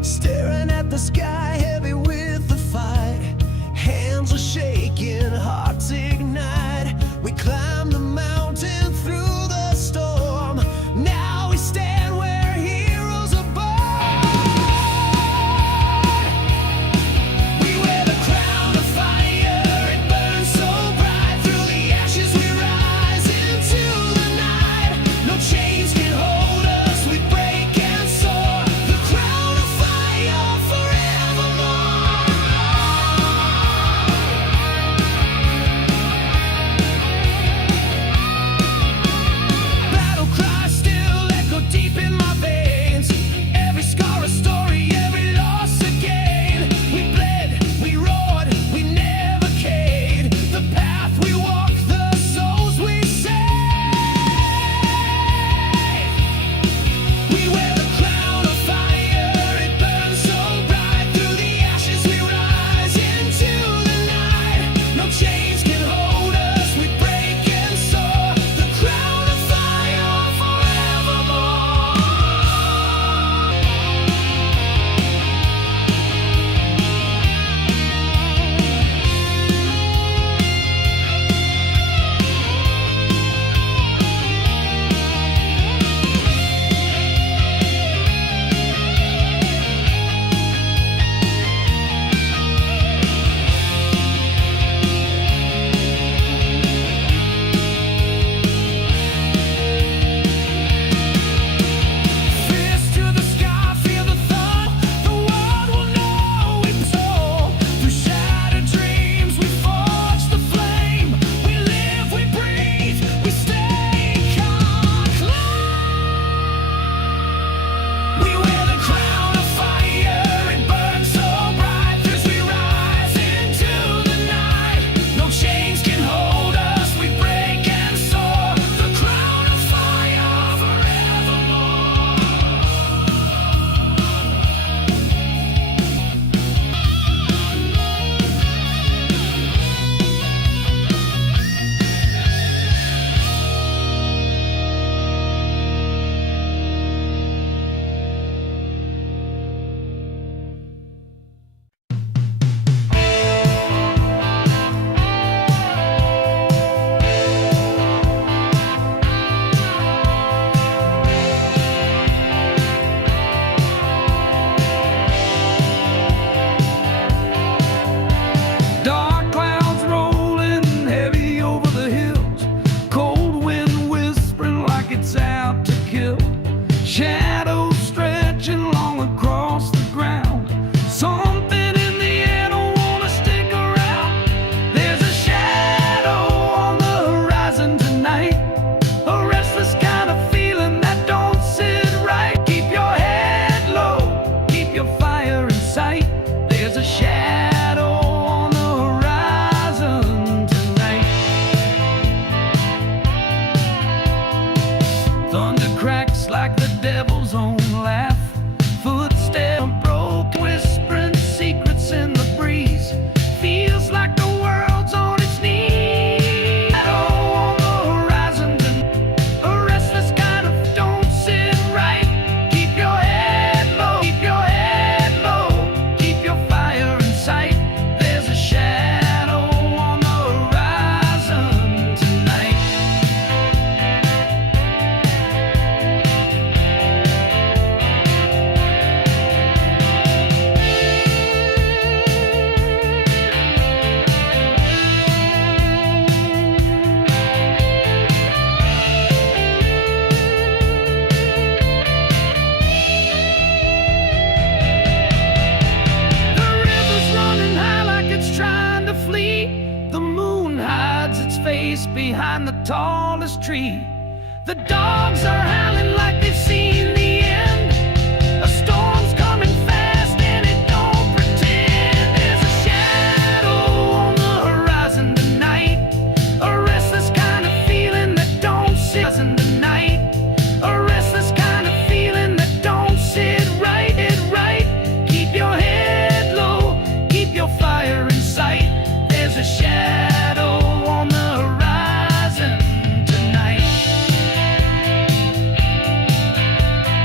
staring at the sky, heavy with the fight. Hands are shaking, hearts ignite. We climb the mountain through the storm. Now we stand where heroes are born. We wear the crown of fire, it burns so bright. Through the ashes we rise into the night. No chains can hold us, we break and soar. The crown of fire forevermore. Battle cries still echo deep in my veins. Every scar a story, every loss a gain. We bled, we roared, we never caved. The path we walk, the souls we save. We wear the crown of fire, it burns so bright. Through the ashes we rise into the night. No chains can hold us, we break and soar. The crown of fire forevermore. Fist to the sky, feel the thought. The world will know we soar. Through shattered dreams, we forge the flame. We live, we breathe, we stay calm. We wear the crown of fire, it burns so bright. As we rise into the night, no chains can hold us, we break and soar. The crown of fire forevermore. Dark clouds rolling heavy over the hills. Cold wind whispering like it's out to kill. Shadows stretching long across the ground. Something in the air don't wanna stick around. There's a shadow on the horizon tonight. A restless kind of feeling that don't sit right. Keep your head low, keep your fire in sight. There's a shadow on the horizon tonight. Thunder cracks like the devil's own laugh. Footsteps broke, whispering secrets in the breeze. Feels like the world's on its knees. Shadow on the horizon tonight. A restless kind of don't sit right. Keep your head low, keep your head low. Keep your fire in sight. There's a shadow on the horizon tonight. The river's running high like it's trying to flee. The moon hides its face behind the tallest tree. The dogs are howling like they've seen the end. A storm's coming fast and it don't pretend. There's a shadow on the horizon tonight. A restless kind of feeling that don't sit tonight. A restless kind of feeling that don't sit right. Keep your head low, keep your fire in sight. There's a shadow on the horizon tonight.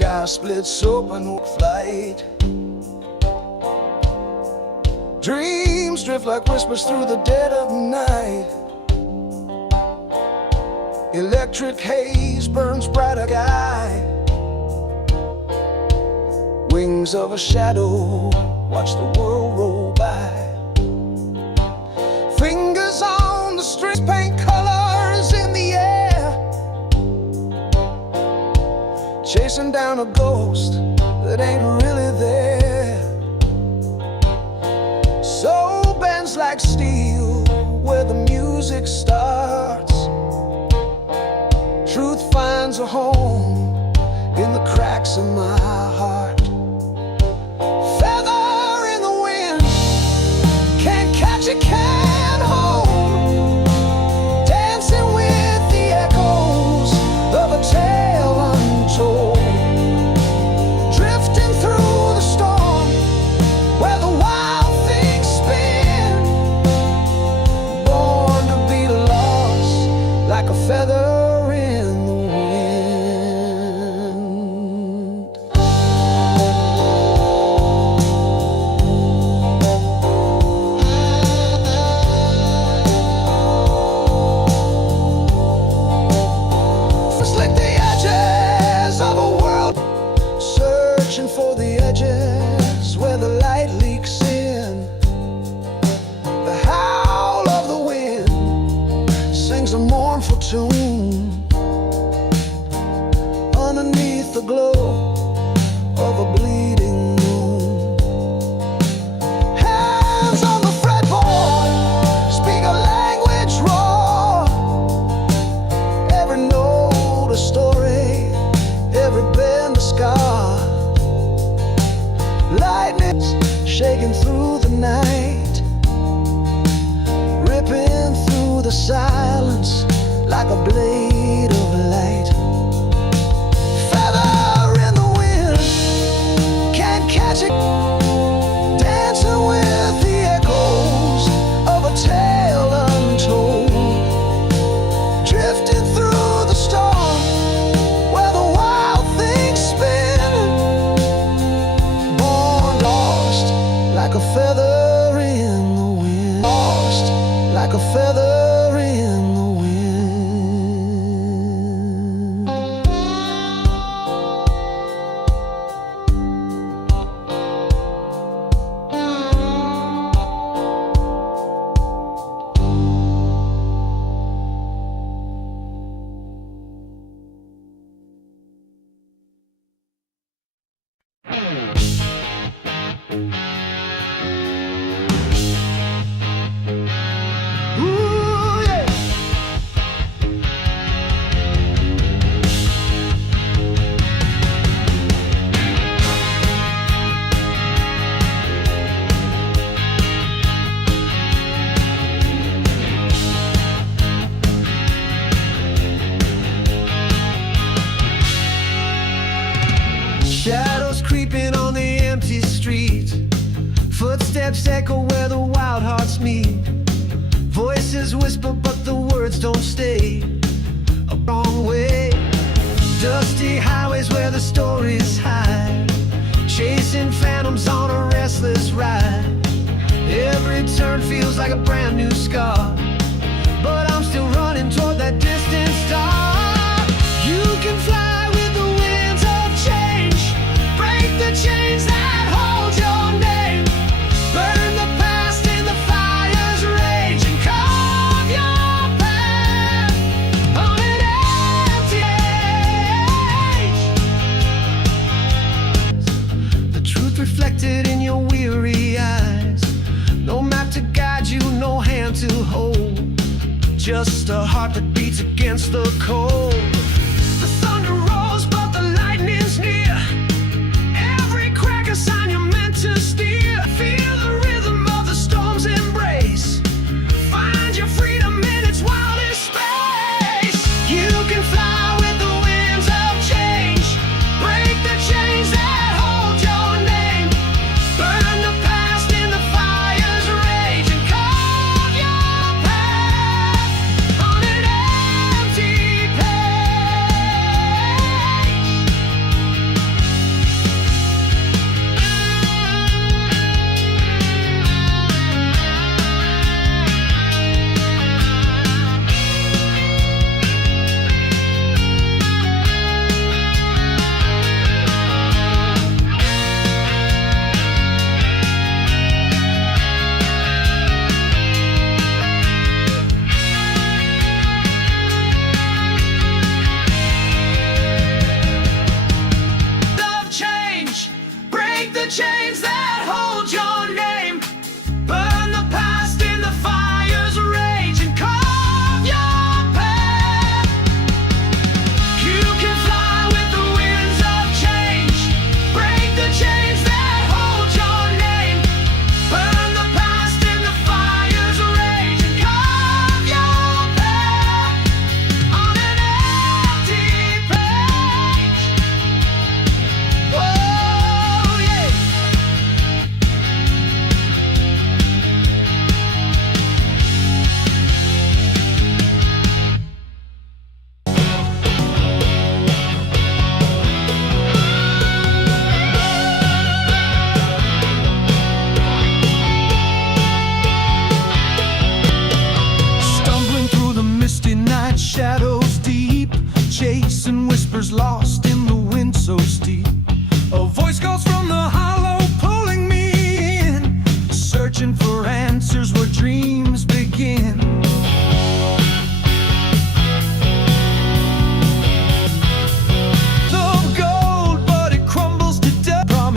sky splits open with flight. Dreams drift like whispers through the dead of night. Electric haze burns brighter sky. Wings of a shadow watch the world roll by. Fingers on the strings paint colors in the air, chasing down a ghost that ain't really there. Soul bends like steel where the music starts. Truth finds a home in the cracks of my heart. Feather in the wind, can't catch it, can't hold. Dancing with the echoes of a tale untold. Drifting through the storm where the wild things spin. Born to be lost like a feather in the wind. Slick the edges of a world, searching for the edges where the light leaks in. The howl of the wind sings a mournful tune underneath the glow of a bleeding moon. Hands on the fretboard, speak a language raw. Every note a story, every bend a scar. Lightning's shaking through the night, ripping through the silence like a blade of light. Feather in the wind, can't catch it. Dancing with the echoes of a tale untold. Drifting through the storm where the wild things spin. Born lost like a feather in the wind. Lost like a feather in the wind. Ooh, yeah. Shadows creeping on the empty street. Footsteps echo where the wild hearts meet. Voices whisper but the words don't stay. A wrong way. Dusty highways where the stories hide. Chasing phantoms on a restless ride. Every turn feels like a brand new scar, but I'm still running toward that distant star. You can fly with the winds of change. Break the chains that hold your name. Burn the past in the fire's rage and carve your path on an empty age. The truth reflected in your weary eyes. No map to guide you, no hand to hold. Just a heart that beats against the cold. The thunder rolls but the lightning's near. Every crack a sign you're meant to steer. Feel the rhythm of the storm's embrace. Find your freedom in its wildest space. You can fly with the winds of change. Break the chains that hold your name. Burn the past in the fire's rage and carve your path on an empty page.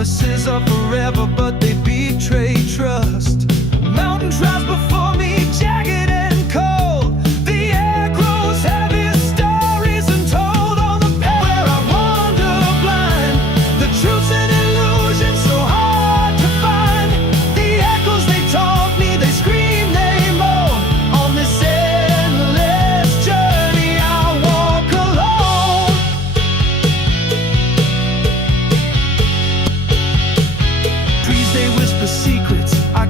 Promises are forever, but they betray trust. Mountain trials before me, jagged and cold. The air grows heavy, stories untold. On the path where I wander blind, the truths and illusions so hard to find. The echoes they taunt me, they scream, they moan. On this endless journey I walk alone. Trees they whisper secrets, I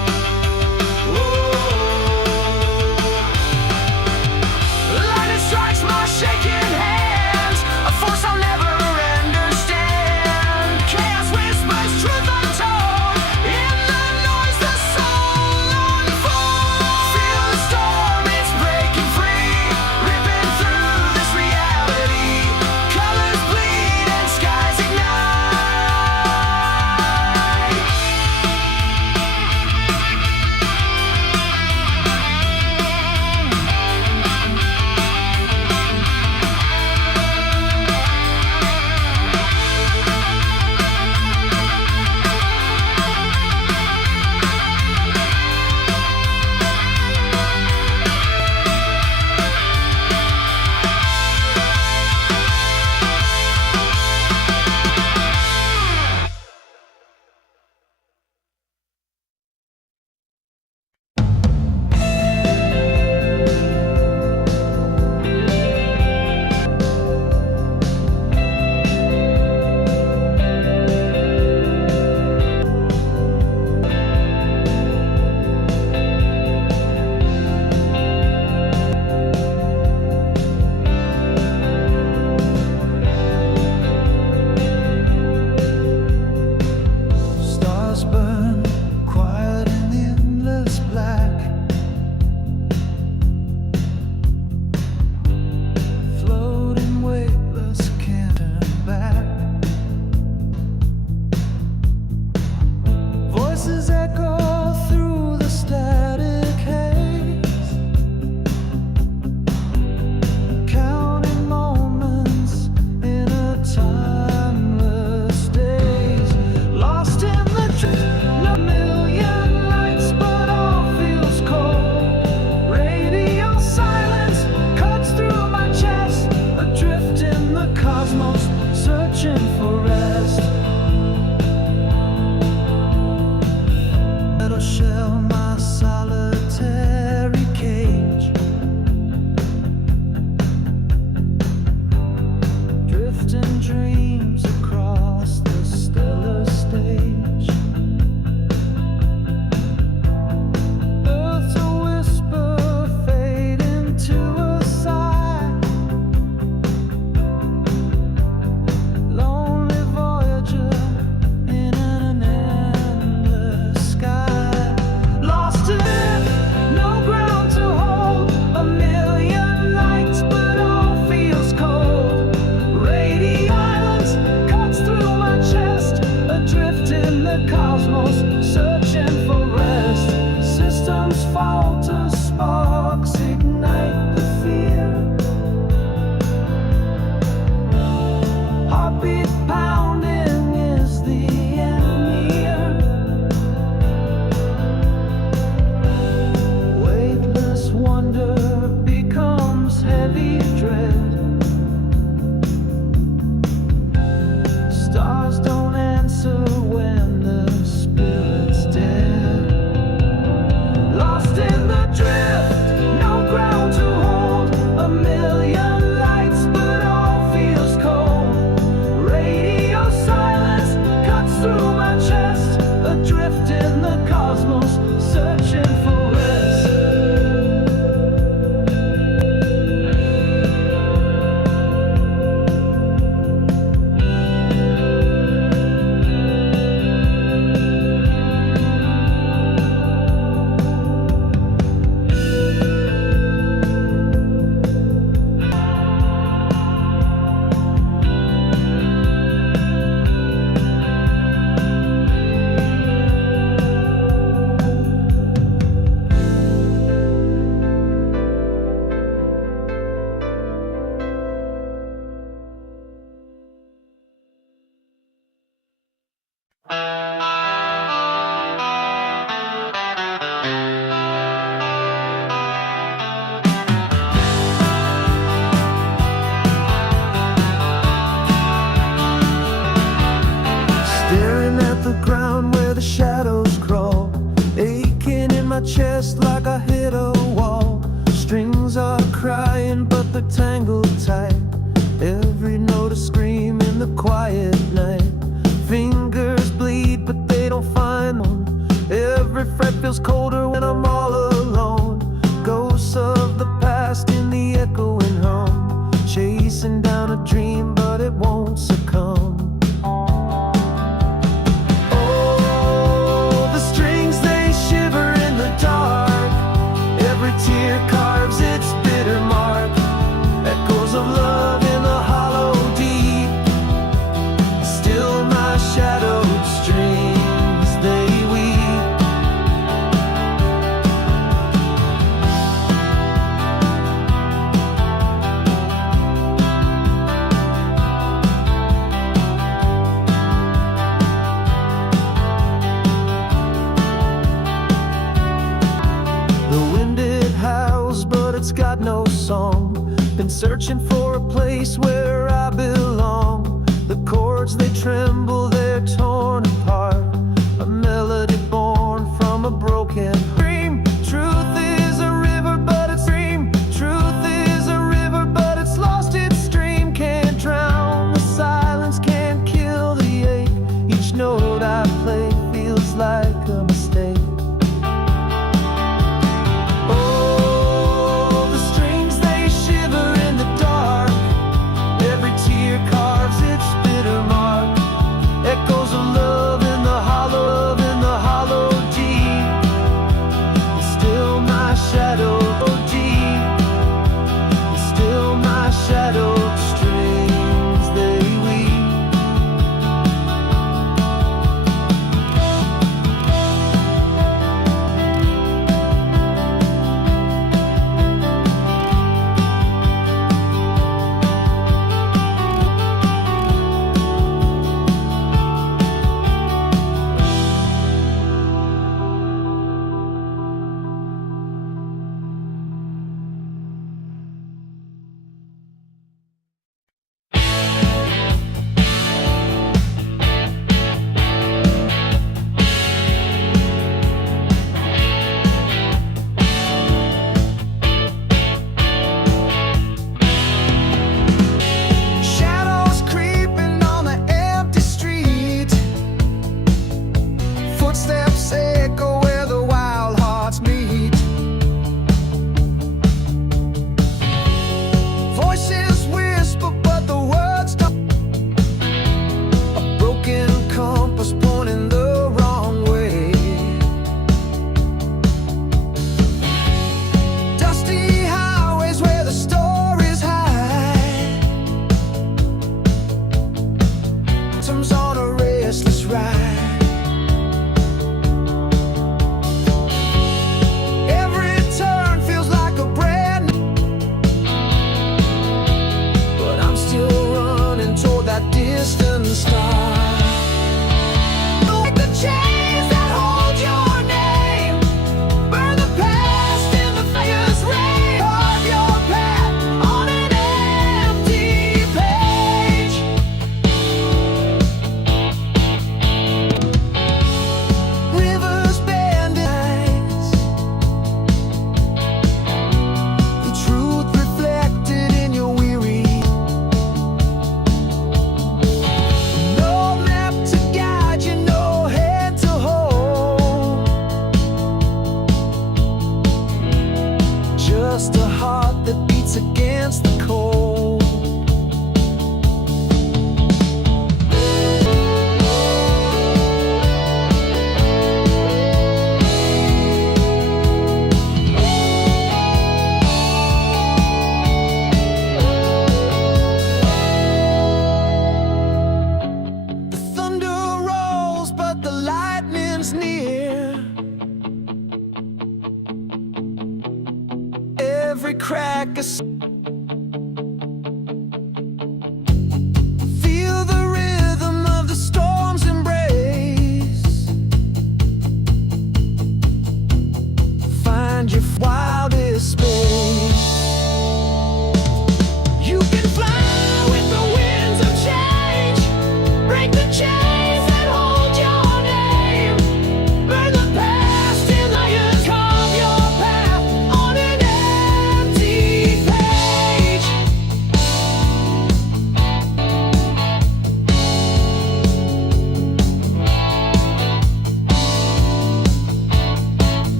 feels colder when I'm all alone. Ghosts of the past in the echoing hum, chasing down a dream but it won't succumb. Oh, the strings they shiver in the dark. Every tear carves its bitter mark. Echoes of love in the hollow deep. Still my shadowed strings they weep. The wind it howls but it's got no song. Been searching for a place where I belong. The chords they tremble, they're torn apart. A melody born from a broken dream. Truth is a river but it's stream. Truth is a river but it's lost its stream. Can't drown the silence, can't kill the ache. Each note I play feels like a mistake. Oh, the strings they shiver in the dark. Every tear carves its bitter mark. Echoes of love in the hollow deep. Still my shadow deep. Still my shadowed strings they weep. Shadows creeping on the empty street. Footsteps echo where the wild hearts meet. Voices whisper but the words don't. A broken compass pointing the wrong way. Dusty highways where the stories hide. Phantoms on a restless ride. Every turn feels like a brand new, but I'm still running toward that distant star. Like the chains that hold your name, burn the past in the fire's rain. Carve your path on an empty page. Rivers bend in eyes. The truth reflected in your weary. No map to guide you, no head to hold. Just a heart that beats against the cold. The thunder rolls, but the lightning's near. Every crack is. Feel the rhythm of the storm's embrace. Find your wildest space. You can fly with the winds of change. Break the chains that hold your name. Burn the past in lions. Carve your path on an empty page.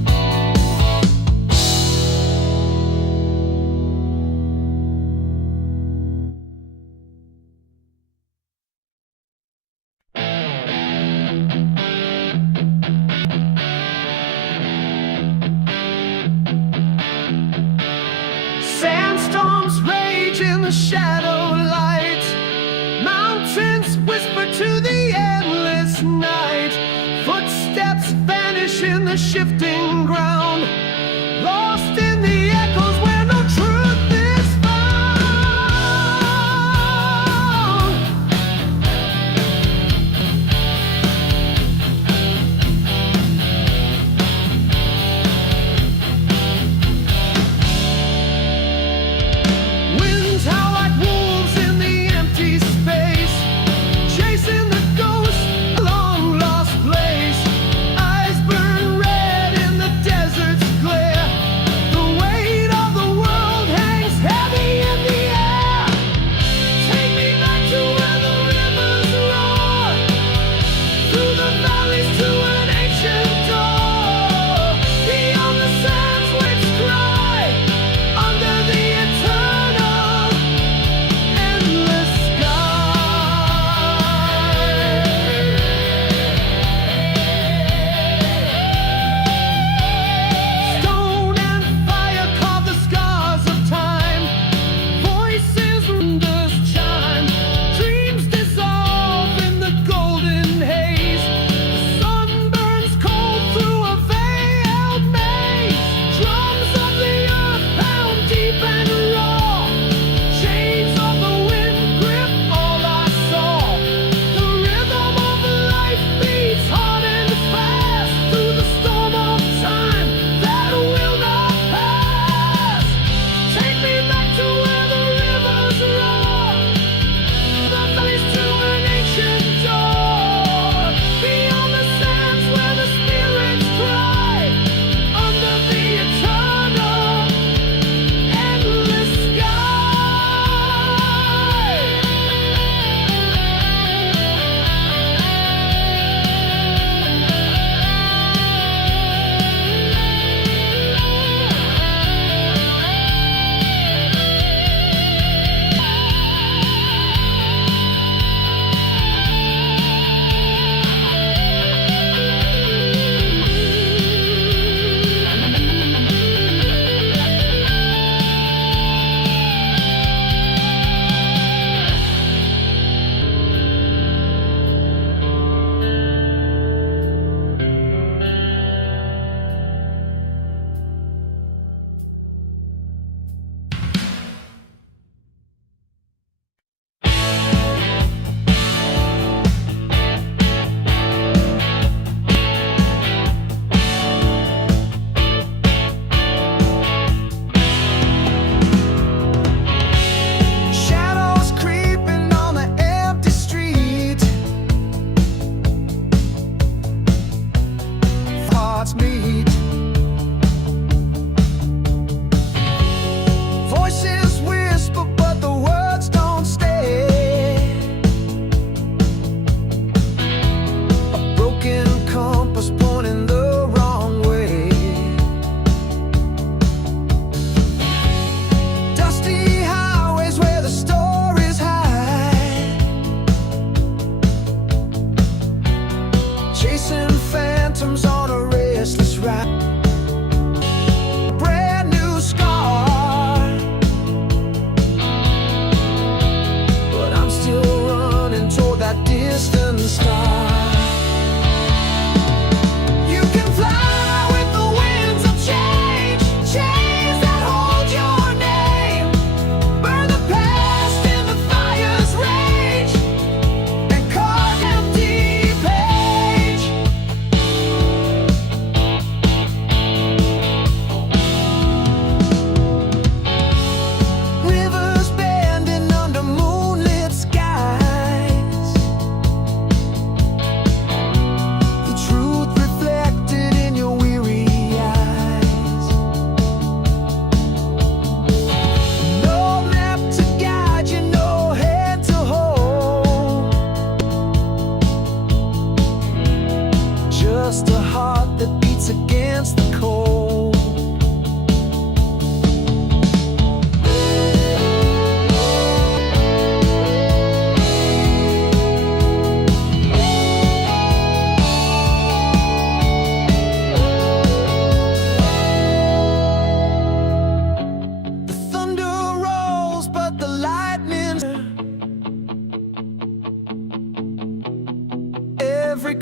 the shadow light. Mountains whisper to the endless night. Footsteps vanish in the shifting ground, lost in the echoes where no truth is found. Winds howl like wolves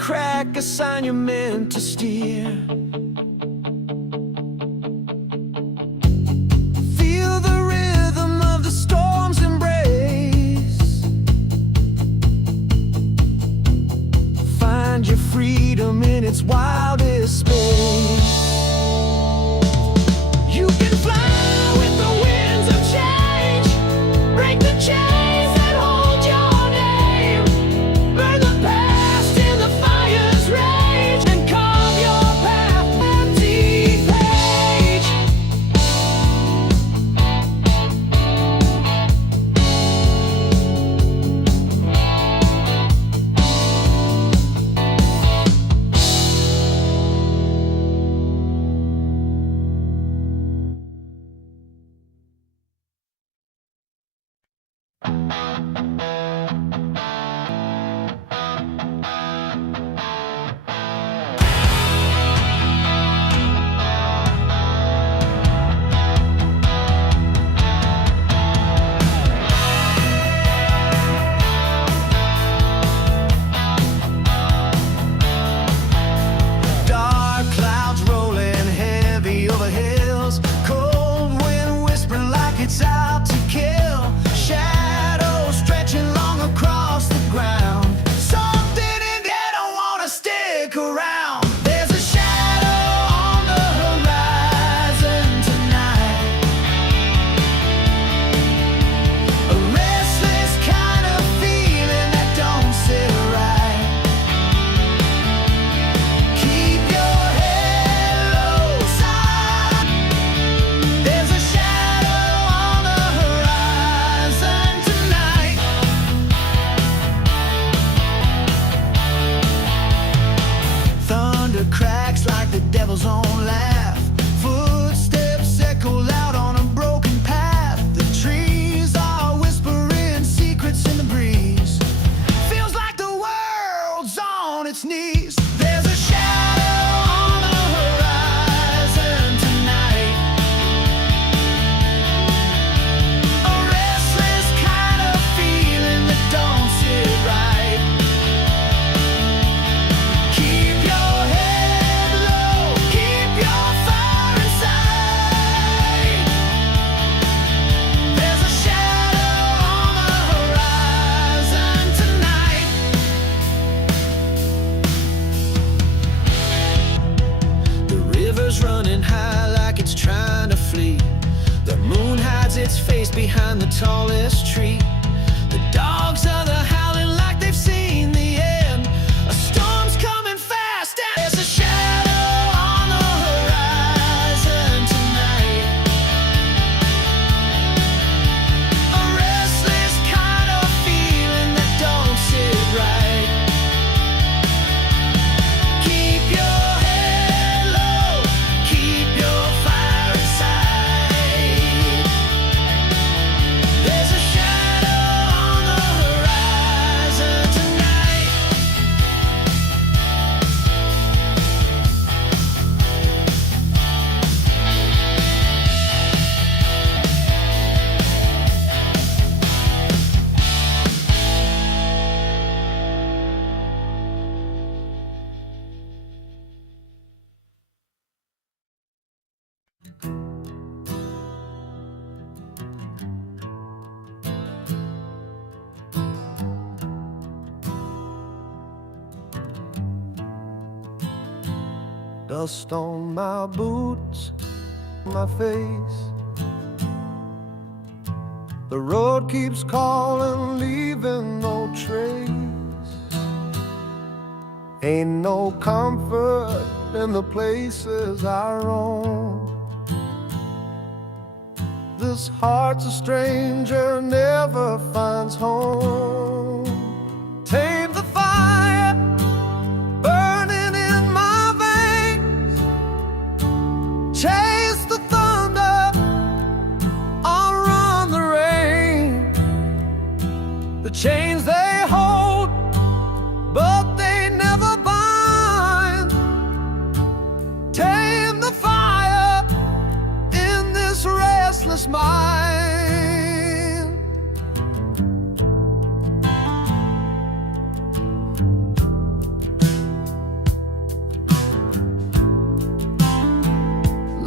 crack, a sign you're meant to steer. Feel the rhythm of the storm's embrace. Find your freedom in its wildest space. You can fly with the winds of change. Break the chains that hold your name. Burn the past in the fire's rage and carve your path, empty page. Dark clouds rolling heavy over hills. Cold wind whispering like it's out to kill. Shadows stretching long across the ground. Something in there don't wanna stick around. There's a shadow on the horizon tonight. A restless kind of feeling that don't sit right. Keep your head low side. There's a shadow on the horizon tonight. Thunder cracks like the devil's own laugh. Footsteps echo loud on a broken path. The trees are whispering secrets in the breeze. Feels like the world's on its knees. There's a shadow on the horizon tonight. A restless kind of feeling that don't sit right. Keep your head low, keep your fire inside. There's a shadow on the horizon tonight. The river's running high like it's trying to flee. The moon hides its face behind the tallest tree. The dogs are the howling like they've seen the end. A storm's coming fast and there's a shadow on the horizon tonight. A restless kind of feeling that don't sit right. Keep your head low, keep your fire inside. There's a shadow on the horizon tonight. Dust on my boots, my face. The road keeps calling, leaving no trace. Ain't no comfort in the places I roam. This heart's a stranger, never finds home. Tame the fire burning in my veins. Chase the thunder, outrun the rain. The chains they hold, but they never bind. Tame the fire in this restless mind.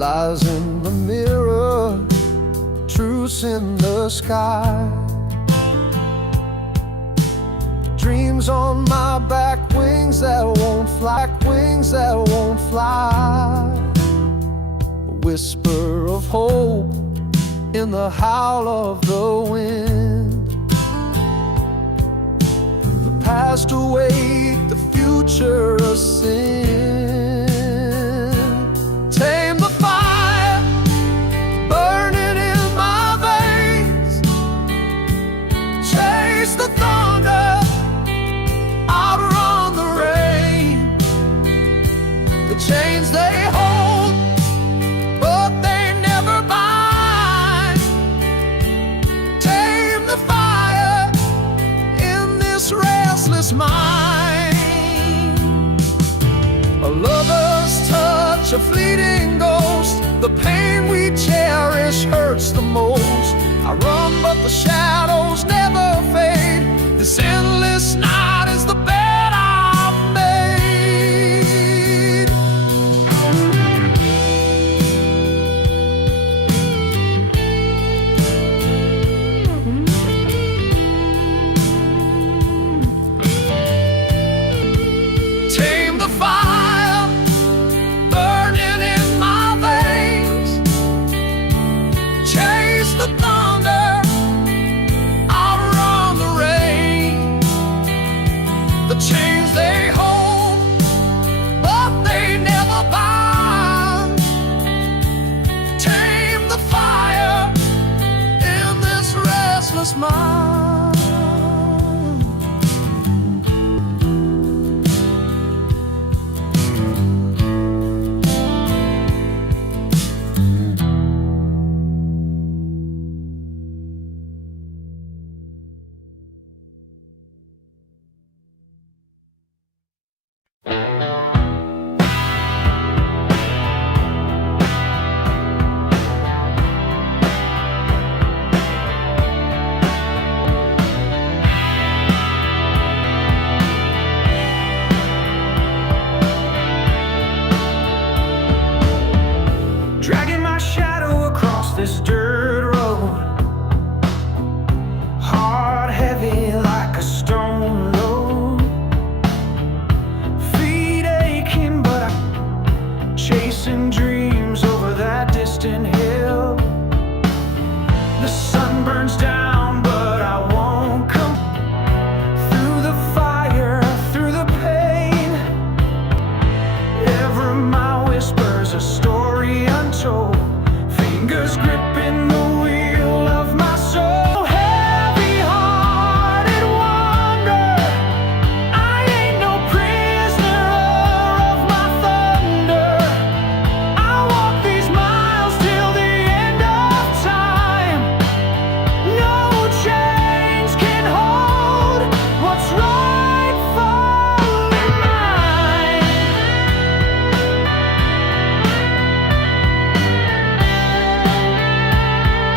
lies in the mirror, truths in the sky. Dreams on my back, wings that won't fly, wings that won't fly. A whisper of hope in the howl of the wind. The past await, the future a sin. Tame the fire burning in my veins. Chase the thunder, outrun the rain. The chains they hold, but they never bind. Tame the fire in this restless mind. A lover's touch, a fleeting ghost. The pain we cherish hurts the most. I run but the shadows never fade. This endless night is the bed I've made. Tame the fire burning in my veins. Chase the thunder, outrun the rain. The chains they hold, but they never bind. Tame the fire in this restless mind. Dragging my shadow across this dirt road, heart heavy like a stone load, feet aching but I'm chasing dreams over that distant hill. The sun burns down but I won't come. Through the fire, through the pain, every mile whispers a story untold. Fingers gripping the wheel of my soul. Heavy-hearted wander, I ain't no prisoner of my thunder. I walk these miles till the end of time. No chains can hold what's rightfully mine.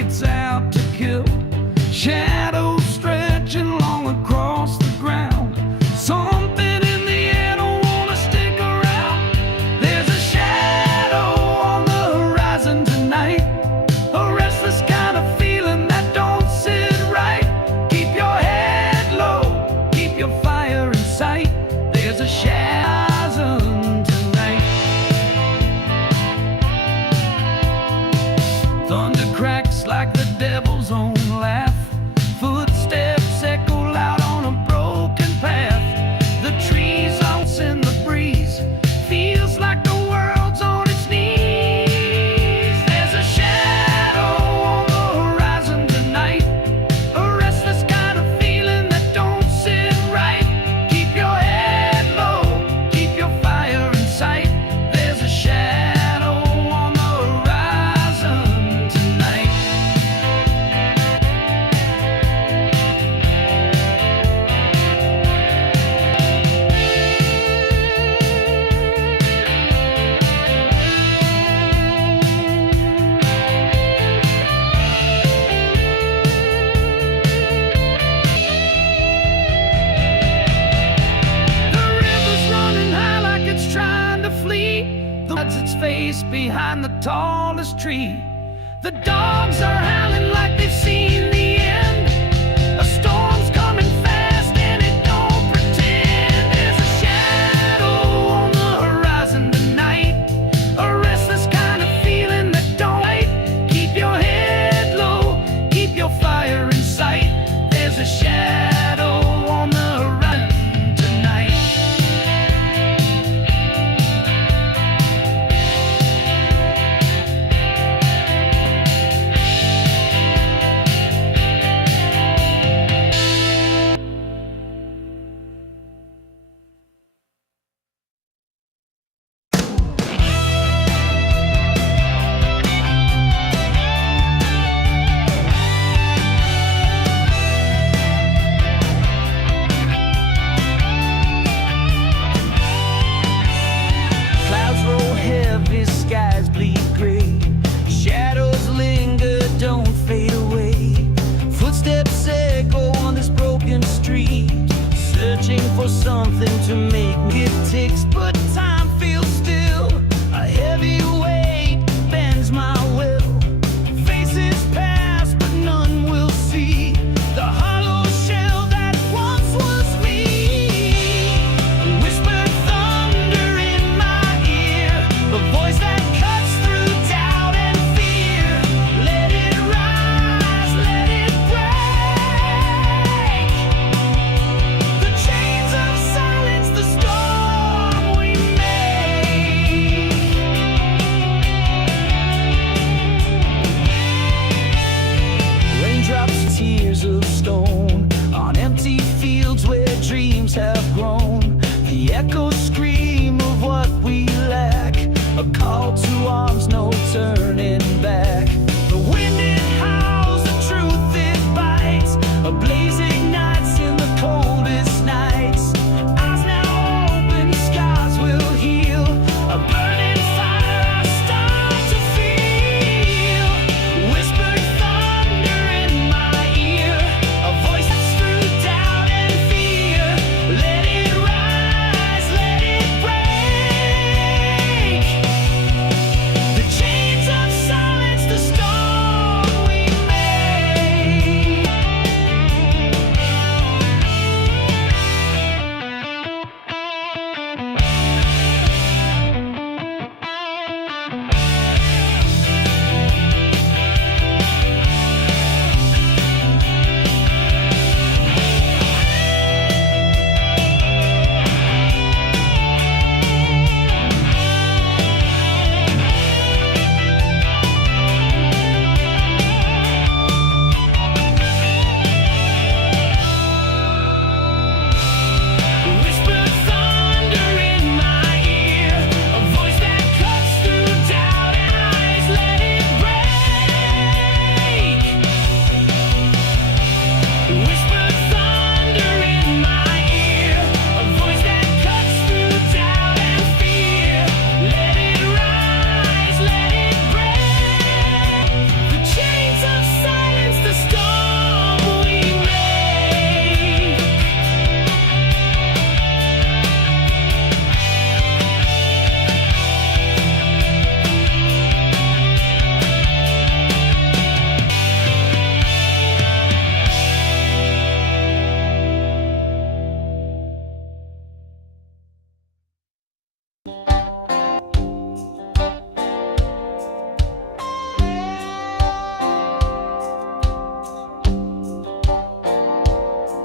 it's out to kill. Shadows stretching long across the ground. Something in the air don't wanna stick around. There's a shadow on the horizon tonight, a restless kind of feeling that don't sit right. Keep your head low, keep your fire in sight. There's a shadow tonight. Thunder cracks like the devil's own laugh. Footsteps echo loud on a broken path. The trees bounce in the breeze. Feels like the world's on its knees. There's a shadow on the horizon tonight, a restless kind of feeling that don't sit right. Keep your head low, keep your fire in sight. There's a shadow on the horizon tonight. The river's running high like it's trying to flee. The floods its face behind the tallest tree. The dogs are howling like they've seen the end. A storm's coming fast and it don't pretend. There's a shadow on the horizon tonight, a restless kind of feeling that don't wait. Keep your head low, keep your fire in sight. There's a shadow on the horizon tonight. Clouds roll heavy, skies bleed gray. Shadows linger, don't fade away. Footsteps echo on this broken street, searching for something to make me. It ticks, but time feels still. A heavy weight bends my will. Faces pass, but none will see the hollow shell that once was me. Whispered thunder in my ear, a voice that cuts through doubt and fear. Let it rise, let it break. The chains of silence, the storm we make. Raindrops, tears of stone on empty fields where dreams have grown. The echoes scream of what we lack, a call to arms, no turning back. The wind it howls, the truth it bites, a blaze ignites in the coldest nights. Eyes now open, scars will heal, a burning fire I start to feel. Whispered thunder in my ear, a voice that's through doubt and fear. Let it rise, let it break. The chains of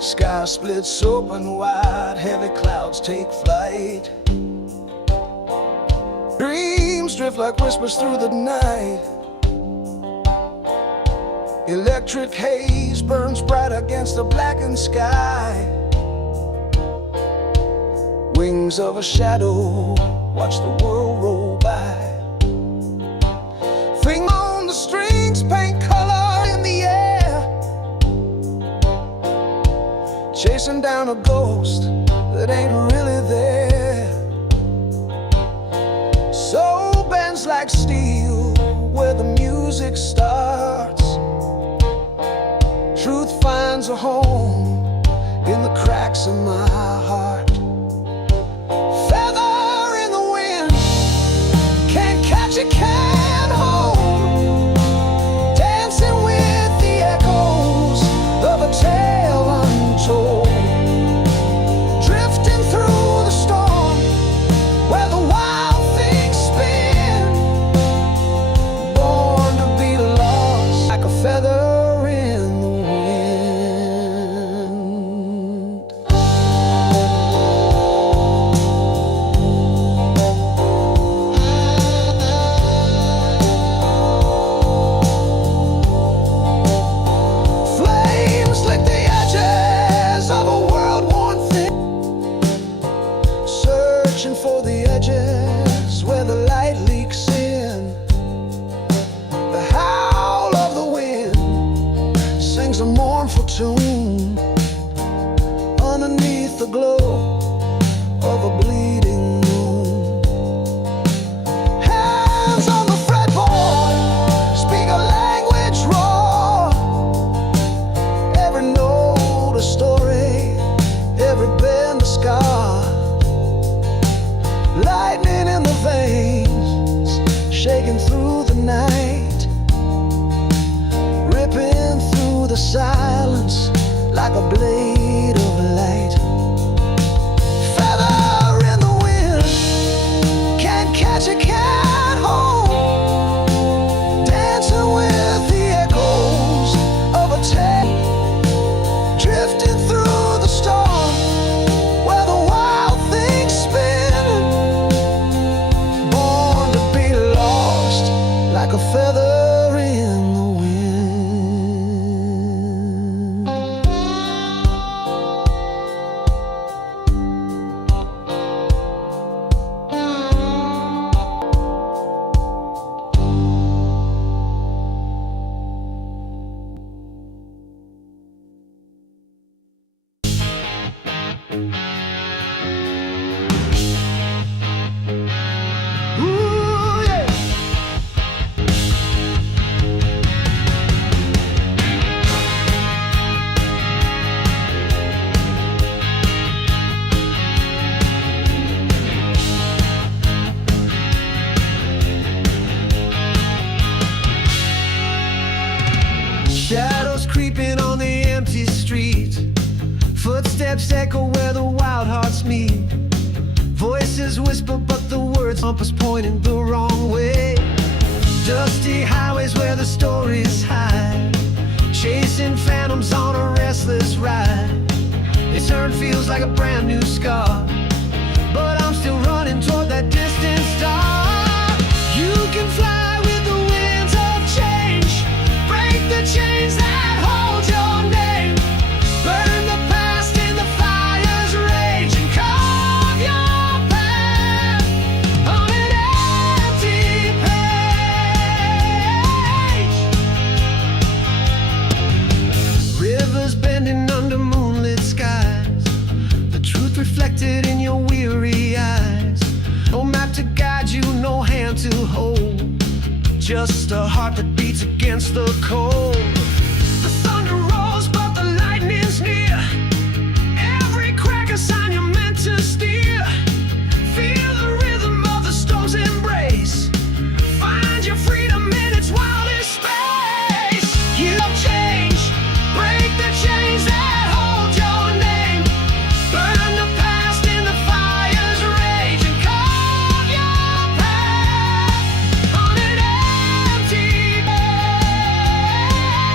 Sky splits open wide, heavy clouds take flight. Dreams drift like whispers through the night. Electric haze burns bright against the blackened sky. Wings of a shadow watch the world roll by. Finger on the strings paint color in the air, chasing down a ghost that ain't really there. Soul bends like steel where the music starts. Truth finds a home in the cracks of my heart. Feather in the wind, can't catch it, can't hold. Dancing with the echoes of a tale untold. Drifting through the storm where the wild things spin. Born to be lost like a feather in the wind. Flames lit the edges of a world-worn thing, searching for the edges where the light leaks in. The howl of the wind sings a mournful tune underneath the glow of a bleeding moon. Hands on the fretboard speak a language raw. Every note a story, every bend a scar. Lightning in the veins, shaking through the night, ripping through the silence like a blade of light. Feather in the wind, can't catch it, can't hold. Dancing with the echoes of a tale. Drifting through the storm where the wild things spin. Born to be lost like a feather in the wind. Ooh, yeah. Shadows creeping on the empty street. Footsteps echo where the wild hearts meet. Voices whisper but the words compass pointing the wrong way. Dusty highways where the stories hide, chasing phantoms on a restless ride. This turn feels like a brand new scar, but I'm still running toward that distant star. You can fly with the winds of change, break the chains that hold your name, burn the past in the fire's rage, and carve your path on an empty page. Rivers bending under moonlit skies, the truth reflected in your weary eyes. No map to guide you, no hand to hold, just a heart that beats against the cold. The thunder rolls but the lightning's near, every crack a sign you're meant to steer. Feel the rhythm of the storm's embrace, find your freedom in its wildest space. You'll change, break the chains that hold your name, burn the past in the fire's rage, and carve your path on an empty page.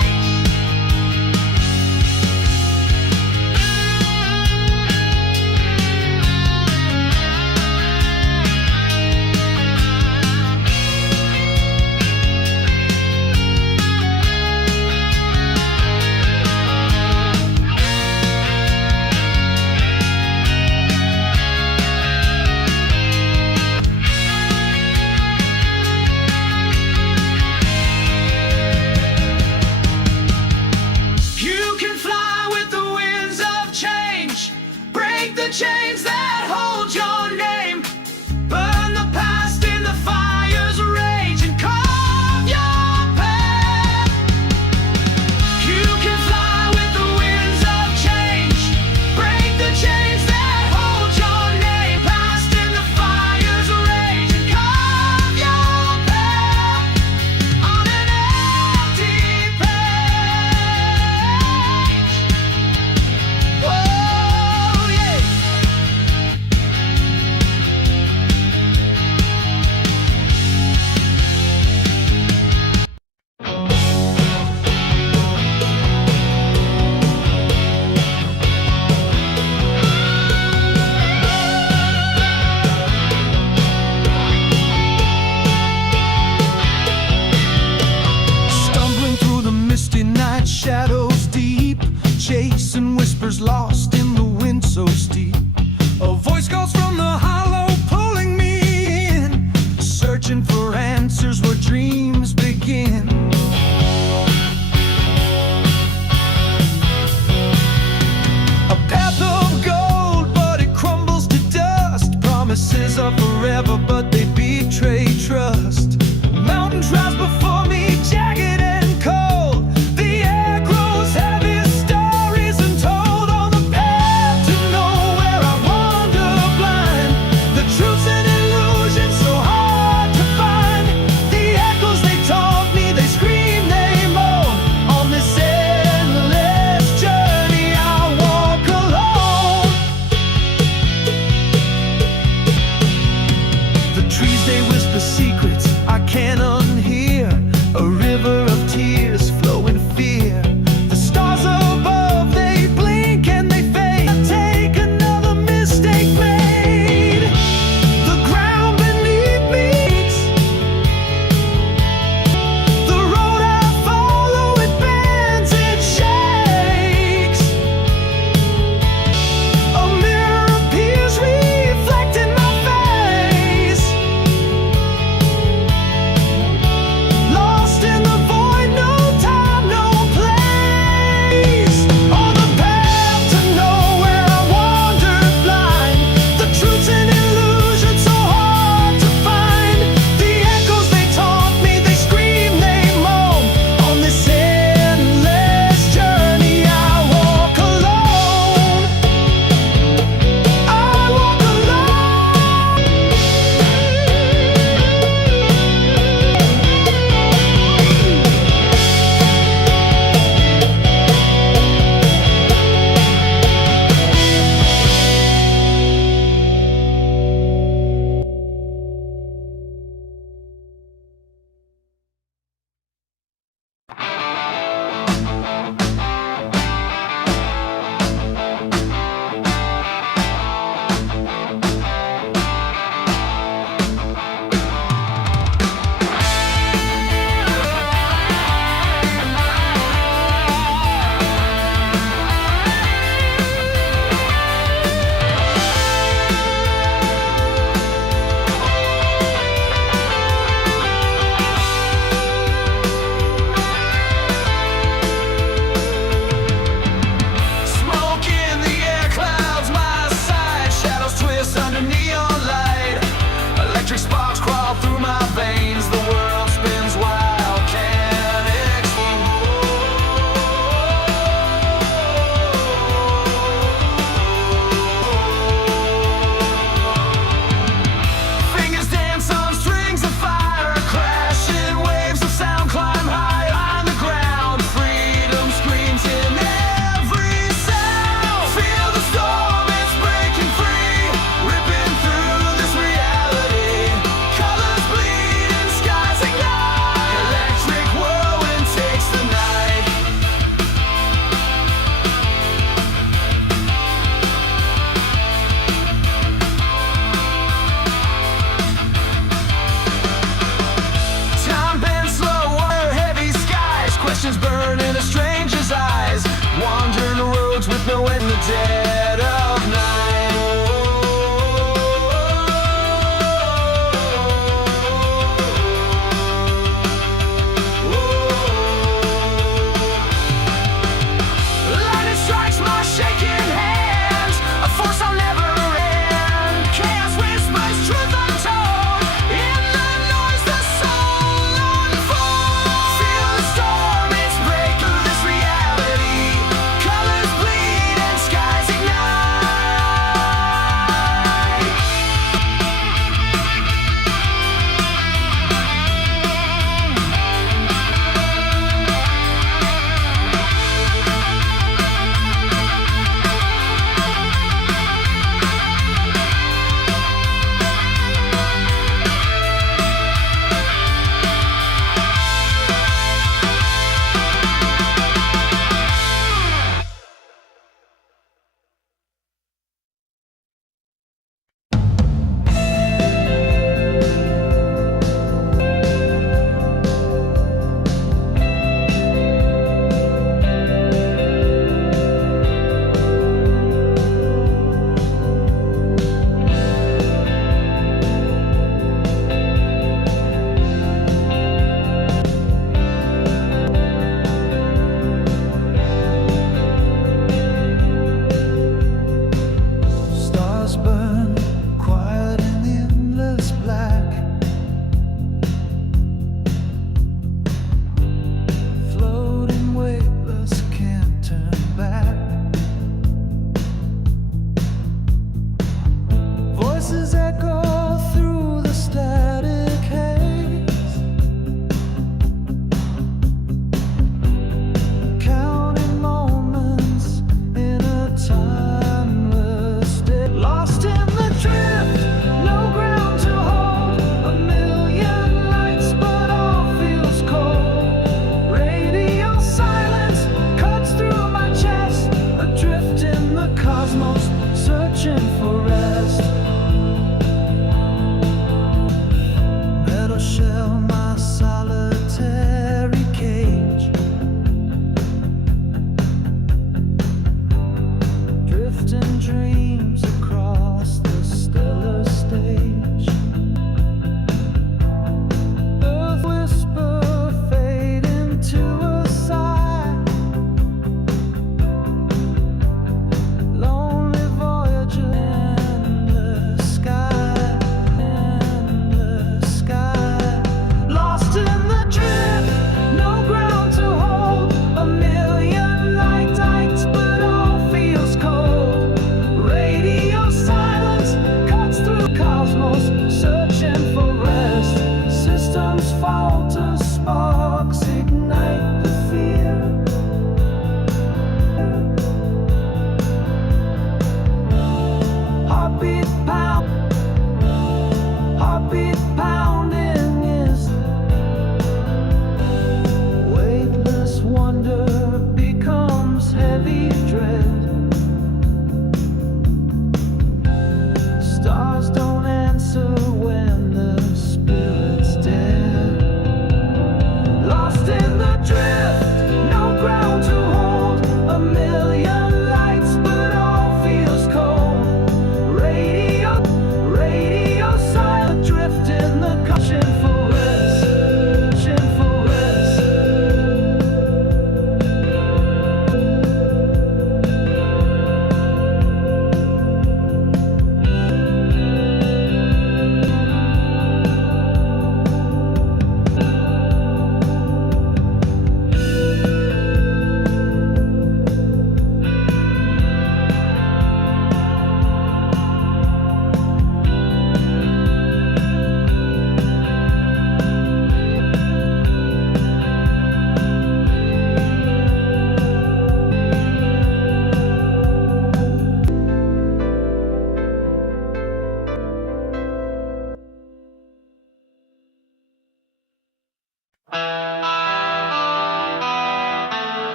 questions burn in a stranger's eyes, wandering the roads with no end in the dead of night. Lightning strikes my shaking hands, a force I'll never end. Chaos whispers truth untold, in the noise the soul unfolds. Feel the storm, it's breaking through the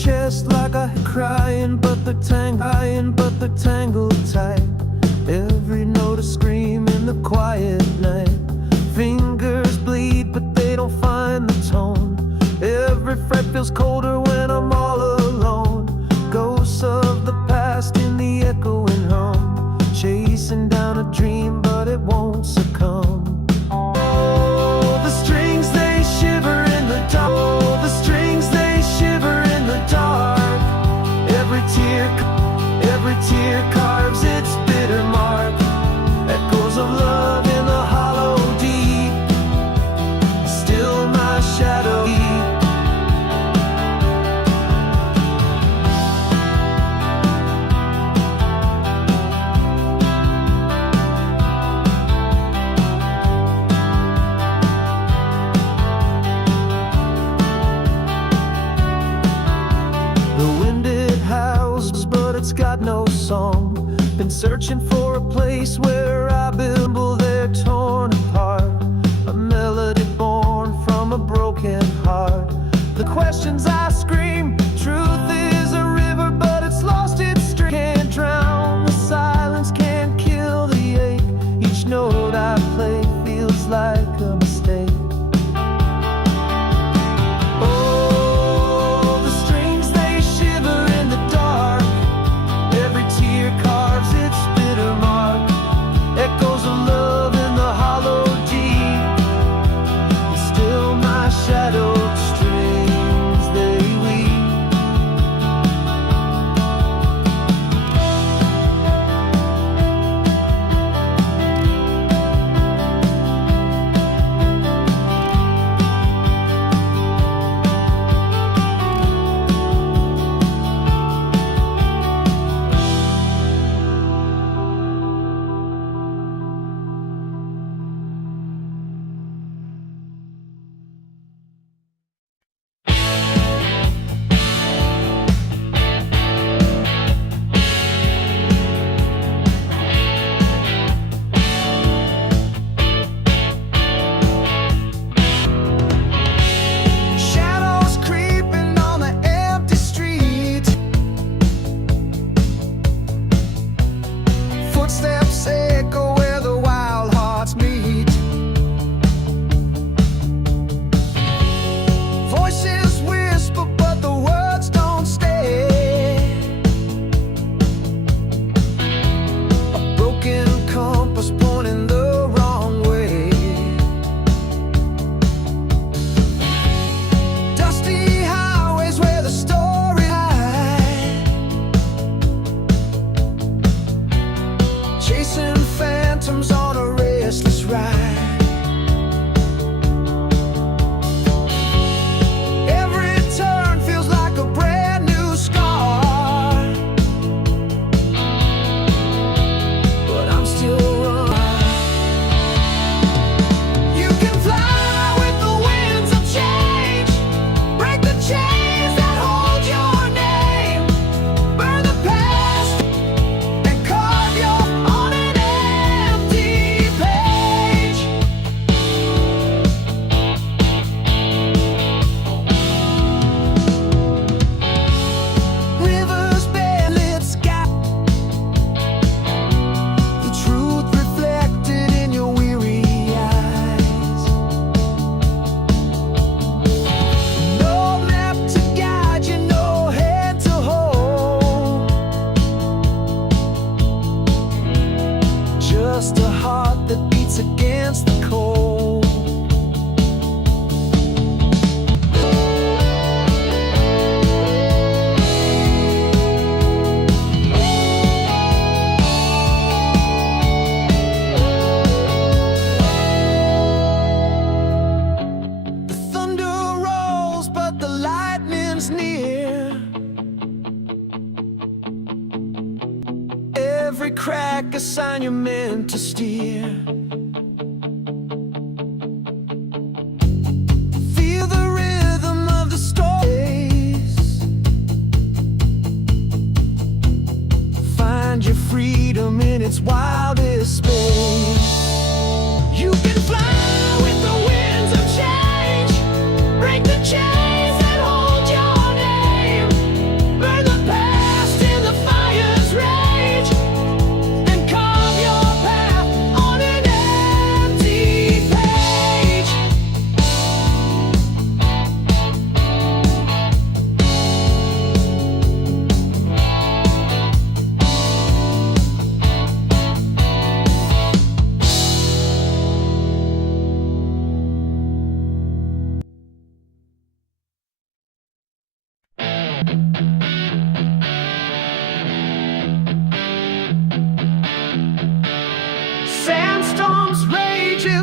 chest like I crying, but they're tangled tight. Every note a scream in the quiet night. Fingers bleed, but they don't find the tone. Every fret feels colder when I'm all alone. Ghosts of the past in the echoing hum, chasing down a dream, but it won't succumb. Oh, the strings they shiver in the dark. Oh, the strings they shiver in the dark. Every tear carves its bitter mark. Echoes of love in the hollow deep. Still my shadow. It's got no song. Been searching for a place where I build. They're torn apart. A melody born from a broken heart. The questions I scream. Truth is a river, but it's lost its stream. Can't drown the silence, can't kill the ache. Each note I play feels like a mistake. Every crack a sign you're meant to steer. Feel the rhythm of the stories. Find your freedom in its wildest space. You can fly with the winds of change. Break the chains that hold your name.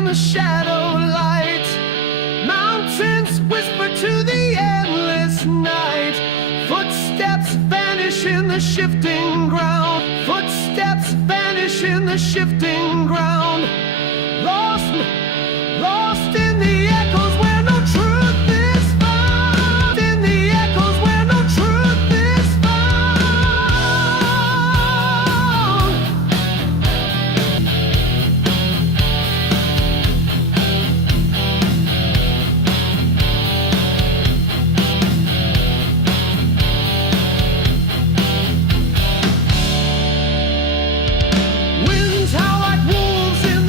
the shadow light. Mountains whisper to the endless night. Footsteps vanish in the shifting ground. Footsteps vanish in the shifting ground. Lost, lost in the echoes where no truth is found. In the echoes where no truth is found. Winds howl like wolves in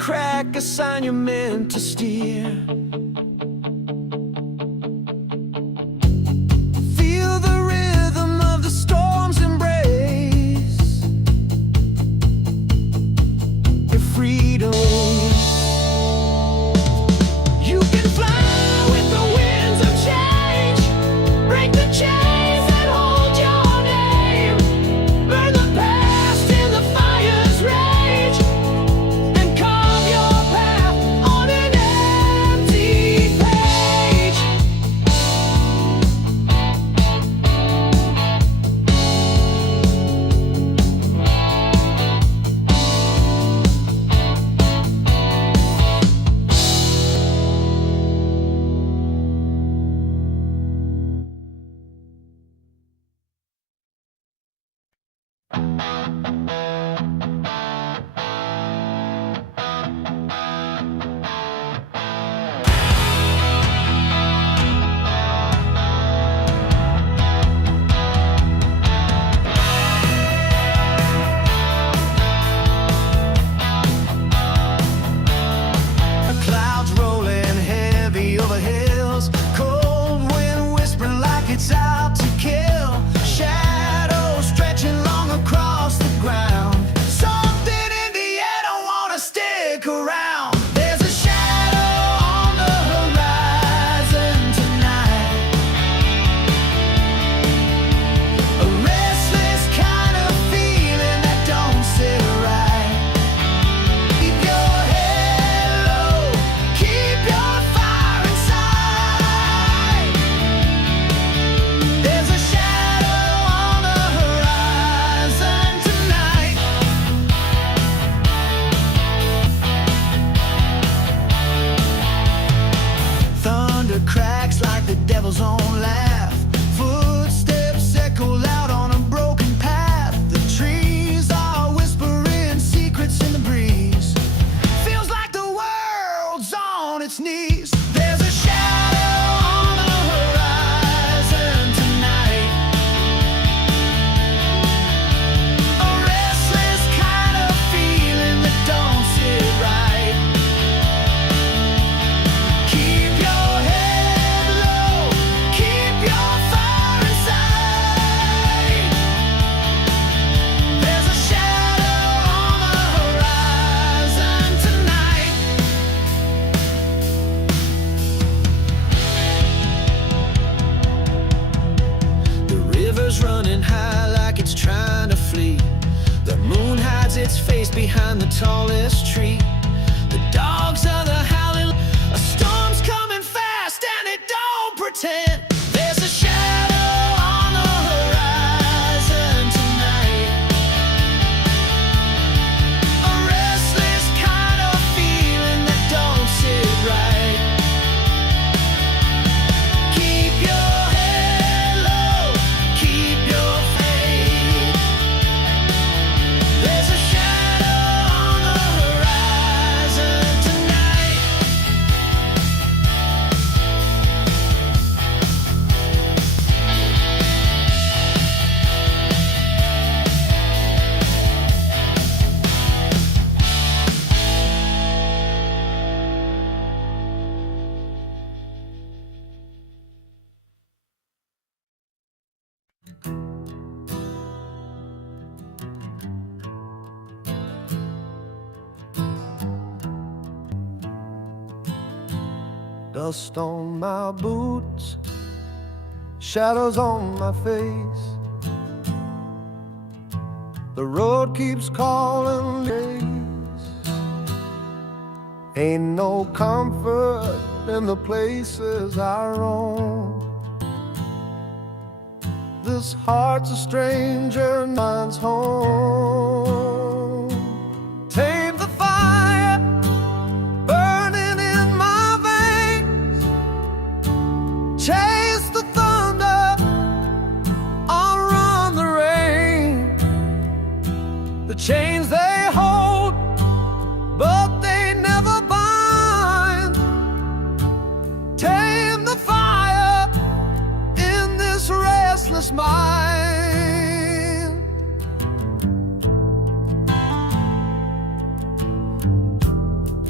crack, a sign you're meant to steer. Feel the rhythm of the storm's embrace. Your freedom. You can fly with the winds of change. Break the chains that hold your name. Burn the past in the fire's rage. And carve your path on an empty page. Clouds rolling heavy over hills. Cold wind whispering like it's out to kill. Shadows stretching long across the ground. Something in the air don't wanna stick around. There's a shadow on the horizon tonight. A restless kind of feeling that don't sit right. Keep your head low, keep your fire inside. There's a shadow on the horizon tonight. Thunder cracks like the devil's own laugh. Footsteps echo loud on a broken path. The trees are whispering secrets in the breeze. Feels like the world's on its knees. There's a shadow on the horizon tonight. A restless kind of feeling that don't sit right. Keep your head low, keep your fire inside. There's a shadow on the horizon tonight. The river's running high like it's trying to flee. The moon hides its face behind the tallest tree. The dogs are the howling. A storm's coming fast and it don't pretend. There's a shadow on the horizon tonight. A restless kind of feeling that don't sit right. Keep your head low, keep your faith. There's a shadow on the horizon tonight. Dust on my boots, shadows on my face. The road keeps calling days. Ain't no comfort in the places I roam. This heart's a stranger, mine's home. Tame the fire burning in my veins. Chase the thunder, outrun the rain. The chains they hold, but they never bind. Tame the fire in this restless mind.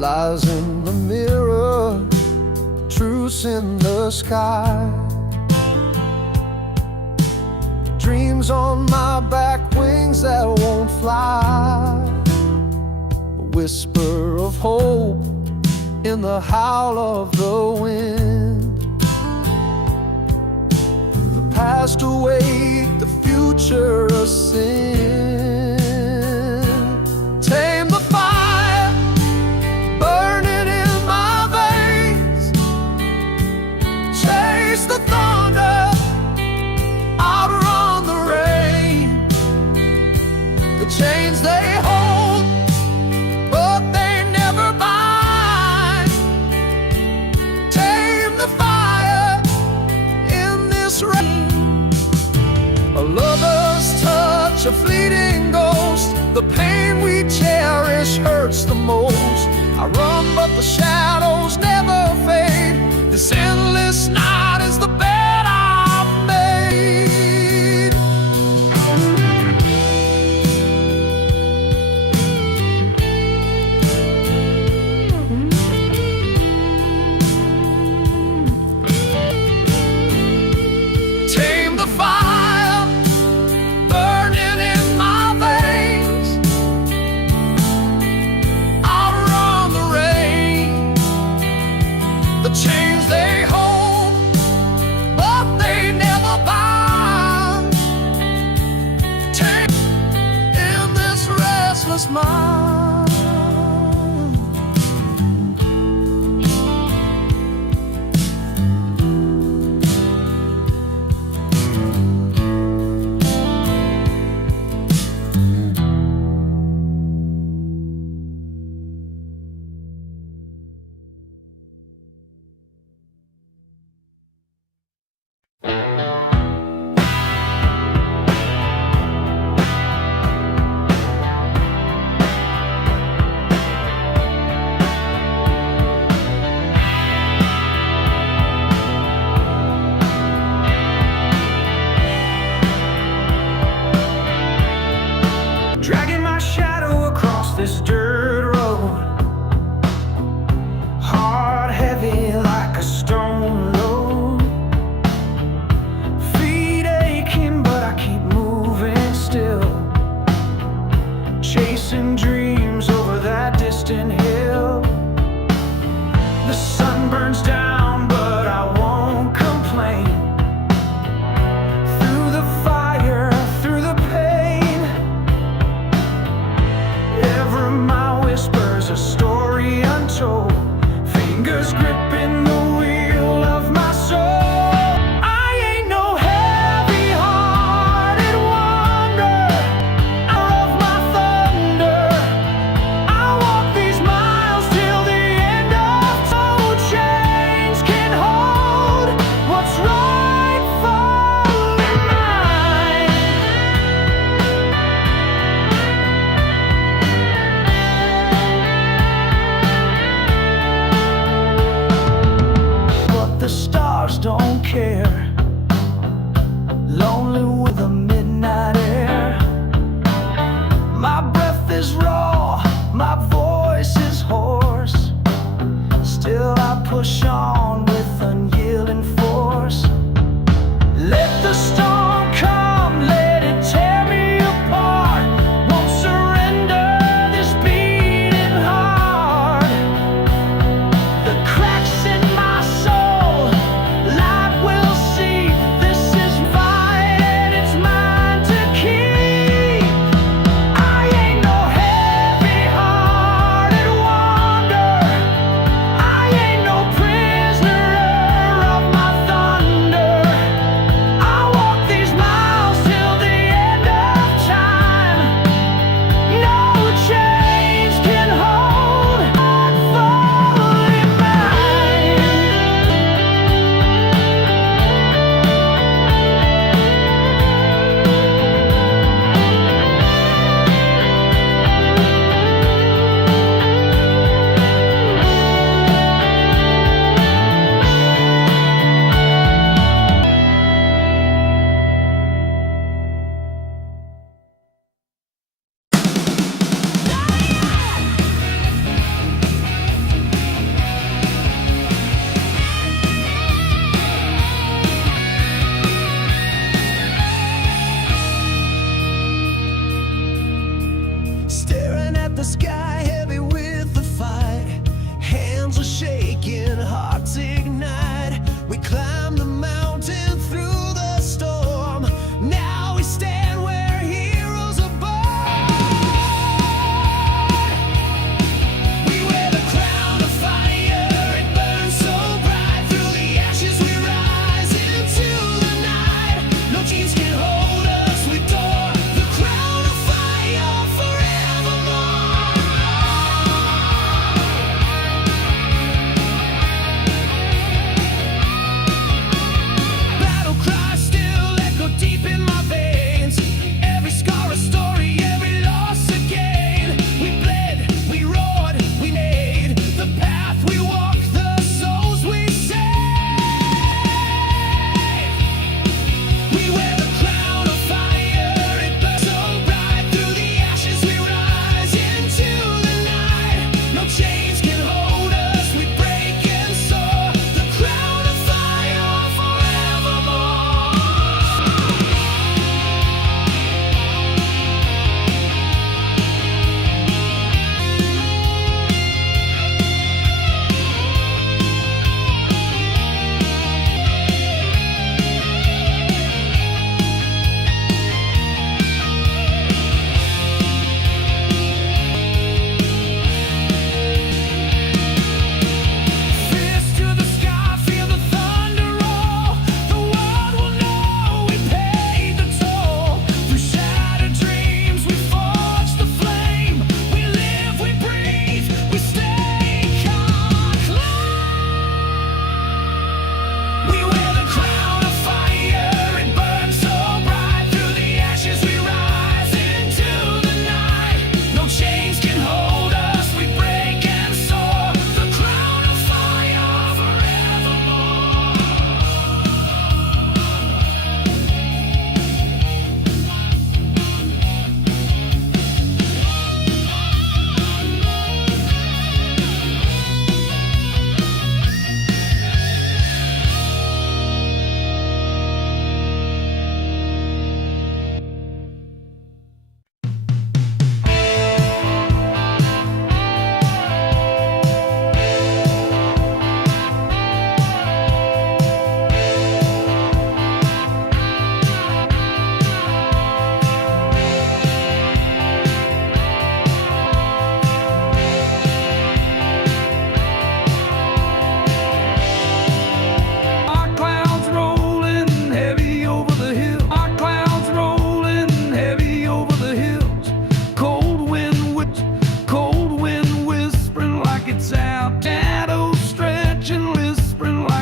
lies in the mirror, truth's in the sky. Dreams on my back, wings that won't fly. A whisper of hope in the howl of the wind. The past await, the future a sin. Tame the fire burning in my veins. Chase the thunder, outrun the rain. The chains they hold, but they never bind. Tame the fire in this rain. A lover's touch, a fleeting ghost. The pain we cherish hurts the most. I run but the shadows never fade. This endless night is the bed I've made. Tame the fire burning in my veins. Outrun the rain. The chains they hold, but they never bind. Tame in this restless mind. Dragging my shadow across this dirt road. Heart heavy like a stone load. Feet aching but I keep moving still. Chasing dreams over that distant hill. The sun burns down but I won't complain. Through the fire, through the pain. Every mile whispers a story untold. Fingers gripping the wheel of my soul. I ain't no heavy-hearted wanderer. Hour of my thunder. I walk these miles till the end of time. Chains can hold what's rightfully mine. But the stars don't care. Lonely with the midnight air. My breath is raw, my voice is hoarse. Still I push on with unyielding force. Let the storm come, let it tear me apart. Won't surrender this beating heart. The cracks in my soul, light will see. This is mine and it's mine to keep. I ain't no heavy-hearted wanderer. I ain't no prisoner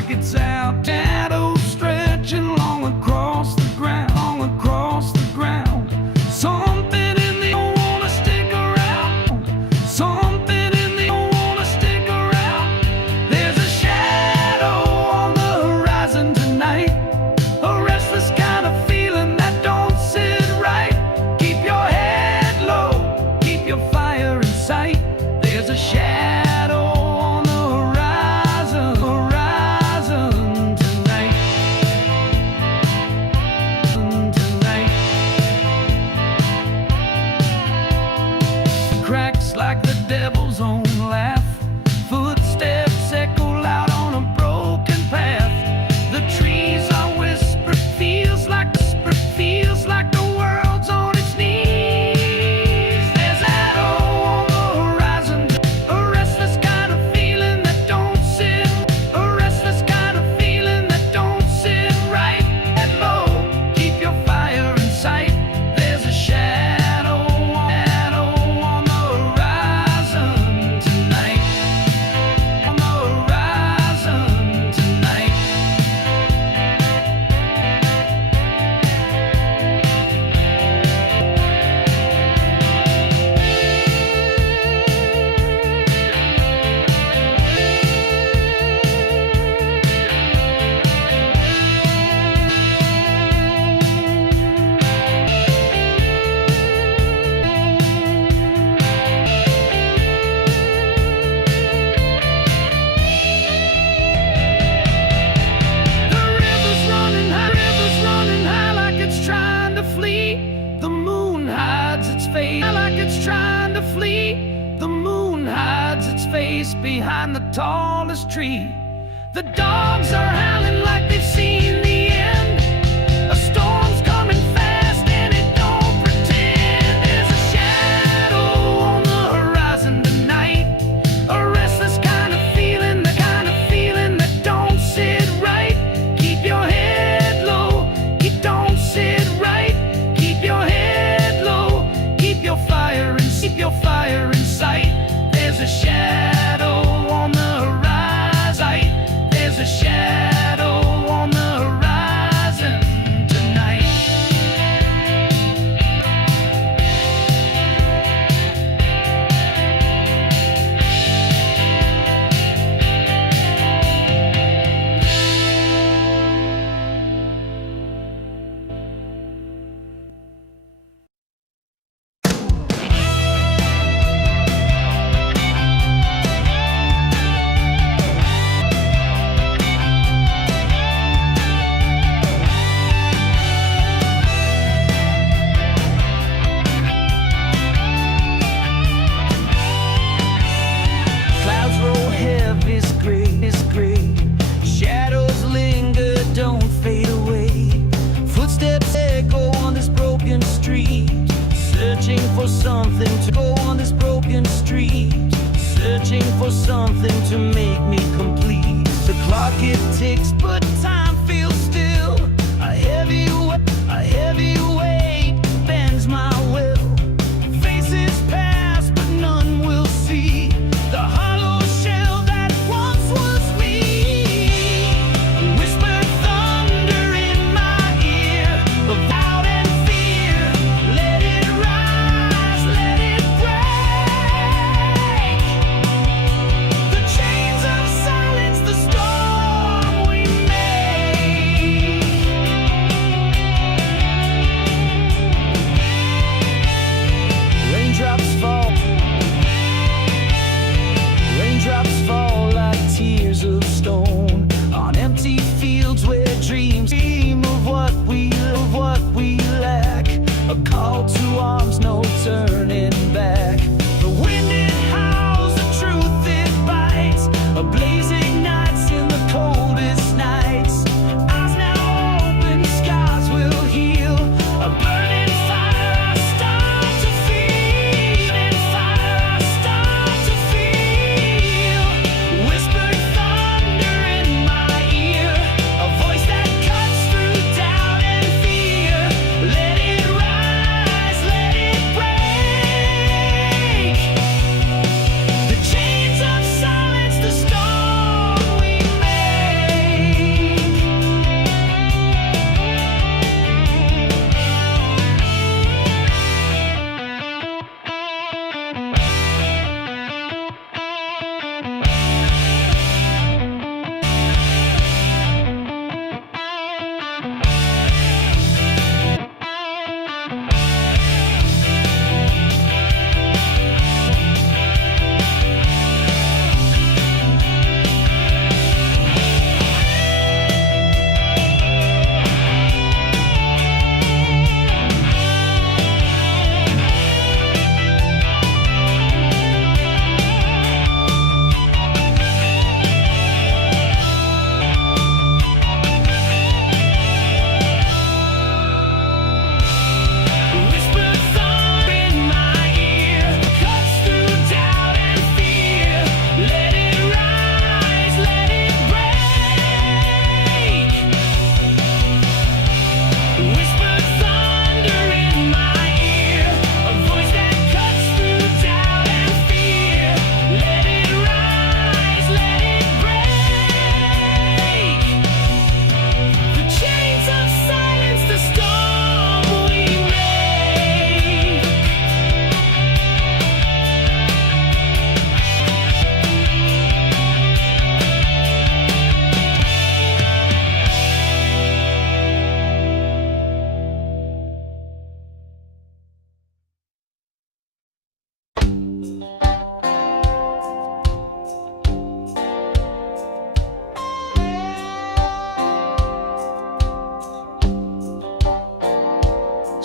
gets out, shadows stretching long across the ground, long across the ground. Something in the don't wanna stick around. Something in the don't wanna stick around. There's a shadow on the horizon tonight, a restless kind of feeling that don't sit right. Keep your head low, keep your fire in sight. There's a shadow on the horizon, horizon tonight, tonight. Cracks like the devil's own laugh, footsteps echo loud on a broken path. The trees are whispered, feels like the world's on its knees. There's a shadow on the horizon, a restless kind of feeling that don't sit, a restless kind of feeling that don't sit right. And low, keep your fire in sight. There's a shadow on the horizon tonight, on the horizon tonight. The river's running high like it's trying to flee. The moon hides its face like it's trying to flee. The moon hides its face behind the tallest tree. The dogs are howling like they've seen the end. A storm's coming fast and it don't pretend. There's a shadow on the horizon tonight, a restless kind of feeling, the kind of feeling that don't sit right. Keep your head low, don't sit right. Keep your head low, keep your fire in sight. There's a shadow on the horizon. There's a shadow on the horizon tonight. Clouds roll heavy, it's gray. Shadows linger, don't fade away. Footsteps echo on this broken street, searching for something to go on this broken street, searching for something to make me complete. The clock it ticks, but time feels still. A heavy weight bends my will. Faces pass, but none will see the hollow shell that once was me. Whispered thunder in my ear, of doubt and fear. Let it rise, let it break. The chains of silence, the storm we made.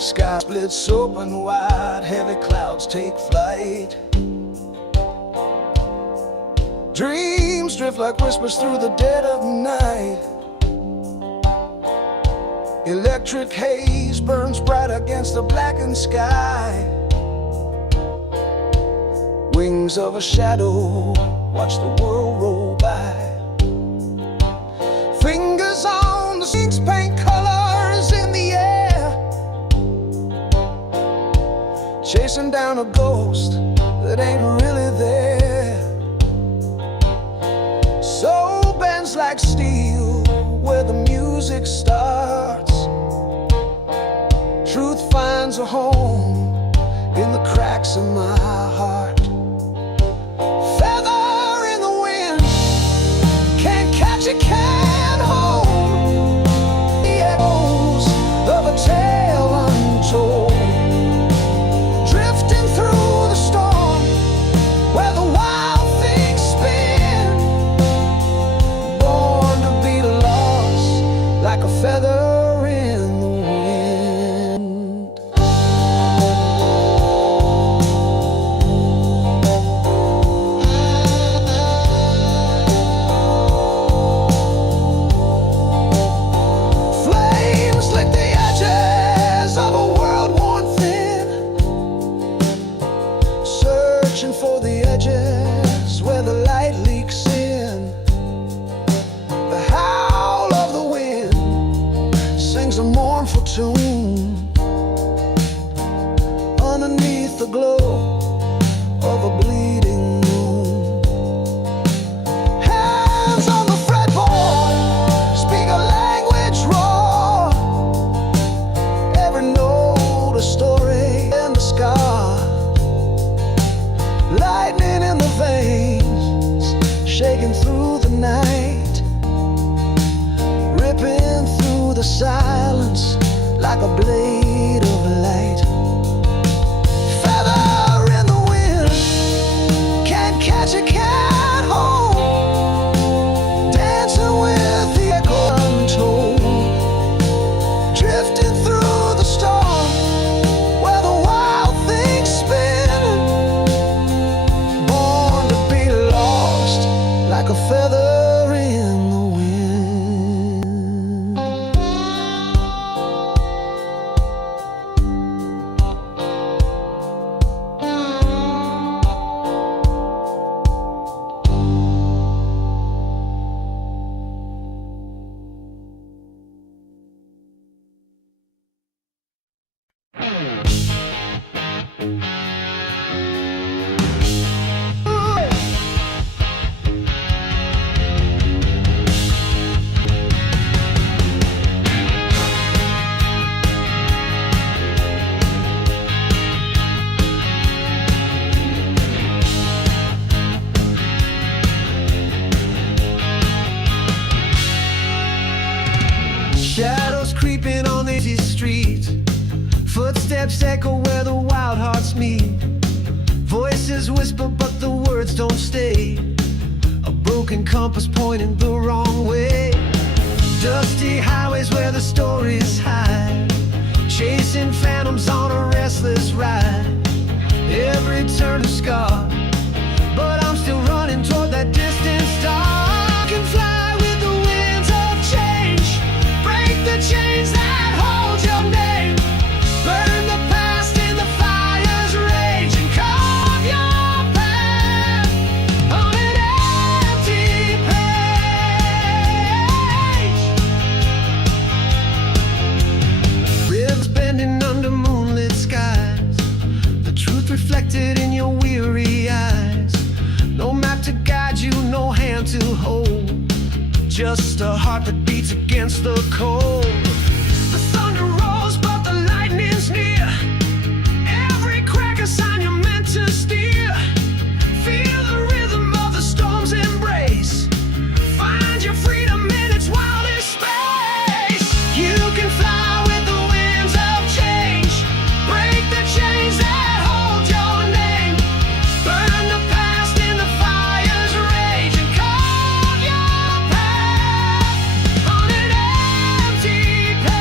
Sky splits open wide, heavy clouds take flight. Dreams drift like whispers through the dead of night. Electric haze burns bright against the blackened sky. Wings of a shadow watch the world roll by. Fingers on the strings paint colors in the air, chasing down a ghost that ain't really there. Soul bends like steel where the music starts. Truth finds a home in the cracks of my heart. Feather in the wind, can't catch it, can't hold. The echoes of a tale untold, drifting through the storm where the wild things spin. Born to be lost like a feather in the wind. Flames lit the edges of a world worn thin, searching for the edges where the light leaks in. The howl of the wind sings a mournful tune underneath the glow of a bleeding moon. Hands on the fretboard speak a language raw, every note a story and a scar. Lightning in the veins, shaking through the night, ripping through the silence like a blade of light. Feather in the wind, can't catch it, can't hold. Dancing with the echo untold, drifting through the storm where the wild things spin. Born to be lost like a feather in the wind. Shadows creeping on the empty street, footsteps echo where the wild hearts meet. Voices whisper but the words don't stay, a broken compass pointing the wrong way. Dusty highways where the stories hide, chasing phantoms on a restless ride. Every turn a scar, but I'm still running toward that distant star. I can fly with the winds of change, break the chains that hold your name, burn the past in the fire's rage, and carve your path on an empty page. Rivers bending under moonlit skies, the truth reflected in your weary eyes. No map to guide you, no hand to hold, just a heart that beats against the cold. The thunder rolls but the lightning's near, every crack a sign you're meant to steer. Feel the rhythm of the storm's embrace, find your freedom in its wildest space. You can fly with the winds of change, break the chains that hold your name, burn the past in the fire's rage, and carve your path on an empty page.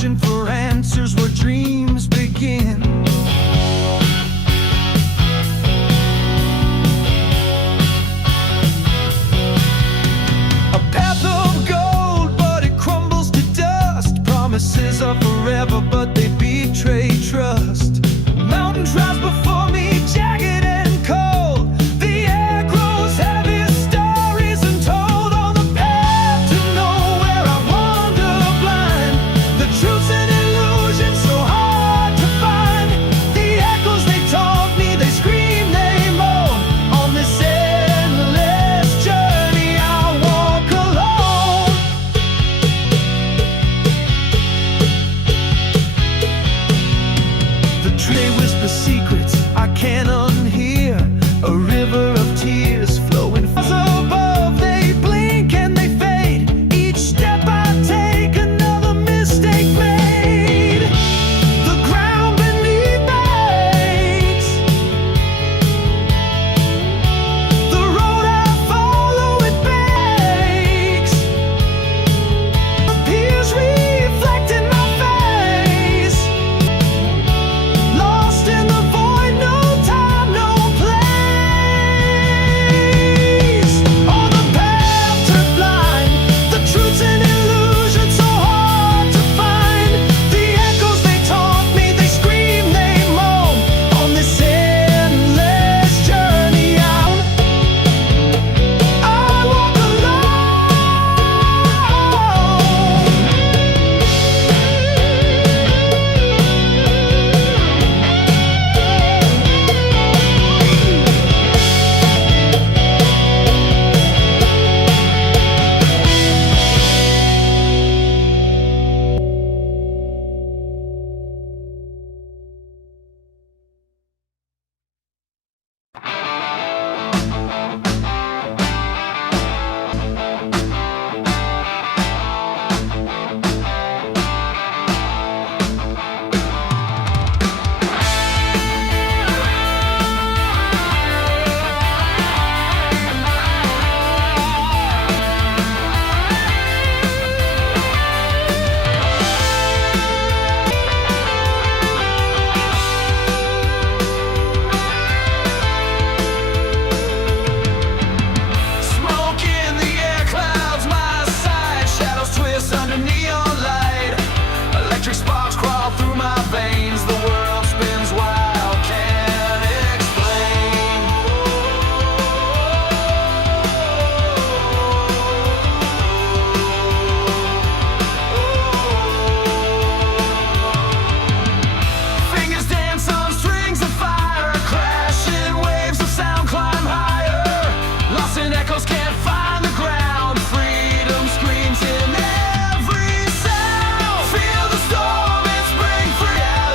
searching for answers where dreams begin. A path of gold, but it crumbles to dust. Promises are forever, but they betray trust. Mountain rise before me, jagged and cold. The air grows heavy, stories untold. On the path to nowhere, I wander blind. The truth's an illusion, so hard to find. The echoes they taunt me, they scream, they moan. On this endless journey, I walk alone. The tree whispers secrets I can't unhear. A river of tears flowing above. They blink and they fade. Each step I take, another mistake made. The ground beneath aches. The road I follow, it breaks. Appears reflecting my face. Lost in the void, no time, no place. On the path turned blind, the truth's an illusion, so hard to find. The echoes they taunt me, they scream, they moan. On this endless journey out, I walk smoke in the air, clouds my sight. Shadows twist under neon light. Electric sparks crawl through my veins. The world spins wild, can't explain. Fingers dance on strings of fire. Crashing waves of sound climb higher. Lost in echoes, can't find the ground. Freedom screams in every sound. Feel the storm, it's spring free.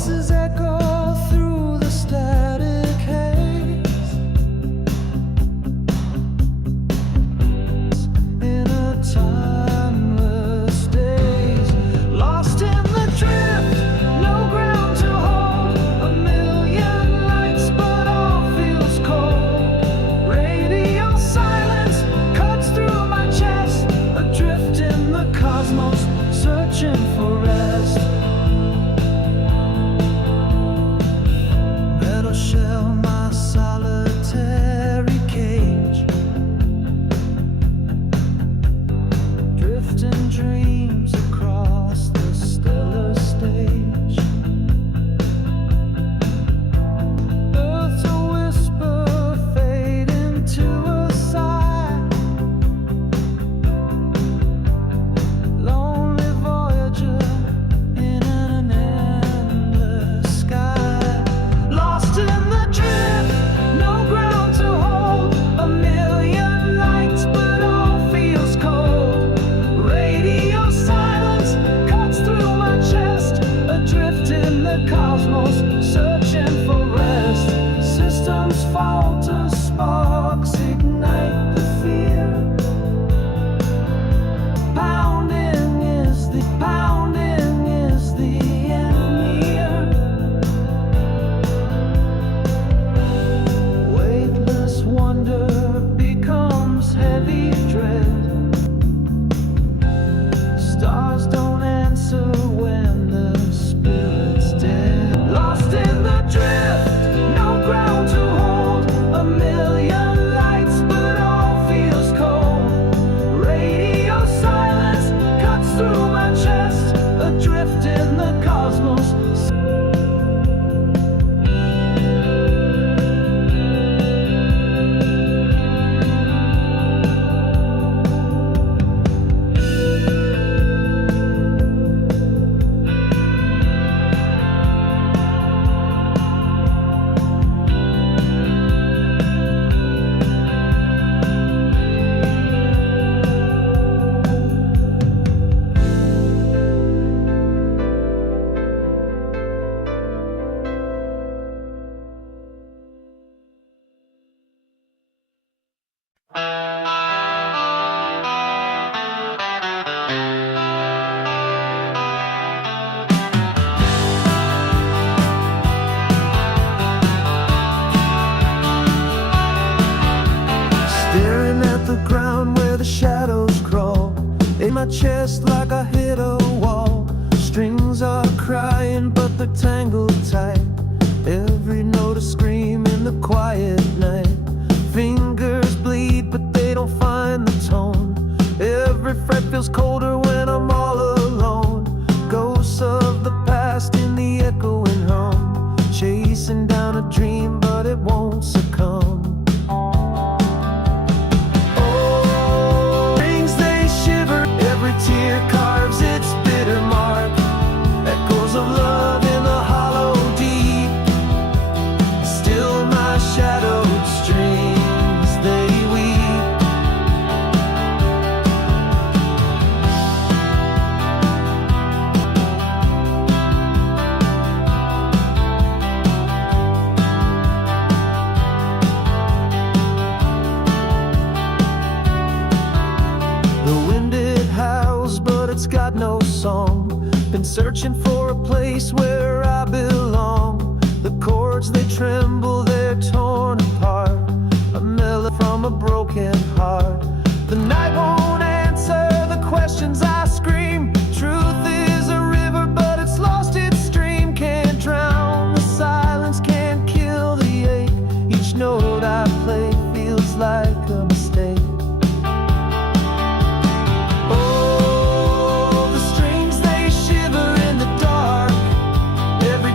voices echo through the static haze. In a timeless daze, lost in the drift, no ground to hold. A million lights, but all feels cold. Radio silence cuts through my chest, adrift in the cosmos, searching for rest. Metal shell, my solitary cage. Drifting dreams across the stellar stage. Earth's a whisper, fade into a sigh. Lonely voyager in an endless sky. Lost in the drift, no ground to hold. A million lights, but all feels cold. Radio silence cuts through my chest, adrift in the cosmos, searching for rest. Systems falter, sparks ignite the fear. Pounding is the end near. Weightless wonder becomes heavy dread. Stars don't answer when the spirit's dead. Lost in the drift, no ground to hold. A million lights, but all feels cold. Radio silence cuts through my chest, adrift in the cosmos. Staring at the ground where the shadows crawl. In my chest like I hit a wall. Strings are crying but they're tangled tight. Every note a scream in the quiet night. Fingers bleed but they don't find the tone. Every fret feels colder when I'm all alone. Ghosts of the past in the echoing hum. Chasing down a dream but it won't succumb. Rings they shiver, every tear carves its bitter mark. Echoes of love in the hollow deep. Still my shadowed strings they weep. The wind it howls but it's got no song. Been searching for a place where I belong. The chords they tremble, they're torn apart. A melody from a broken heart. The night won't answer the questions I scream. Truth is a river but it's lost its stream. Can't drown the silence, can't kill the ache. Each note I play feels like a mistake. Oh, the strings they shiver in the dark.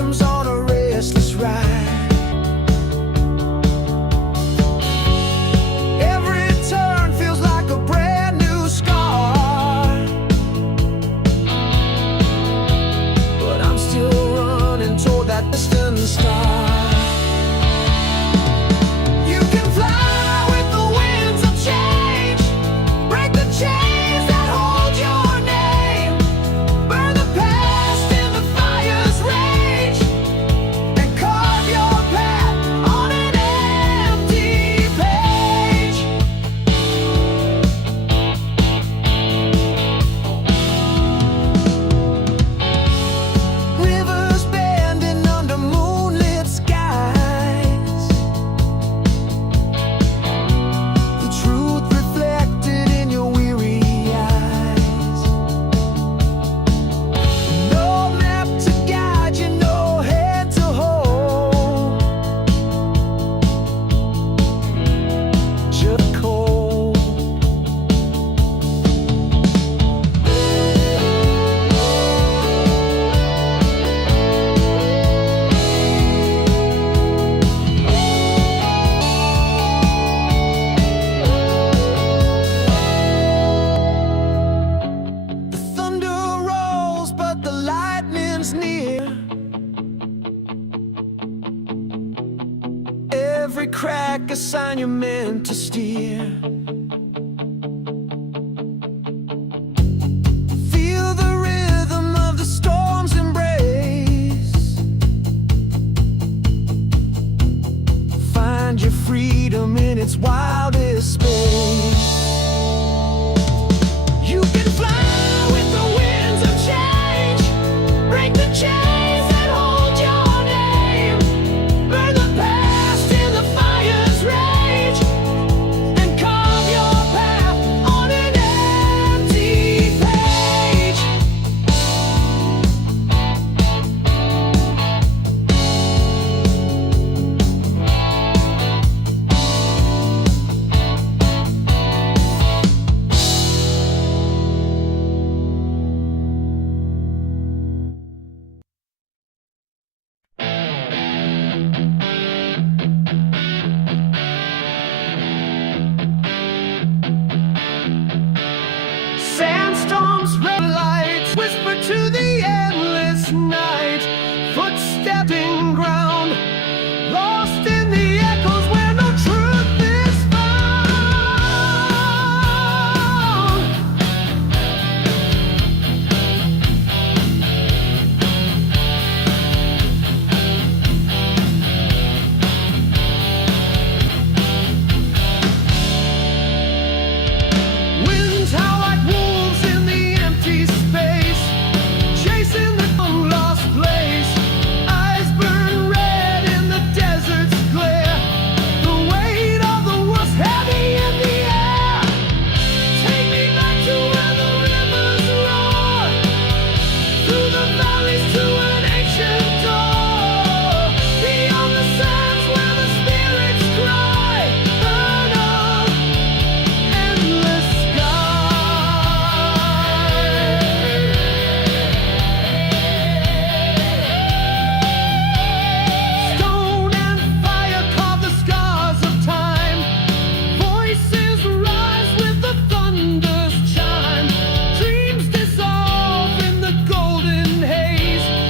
phantoms on a restless ride. Every turn feels like a brand new scar, but I'm still running toward that distant star. You can fly with the winds of change, break the chains that hold your name, burn the past in the fire's rage, and carve your path on an empty page. Rivers bending under moonlit skies, the truth reflected in your weary eyes. No map to guide you, no head to hold, just cold. The thunder rolls, but the lightning's near. Every crack a sign you're meant to steer. Feel the rhythm of the storm's embrace. Find your freedom in its wildest space. You can fly with the winds of change, break the chains that hold your name, burn the past in the fire's rage, and carve your path on an empty page. Sandstorms, red lights, whisper to the endless night. Footstepping ground, lost in the echoes where no truth is found. Winds howl like wolves in the empty space, chasing the long-lost place. Eyes burn red in the desert's glare. The weight of the world's heavy in the air. Take me back to where the rivers roar, through the valleys to an ancient door, beyond the sands where the spirits cry, burn up endless sky. Stone and fire carve the scars of time. Voices rise with the thunder's chime. Dreams dissolve in the golden haze.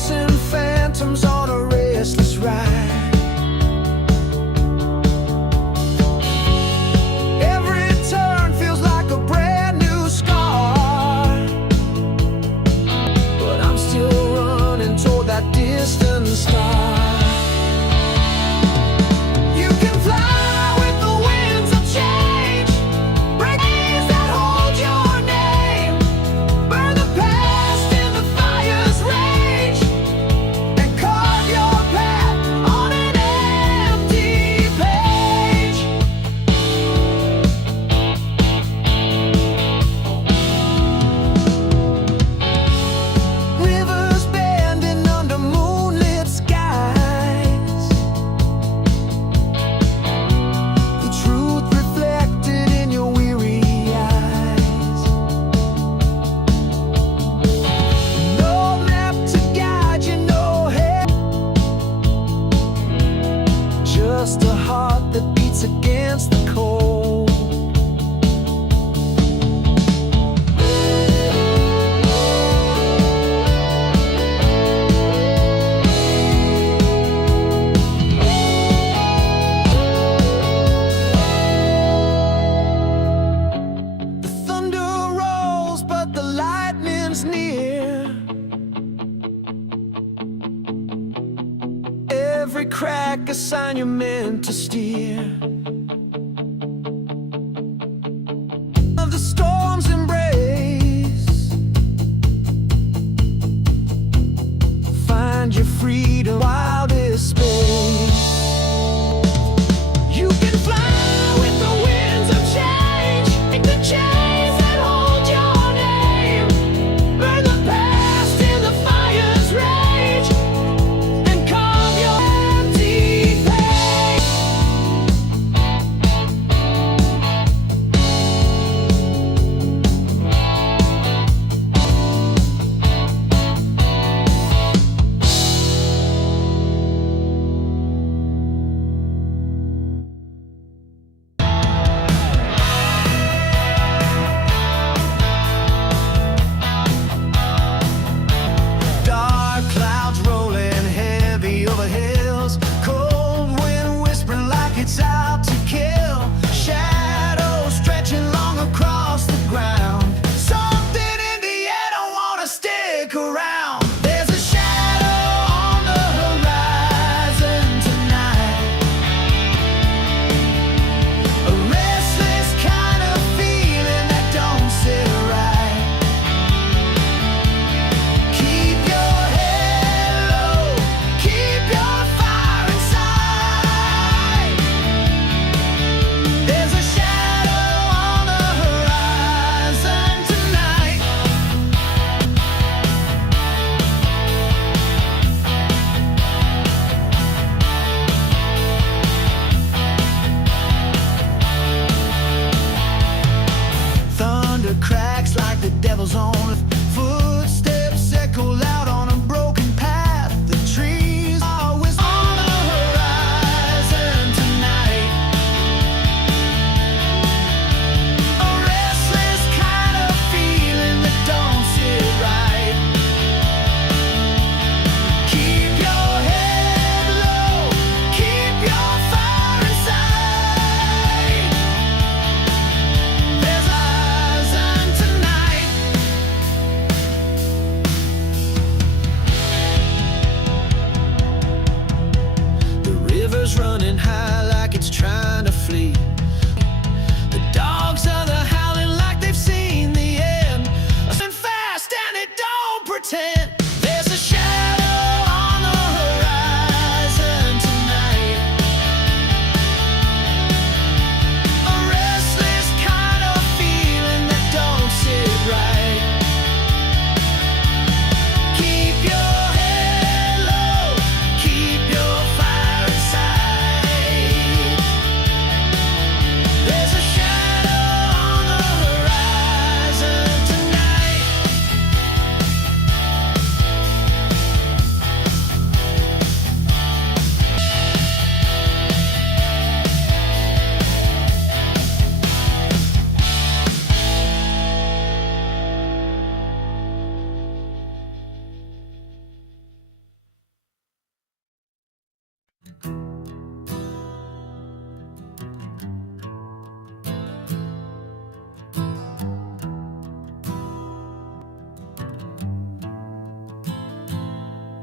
chasing phantoms on a restless ride. Every turn feels like a brand new scar, but I'm still running toward that distant star. You can fly with the winds of change, break these that hold your name, burn the past in the fire's rage, and carve your path on an empty page. Rivers bending under moonlit skies, the truth reflected in your weary eyes. No map to guide you, no head, just a heart that beats against the cold. The thunder rolls, but the lightning's near. Every crack a sign you're meant to steer. Of the storm's embrace, find your freedom, wildest space. You can fly with the winds of change, take the chains that hold your name, burn the past in the fire's rage, and carve your empty page. Dark clouds rolling heavy over hills, cold wind whispering like it's out to kill, shadows stretching long across the ground. Something in the air don't wanna stick around. There's a shadow on the horizon tonight, a restless kind of feeling that don't sit right. Keep your head low, keep your fire inside. There's a shadow on the horizon tonight. Thunder cracks like the devil's own. Footsteps echo loud on a broken path. The trees are whispering on the horizon tonight. A restless kind of feeling that don't sit right. Keep your head low, keep your fire inside. There's a horizon tonight. The river's running high like it's trying to flee. The dogs are the howling like they've seen the end. Listen fast and it don't pretend. There's a shadow on the horizon tonight. A restless kind of feeling that don't sit right. Keep your head low, keep your fire inside. There's a shadow on the horizon tonight.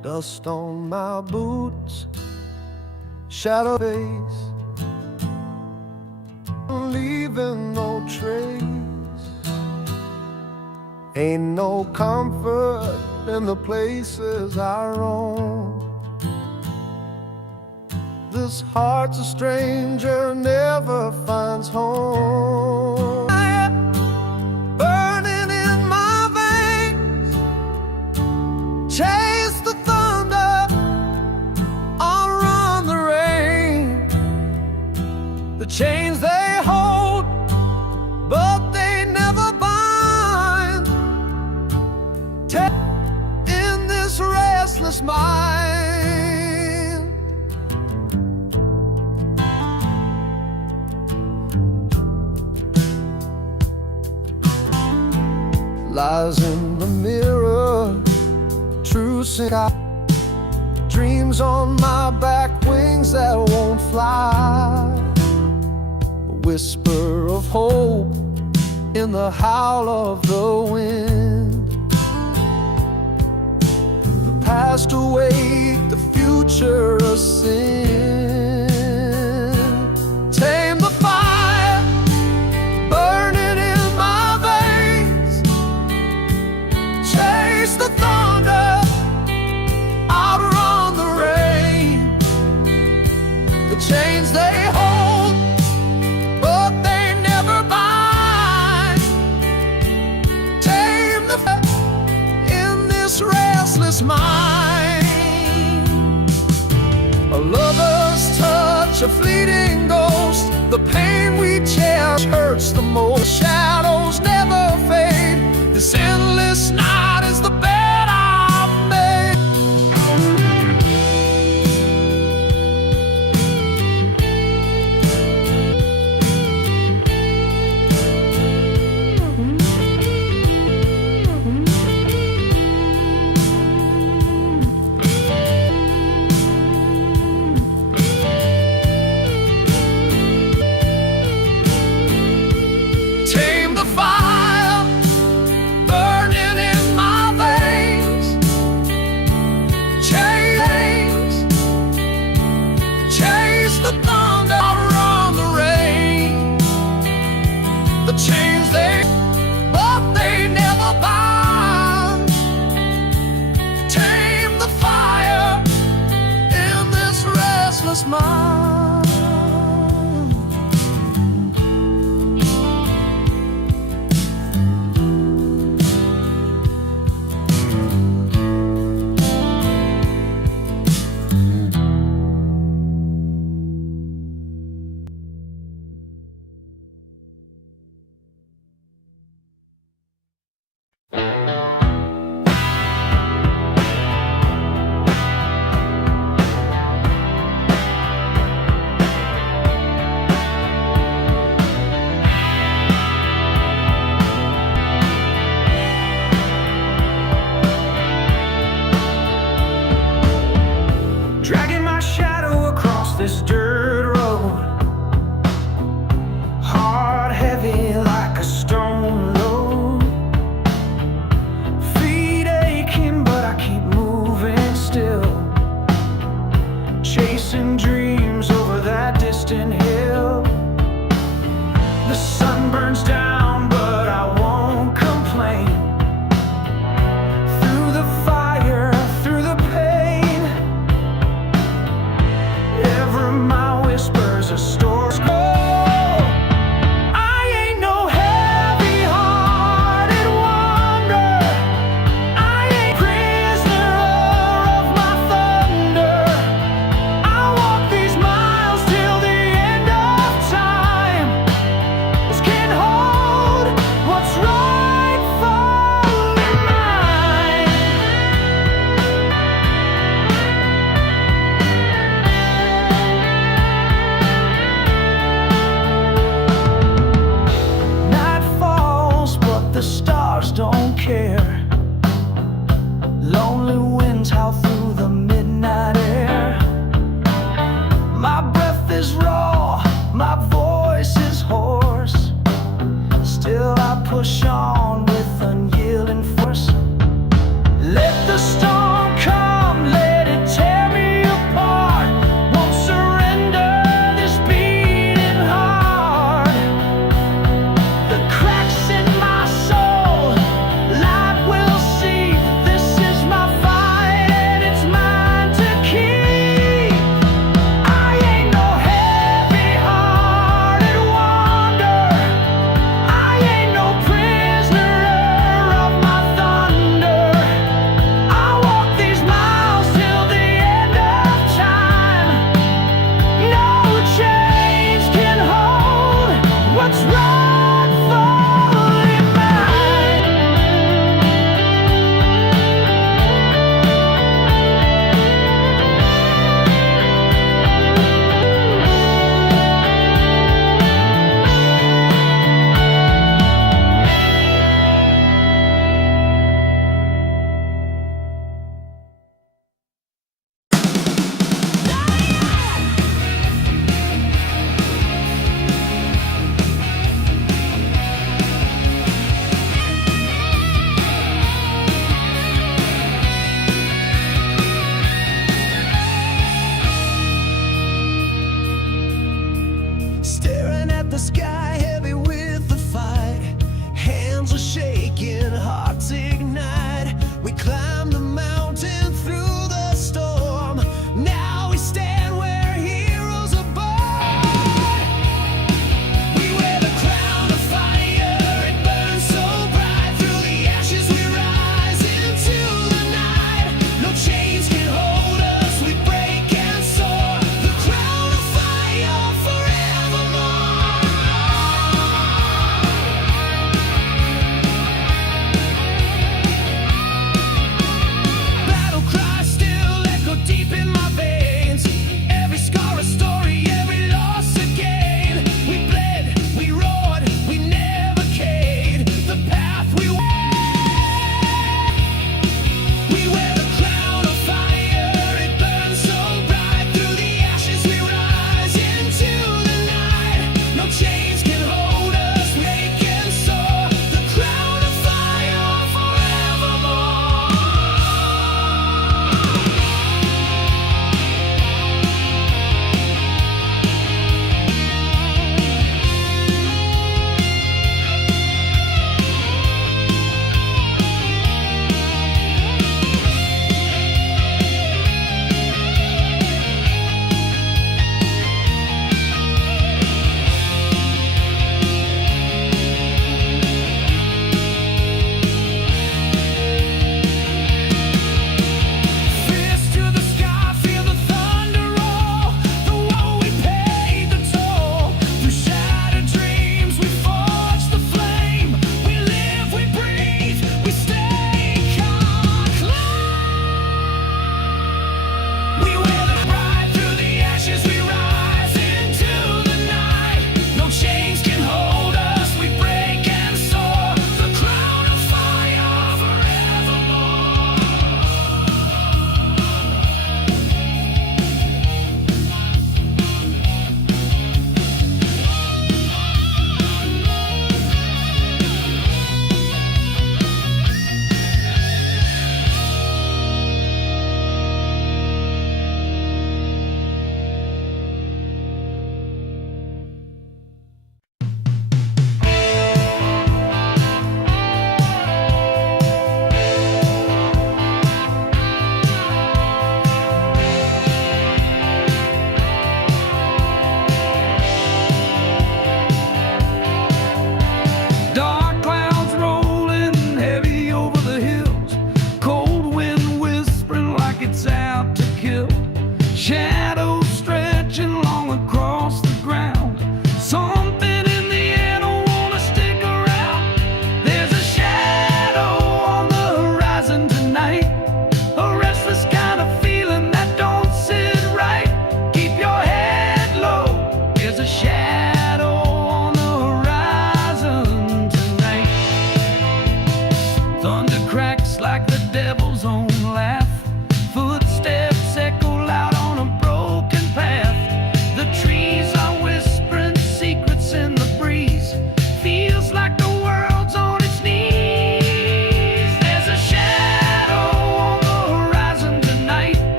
Dust on my boots, shadow face, leaving no trace. Ain't no comfort in the places I roam. This heart's a stranger, never finds home. Burning in my veins, chase the thunder, outrun the rain. The chains they hold, but they never bind. In this restless mind, lies in the mirror, true sin. Dreams on my back, wings that won't fly. A whisper of hope in the howl of the wind. The past await, the future a sin. Tame the fire burning in my veins, chase the thunder, outrun the rain. The chains they hold, but they never bind. Tame the fire in this restless mind. A lover's touch, a fleeting ghost. The pain we cherish hurts the most. Shadows never fade. This endless night is the bed I've made. Tame the fire burning in my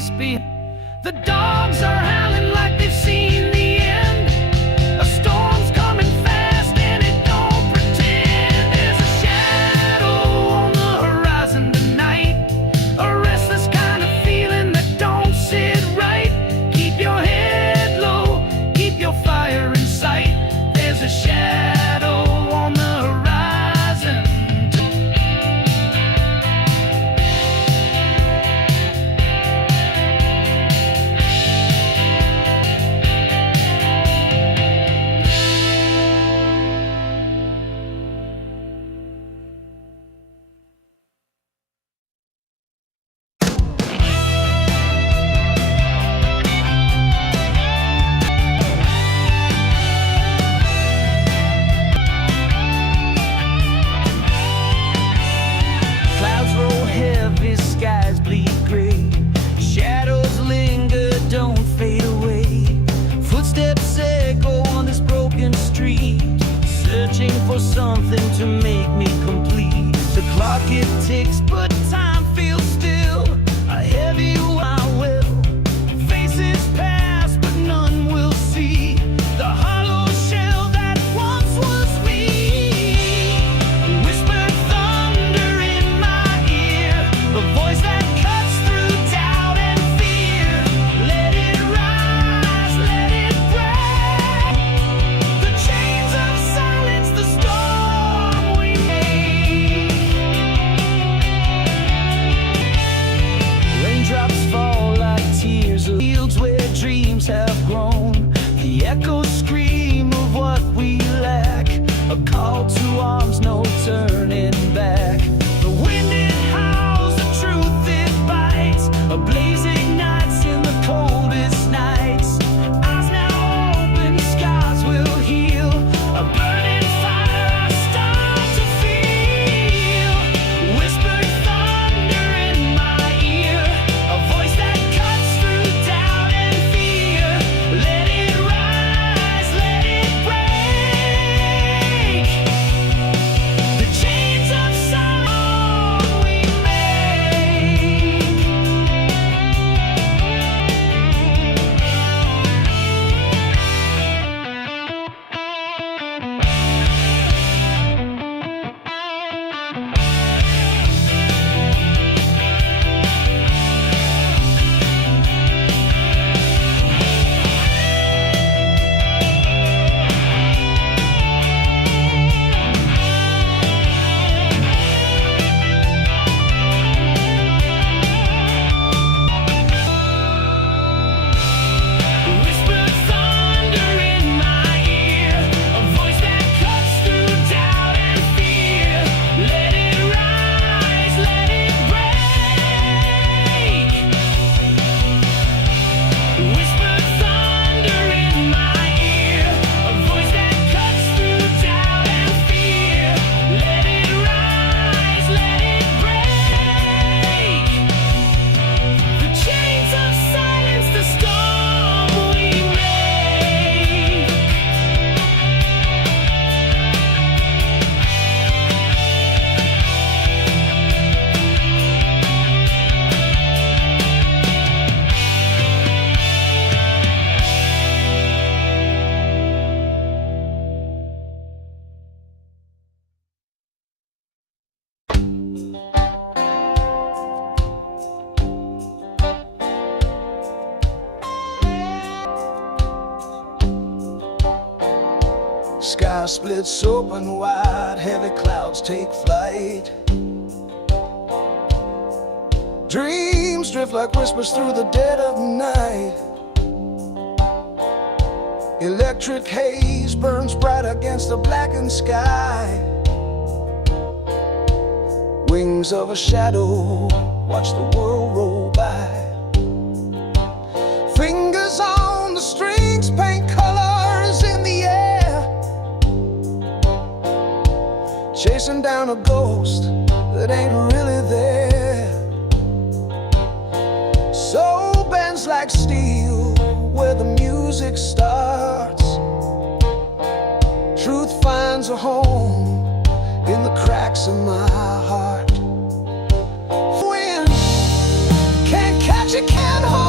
face behind. The dogs are howling like they've seen the end. A storm's coming fast and it don't pretend. There's a shadow on the horizon tonight, a restless kind of feeling that don't sit right. Keep your head low, keep your fire in sight. There's a shadow on the horizon. Clouds roll heavy, skies bleed gray. Shadows linger, don't fade away. Footsteps echo on this broken street, searching for something to make me complete. The clock it ticks, but time feels still. A heavy wild will. Faces pass, but none will see the hollow shell that once was me. Whispered thunder in my ear, a voice that cuts through doubt and fear. Let it rise, let it break. The chains of silence, the storm we made. Raindrops fall like tears of fields where dreams have grown. The echoes scream of what we lack, a call to arms, no turning back. The wind it howls, the truth it bites, a blaze ignites in the coldest nights. Eyes now open, scars will heal, a burning fire I start to feel. Whispered thunder in my ear, a voice that cuts through doubt and fear. Let it rise, let it break. The chains of silence we make. Whispered thunder in my ear, a voice that cuts through doubt and fear. Let it rise, let it break. Whispered thunder in my ear, a voice that cuts through doubt and fear. Let it rise, let it break. The chains of silence, the storm we made. Sky splits open wide, heavy clouds take flight. Dreams drift like whispers through the dead of night. Electric haze burns bright against the blackened sky. Wings of a shadow watch the world roll by. Fingers on the strings paint colors in the air, chasing down a ghost that ain't really there. Soul bends like steel where the music starts. Truth finds a home in the cracks of my heart. Wind can't catch it, can't hold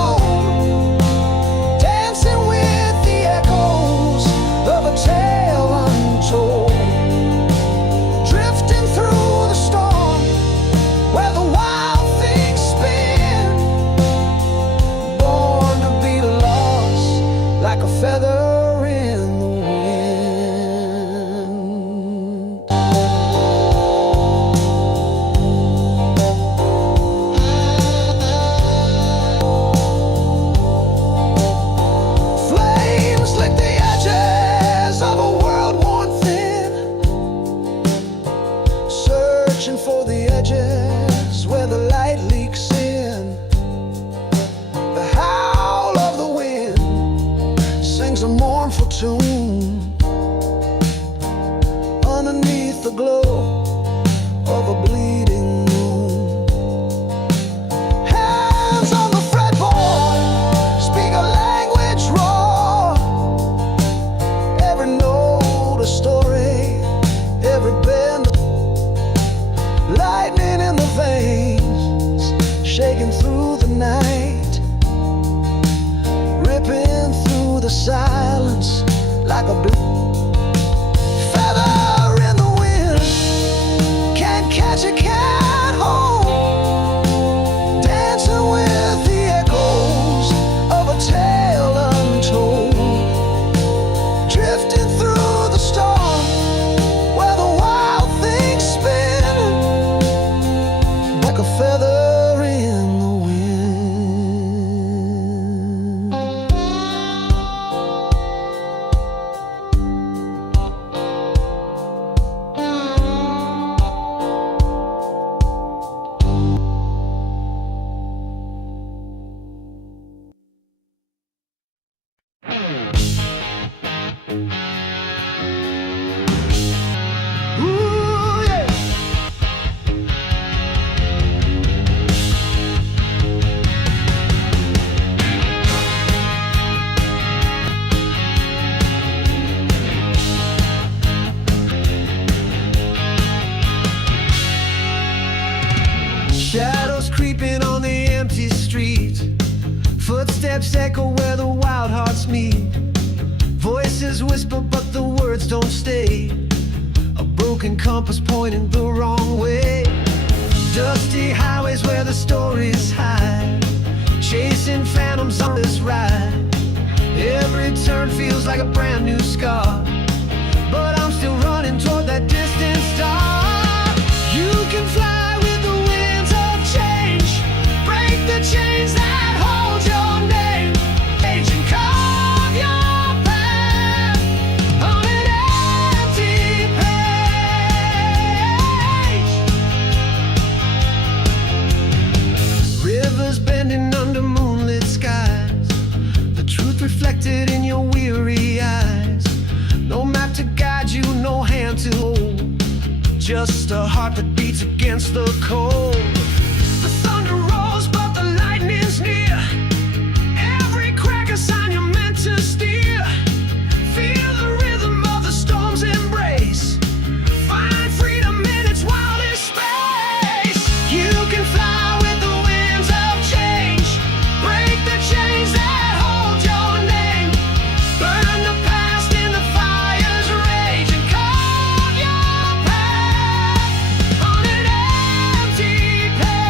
the glow of a bleeding moon. Hands on the fretboard, speak a language raw. Every note a story, every bend, lightning in the veins, shaking through the night, ripping through the silence like a feather in the wind. Can't catch it, can't hold, dancing with the echoes of a tale untold, drifting through the storm where the wild things spin like a feather in the wind. Ooh, yeah. Shadows creeping on the empty street, footsteps echo where the wild hearts meet. Voices whisper but the words don't stay, a broken compass pointing the wrong way. Dusty highways where the stories hide, chasing phantoms on this ride. Every turn feels like a brand new scar, but I'm still running toward that distant star. You can fly with the winds of change, break the chains that hold your name, age and carve your path on an empty page. Rivers bending under moonlit skies, the truth reflected in your weary eyes. No map to guide you, no hand to hold, just a heart that beats against the cold. The thunder rolls but the lightning's near, every crack a sign you're meant to steer. Feel the rhythm of the storm's embrace, find freedom in its wildest space. You can fly with the winds of change, break the chains that hold your name, burn the past in the fire's rage and carve your path on an empty page.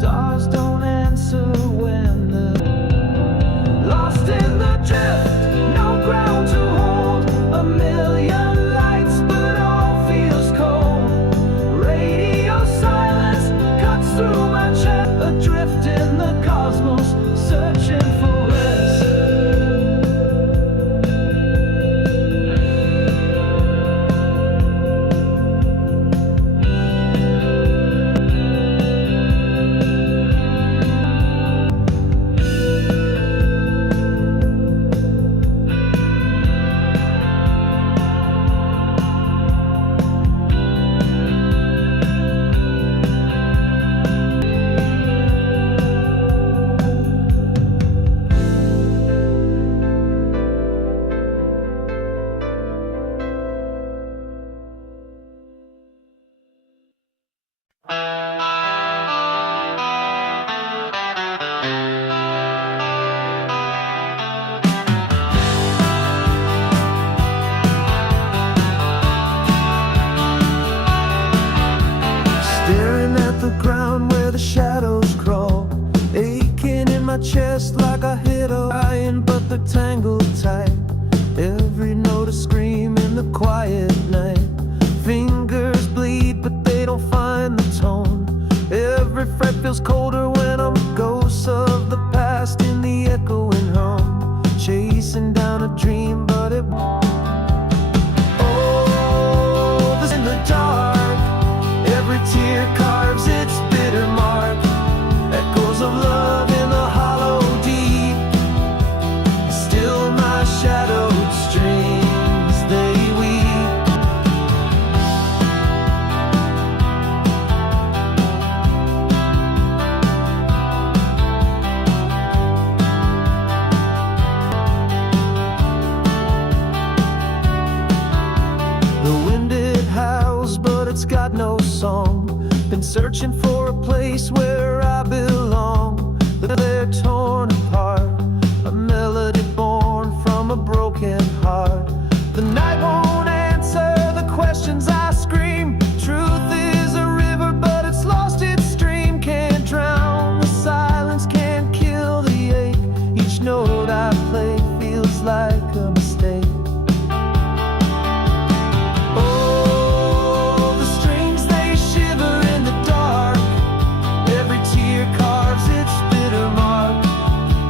Stars don't answer when they're lost in the drift. No ground to hold. A million lights, but all feels cold. Radio silence cuts through my chest. Adrift in the cosmos, searching for rest. Staring at the ground where the shadows crawl, aching in my chest like I hit a lion, but they're tangled tight. Every note a scream in the quiet night. Fingers bleed, but they don't find the tone. Every fret feels colder when I'm ghosts of the past in the echoing hum. Chasing down a dream, but it won't. Oh, this in the dark. Every tear carves its bitter mark. Echoes of love in the hollow deep. Still my shadowed streams, they weep. The wind it howls, but it's got no song. Been searching for a place where I belong. They're torn apart, a melody born from a broken heart. The night won't answer the questions I scream. Truth is a river, but it's lost its stream. Can't drown the silence, can't kill the ache. Each note I play feels like a mistake. Oh, the strings they shiver in the dark. Every tear carves its bitter mark.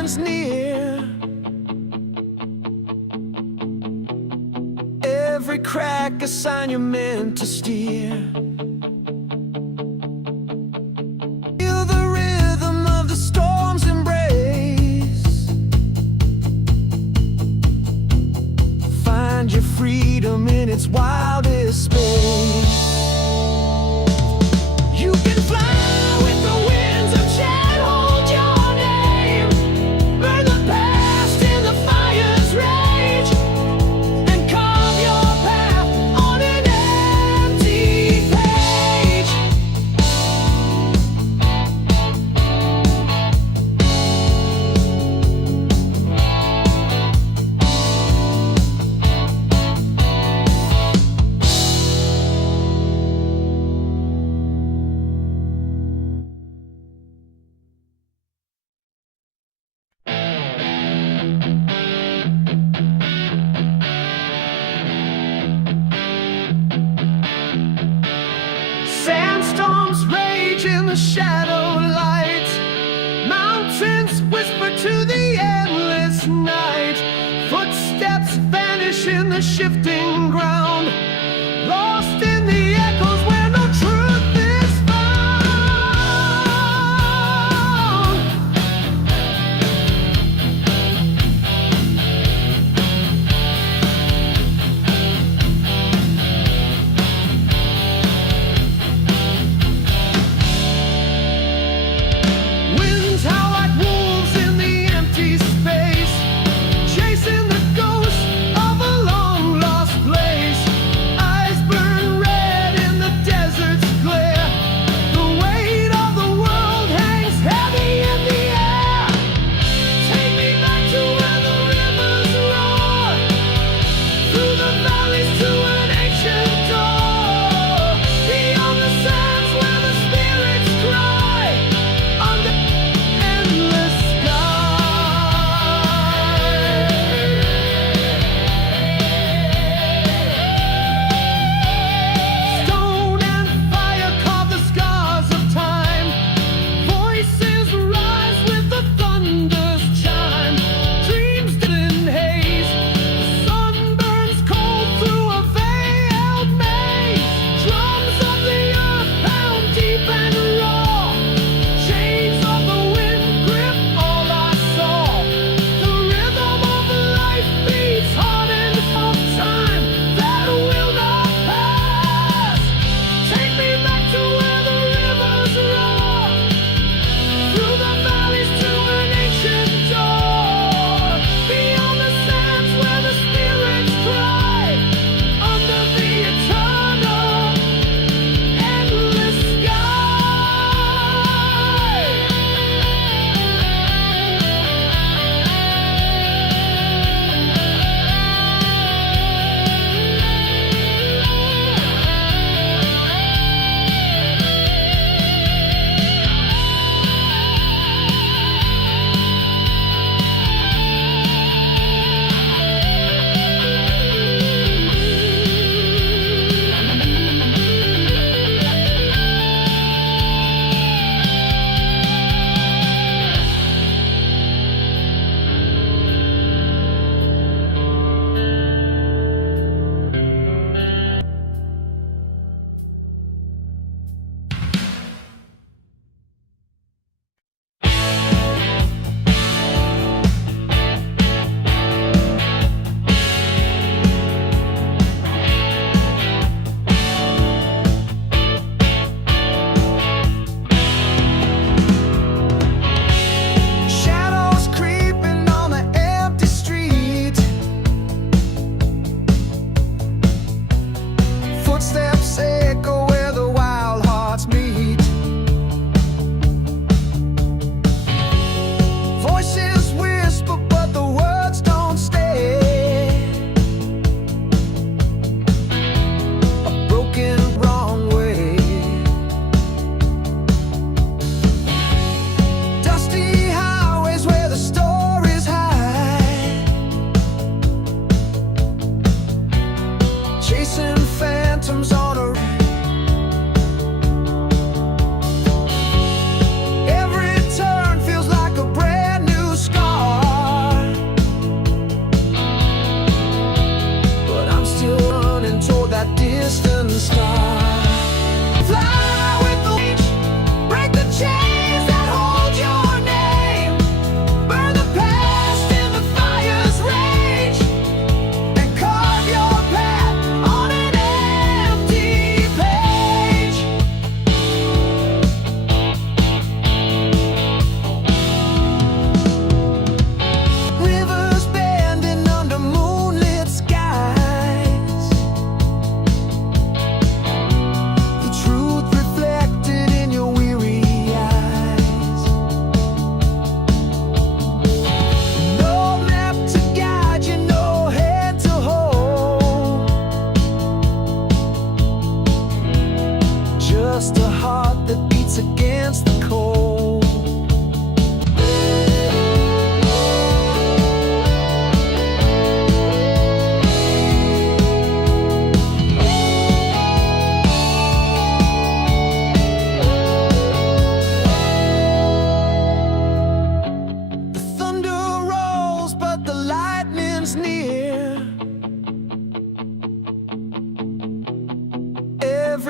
stands near. Every crack a sign you're meant to steer. Feel the rhythm of the storm's embrace. Find your freedom in its wildest space. You can fly with the winds of change. Hold your name. Burn the past in the fire's rage. And carve your path on an empty page. Sandstorms rage in the shadow light. Mountains whisper to the endless night. Footsteps vanish in the shifting ground. Lost in the echoes where no truth is found. Winds howl like wolves in the empty space, chasing the ghost of a long lost place.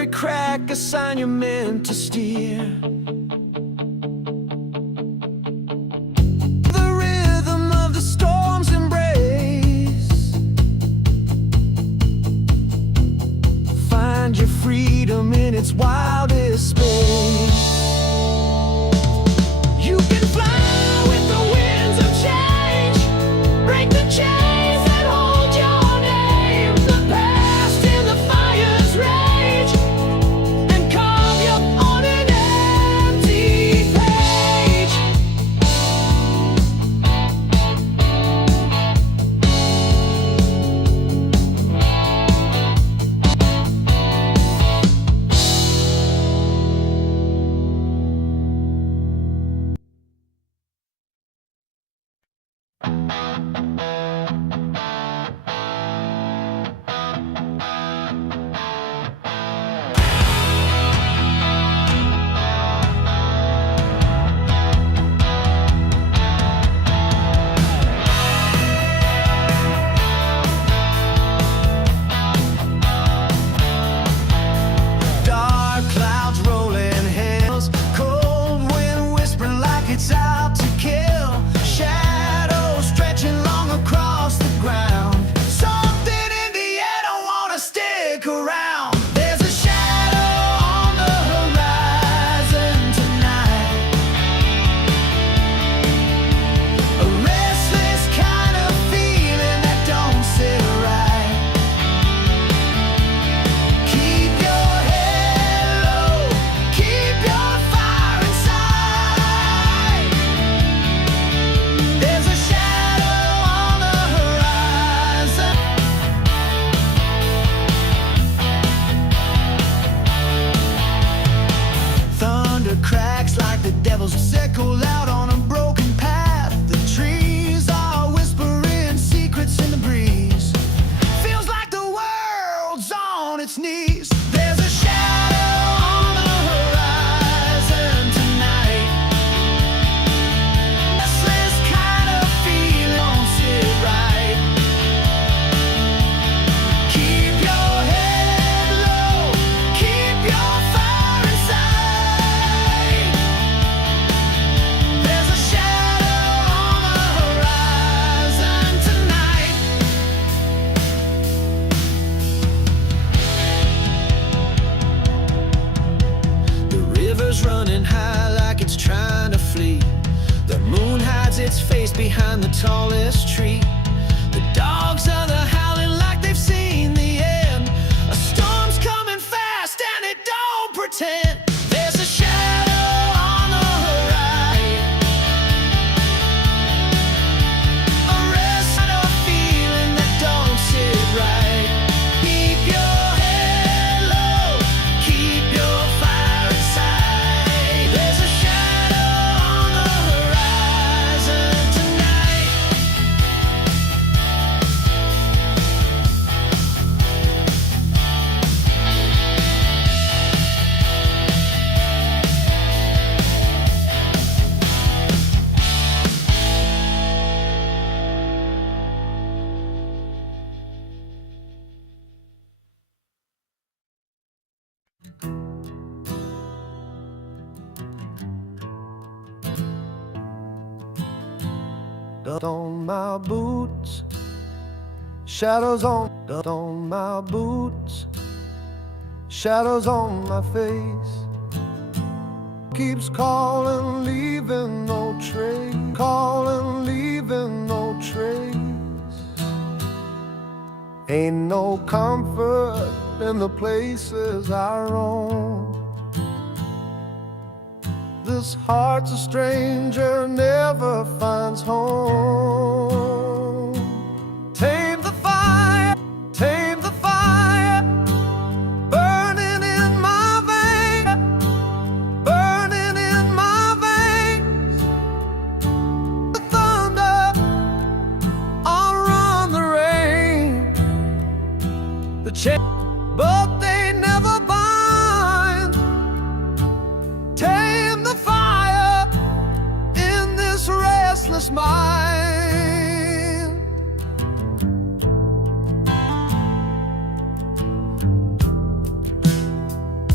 every crack a sign you're meant to steer. The rhythm of the storm's embrace. Find your freedom in its wildest space. You can fly with the winds of change. Break the chains that hold your name. The past in the fire's rage. And carve your on an empty page. Dark clouds rolling hills, cold wind whispering like it's out to kill. Shadows stretching long across the ground. Something in the air don't wanna stick around. There's a shadow on the horizon tonight. A restless kind of feeling that don't sit right. Keep your head low, keep your fire inside. There's a shadow on the horizon. Thunder cracks like the devil's echo loud on a broken path. The trees are whispering secrets in the breeze. Feels like the world's on its knees. There's a shadow on the horizon tonight. Restless kind of feeling don't sit right. Keep your head low, keep your fire inside. There's a shadow on the horizon tonight. The river's running high like it's trying to flee. The moon hides its face behind the tallest tree. The dogs are the howling like they've seen the end. A storm's coming fast and it don't pretend. There's a shadow on the horizon. A rest kind of feeling that don't sit right. Keep your head low, keep your fire inside. There's a shadow on the horizon tonight. Dust on my boots, shadows on my boots, shadows on my face. Keeps calling, leaving no trace. Calling, leaving no trace. Ain't no comfort in the places I roam. This heart's a stranger, never finds home. Tame the fire, burning in my veins, burning in my veins. The thunder, I'll run the rain. The chain, but they never bind. Tame the fire in this restless mind.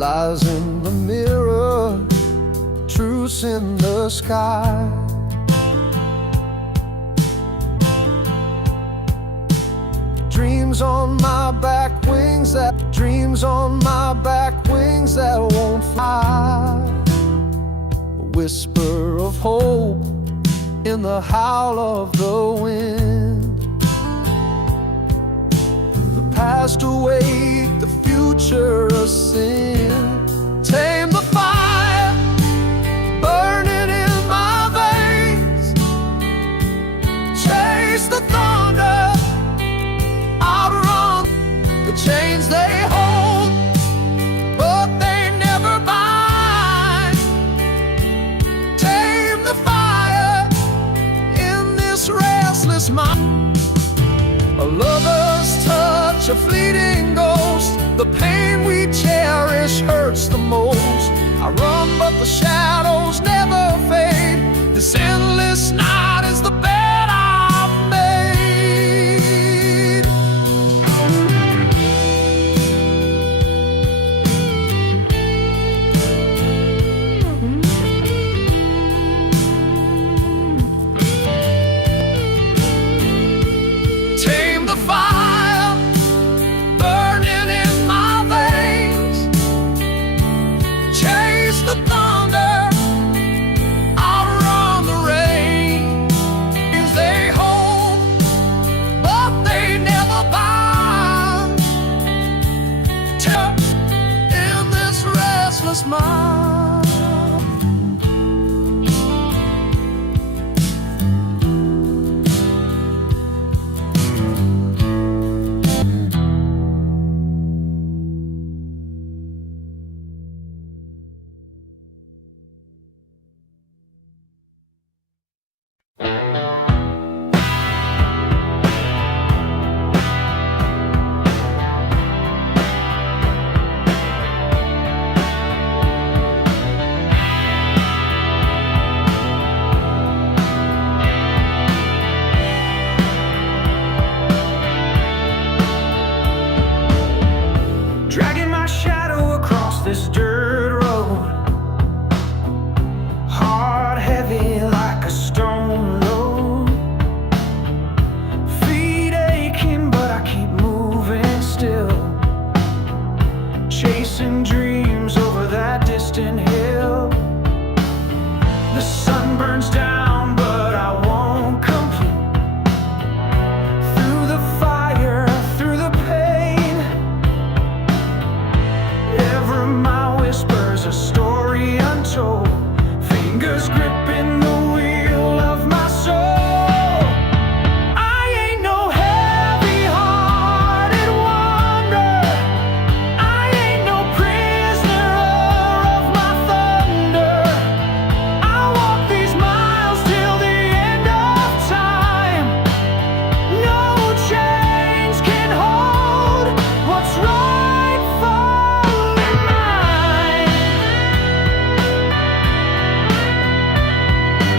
lies in the mirror, truths in the sky. Dreams on my back wings that won't fly. A whisper of hope in the howl of the wind. The past await, the future a sin. Tame the fire burning in my veins. Chase the thunder, outrun the chains they hold, but they never bind. Tame the fire in this restless mind. A lover's touch, a fleeting ghost. The pain we cherish hurts the most. I run but the shadows never fade. This endless night is the bed I've made. Tame the fire burning in my veins. Chase the thunder, outrun the rain. They hold, but they never bind. Terror in this restless mind. Dragging my shadow across this dirt road, heart heavy like a stone load, feet aching but I keep moving still, chasing dreams over that distant hill. The sun burns down but I won't complain. Through the fire, through the pain, every mile whispers a story untold. Fingers gripping the wheel of my soul. I ain't no heavy-hearted wanderer. I ain't no prisoner of my thunder. I walk these miles till the end of time. No chains can hold what's rightfully mine.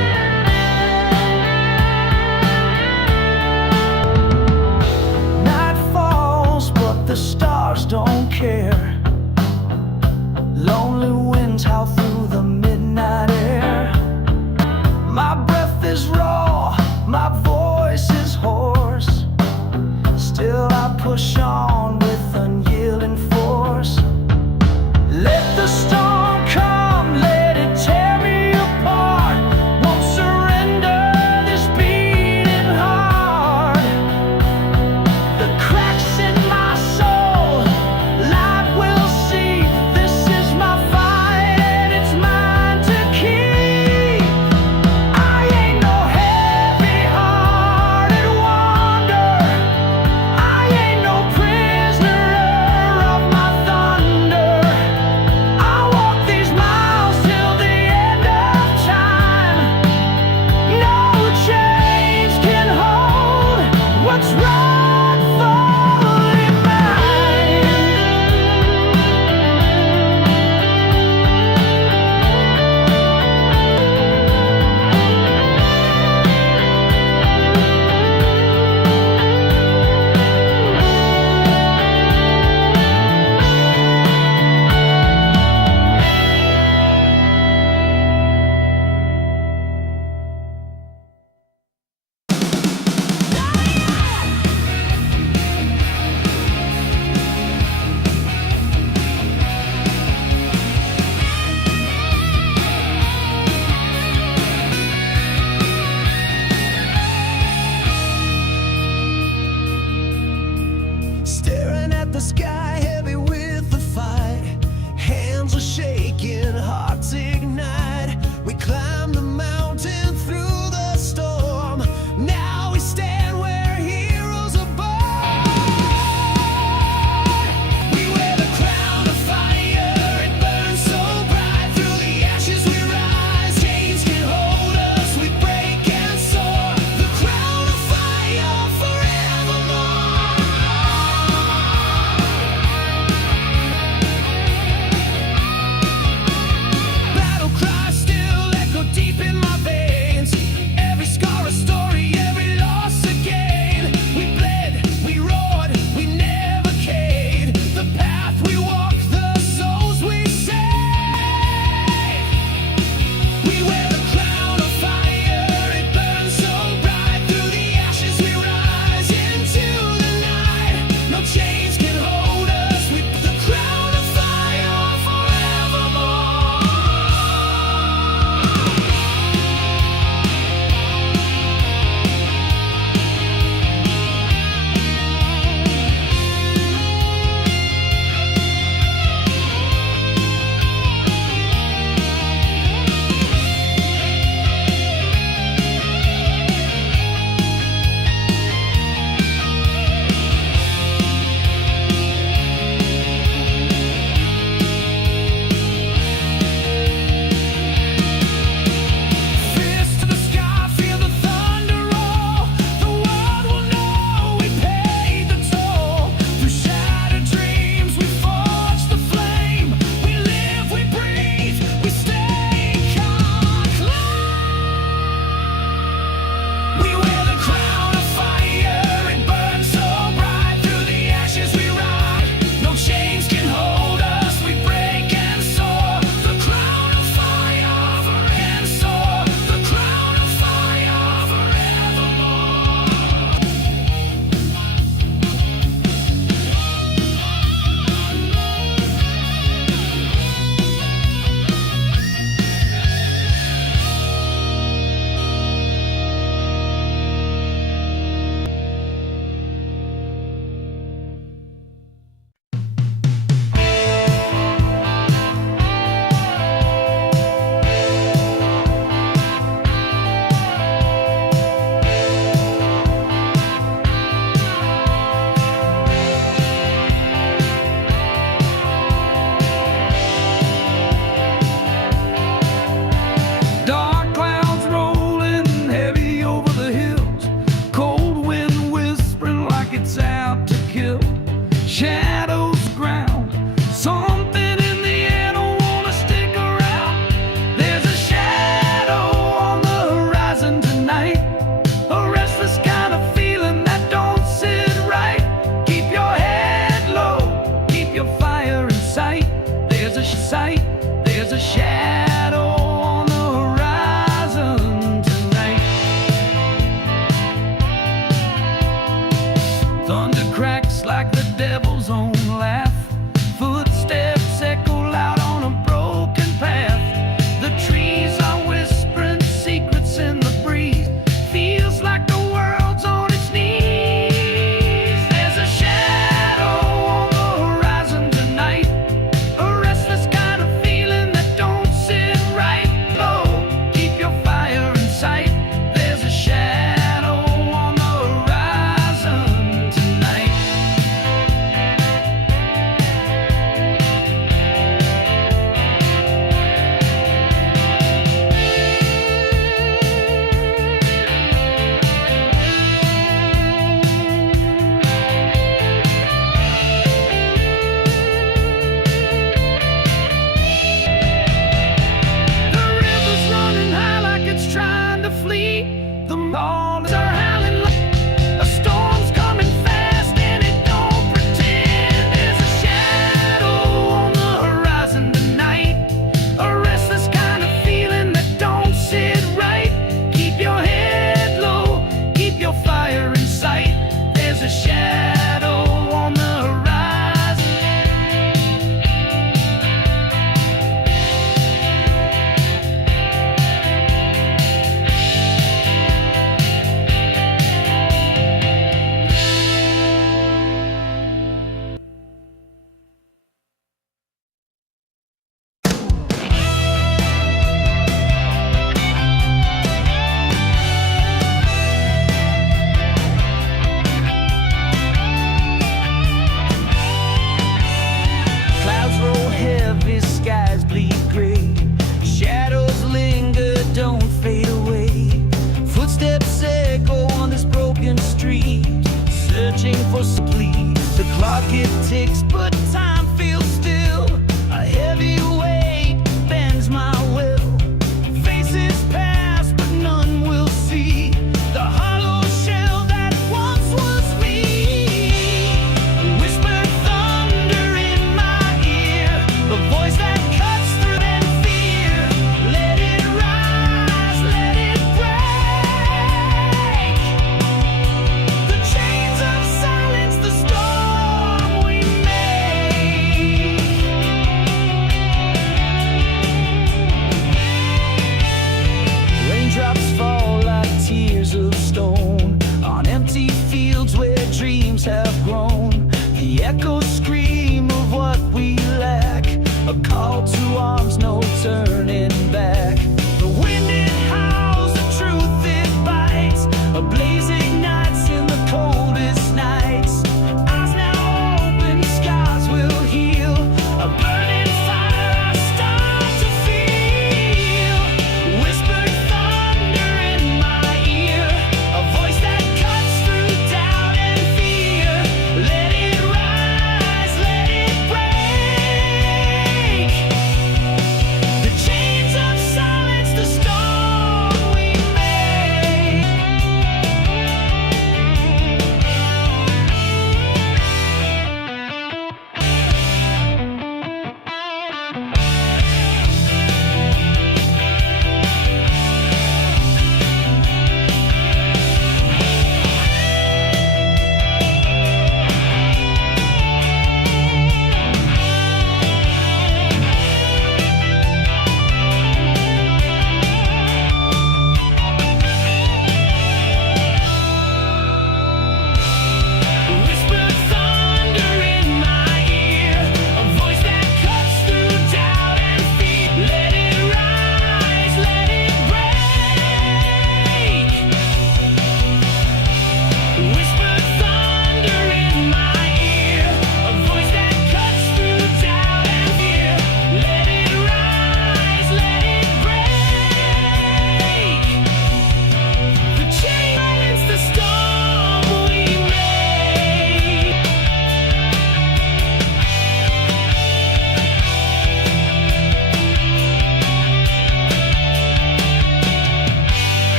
We wear the crown of fire, it burns so bright. Through the ashes we rise into the night. No chains can hold us. We put the crown of fire forevermore. Fist to the sky, feel the thunder roll. The world will know we paid the toll. Through shattered dreams, we forge the flame. We live, we breathe, we stay conclave. We wear the crown of fire, it burns so bright. Through the ashes we ride. No chains can hold us, we break and soar. The crown of fire forever and soar. The crown of fire forevermore. Dark clouds rolling heavy over the hills. Cold wind whispering like it's out to kill. Shadows ground. Something in the air don't wanna stick around. There's a shadow on the horizon tonight. A restless kind of feeling that don't sit right. Keep your head low. Keep your fire in sight. There's a sight. There's a shadow on the horizon tonight. Thunder cracks like the devil's own laugh. Footsteps echo loud on a broken path. The trees are whispering secrets in the breeze. Feels like the world's on its knees. There's a shadow on the horizon tonight. A restless kind of feeling that don't sit right. Low, keep your fire in sight. There's a shadow on the horizon tonight. The river's running high like it's trying to flee. The moles are howling like a storm's coming fast, and it don't pretend. There's a shadow on the horizon tonight. A restless kind of feeling that don't sit right. Keep your head low, keep your fire in sight. There's a shadow on the horizon. Clouds roll heavy, skies bleed gray. Shadows linger, don't fade away. Footsteps echo on this broken street, searching for sleep. The clock it ticks, but time feels still. A heavy weight bends my will. Faces pass, but none will see the hollow shell that once was me. Whispered thunder in my ear, a voice that cuts through and fear. Let it rise.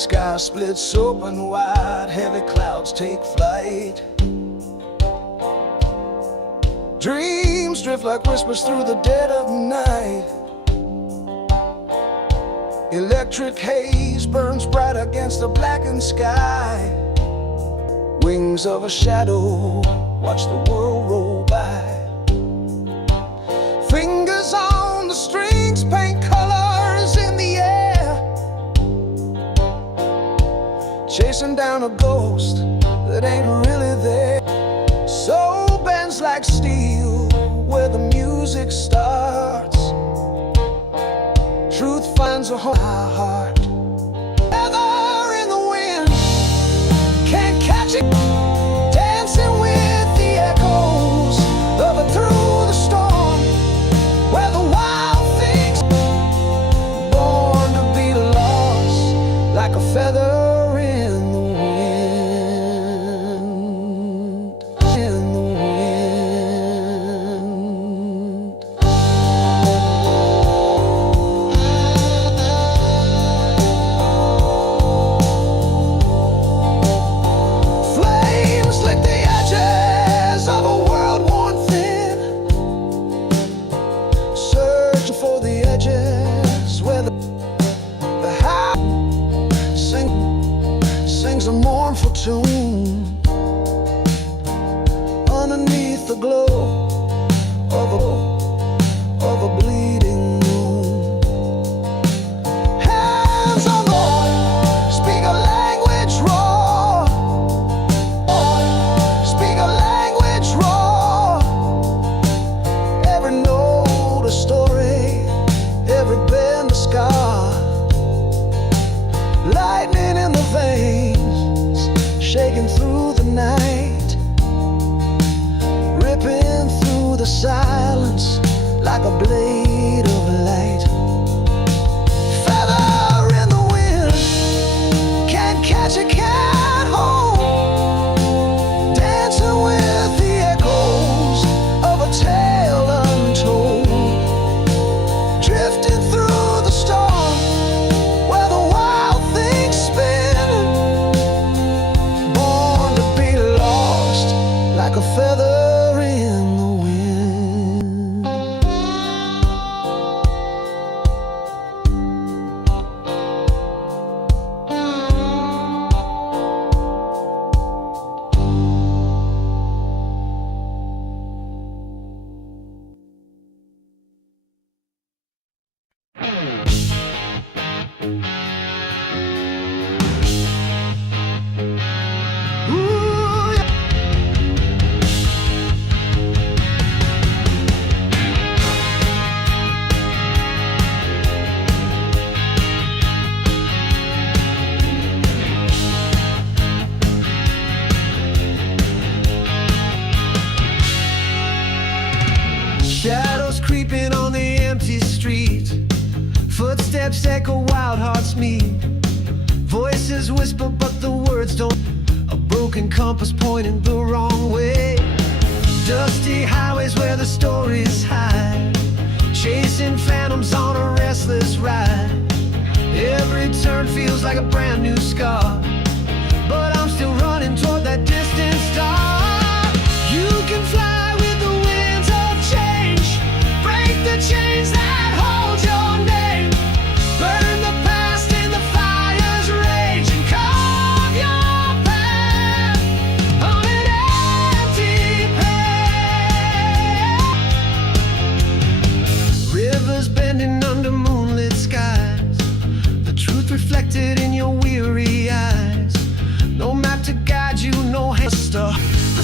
sky splits open wide, heavy clouds take flight. Dreams drift like whispers through the dead of night. Electric haze burns bright against the blackened sky. Wings of a shadow watch the world roll by. Fingers on the strings paint colors in the air, chasing down a ghost that ain't really there. Soul bends like steel where the music starts. Truth finds a home in our heart. Feather in the wind, can't catch it. Dancing with the echoes of it through the storm, where the wild things born to be lost, like a feather in the wind. In the wind. Flames lick the edges of a world worn thin, searching for the edges where the house sings a mournful tune. Underneath the glow of a bleeding moon. Hands on Lord, speak a language raw. Speak a language raw. Every note a story, every bend a scar. Lightning in the veins, shaking through the night, ripping through the silence like a blade of light. Feather in the wind, can't catch it, can't hold. Dancing with the echoes of a tale untold, drifting through the storm where the wild things spin, born to be lost like a feather in the wind. Ooh, yeah. Shadows creeping on the empty street, footsteps echo, wild hearts meet. Voices whisper but the words don't. A broken compass pointing the wrong way. Dusty highways where the stories hide, chasing phantoms on a restless ride. Every turn feels like a brand new scar, but I'm still running toward that distant star. You can fly with the winds of change, break the chains that hold your name, burn the past in the fire's rage, and carve your path on an empty page. Rivers bending under moonlit skies, the truth reflected in your weary eyes. No map to guide you, no hand.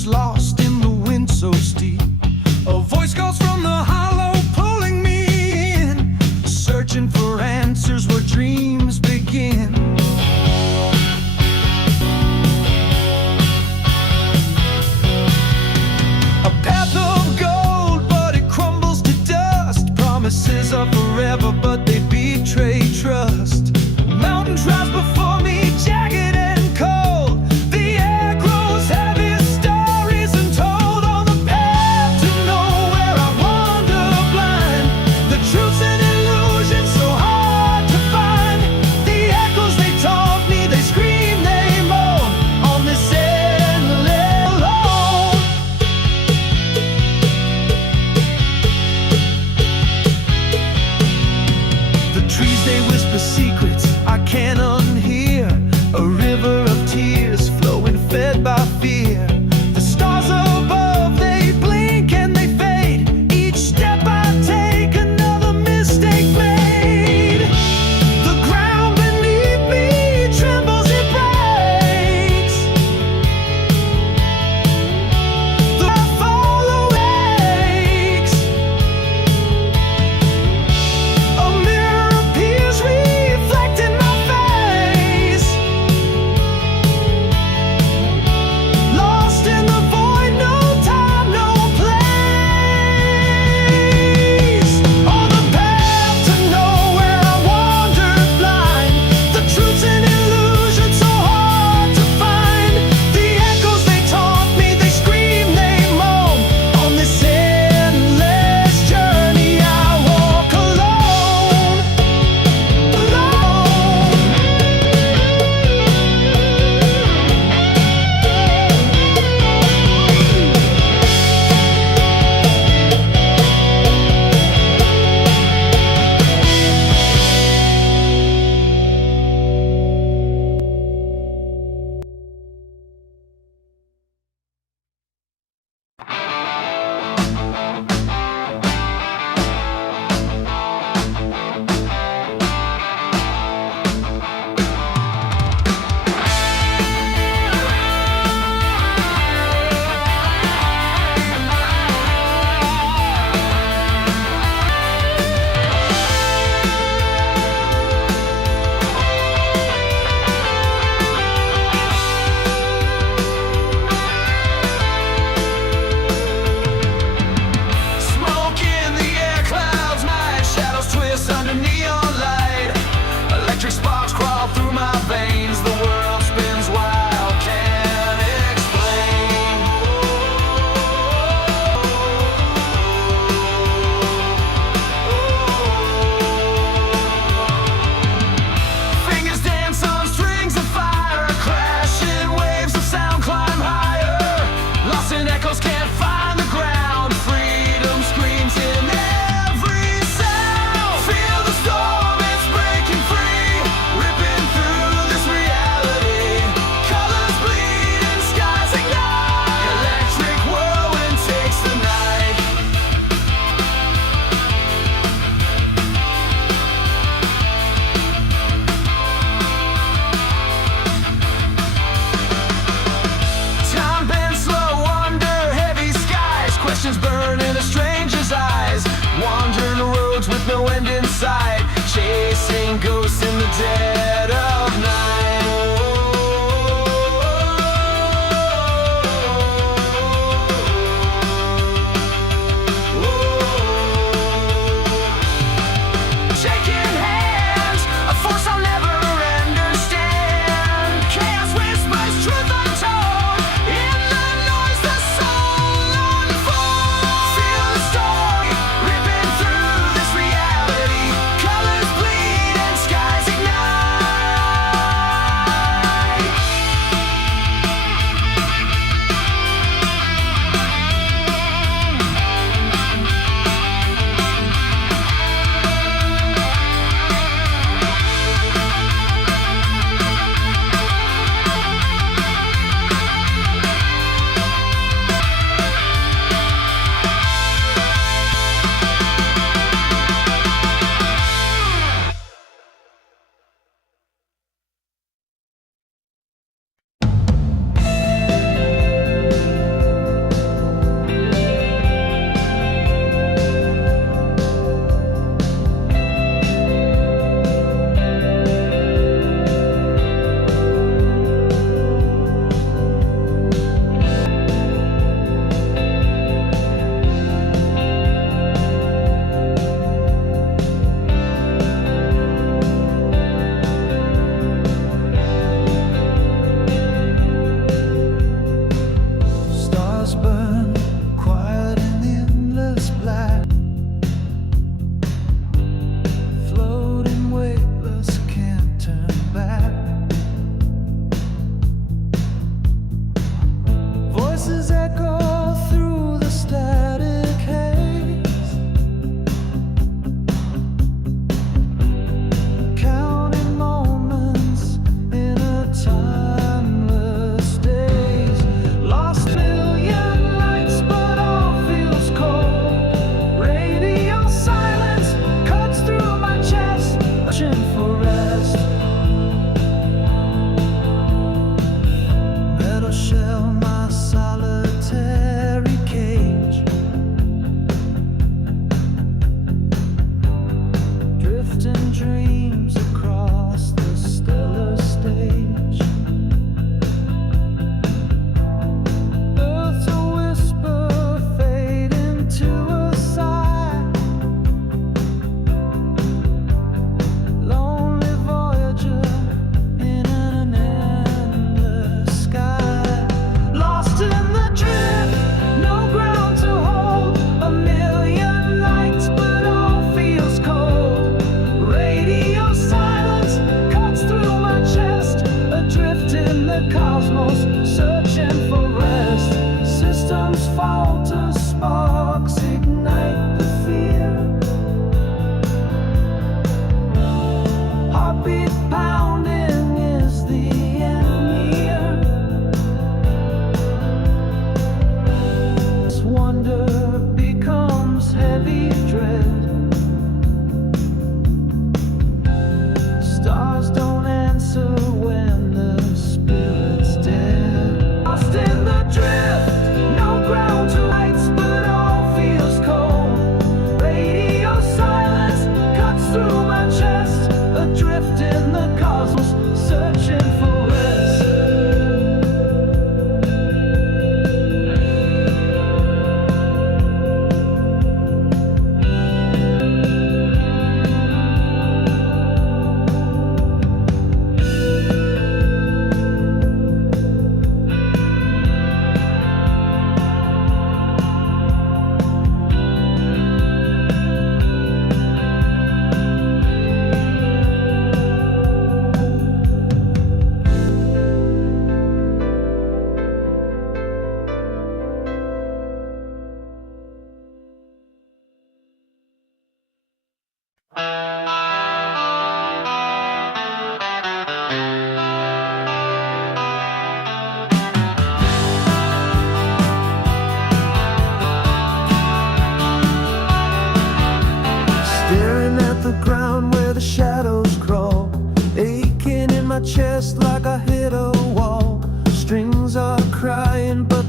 whispers lost in the wind so steep. A voice calls from the hollow, pulling me in, searching for answers where dreams begin. A path of gold, but it crumbles to dust. Promises are forever, but they betray trust. Mountain tries before me, jagged and cold. The air grows heavy, stories untold. On the path to nowhere I wander blind. The truth's an illusion so hard to find. The echoes they taunt me, they scream, they moan on this endless road. The trees they whisper secrets I can't unhear. A river of tears flowing, fed by fear. The stars above, they blink and they fade. Each step I take, another mistake made. The ground beneath me trembles, it breaks. The follow aches. A mirror appears, reflecting my face. Lost in the void, no time, no place. On the path to nowhere I wandered blind. The truth's an illusion so hard to find. The echoes they taunt me, they scream, they moan on this endless journey I walk alone. Smoke in the air, clouds, night shadows twist under neon light. Electric sparks crawl through my veins. The world spins wild, can't explain. Fingers dance on strings of fire, crashing waves of sound climb higher. Lost in echoes, can't find the ground. Freedom screams in every sound. Feel the storm, it's breaking free, ripping through this reality. Colors bleed and skies ignite. Electric whirlwind takes the night. Time bends slow, wonder, heavy skies. Questions burn in a stranger's eyes. Wandering the roads with no end in sight. Chasing ghosts in the dead of night. Shaking hands, a force I'll never understand. Chaos whispers truth untold. In the noise, the soul unfolds. Feel the story ripping through this reality. Colors bleed and skies ignite.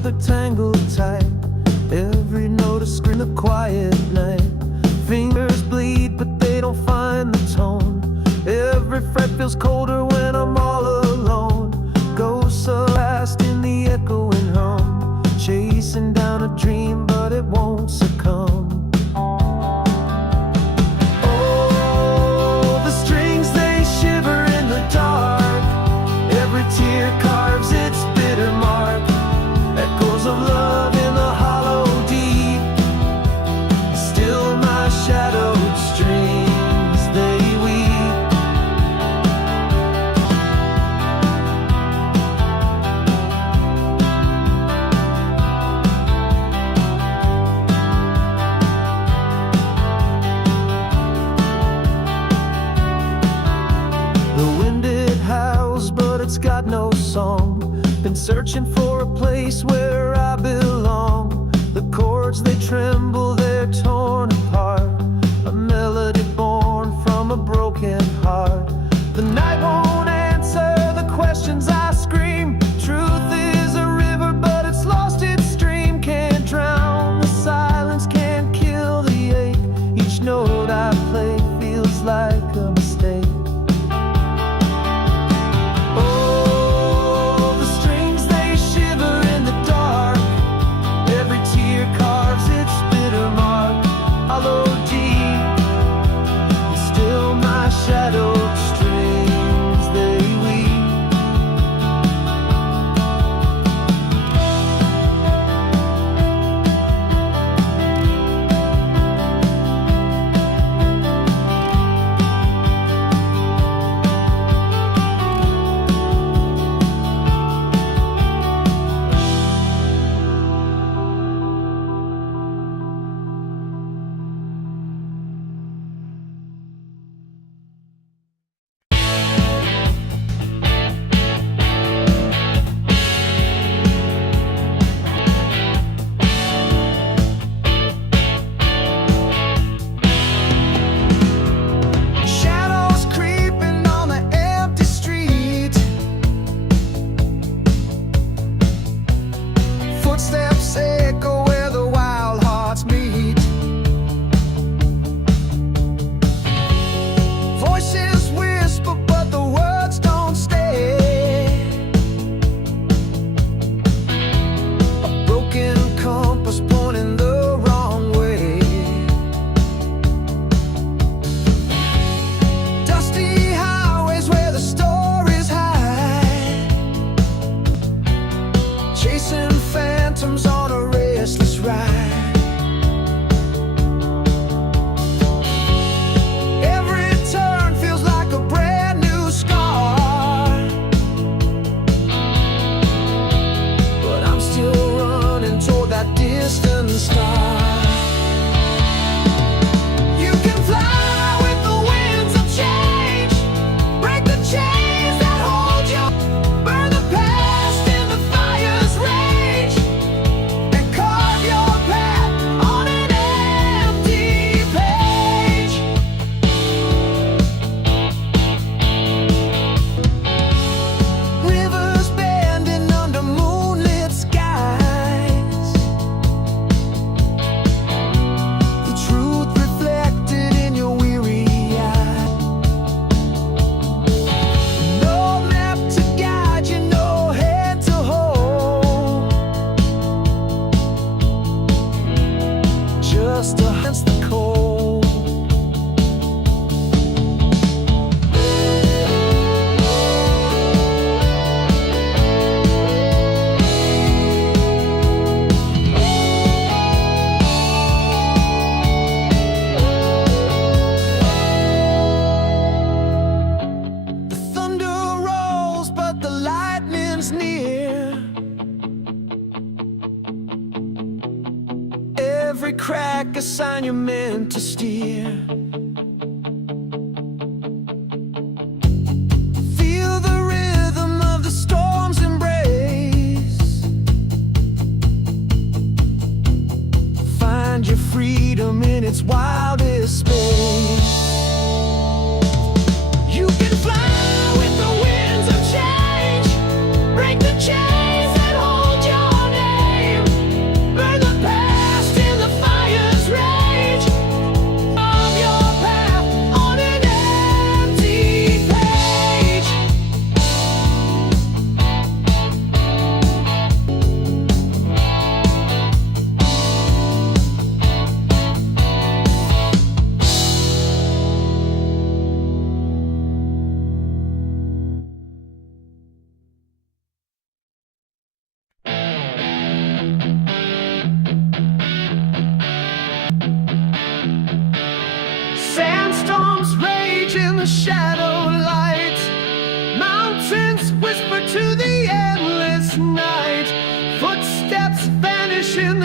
they're tangled tight. Every note a scream, a quiet night. Fingers bleed, but they don't find the tone. Every fret feels colder when I'm all alone. Ghosts are last in the echoing hum, chasing down a dream, but it won't succumb. Oh, the strings, they shiver in the dark. Every tear carves its bitter mark. Echoes of love in the hollow deep. Still my shadowed strings, they weep. The wind, it howls, but it's got no song. Been searching for a place where I belong. The chords, they tremble, they're torn apart. A melody born from a broken heart. The night won't answer the questions I scream. Truth is a river, but it's lost its stream. Can't drown the silence, can't kill the ache. Each note I play feels like a mistake. Oh, the strings, they shiver in the dark. Every tear carves its bitter mark. Hollow deep, and still my shadowed strings, they weep. Shadows creeping on the empty street. Footsteps echo where the wild hearts meet. Voices whisper, but the words don't stay. A broken compass pointing the wrong way. Dusty highways where the stories hide. Chasing phantoms on a restless ride. Every turn feels like a brand new scar. But I'm still running toward that distant star. You can fly with the winds of change. Break the chains that hold you. Burn the past in the fire's rage. And carve your path on an empty page. Rivers bending under moonlit skies. The truth reflected in your weary eyes. No map to guide you, no head to hold. Just against the cold. The thunder rolls, but the lightning's near. Every crack a sign you're meant to steer. Feel the rhythm of the storm's embrace. Find your freedom in its wildest space. You can fly with the winds of change. Break the chains that hold your name.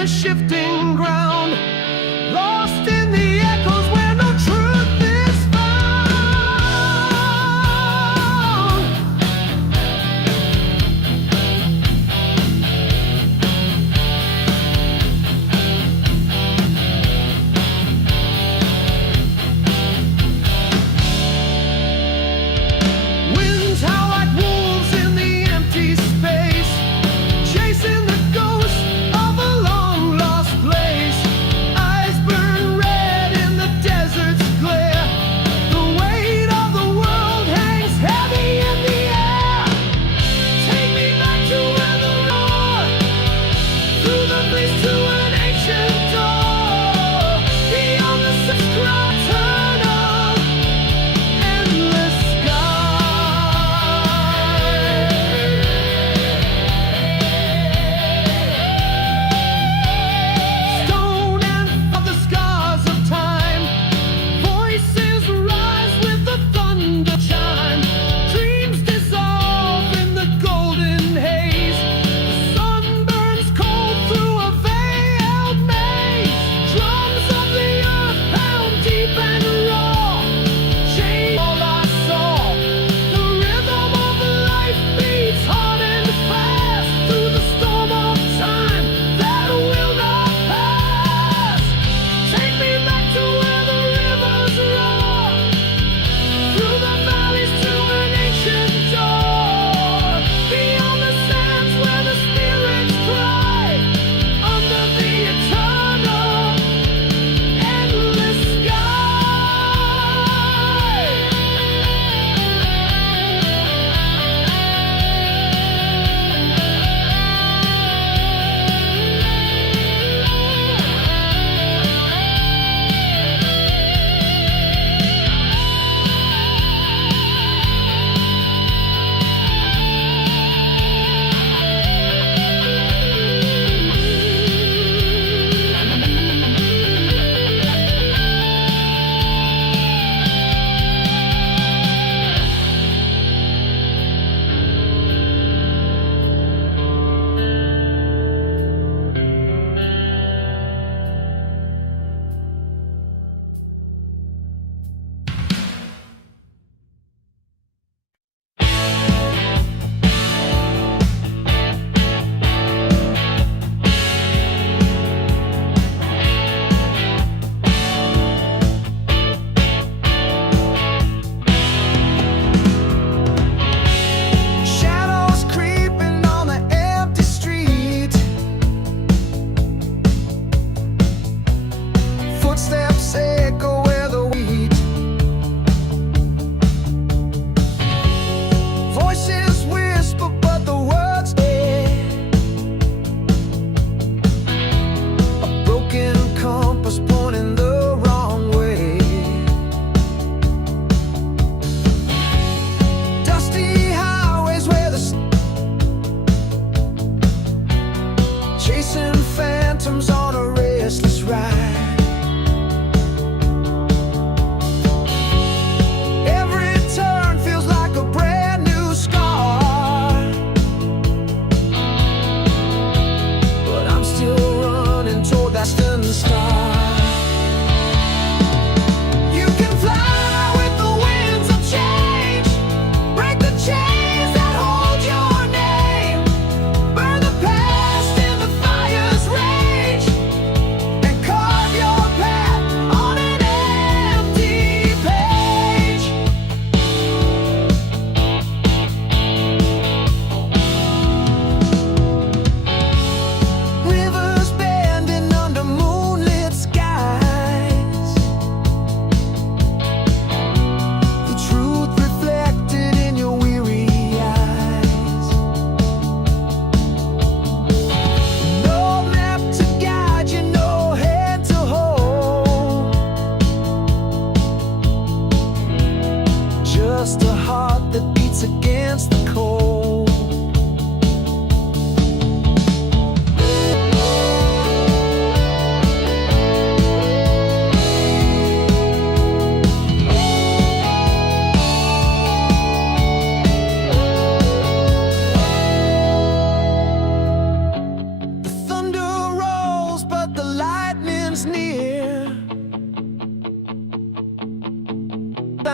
the shifting ground, lost in the echoes where no truth is found. Winds howl like wolves in the empty space, chasing the ghost of a long-lost place. Eyes burn red in the desert's glare. The weight of the world hangs heavy in the air. Take me back to where the roar, through the breeze to an ancient door, beyond the eternal, endless stone and of the scars of time. Voices rise with the thunder chime. Dreams dissolve in the golden haze. The sun burns cold through a veiled maze. Drums of the earth pound deep and raw. Change all I saw. The rhythm of life beats hard and fast through the storm of time that will not pass. Take me back to where the rivers roar, through the valleys to an ancient door, beyond the sands where the spirits cry, under the eternal, endless shadows creeping on the empty street. Footsteps echo where the wheat. Voices whisper, but the words dead. A broken compass pointing the wrong way. Dusty highways where the chasing phantoms on a restless ride. Every turn feels like a brand new scar, but I'm still running toward that distant star. You can fly with the winds of change, break the chains that hold your name, burn the past in the fire's rage, and carve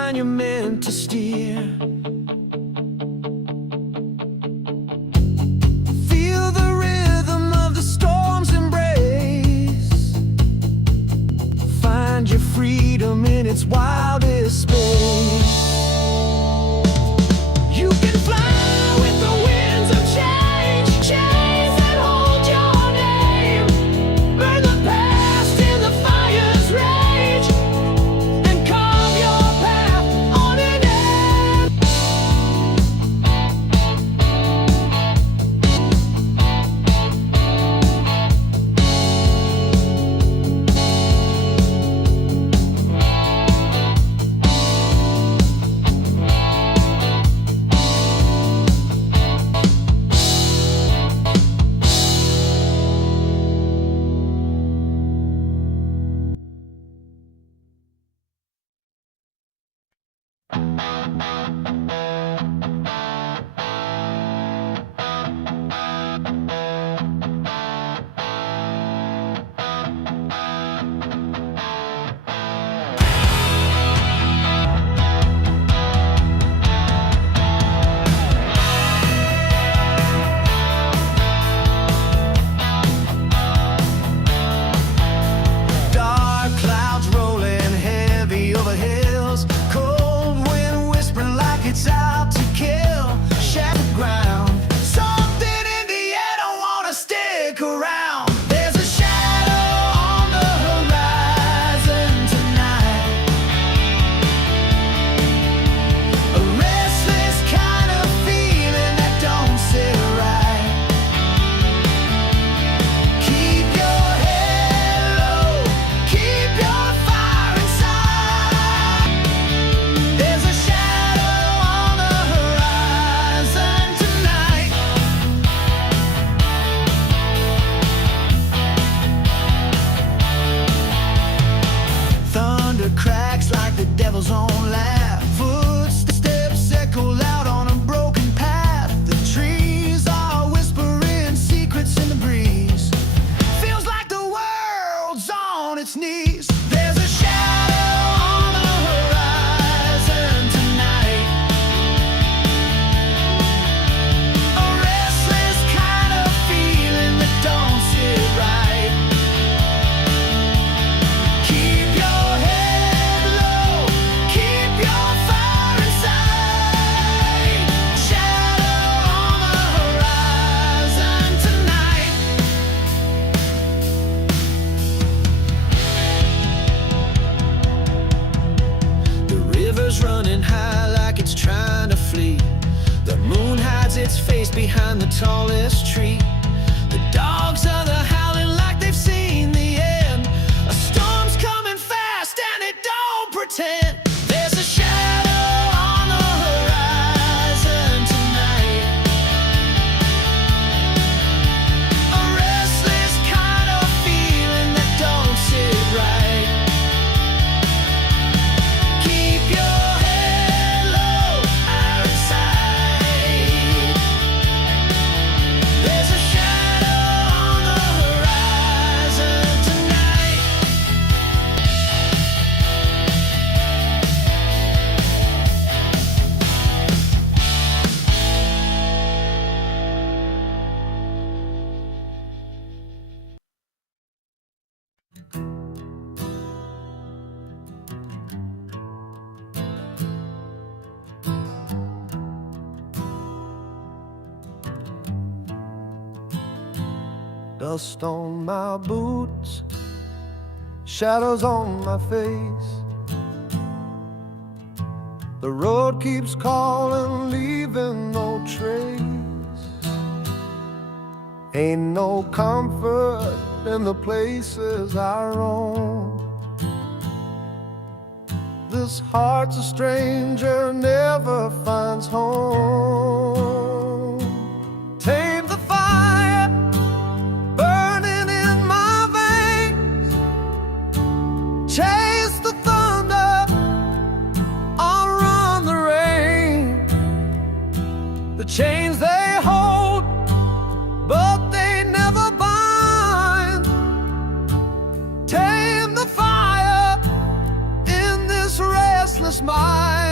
line you're meant to steer. Feel the rhythm of the storm's embrace. Find your freedom in its wildest space. You can fly with the winds of change, chains that hold your name. Burn the past in the fire's rage, and carve your path on an end. Dark clouds rolling heavy over hills. Cold wind whispering like it's out to kill. Shattered ground. Something in the air don't wanna stick around. There's a shadow on the horizon tonight. A restless kind of feeling that don't sit right. Keep your head low, keep your fire inside. There's a shadow on the horizon tonight. Thunder cracks like the devil's own laugh. Footsteps echo loud on a broken path. The trees are whispering secrets in the breeze. Feels like the world's on its knees. There's a shadow on the horizon tonight. A restless kind of feeling that don't sit right. Keep your head low, keep your fire inside. Shadow on the horizon tonight. The river's running high like it's trying to flee. The moon hides its face behind the tallest tree. The dogs are the howling like they've seen the end. A storm's coming fast and it don't pretend. There's a shadow on the horizon tonight. A restless kind of feeling that don't sit right. Keep your head low, fire inside. There's a shadow on the horizon tonight. Dust on my boots, shadows on my face. The road keeps calling, leaving no trace. Ain't no comfort in the places I roam. This heart's a stranger, never finds home. Tame the fire burning in my veins. Chase the thunder, outrun the rain. The chains they hold, but they never bind. Tame the fire in this restless mind.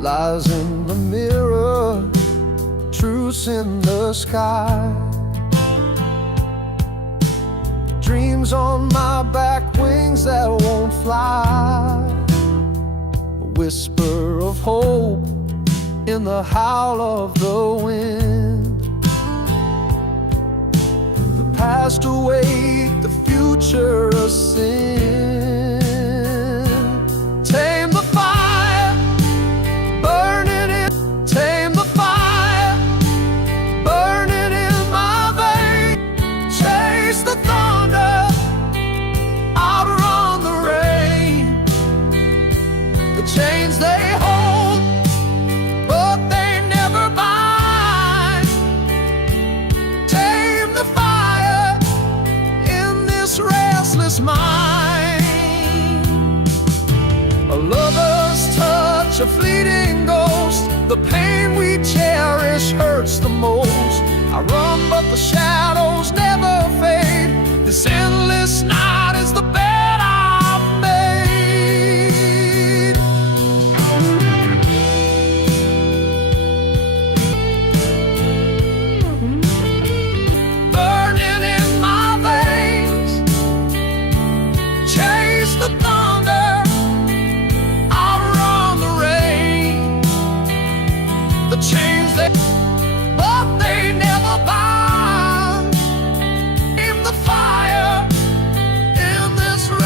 lies in the mirror, truths in the sky. Dreams on my back, wings that won't fly. A whisper of hope in the howl of the wind. The past await, the future a sin. Tame the fire, burning it. Tame the fire, burning in my veins. Chase the thunder, outrun the rain. The chains they hold, but they never bind. Tame the fire in this restless mind. A lover's touch, a fleeting ghost. The pain we cherish hurts the most. I run but the shadows never fade. This endless night is the bed I've made. Burning in my veins, chase the thunder, outrun the rain. The chains they, but they never bind. Aim the fire in this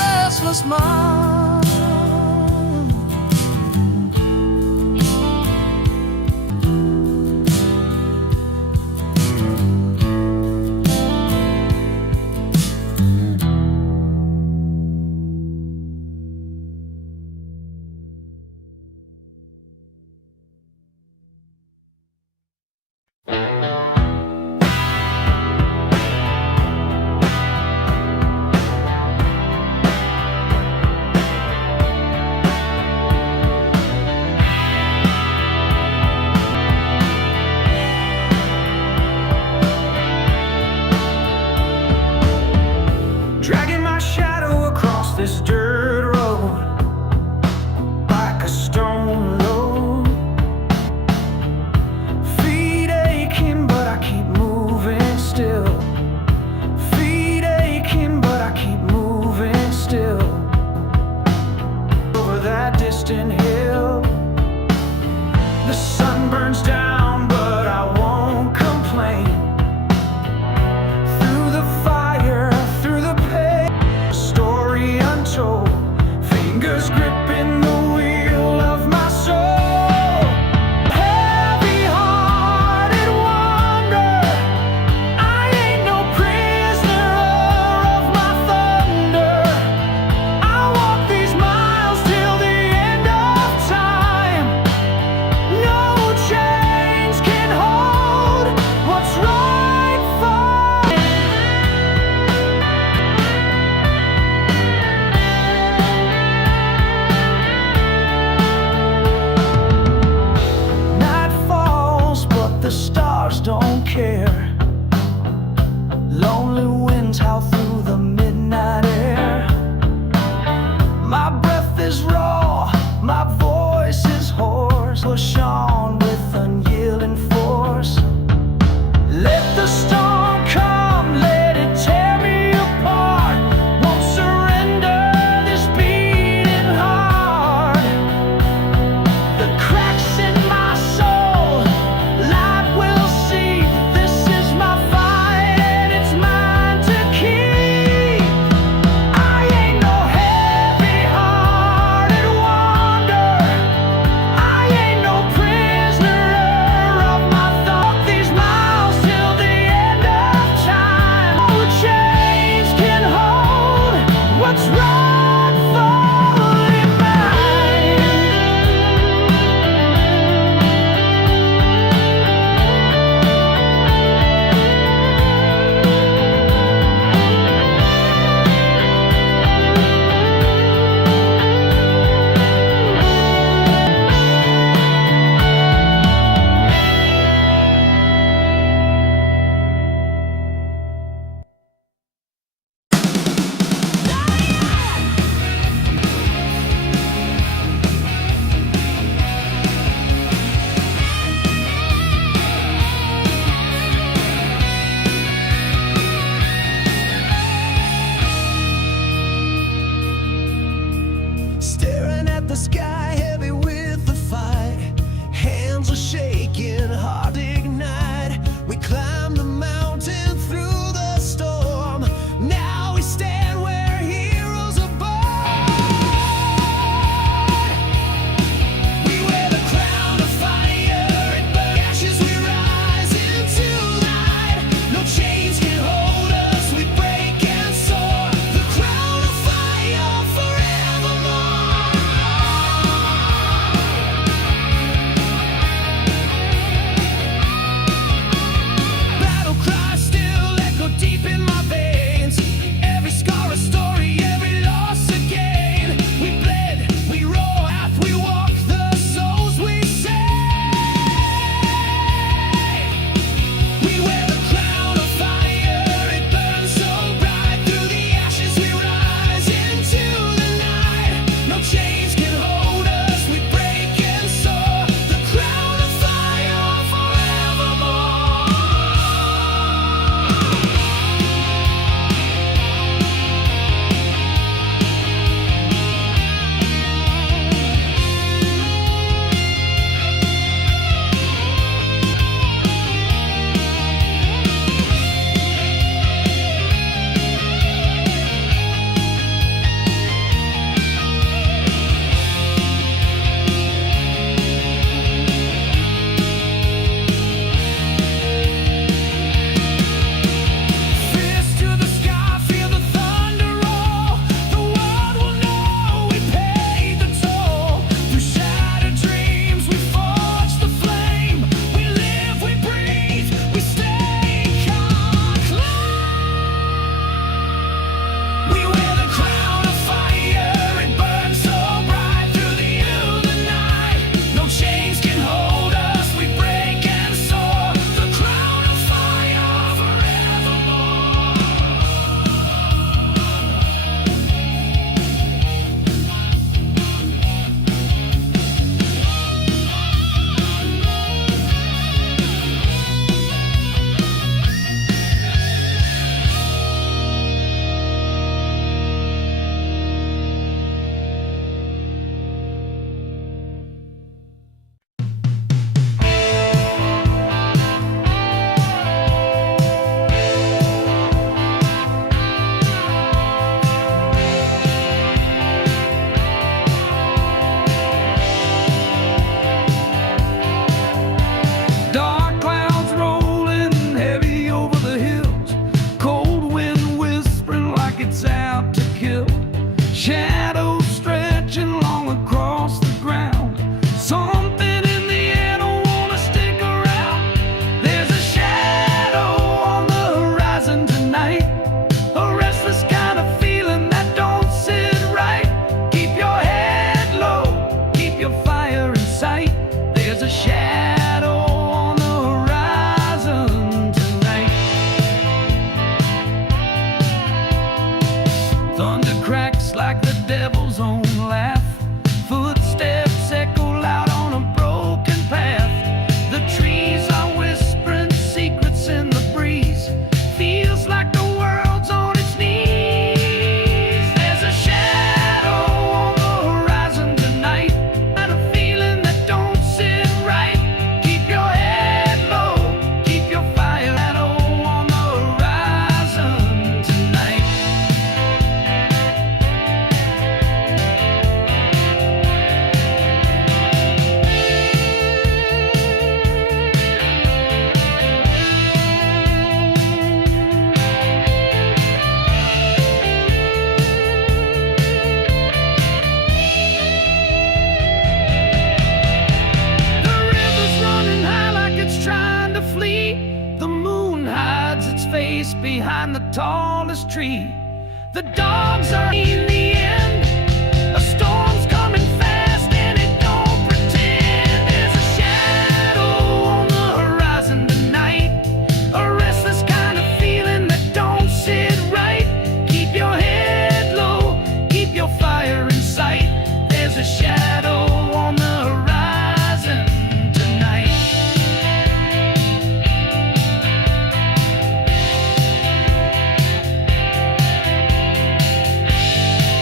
the sky heavy with the fight. Hands are shaking, heart ignite. We climb the mountain through the storm. Now we stand where heroes are born. We wear the crown of fire, it burns ashes, we rise into light. No chains can hold us, we break and soar. The crown of fire forevermore. Battle cries still echo deep in my veins. Every scar a story, every loss a gain. We bled, we roar, path we walk, the souls we save. We wear the crown of fire, it burns so bright. Through the ashes we rise into the night. No chains can hold us, we break and soar. The crown of fire forevermore. Fist to the sky, feel the thunder roll. The world will know we paid the toll. Through shattered dreams, we forge the flame. We live, we breathe, we stay calm. We wear the crown of fire, it burns so bright. Through the night, no chains can hold us, we break and soar. The crown of fire forevermore. Dark clouds rolling heavy over the hills. Cold wind whispering like it's out to kill. Shadows stretching long across the ground. Something in the air don't wanna stick around. There's a shadow on the horizon tonight. A restless kind of feeling that don't sit right. Keep your head low, keep your fire in sight. There's a shadow on the horizon tonight. Thunder cracks like the devil's own laugh. Footsteps echo loud on a broken path. The trees are whispering secrets in the breeze. Feels like the world's on its knees. There's a shadow on the horizon tonight. And a feeling that don't sit right. Keep your head low, keep your fire. Shadow on the horizon tonight. The river's running high like it's trying to flee. The moon hides its face behind the tallest tree. The dogs are in the end. A storm's coming fast and it don't pretend. There's a shadow on the horizon tonight. A restless kind of feeling that don't sit right. Keep your head low, keep your fire in sight. There's a shadow on the horizon tonight.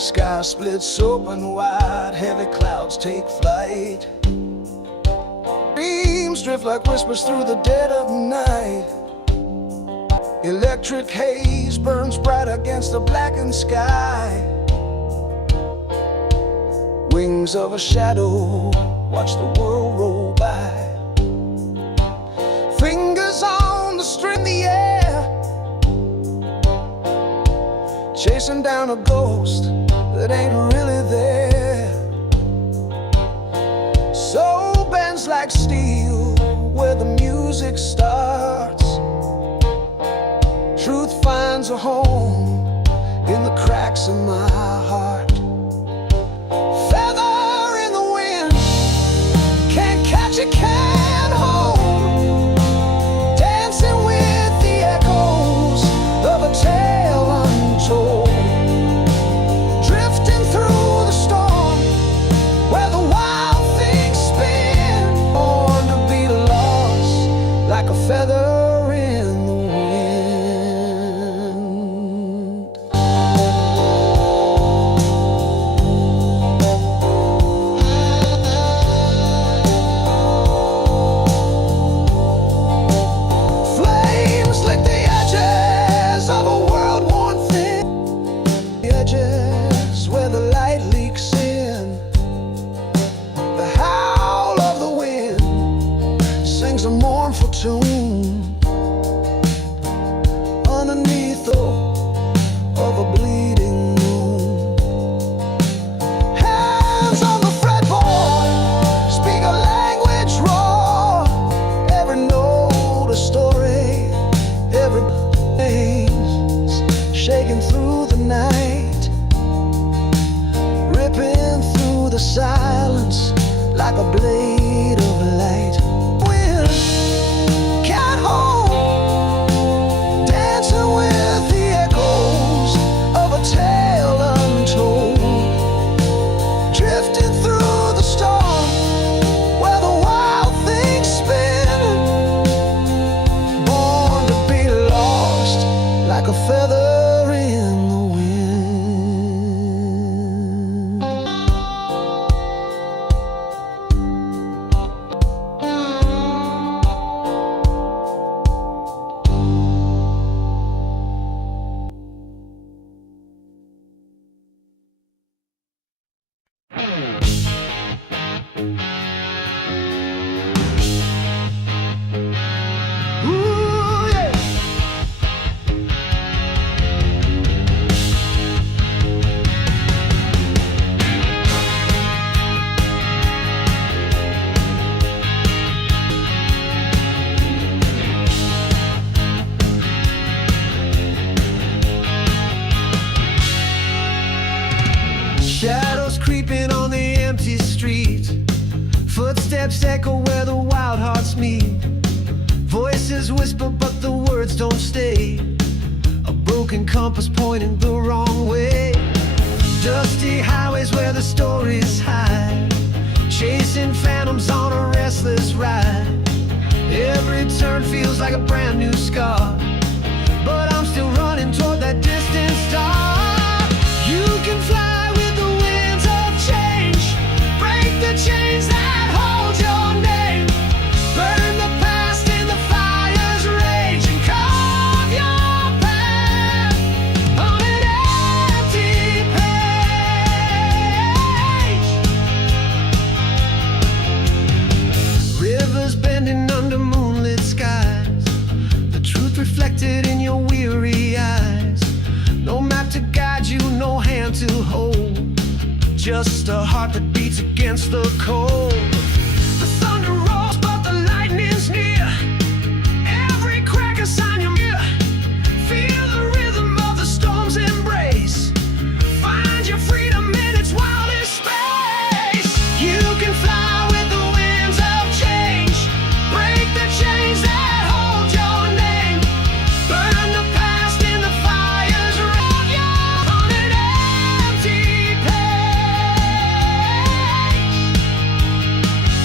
Sky splits open wide, heavy clouds take flight. Dreams drift like whispers through the dead of night. Electric haze burns bright against the blackened sky. Wings of a shadow watch the world roll by. Fingers on the string in the air, chasing down a ghost that ain't really there. Soul bends like steel where the music starts. Truth finds a home in the cracks of my heart. Feather in the wind, can't catch it, can't hold. Dancing with the echoes of a tale untold. Drifting through the storm where the wild things spin. Born to be lost like a feather in the wind. Flames lick the edges of a world worn thin. The edges where the light leaks in. The howl of the wind sings a mournful tune underneath of a bleeding moon. Hands on the fretboard speak a language raw. Every note a story, every blaze shaking through the night, ripping through the silence like a blade of light. Wind can't hold, dancing with the echoes of a tale untold. Drifting through the storm where the wild things spin. Born to be lost like a feather in the wind. Ooh, yeah. Shadows creeping on the empty street. Footsteps echo where the wild hearts meet. Voices whisper but the words don't stay. A broken compass pointing the wrong way. Dusty highways where the stories hide. Chasing phantoms on a restless ride. Every turn feels like a brand new scar, but I'm still running toward that distant star. You can fly with the winds of change. Break the chains that hold your name. Burn the past in the fire's rage and carve your path on an empty page. Rivers bending under moonlit skies. The truth reflected in your weary eyes. No map to guide you, no hand to hold. Just a heart that beats against the cold. The thunder rolls, but the lightning's near. Every crack a sign you're near. Feel the rhythm of the storm's embrace. Find your freedom in its wildest space. You can fly with the winds of change. Break the chains that hold your name. Burn the past in the fire's rage on an empty page.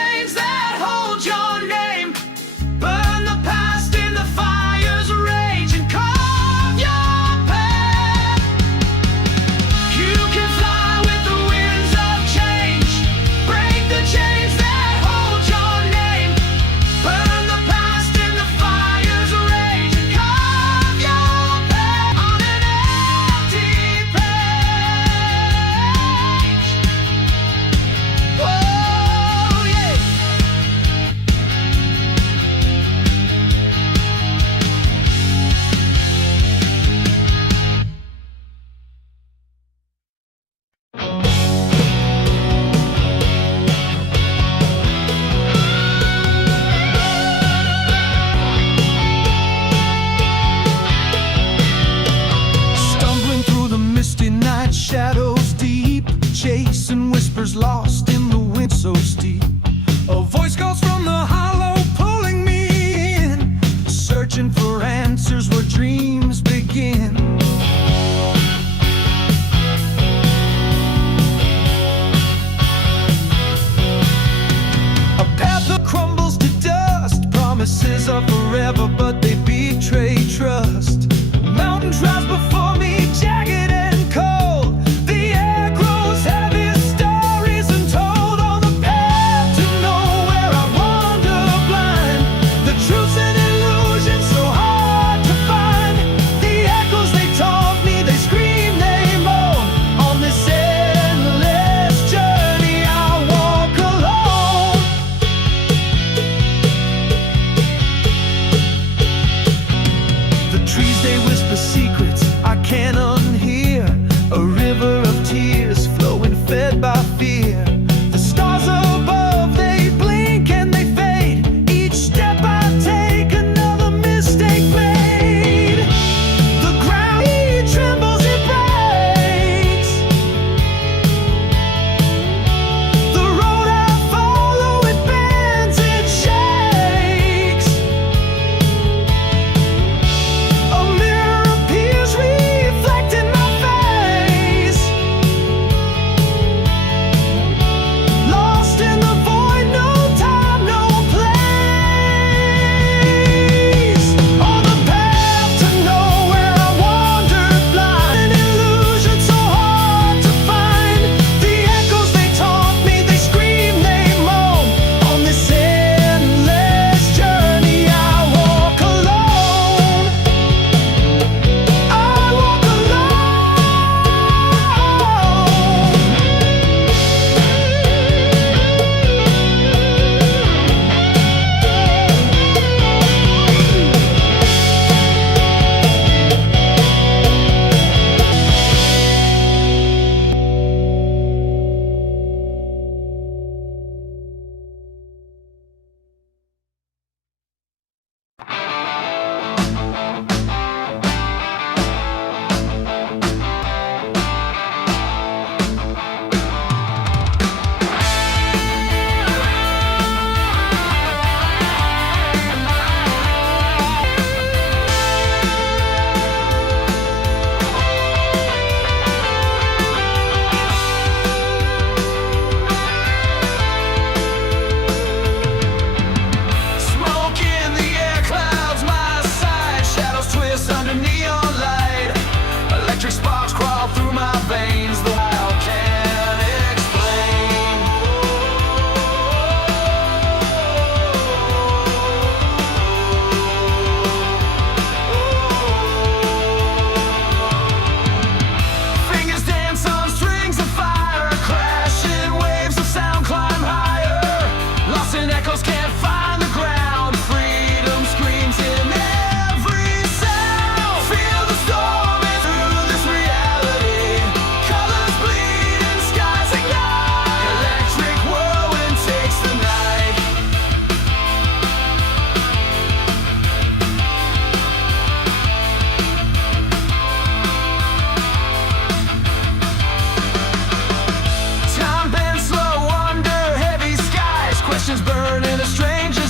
chains that hold your name. Burn the past in the fire's rage and carve your path. You can fly with the winds of change. Break the chains that hold your name. Burn the past in the fire's rage and carve your path on an empty page. Oh yeah. Stumbling through the misty night, shadows deep, chasing whispers lost in the wind so steep. A voice calls from the hollow, pulling me in, searching for answers where dreams begin. A path that crumbles to dust, promises are forever, but they betray trust. Mountain rise before me, jagged and cold. The air grows heavy, stories untold. On the path to nowhere, I wander blind. The truth's an illusion, so hard to find. The echoes they taught me, they scream, they moan. On this endless journey, I walk alone. The trees they whisper secrets I can't unhear. A river of tears flowing fed by fear. The stars above they blink and they fade. Each step I take, another mistake made. The ground it trembles, it breaks. The road I follow, it bends, it shakes. A mirror appears, reflecting my face. Lost in the void, no time, no place. On the path to nowhere, I wandered blind. An illusion so hard to find. The echoes they taught me, they scream, they moan. On this endless journey, I walk alone. I walk Smoke in the air, clouds my side. Shadows twist under neon light. Electric sparks crawl through my veins. The wild can't explain. Fingers dance on strings of fire. Crashing waves of sound climb higher. Lost in echoes, can't find the ground. Freedom screams in every sound. Feel the storm and through this reality. Colors bleed and skies ignite. Electric whirlwind takes the night. Time bends slow under heavy skies. Questions burn in a strange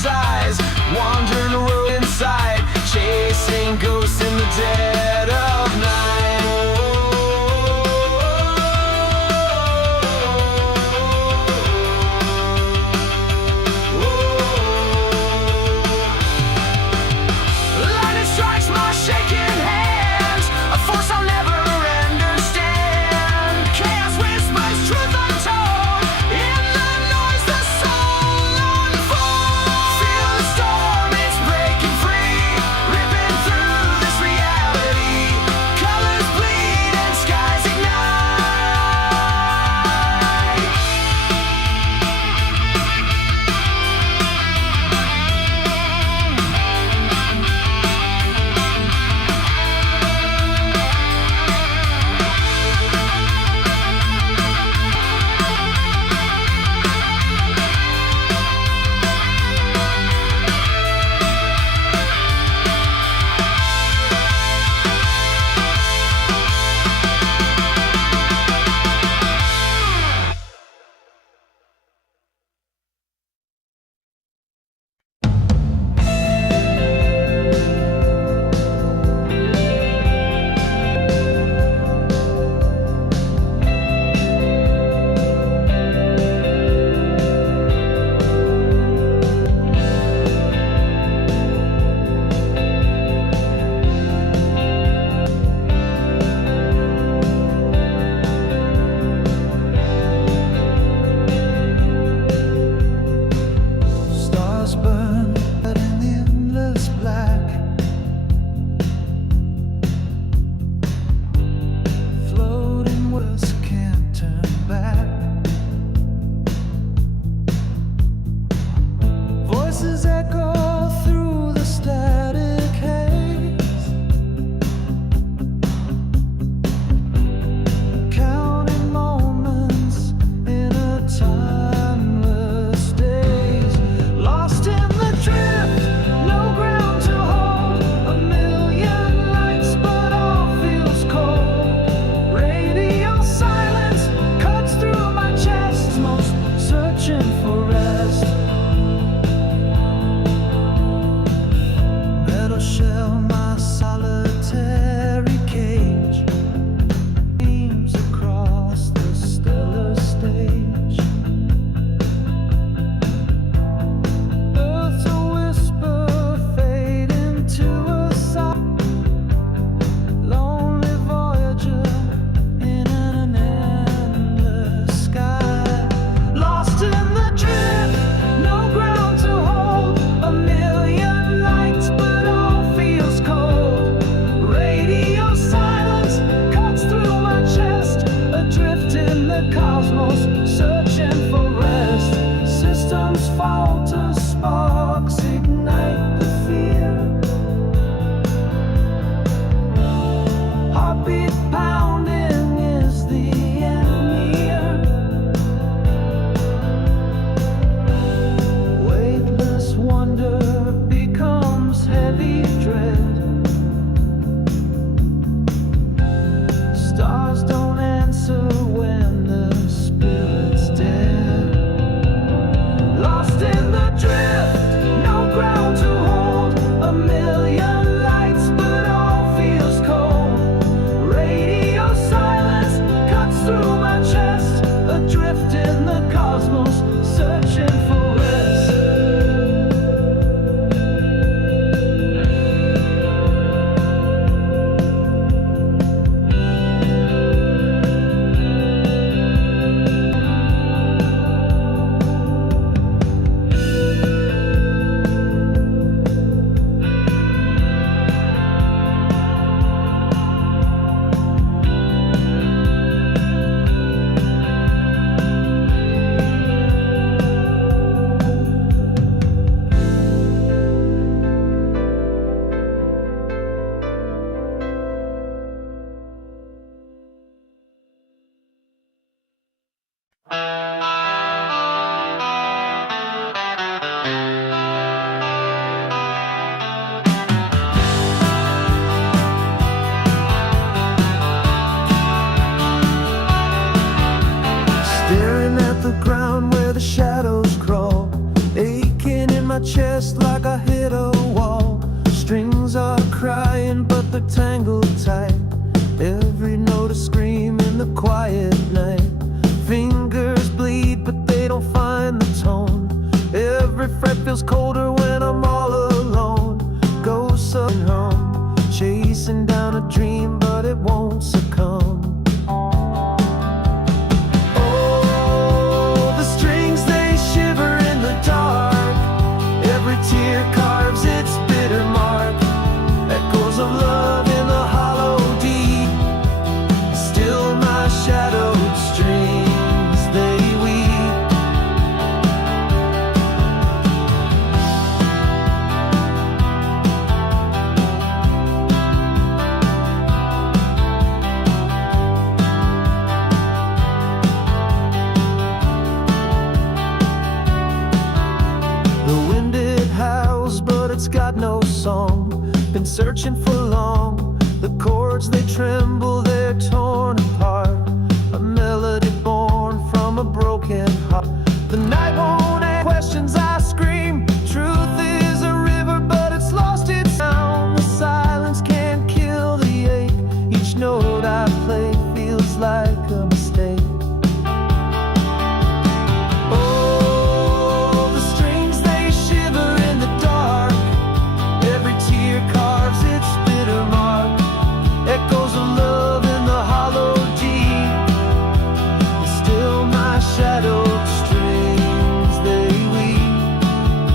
Voices echo through the static haze, counting moments in a timeless daze. Lost in the drift, no ground to hold, a million lights but all feels cold. Radio silence cuts through my chest, most searching for rest. Metal shell, my solitary cage, beams across the stellar stage. Earth's a whisper, fade into a sigh. Lonely voyager in an endless sky. Lost in the drift, no ground to hold, a million lights but all feels cold. Radio silence cuts through my chest, adrift in the cosmos, searching for rest. Systems falter, sparks ignite the fear. Heartbeat pounding is the enemy. Weightless wonder becomes heavy dread. Stars don't answer when the spirit's dead. Lost in the drift, no ground to hold, a million lights but all feels cold. Radio silence cuts through my chest, adrift in the cosmos, searching for rest. Staring at the ground where the shadows crawl, aching in my chest like I hit a wall. Strings are crying but they're tangled tight, every note a scream in the quiet night. Fingers bleed but they don't find the tone, every fret feels colder when I'm all alone. Ghosts of home, chasing down a dream but it won't succumb. Oh, the strings they shiver in the dark, every tear carves its bitter mark. Echoes of love in the hollow deep, still my shadowed strings they weep. The wind it howls but it's got no song, been searching for long. The chords they tremble, they're torn apart, a melody born from a broken heart. The night won't answer questions I scream, truth is a river but it's lost its sound. The silence can't kill the ache, each note I play feels like a mistake. Oh, the strings they shiver in the dark, every tear carves its bitter mark. Echoes of love in the hollow deep, still my shadowed strings they weep.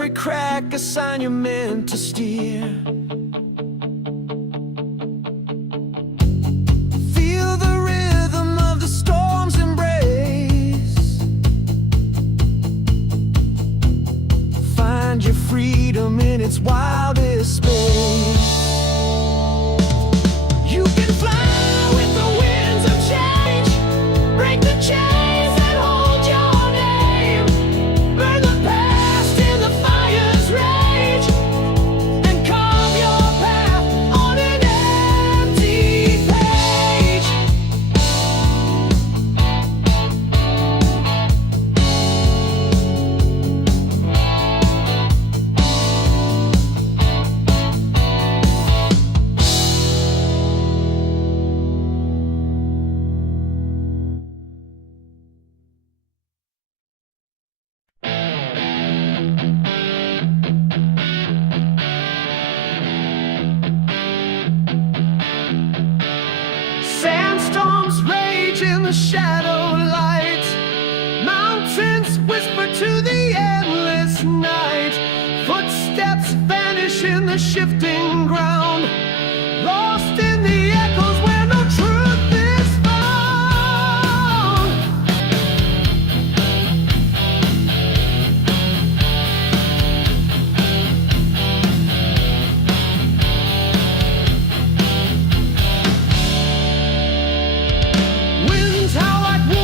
every crack a sign you're meant to steer. Feel the rhythm of the storm's embrace. Find your freedom in its wildest space. You can fly with the winds of change. Break the chains that hold your name. Burn the past in the fire's rage, and carve your path on an empty page. Sandstorms rage in the shadow light. Mountains whisper to the endless night. Footsteps vanish in the shifting ground. Lost in the echoes where no truth is found. Winds howl like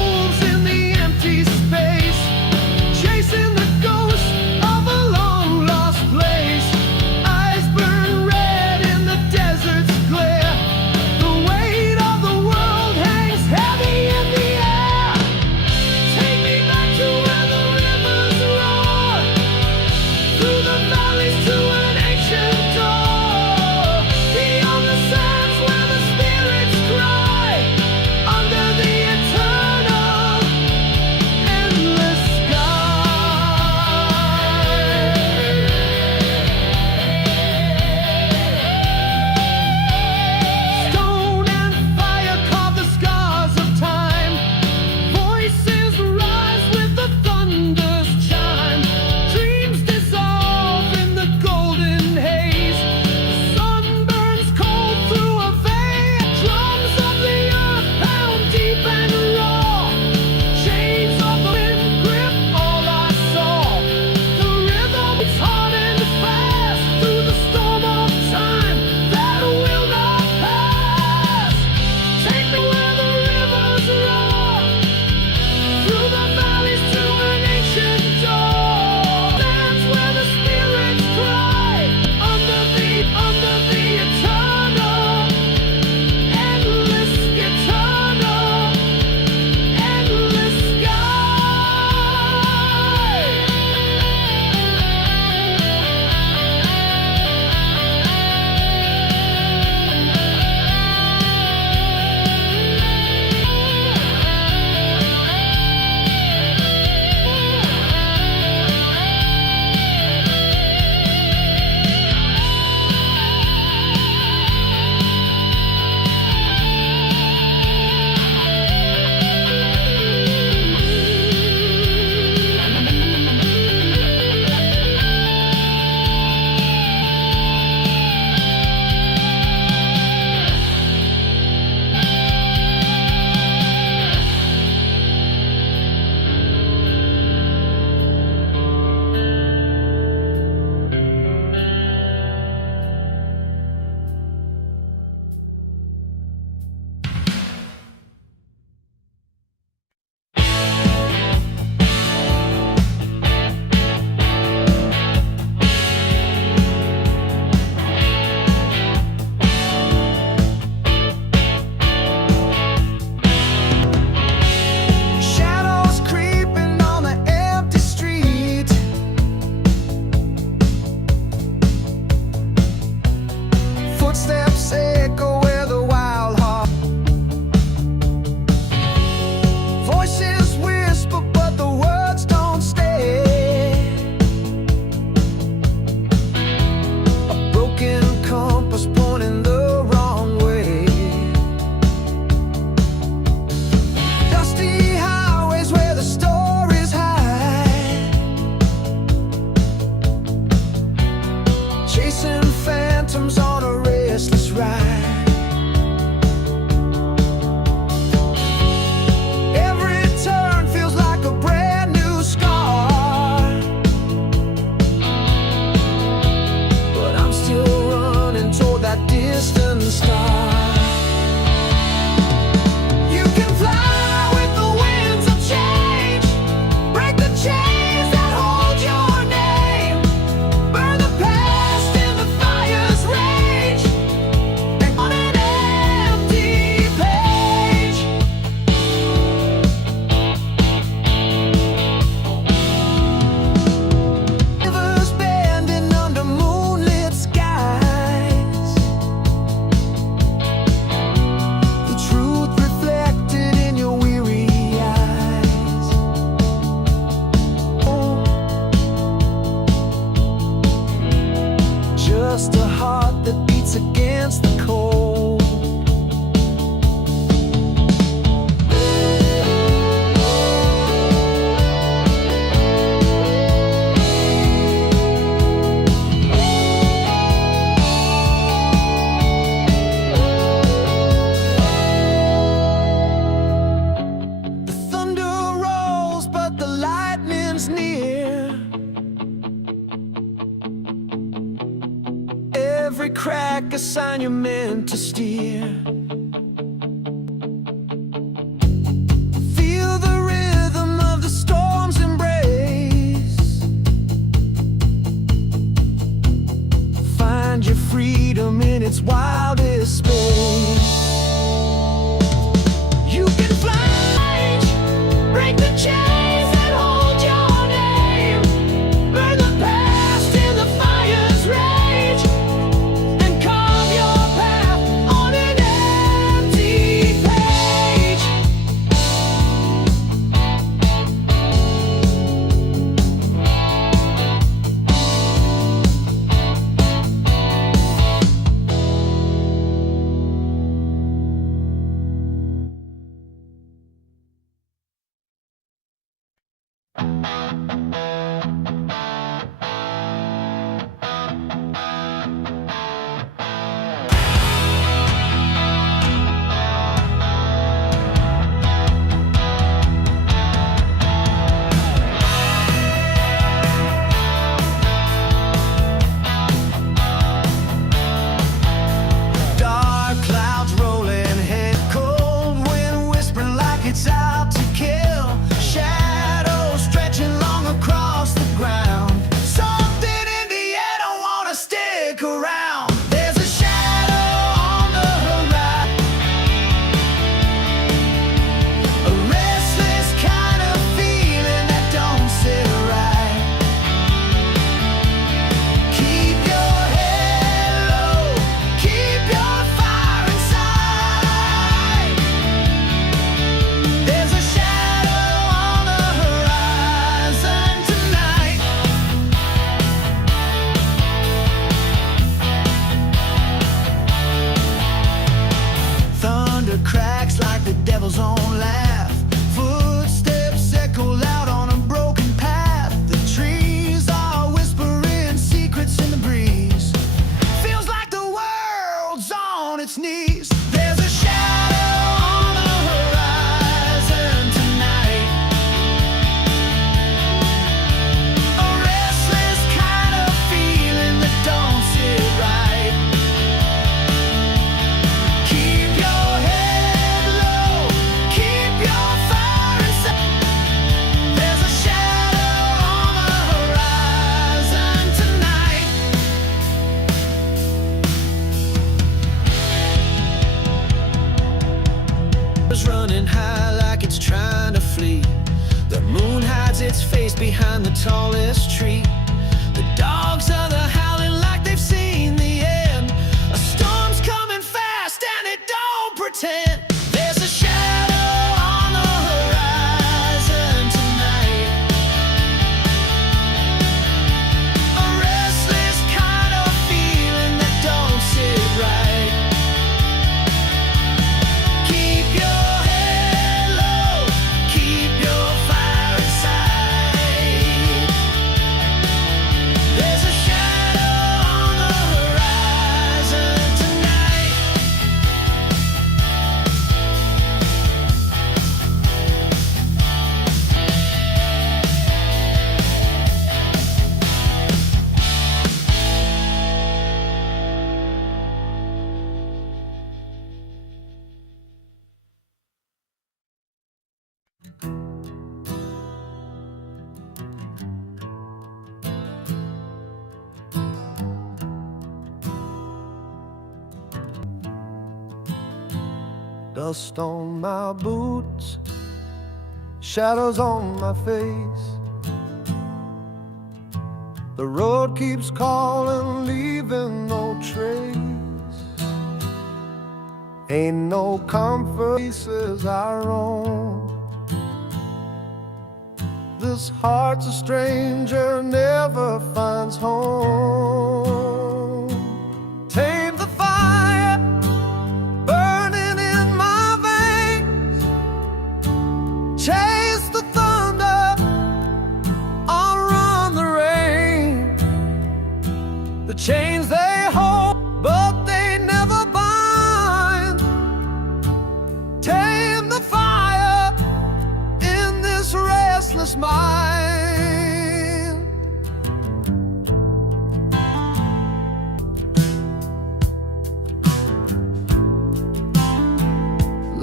every crack a sign you're meant to steer. Feel the rhythm of the storm's embrace. Find your freedom in its wildest space. You can fly, break the chains that hold your name, burn the past in the fire's rage, and carve your path on an empty page. Dark clouds rolling, head cold, wind whispering like it's out to kill. Shadows stretching long across the ground. Something in the air don't wanna stick around. There's a shadow on the horizon, a restless kind of feeling that don't sit right. Keep your head low, keep your fire inside. There's a shadow on the horizon tonight. Thunder cracks like the devil's own laugh. Footsteps echo loud on a broken path. The trees are whispering secrets in the breeze. Feels like the world's on its knees. There's a shadow on the horizon tonight. A restless kind of feeling that don't sit right. Keep your head low, keep your fire inside. There's a shadow on the horizon tonight. It's running high like it's trying to flee. The moon hides its face behind the tallest tree. The dogs are the howling like they've seen the end. A storm's coming fast and it don't pretend. There's a shadow on the horizon tonight. A restless kind of feeling that don't sit right. Keep your head low, keep your fire inside. There's a shadow on the horizon tonight. Dust on my boots, shadows on my face. The road keeps calling, leaving no trace. Ain't no comfort, pieces our own. This heart's a stranger, never finds home. Tame the fire burning in my veins. Chase the thunder, outrun the rain. The chains they hold, but they never bind. Tame the fire in this restless mind.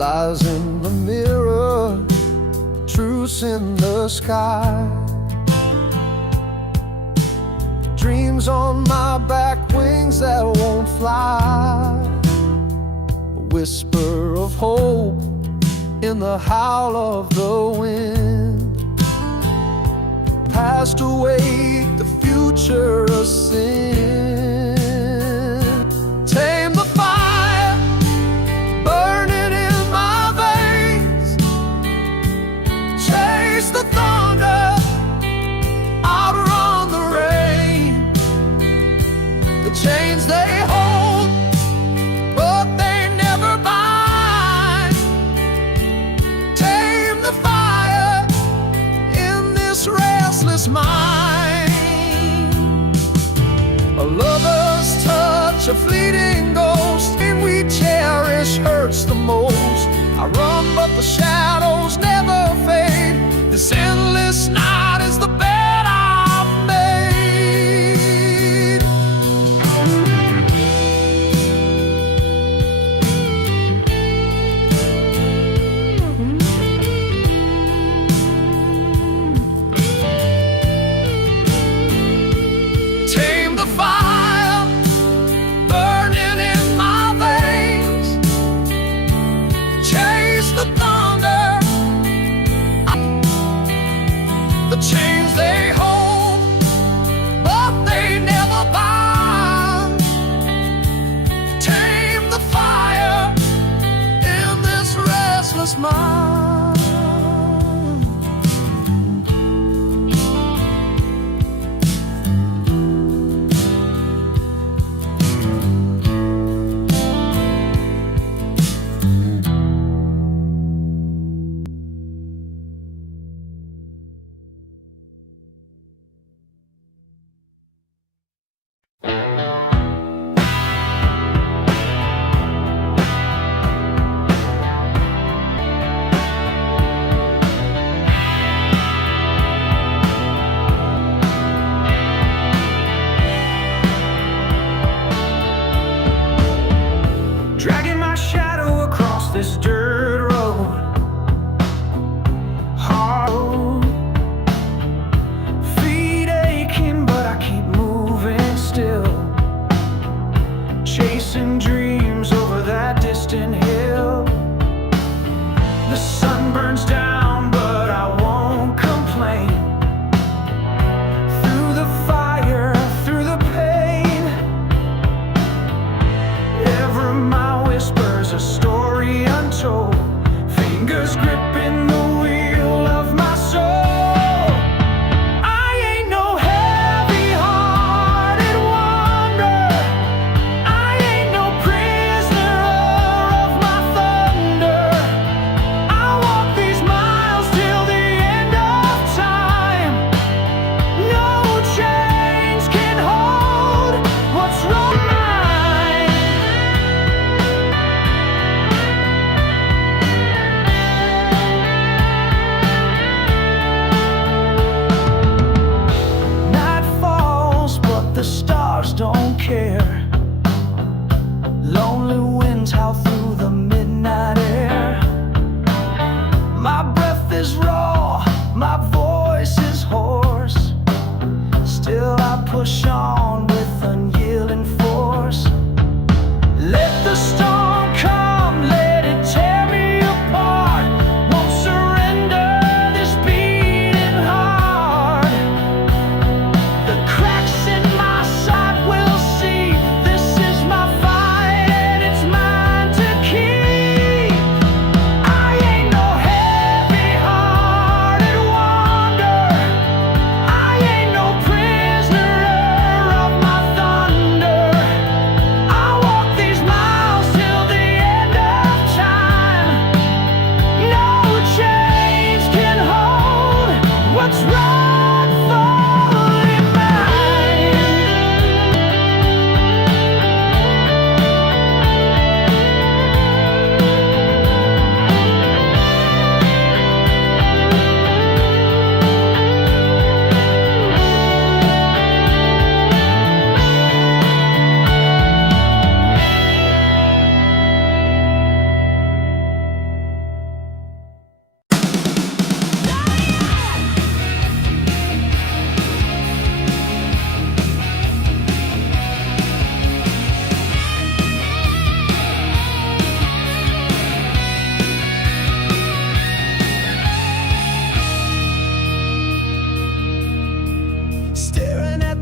lies in the mirror, truths in the sky. Dreams on my back, wings that won't fly. A whisper of hope in the howl of the wind. Past await the future of sin. Tame the fire burning in my veins. Chase the thunder, outrun the rain. The chains they hold, but they never bind. Tame the fire in this restless mind. A lover's touch, a fleeting ghost, and we cherish hurts the most. I run, but the shadows never fade. This endless night is the bed I've made. Tame the fire burning in my veins. Chase the thunder,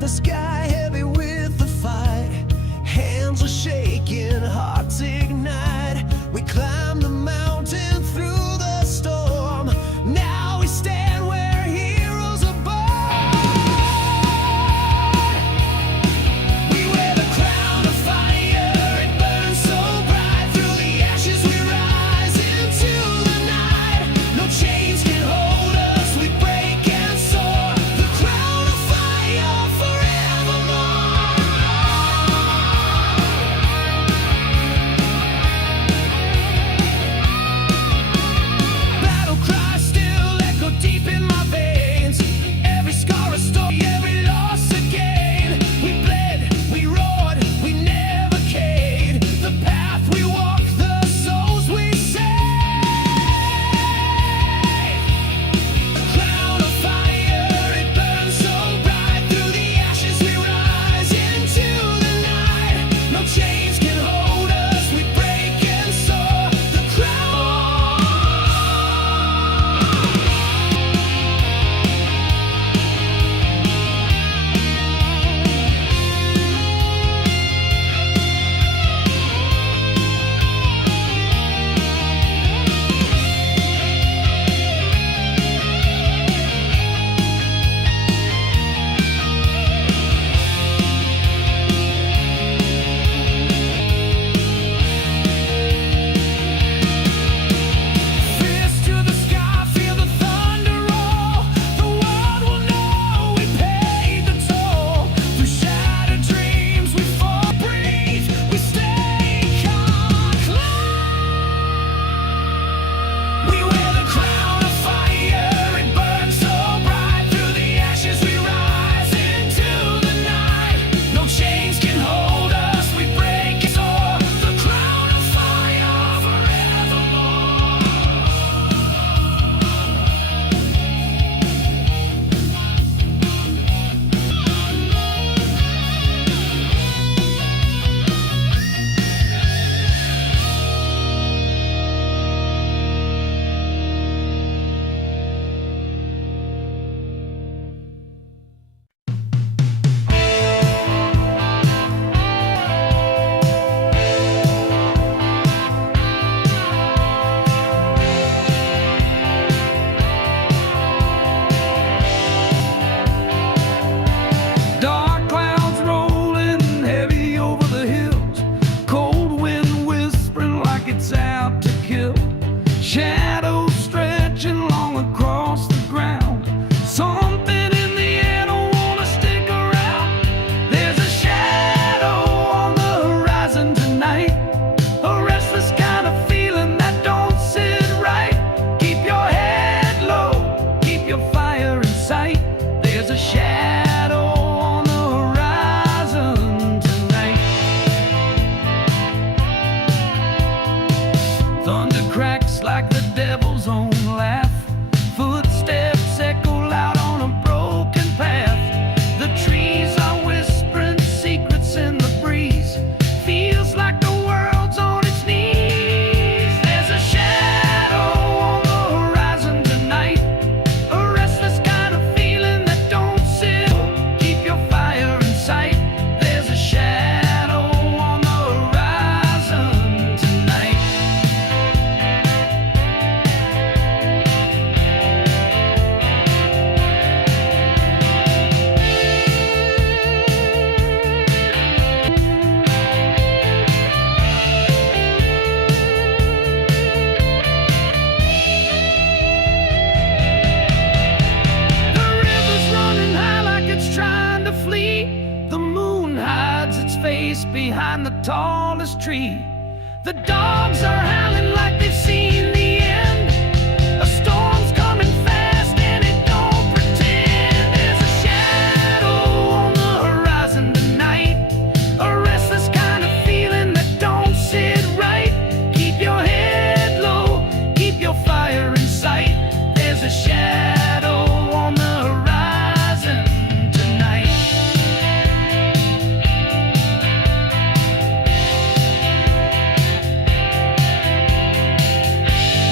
The sky heavy with the fight, hands are shaking, hearts ignite. We climb the mountain through the storm. Now we stand where heroes are born. We wear the crown of fire, it burns so bright. Through the ashes we rise into the night. No chains can hold us, we break and soar. The crown of fire forevermore. Battle cries still echo deep in my veins. Every scar a story, every loss a gain. We bled, we roared, we never caved. The path we walk, the souls we save. The crown of fire, it burns so bright. Through the ashes we rise into the night. No chains can hold us, we break and soar. The crown. Fist to the sky, feel the thunder roll. The world will know we paid the toll. Through shattered dreams we fall, breathe, we stay calm. We wear the crown of fire, it burns so bright. Through the ashes we rise into the night. No chains can hold us, we break and soar. The crown of fire forevermore. Dark clouds rolling heavy over the hills. Cold wind whispering like it's out to kill. Shadows stretching long across the ground. Something in the air don't wanna stick around. There's a shadow on the horizon tonight. A restless kind of feeling that don't sit right. Keep your head low, keep your fire in sight. There's a shadow on the horizon tonight. Thunder cracks like the devil's own laugh. Footsteps echo loud on a broken path. The trees are whispering secrets in the breeze. Feels like the world's on its knees. There's a shadow on the horizon tonight. A restless kind of feeling that don't sit. Keep your fire in sight. There's a shadow on the horizon tonight. The river's running high like it's trying to flee. The moon hides its face behind the tallest tree. The dogs are howling like they've seen the end. A storm's coming fast and it don't pretend. There's a shadow on the horizon tonight. A restless kind of feeling that don't sit right. Keep your head low, keep your fire in sight. There's a shadow on the horizon tonight.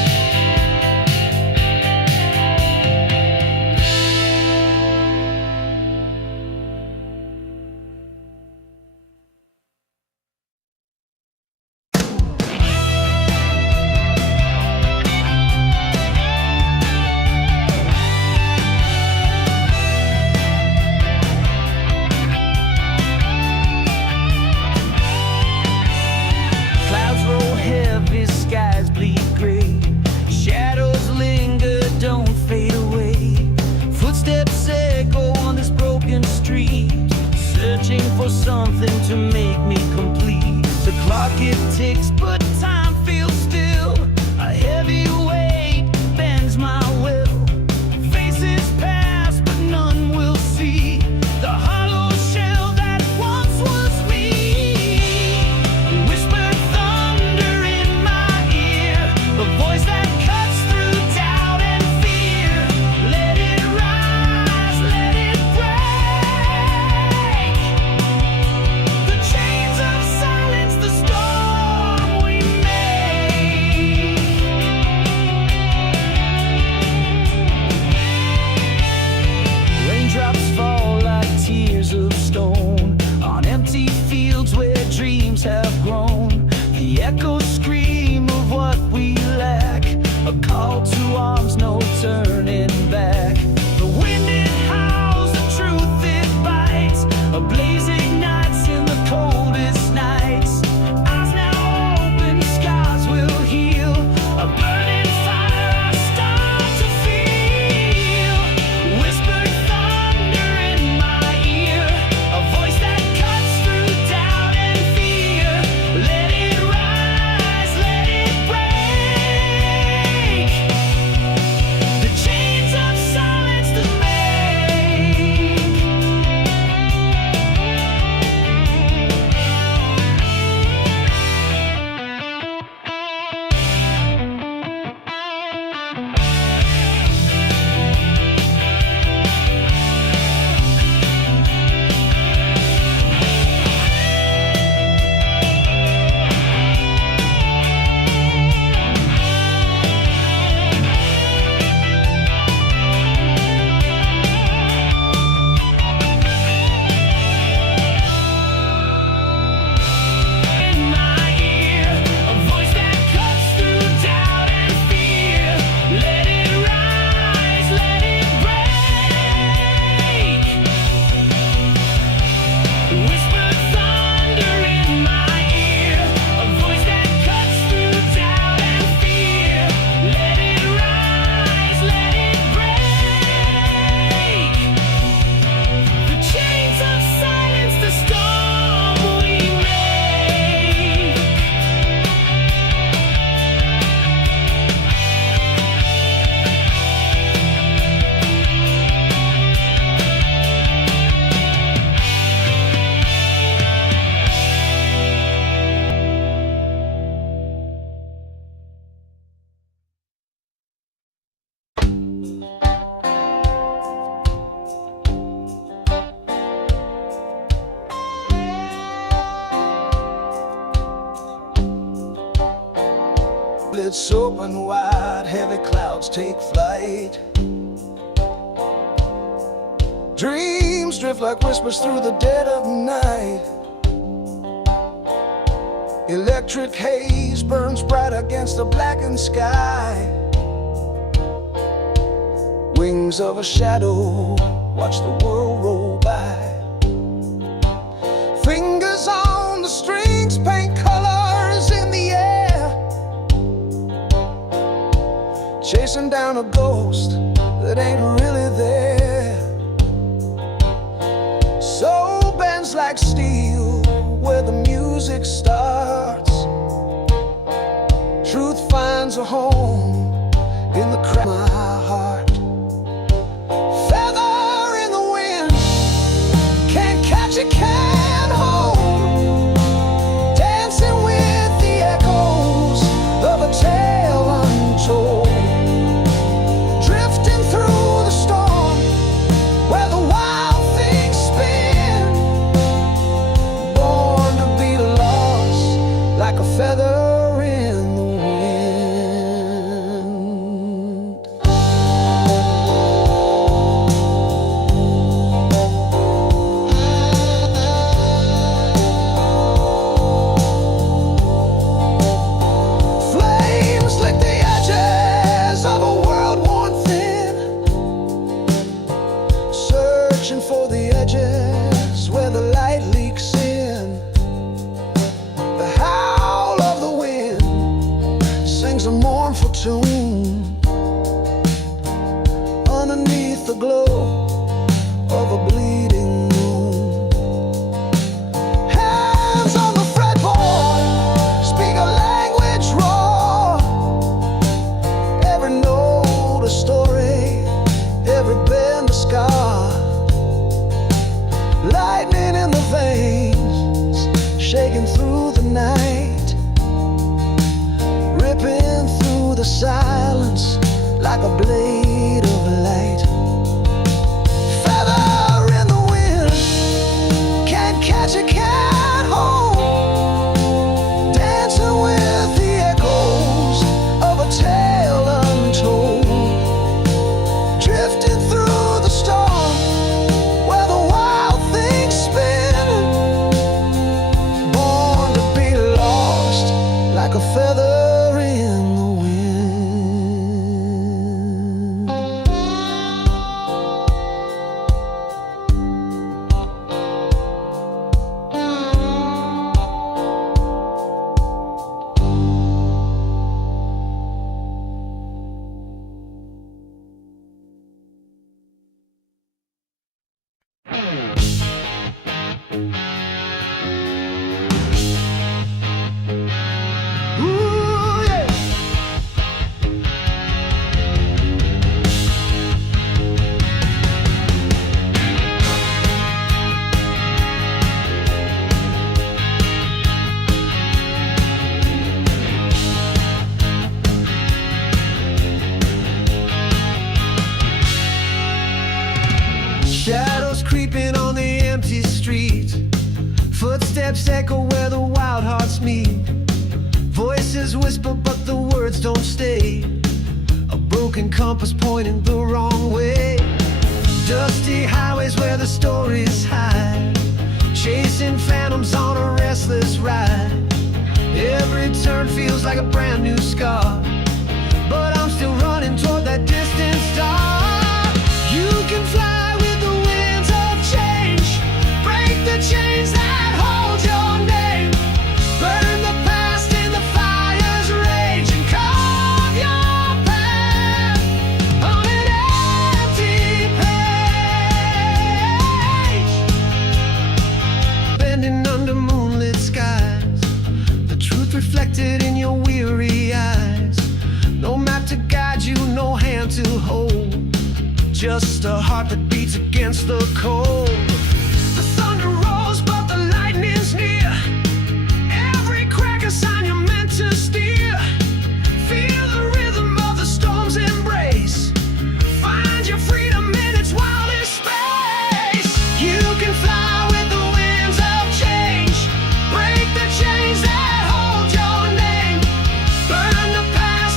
It's open wide, heavy clouds take flight. Dreams drift like whispers through the dead of night. Electric haze burns bright against the blackened sky. Wings of a shadow watch the world roll by. Fingers on the strings paint colors in the air, chasing down a ghost that ain't really there. Soul bends like steel where the music starts. Truth finds a home in the crack of my heart. Feather in the wind, can't catch it, can't hold. Dancing with the echoes of a tale untold. Drifting through the storm where the wild things spin. Born to be lost like a feather in the wind. Flames lick the edges of a world worn thin, searching for the edges where the light leaks in. The howl of the wind sings a mournful tune underneath the glow of a bleeding moon. Hands on the fretboard speak a language raw. Every note a story, every bend a scar. Lightning in the veins, shaking through the night, ripping through the silence like a blade of light. Feather in the wind, can't catch it, can't hold. Dancing with the echoes of a tale untold. Drifting through the storm where the wild things spin. Born to be lost like a feather in the wind. Ooh, yeah. Shadows creeping on the empty street. Footsteps echo where the wild hearts meet. Voices whisper but the words don't stay. A broken compass pointing the wrong way. Dusty highways where the stories hide. Chasing phantoms on a restless ride. Every turn feels like a brand new scar, but I'm still running toward that distant star. You can fly with the winds of change. Break the chains that hold your name. Burn the past in the fire's rage and carve your path on an empty page. Bending under moonlit skies, the truth reflected in your weary eyes. No map to guide you, no hand to hold, just a heart that beats against the cold. The thunder rolls but the lightning's near. Every crack a sign you're meant to steer. Feel the rhythm of the storm's embrace. Find your freedom in its wildest space. You can fly with the winds of change. Break the chains that hold your name. Burn the past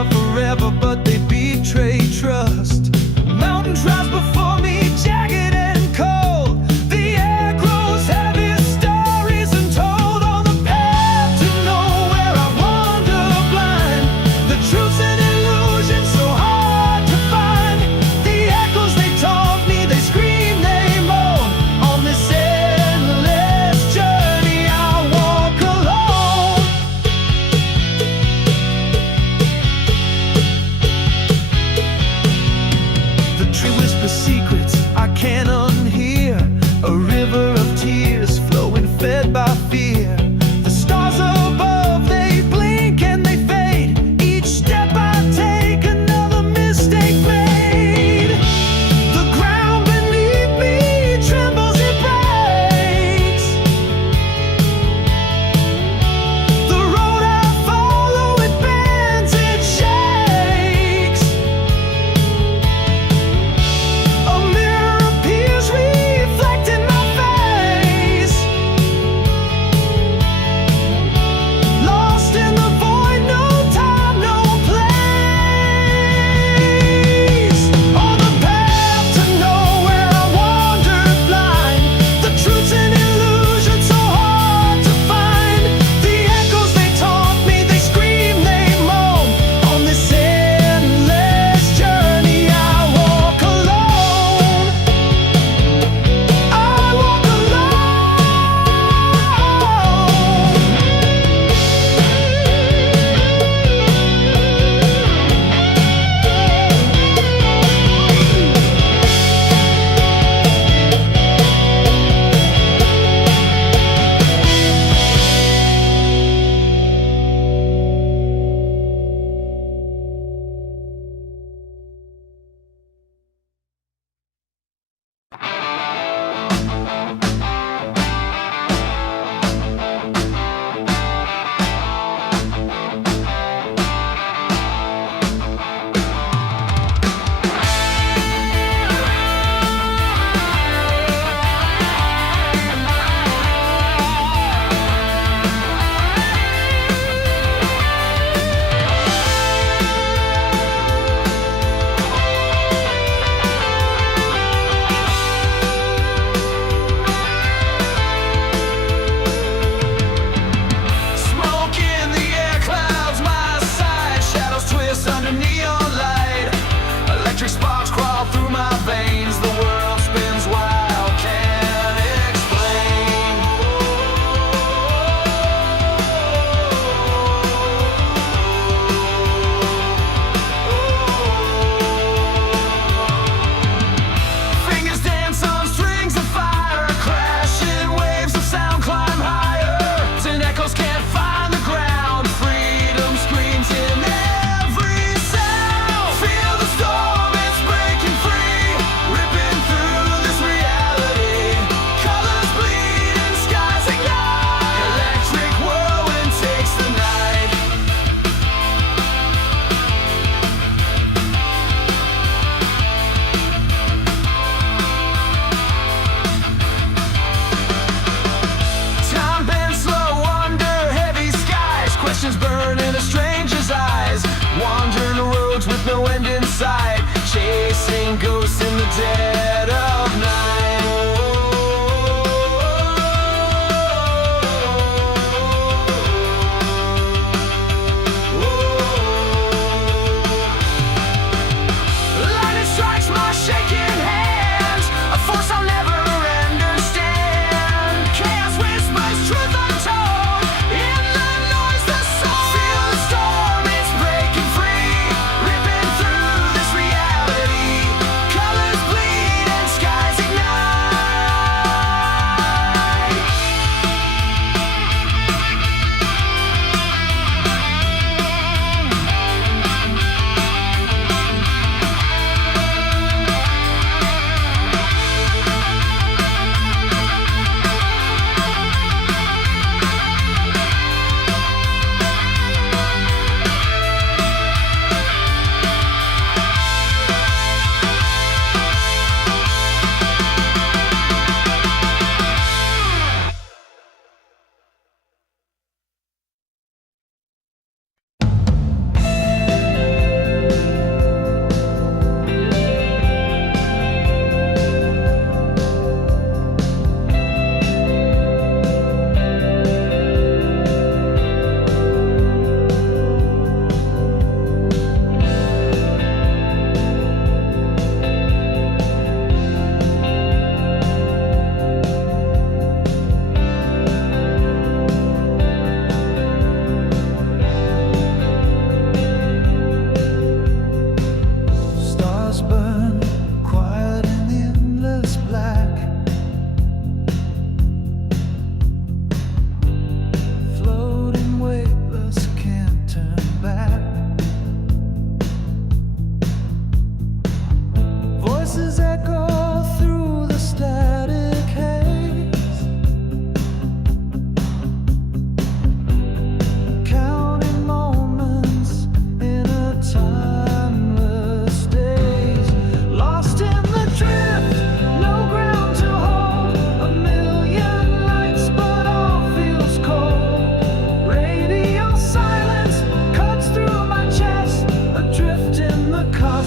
love forever, but they betray trust. Mountain tries before me, jagged and cold. The air grows heavy, stories untold. On the path to nowhere I wander blind. The truth's an illusion so hard to find. The echoes they taunt me, they scream, they moan. On this endless journey I walk alone. The tree whispers secrets I can't unhear. A river of tears flowing fed by fear. The stars above, they blink and they fade. Each step I take, another mistake made. The ground beneath me trembles, it breaks. The road I follow, it bends, it shakes. A mirror appears, reflecting my face. Lost in the void, no time, no place. On the path to nowhere I wander blind. The truth's an illusion so hard to find. The echoes they taunt me, they scream, they moan. On this endless journey I walk alone. I walk smoke in the air, clouds my side. Shadows twist under neon light. Electric sparks crawl through my veins. The world spins wild, can't explain. Fingers dance on strings of fire. Crashing waves of sound climb higher. And echoes can't find the ground. Freedom screams in every sound. Feel the storm, it's breaking free. Ripping through this reality. Colors bleed and skies ignite. Electric whirlwind takes the night. Time bends slow under heavy skies. Questions burn in a stranger's eyes. Wandering the roads with no end in sight. Chasing ghosts in the dead of night. Lightning strikes my shaking hands. A force I'll never understand. Chaos whispers truth untold. In the noise, the soul. Feel the storm, it's breaking free. Ripping through this reality. Colors bleed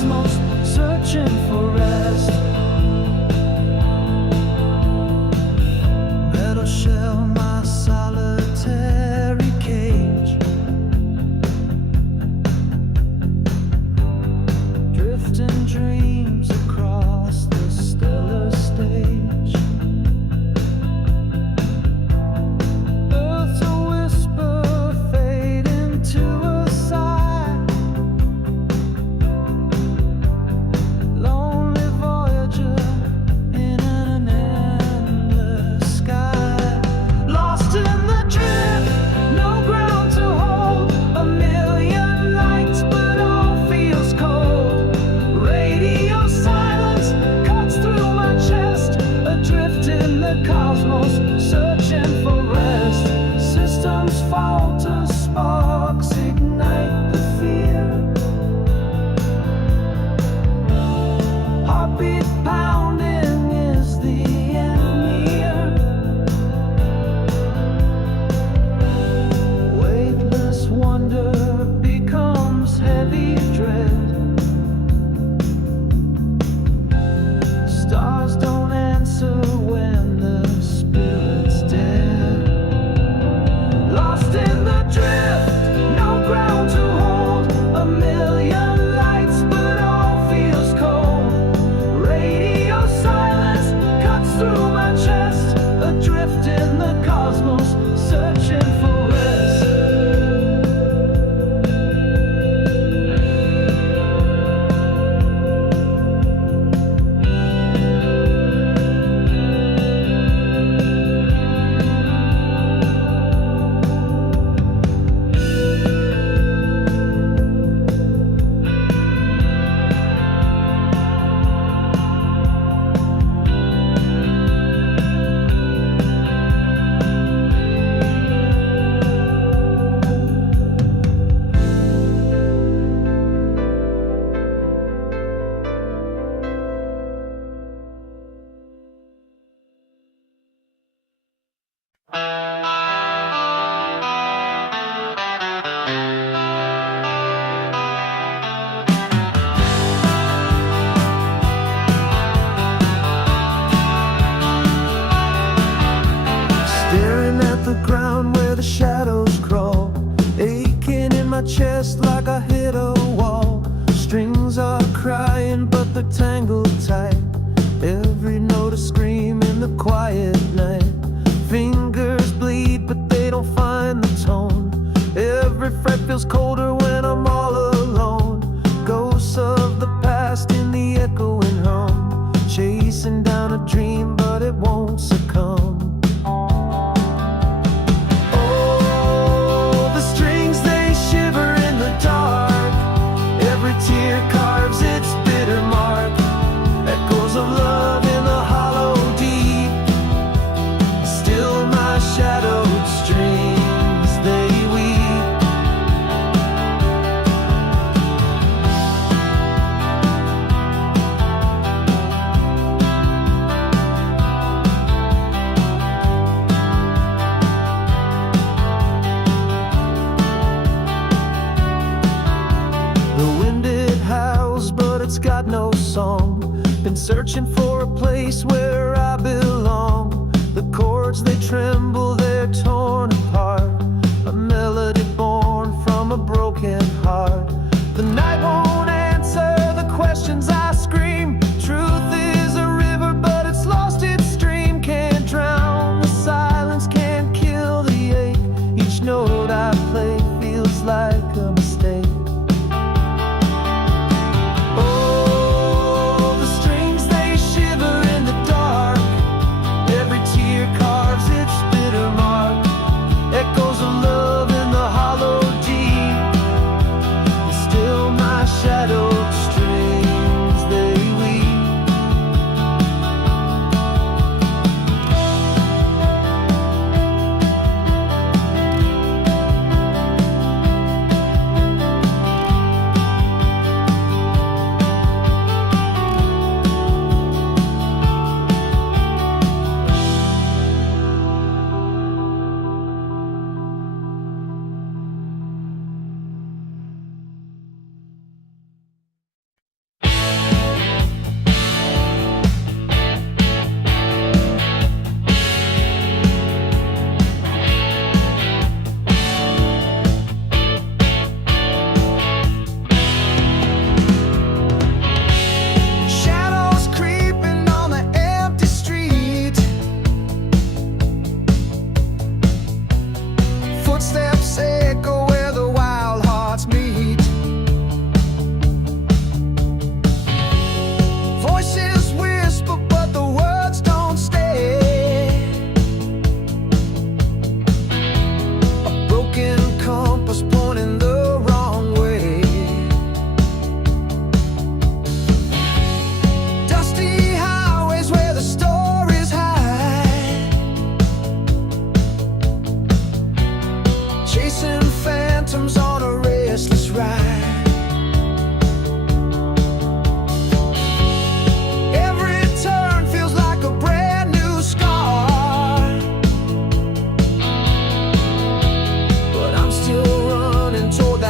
cosmos, searching for rest. Metal shell, my solitary cage. Drifting dreams across the stellar stage. Earth's a whisper, fade into a sigh. Lonely voyager in an endless sky. Lost in the drift, no ground to hold. A million lights, but all feels cold. Radio silence cuts through my chest. Adrift in the cosmos, searching for rest. Systems falter, sparks ignite the fear. Heartbeat pounding is the enemy. Weightless wonder becomes heavy dread. Stars don't answer when the spirit's dead. Lost in the drift, no ground to hold. A million lights, but all feels cold. Radio silence cuts through my chest. Adrift in the cosmos, searching for rest. Staring at the ground where the shadows crawl, aching in my chest like I hit a wall. Strings are crying, but they're tangled tight. Every note a scream in the quiet night. Fingers bleed, but they don't find the tone. Every fret feels colder when I'm all alone. Ghosts of the past in the echoing hum, chasing down a dream, but it won't succumb. Oh, the strings, they shiver in the dark. Every tear carves its bitter mark. Echoes of love in the hollow deep. Still my shadowed strings, they weep. The wind, it howls, but it's got no song. Been searching for a place where I belong. The chords, they tremble, they're torn apart. A melody born from a broken heart. The night won't answer the questions I scream. Truth is a river, but it's lost its stream. Can't drown the silence, can't kill the ache. Each note I play feels like a mistake. Oh, the strings, they shiver in the dark. Every tear carves its bitter mark. Echoes of love in the hollow deep. Still my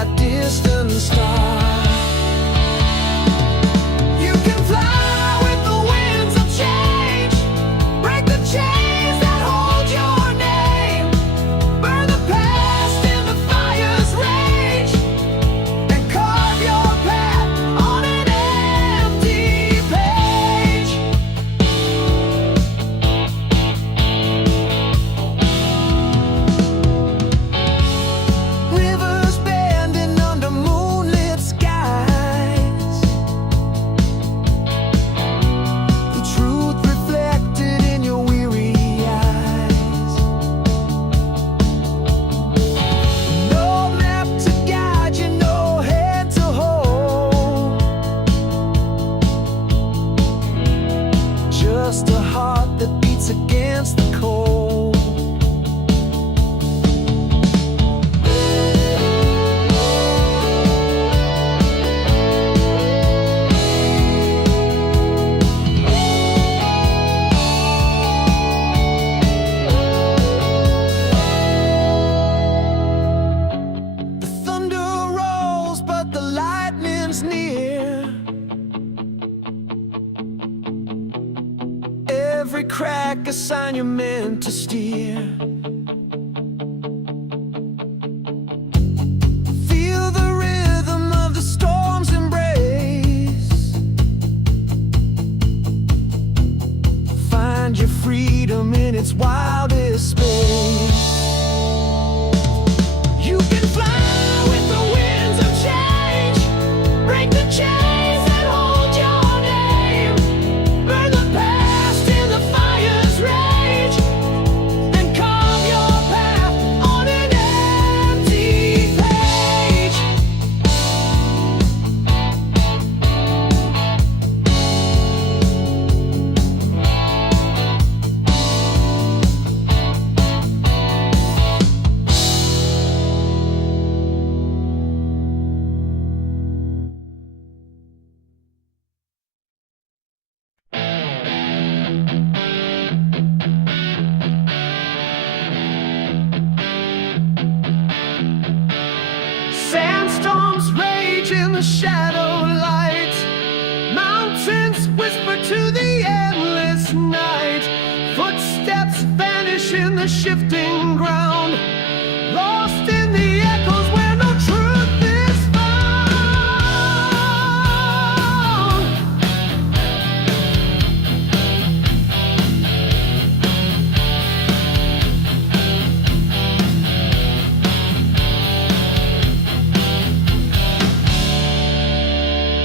that distant star. You can fly with the winds of change, break the chains that hold your name, burn the past in the fire's rage, and carve your path on an empty page. Rivers bending under moonlit skies, the truth reflected in your weary eyes. No map to guide you, no head to hold, just a heart that beats against the cold. The thunder rolls, but the lightning's near. Every crack a sign you're meant to steer. Feel the rhythm of the storm's embrace. Find your freedom in its wildest space. You can fly with the winds of change, break the chains that hold your name, burn the past in the fire's rage, and carve your path on an empty page. Sandstorms rage in the shadow light, mountains whisper to the endless night, footsteps vanish in the shifting ground, lost in the echoes where no truth is found.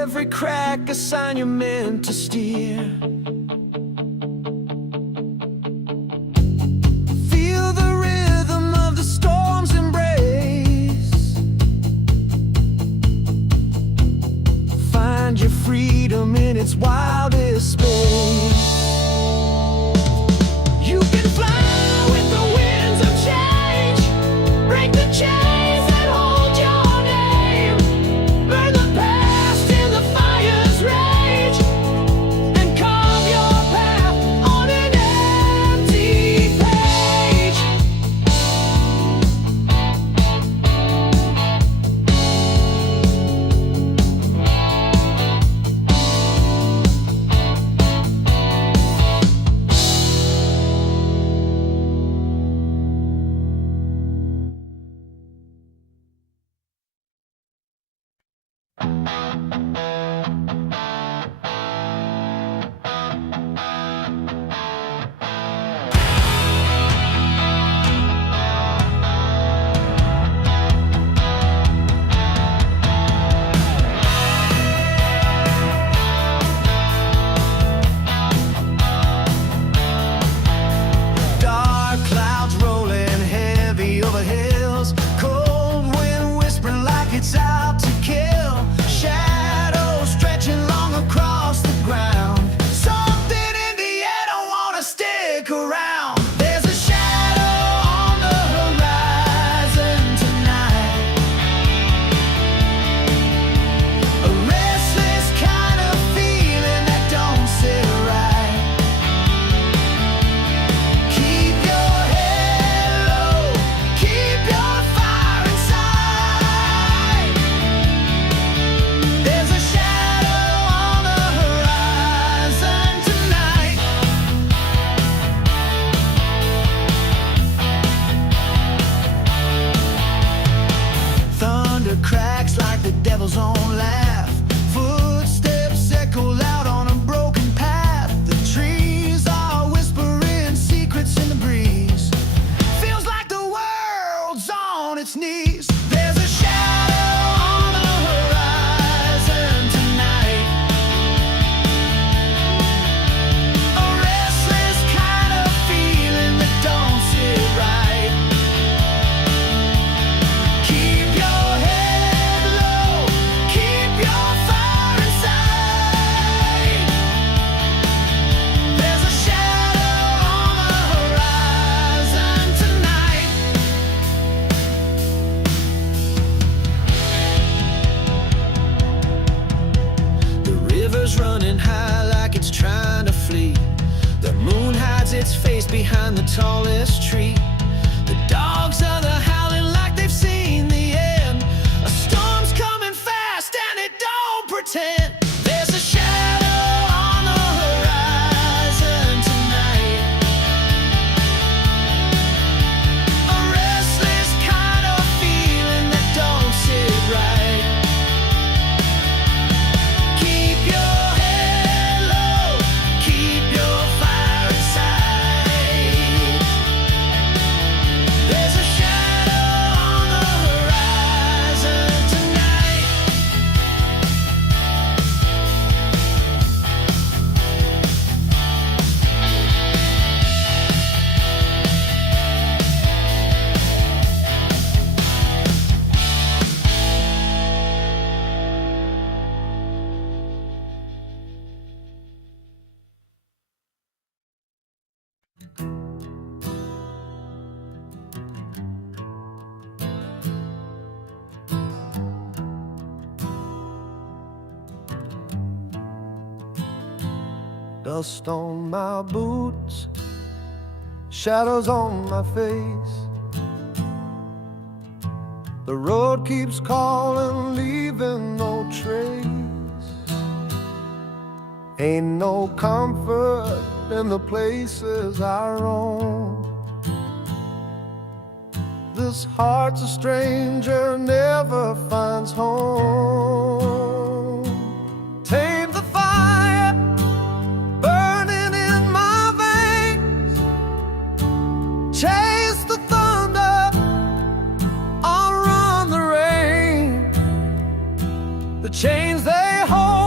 every crack a sign you're meant to steer. Feel the rhythm of the storm's embrace. Find your freedom in its wildest space. You can fly with the winds of change. Break the chains that hold your name. Burn the past in the fire's rage, and carve your path on an empty page. Dark clouds rolling heavy over hills. Cold wind whispering like it's out to kill. Shadows stretching long across the ground. Something in the air don't wanna stick around. There's a shadow on the horizon tonight. A restless kind of feeling that don't sit right. Keep your head low, keep your fire inside. There's a shadow on the horizon tonight. Thunder cracks like the devil's own laugh. Footsteps echo loud on a broken path. The trees are whispering secrets in the breeze. Feels like the world's on its knees. There's a shadow on the horizon tonight. A restless kind of feeling that don't sit right. Keep your head low, keep your fire inside. There's a shadow on the horizon tonight. The river's running high like it's trying to flee. The moon hides its face behind the tallest tree. The dogs are the howling like they've seen the end. A storm's coming fast and it don't pretend. There's a shadow on the horizon tonight. A restless kind of feeling that don't sit right. Keep your head low, keep your fire inside. There's a shadow on the horizon tonight. Dust on my boots, shadows on my face. The road keeps calling, leaving no trace. Ain't no comfort in the places I roam. This heart's a stranger, never finds home. Tame the fire burning in my veins. Chase the thunder, outrun the rain. The chains they hold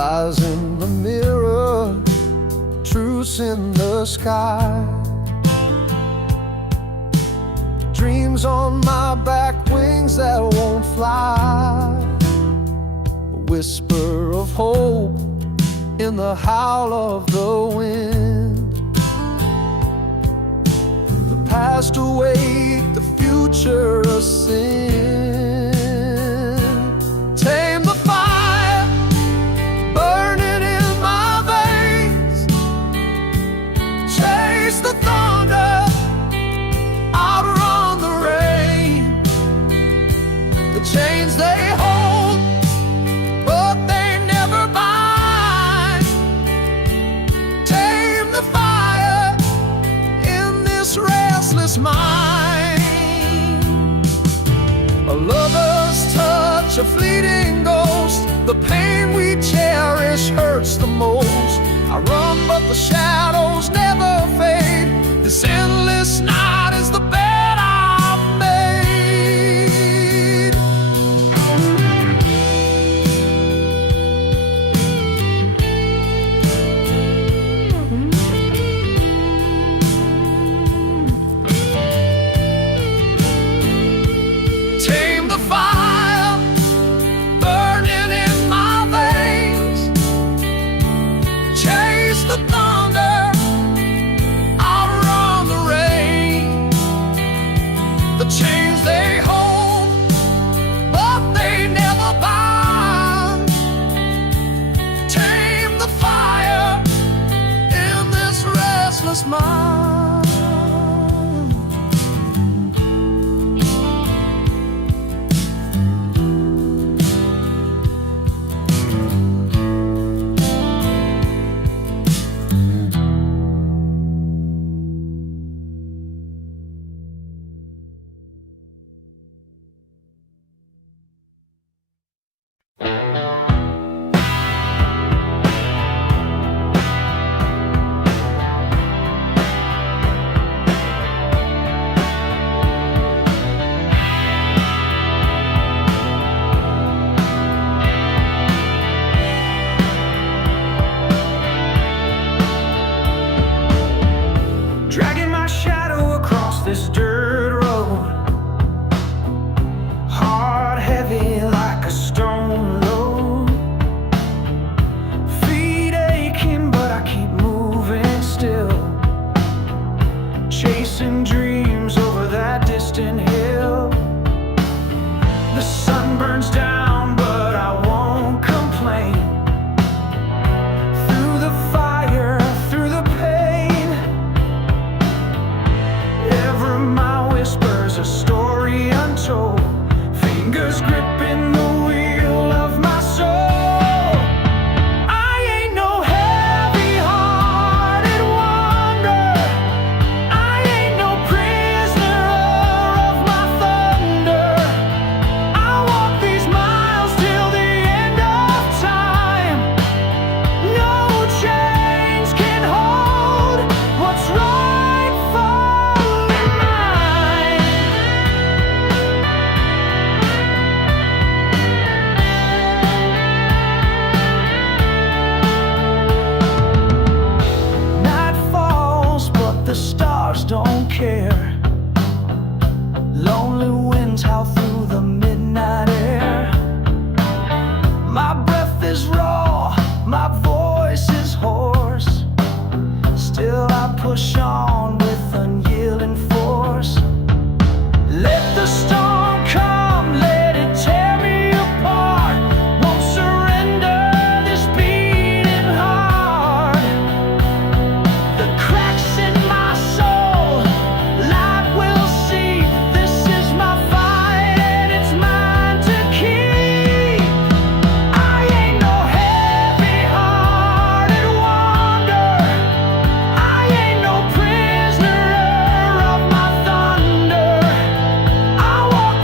lies in the mirror, truths in the sky. Dreams on my back, wings that won't fly. A whisper of hope in the howl of the wind. The past awake, the future a sin. Tame the fire burning in my veins. Chase the thunder, outrun the rain. The chains they hold, but they never bind. Tame the fire in this restless mind. A lover's touch, a fleeting ghost. The pain we cherish hurts the most. I run but the shadows never fade. This endless night is the bed I've made. Tame the fire burning in my veins. Chase the thunder, outrun the rain. The chains they hold, but they never bind. Tame the fire in this restless mind. Dragging my shadow across this dirt road, heart heavy like a stone load. Feet aching but I keep moving still, chasing dreams over that distant hill. The sun burns down but I won't complain. Through the fire, through the pain, every mile whispers a story untold. Fingers gripping the wheel of my soul. I ain't no heavy-hearted wanderer. I ain't no prisoner of my thunder. I walk these miles till the end of time. No chains can hold what's rightfully mine. Night falls, but the stars don't care. Lonely winds howl through the midnight air. My breath is raw, my voice is hoarse. Still I push on with unyielding force. Let the storm come, let it tear me apart. Won't surrender this beating heart. The cracks in my soul, light will see. This is my fight and it's mine to keep. I ain't no heavy-hearted wanderer. I ain't no prisoner of my thunder. I walk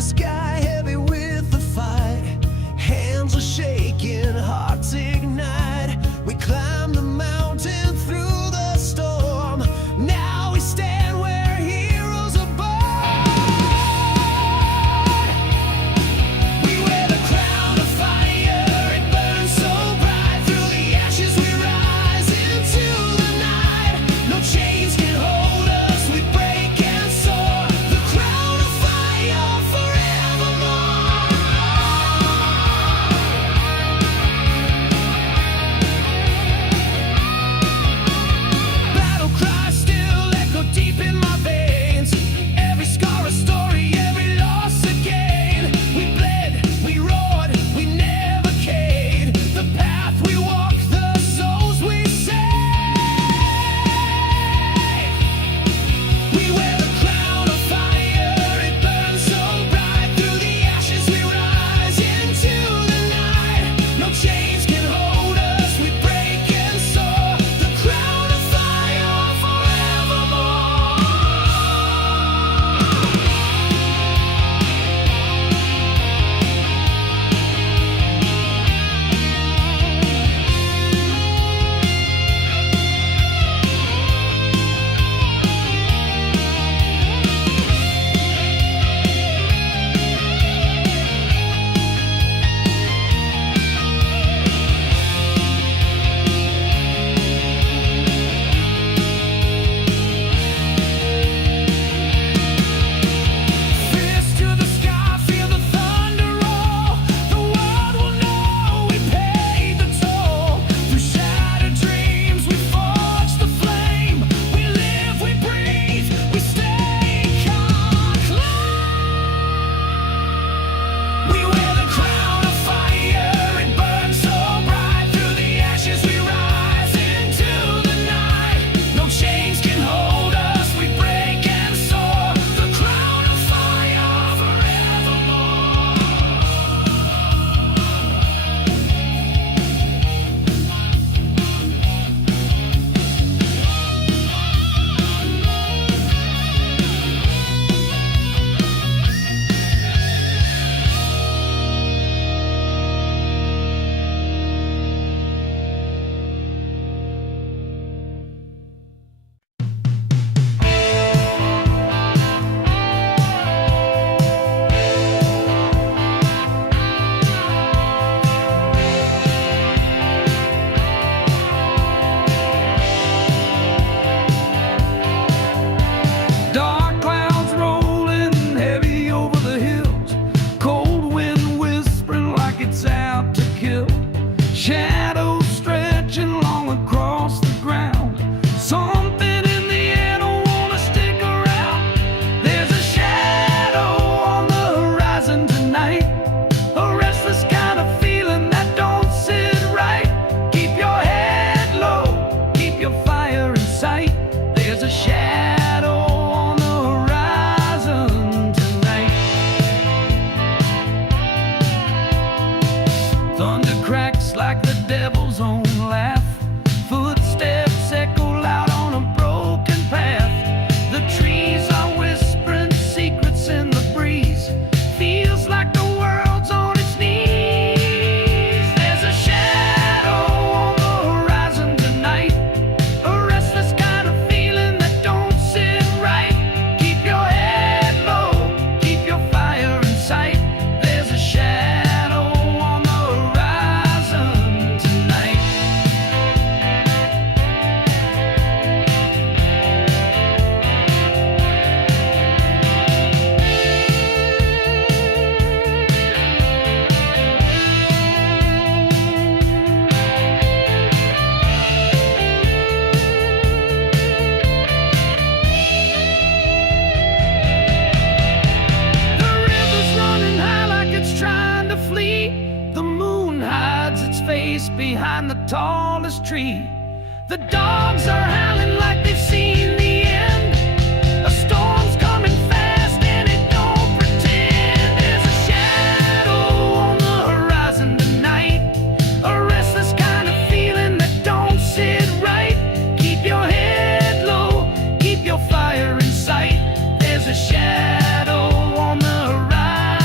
the sky, heavy with the fight. Hands are shaking, hearts ignite. We climb the mountain through the storm. Now we stand where heroes are born. We wear the crown of fire, it burns so bright. Through the ashes we rise into the night. No chains can hold us, we break and soar. The crown of fire forevermore. Battle cries still echo deep in my veins. Every scar a story, every loss a gain. We bled, we roared, we never caved. The path we walk, the souls we save. We wear the crown of fire, it burns so bright. Through the ashes we rise into the night. No chains can hold us, we break and soar. The crown of fire forevermore. Fist to the sky, feel the thunder roll. The world will know we paid the toll. Through shattered dreams, we forge the flame. We live, we breathe, we stay conclave. We wear the crown of fire, it burns so bright. Through the ashes we rise into the night. No chains can hold us, we break and soar. The crown of fire forevermore. Dark clouds rolling heavy over the hills. Cold wind whispering like it's out to kill. Shadows stretching long across the ground. Something in the air don't wanna stick around. There's a shadow on the horizon tonight. A restless kind of feeling that don't sit right. Keep your head low, keep your fire in sight. There's a shadow on the horizon tonight. Thunder cracks like the devil's own laugh. Footsteps echo loud on a broken path. The trees are whispering secrets in the breeze. Feels like the world's on its knees. There's a shadow on the horizon tonight. A restless kind of feeling that don't sit right. Keep your head low, keep your fire in sight. There's a shadow on the horizon tonight. The river's running high like it's trying to flee. The moon hides its face behind the tallest tree. The dogs are howling like they've seen the end. A storm's coming fast and it don't pretend. There's a shadow on the horizon tonight. A restless kind of feeling that don't sit right. Keep your head low, keep your fire in sight. There's a shadow on the horizon.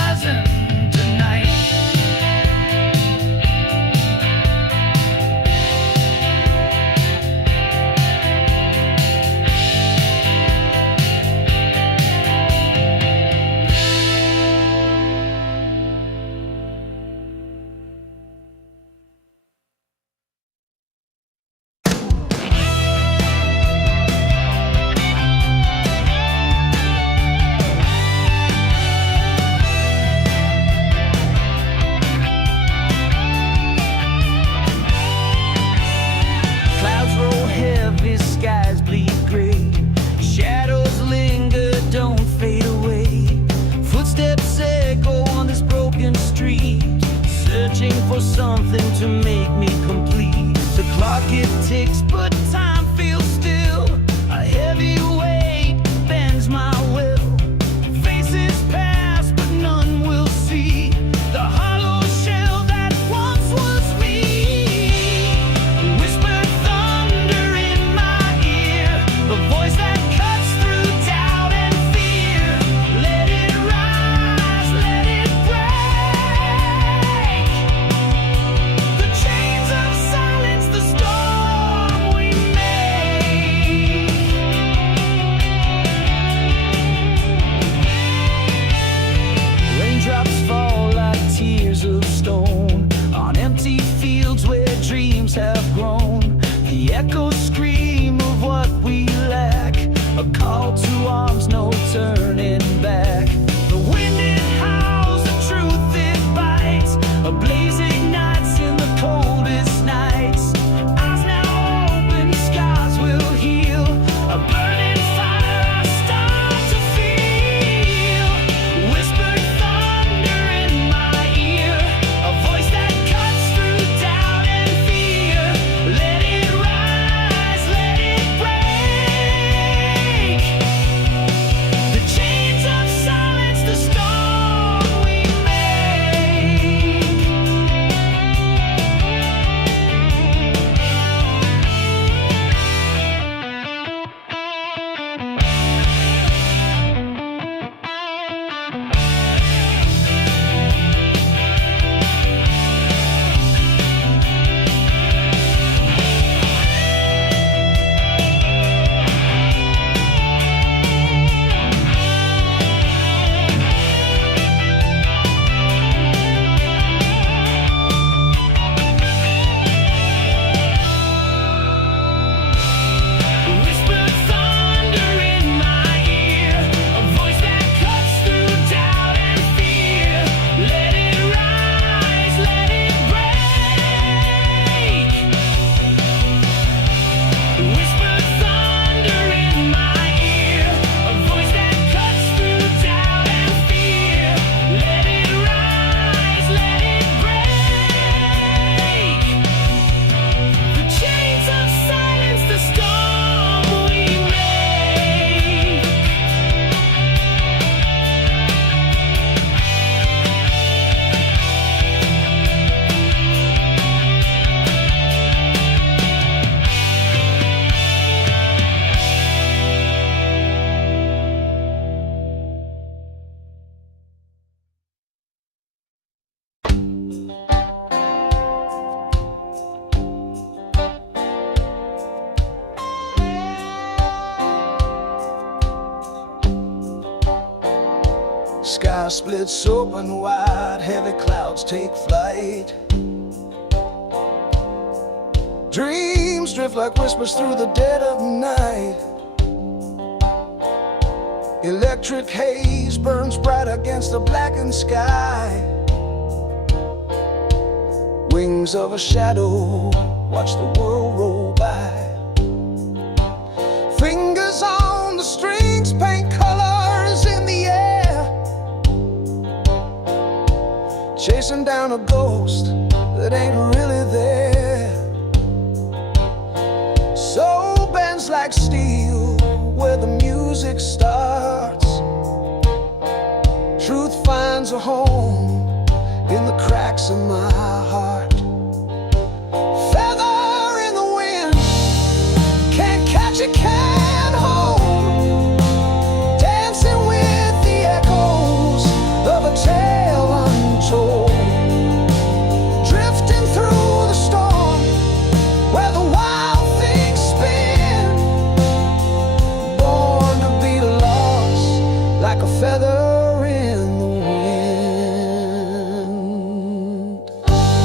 broken street, searching for something to make me complete. The clock it ticks, but time feels still. A heavy weight bends my will. Faces pass, but none will see the hollow shell that once was me. Whispered thunder in my ear, a voice that cuts through doubt and fear. Let it rise, let it break. The chains of silence, the storm we made. Raindrops fall like tears of stone on empty fields where dreams have grown. The echoes scream of what we lack, a call to arms, no turning back. The wind it howls, the truth it bites, a blaze ignites in the coldest nights. Eyes now open, scars will heal, a burning fire I start to feel. Whispered thunder in my ear, a voice that cuts through doubt and fear. Let it rise, let it break. The chains of silence, the storm we make. Whispered thunder in my ear, a voice that cuts through doubt and fear. Let it rise, let it break. Whispered thunder in my ear, a voice that cuts through doubt and fear. Let it rise, let it break. The chains of silence, the storm we make. Sky splits open wide, heavy clouds take flight. Dreams drift like whispers through the dead of night. Electric haze burns bright against the blackened sky. Wings of a shadow watch the world roll by. Fingers on the strings paint colors in the air, chasing down a ghost that ain't really there. Soul bends like steel where the music starts. Truth finds a home in the cracks of my heart. Feather in the wind, can't catch it, can't hold. Dancing with the echoes of a tale untold. Drifting through the storm where the wild things spin. Born to be lost like a feather in the wind.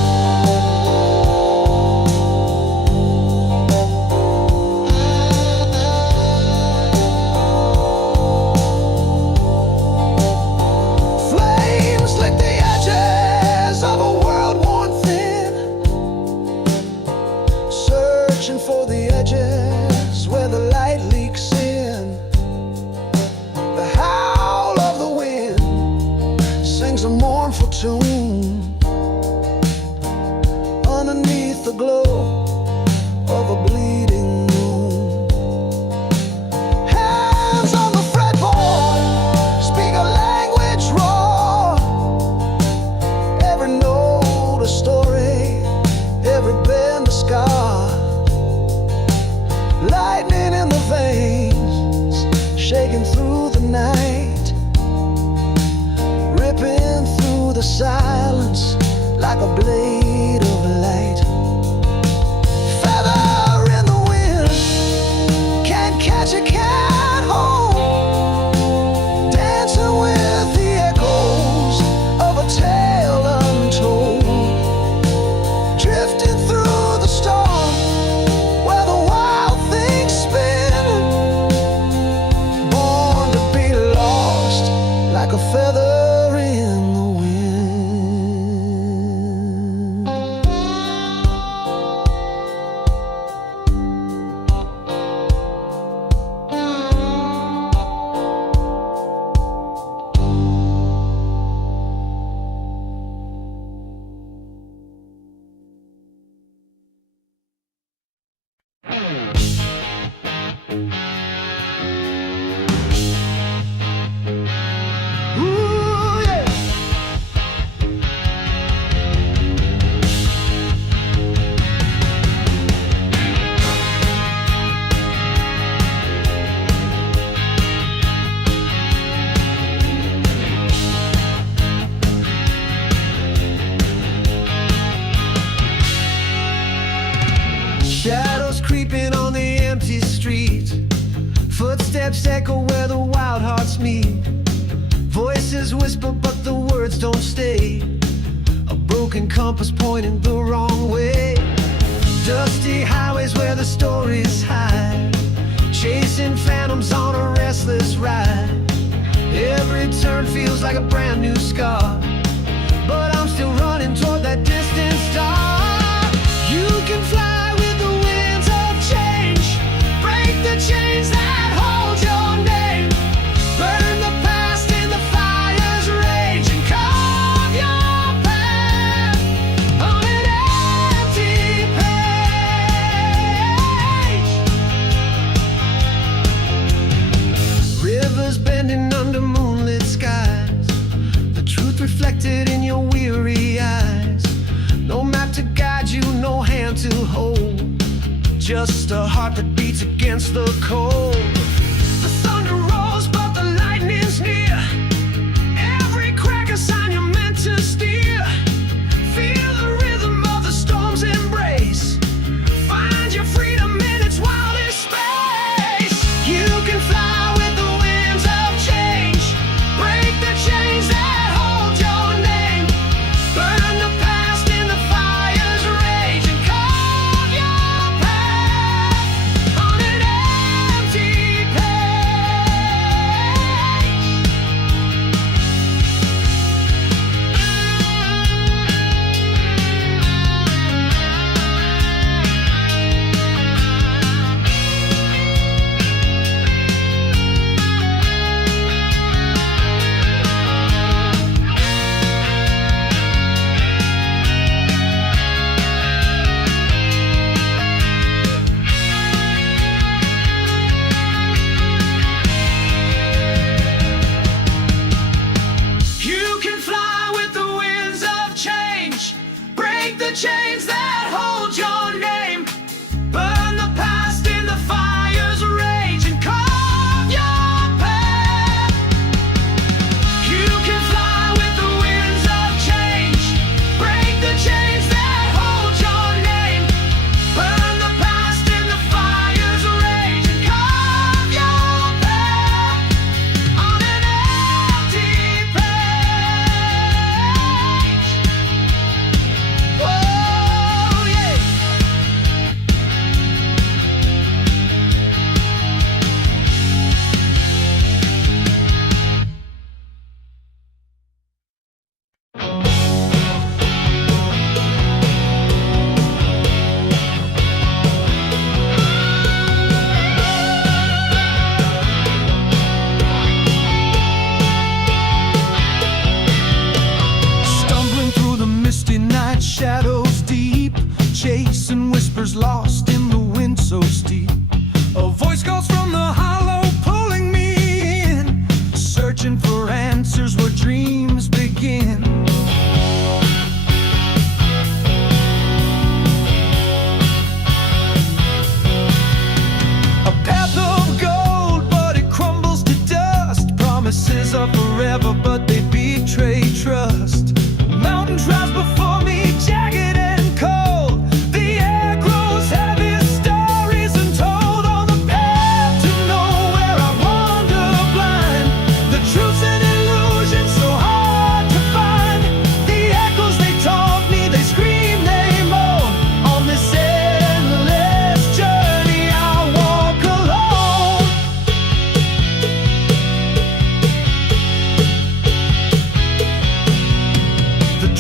soulful tune underneath the glow of a bleeding moon. Hands on the fretboard, speak a language raw. Every note a story, every bend a scar. Lightning in the veins, shaking through the night, ripping through the silence like a blade of light. Feather in the wind, can't catch it, can't hold. Dancing with the echoes of a tale untold. Drifting through the storm where the wild things spin. Born to be lost like a feather in the wind. Ooh, yeah. Shadows creeping on the empty street. Footsteps echo where the wild hearts meet. Voices whisper but the words don't stay. A broken compass pointing the wrong way. Dusty highways where the stories hide. Chasing phantoms on a restless ride. Every turn feels like a brand new scar, but I'm still running toward that distant star. You can fly with the winds of change. Break the chains that hold your name. Burn the past in the fire's rage and carve your path on an empty page. Rivers bending under moonlit skies. The truth reflected in your weary eyes. No map to guide you, no hand to hold. Just a heart that beats against the cold. The thunder rolls, but the lightning's near. Every crack a sign you're meant to steer. Feel the rhythm of the storm's embrace. Find your freedom in its wildest space. You can fly with the winds of change. Break the chains that hold your name. Burn the past in the fire's rage and carve your path on an empty You can fly with the winds of change. Break the chains that hold your name. Burn the past in the fire's rage and carve your path. You can fly with the winds of change. Break the chains that hold your name. Burn the past in the fire's rage and carve your path on an empty page. Whoa.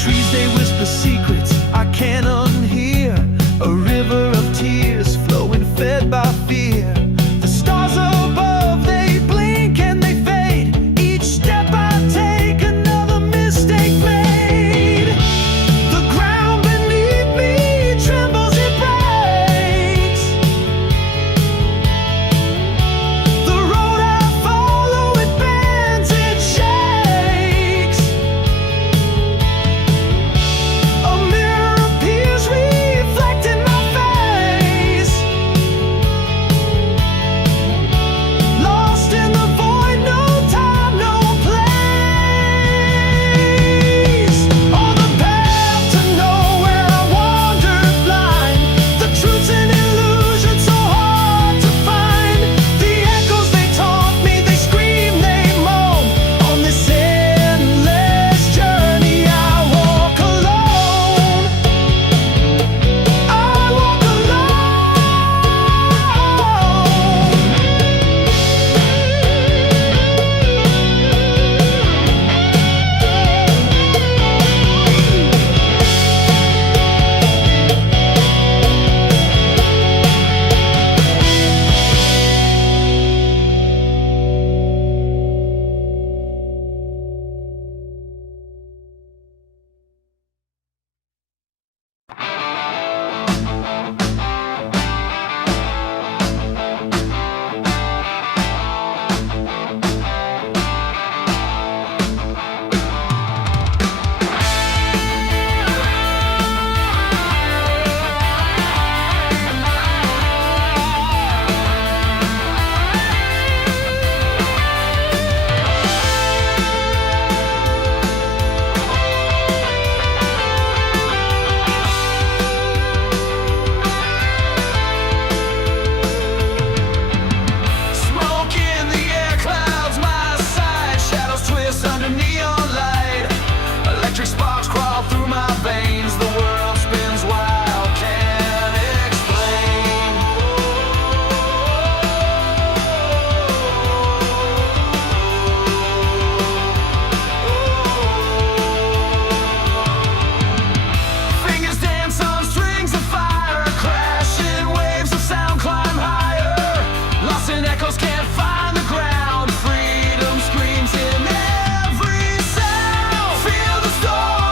trees they whisper secrets I can't unhear. A river of tears flowing fed by fear. The stars above, they blink and they fade. Each step I take, another mistake made. The ground beneath me trembles, it breaks. The road I follow, it bends, it shakes. A mirror appears reflecting my face. Lost in the void, no time, no place. On the path to nowhere I wandered blind. The truth's an illusion so hard to find. The echoes they taunt me, they scream, they moan. On this endless journey I walk alone. I walk smoke in the air, clouds my sight. Shadows twist under neon light. Electric sparks crawl through my veins. The world spins wild, can't explain. Fingers dance on strings of fire. Crashing waves of sound climb higher. Lost in echoes, can't find the ground. Freedom screams in every sound. Feel the storm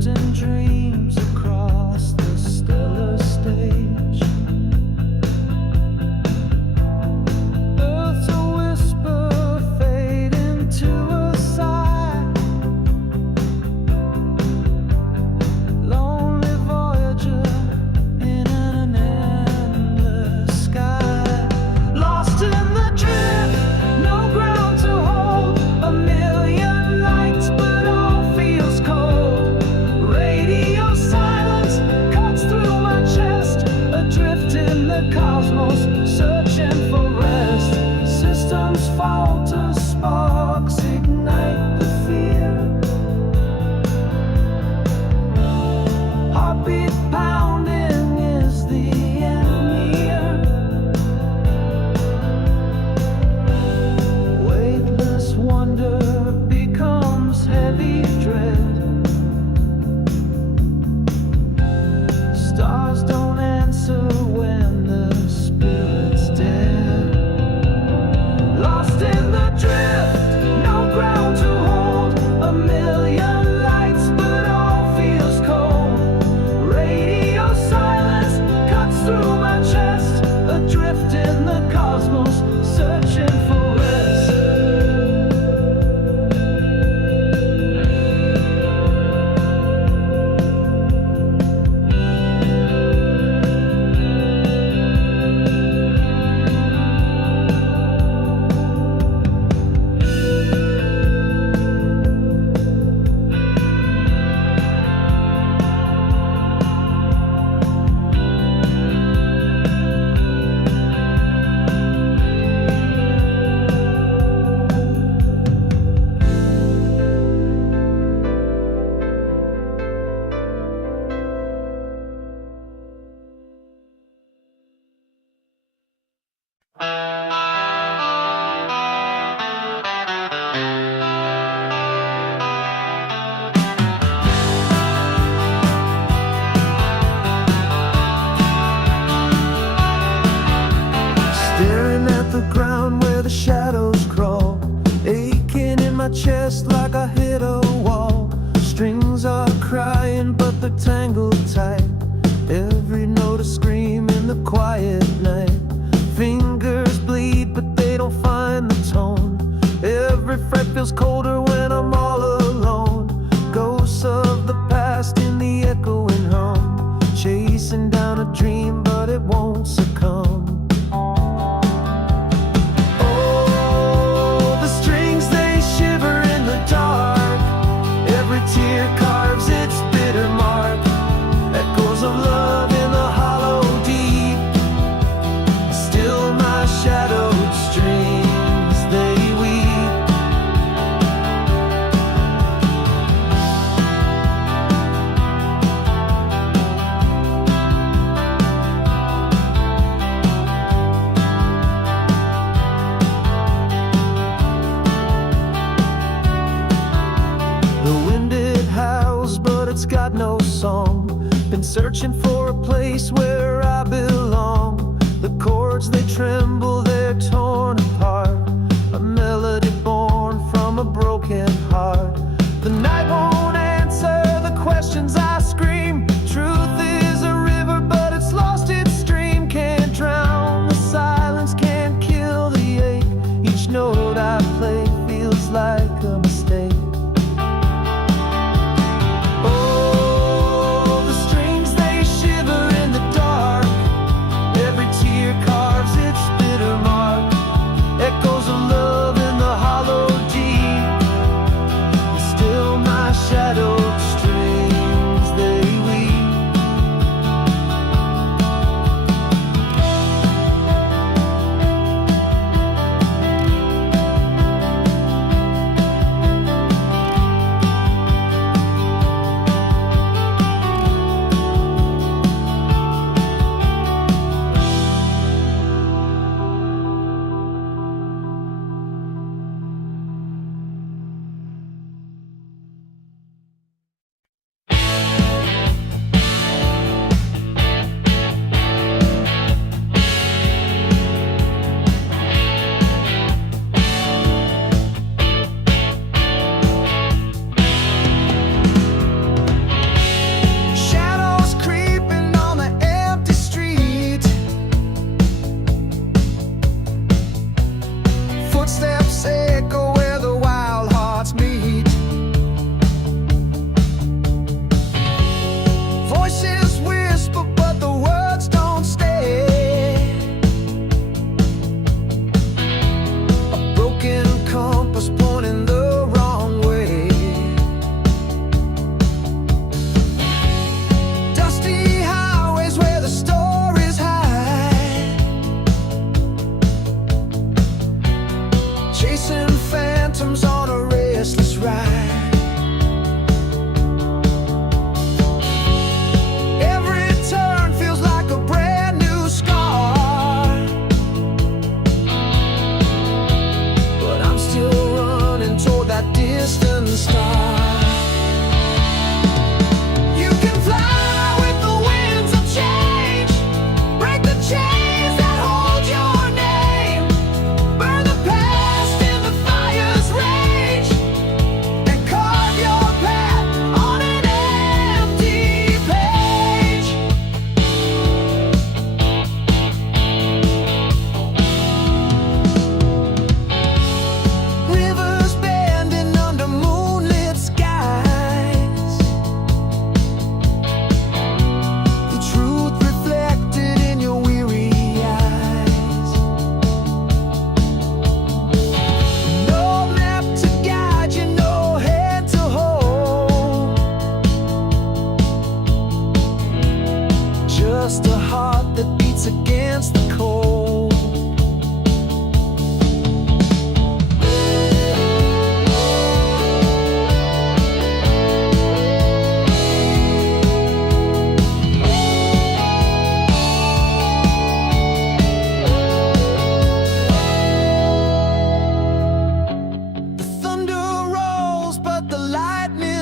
drifting dreams across the stellar stage. Earth's a whisper, fade into a sigh. Lonely voyager in an endless sky. Lost in the drift, no ground to hold. A million lights, but all feels cold. Radio silence cuts through my chest. Adrift in the cosmos, searching for rest. Systems falter, sparks ignite the fear. Heartbeat pounding is the enemy. Weightless wonder becomes heavy dread. Stars don't answer when the spirit's dead. Lost in the drift, no ground to hold. A million lights, but all feels cold. Radio silence cuts through my chest. Adrift in the cosmos, searching for rest. Staring at the ground where the shadows crawl, aching in my chest like I hit a wall. Strings are crying, but they're tangled tight. Every note a scream in the quiet night. Fingers bleed, but they don't find the tone. Every fret feels colder when I'm all alone. Ghosts of the past in the echoing hum, chasing down a dream, but it won't succumb. Oh, the strings, they shiver in the dark. Every tear carves its bitter mark. Echoes of love in the hollow deep. Still my shadowed strings, they weep. The wind, it howls, but it's got no song. Been searching for a place where I belong. The chords, they tremble, they're torn apart. A melody born from a broken heart. The night won't answer the questions I scream. Truth is a river, but it's lost its stream. Can't drown the silence, can't kill the ache. Each note I play feels like a mistake. Oh, the strings, they shiver in the dark. Every tear carves its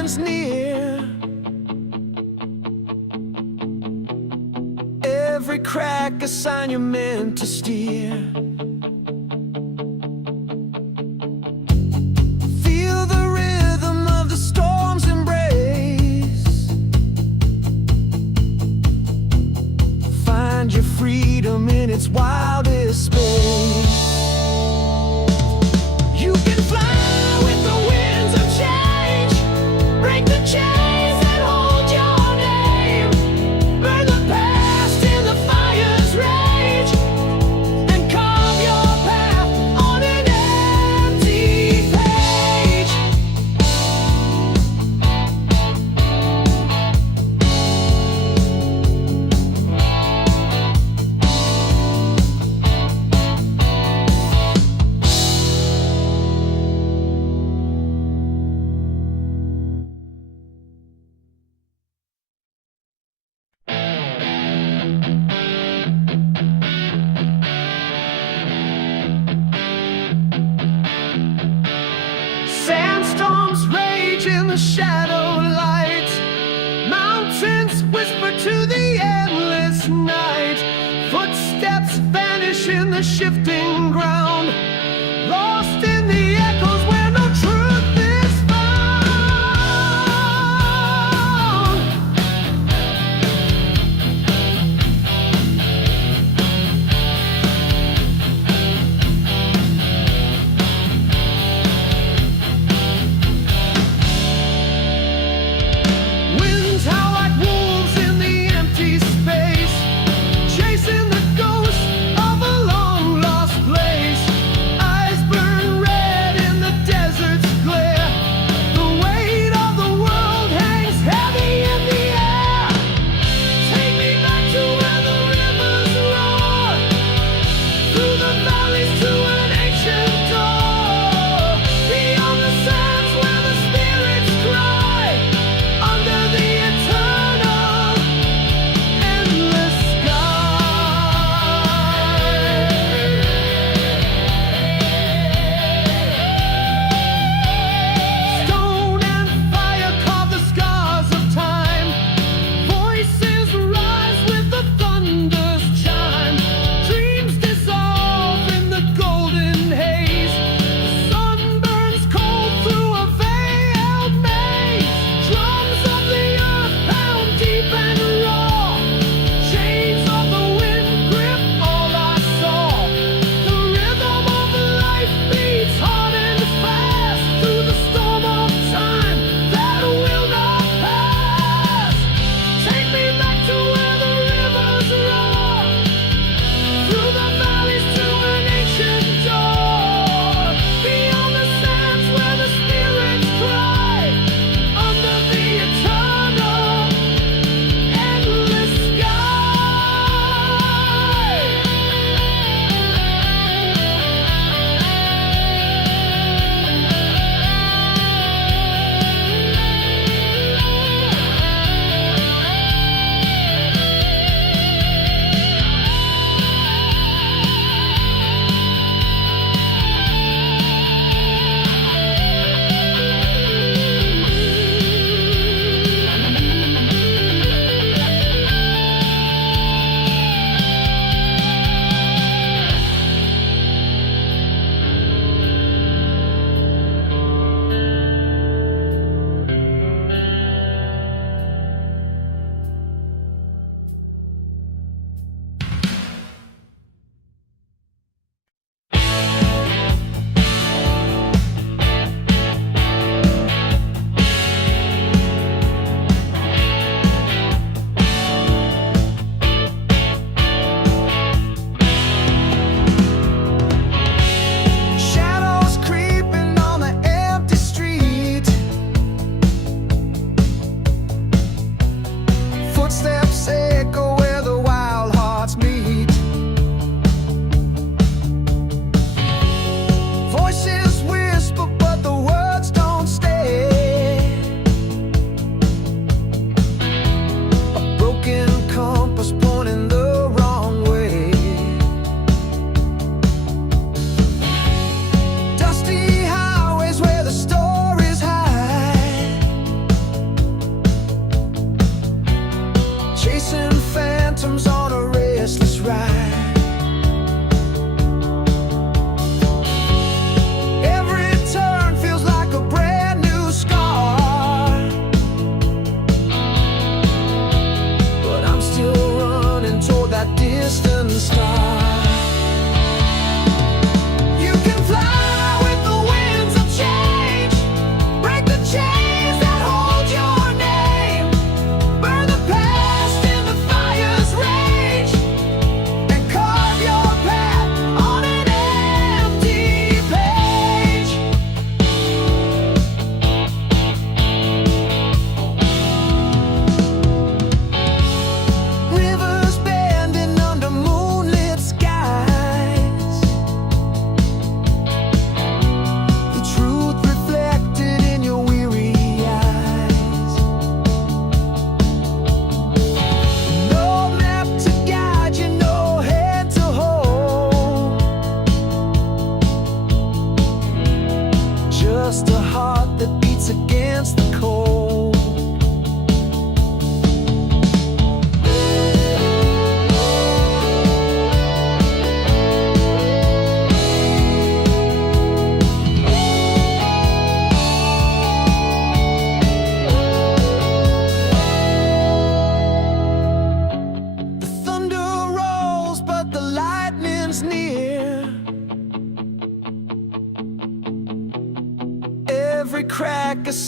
comes near. Every crack a sign you're meant to steer. Feel the rhythm of the storm's embrace. Find your freedom in its wildest space. You can fly with the winds of change. Break the chains that hold your name. Burn the past in the fire's rage. And carve your path on an empty page. Sandstorms rage in the shadow light. Mountains whisper to the endless night. Footsteps vanish in the shifting ground. Lost in the echoes where no truth is found.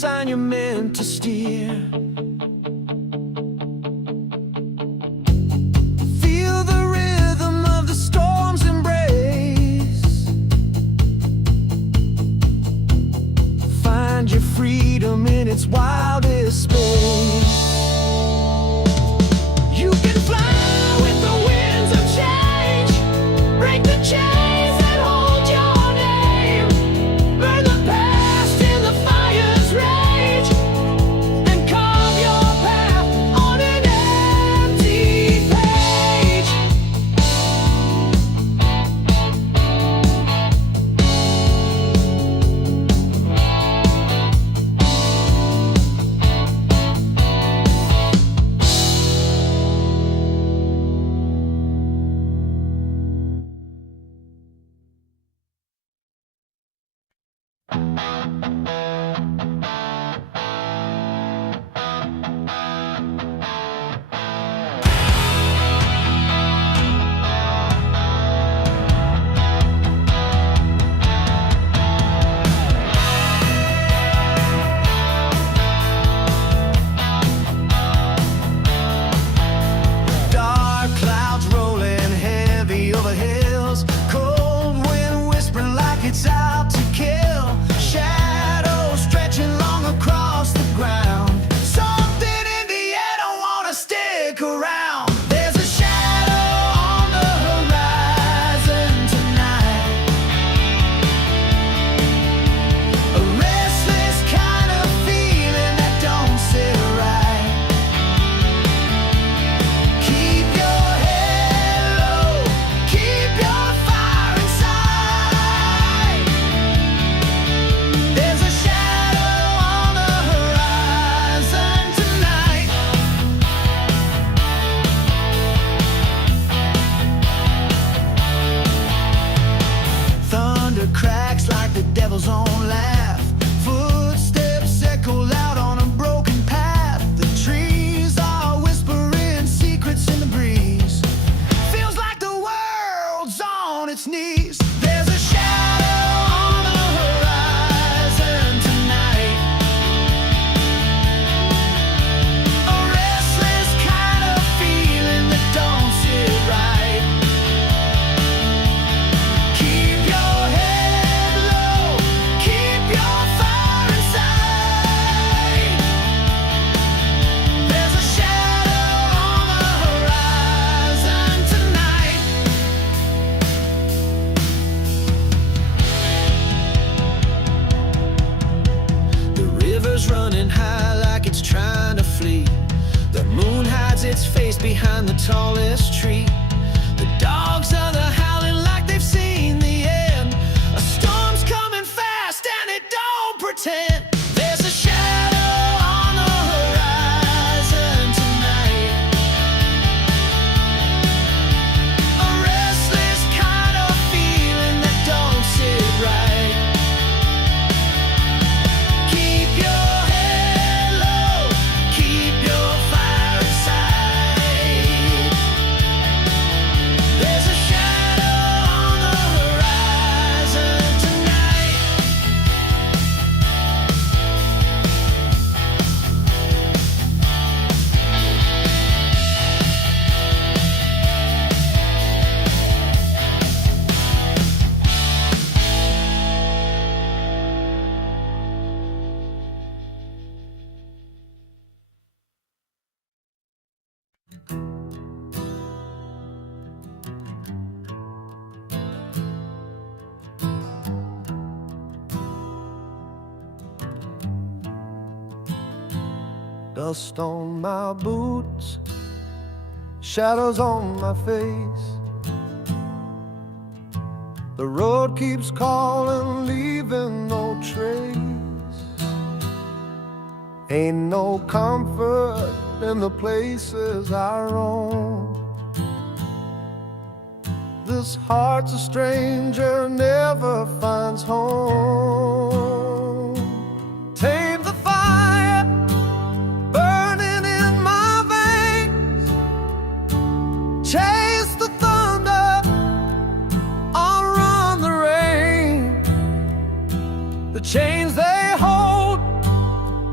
sign you're meant to steer. Feel the rhythm of the storm's embrace. Find your freedom in its wildest space. You can fly with the winds of change. Break the chains that hold your name. Burn the past in the fire's rage, and carve your path on an empty page. Dark clouds rolling heavy over hills. Cold wind whispering like it's out to kill. Shadows stretching long across the ground. Something in the air don't wanna stick around. There's a shadow on the horizon tonight. A restless kind of feeling that don't sit right. Keep your head low, keep your fire inside. There's a shadow on the horizon tonight. Thunder cracks like the devil's own laugh. Footsteps echo loud on a broken path. The trees are whispering secrets in the breeze. Feels like the world's on its knees. There's a shadow on the horizon tonight. A restless kind of feeling that don't sit right. Keep your head low, keep your fire inside. There's a shadow on the horizon tonight. The river's running high like it's trying to flee. The moon hides its face behind the tallest tree. The dogs are the howling like they've seen the end. A storm's coming fast and it don't pretend. There's a shadow on the horizon tonight. A restless kind of feeling that don't sit right. Keep your head low, keep your fire inside. There's a shadow on the horizon tonight. Dust on my boots, shadows on my face. The road keeps calling, leaving no trace. Ain't no comfort in the places I roam. This heart's a stranger, never finds home. Tame the fire burning in my veins. Chase the thunder, outrun the rain. The chains they hold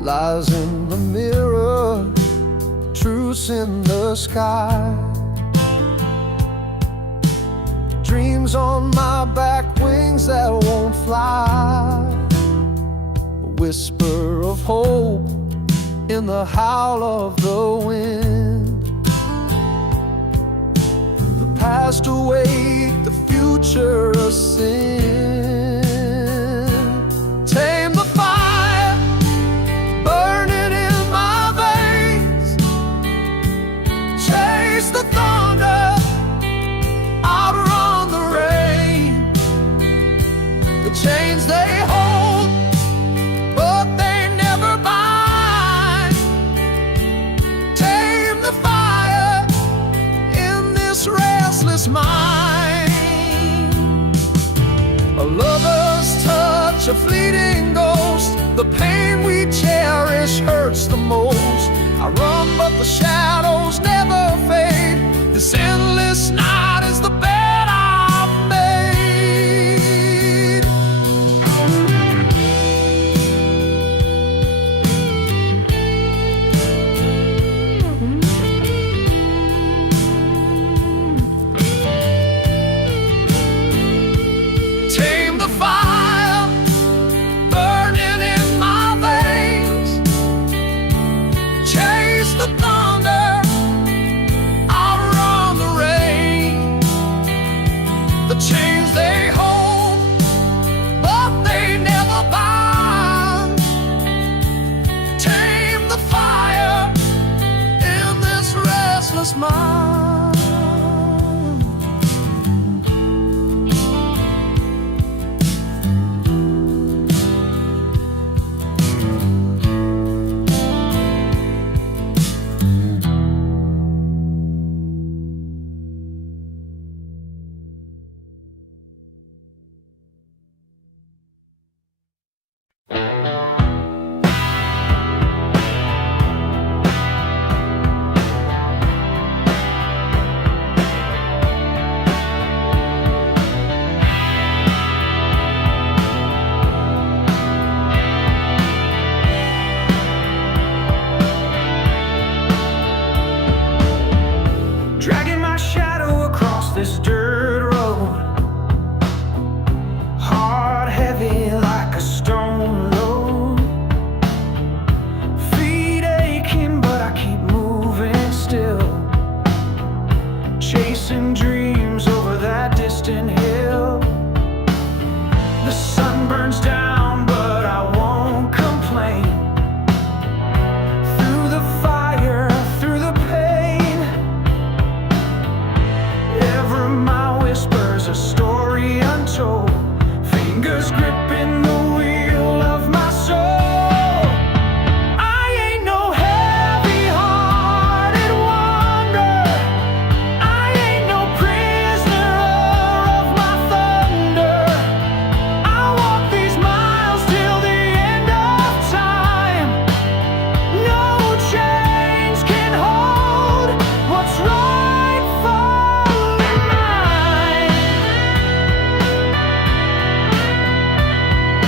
Lies in the mirror, truths in the sky. Dreams on my back, wings that won't fly. A whisper of hope in the howl of the wind. The past awake, the future a sin. Tame the fire burning in my veins. Chase the thunder, outrun the rain. The chains they hold, but they never bind. Tame the fire in this restless mind. A lover's touch, a fleeting ghost. The pain we cherish hurts the most. I run but the shadows never fade. This endless night is the bed I've made. Tame the fire burning in my veins. Chase the thunder, outrun the rain. The chains they hold, but they never bind. Tame the fire in this restless mind. Dragging my shadow across this dirt road. Heart heavy like a stone load. Feet aching but I keep moving still. Chasing dreams over that distant hill. The sun burns down but I won't complain. Through the fire, through the pain. Every mile whispers a story untold. Fingers gripping the wheel of my soul. I ain't no heavy-hearted wanderer. I ain't no prisoner of my thunder. I walk these miles till the end of time. No chains can hold what's rightfully mine.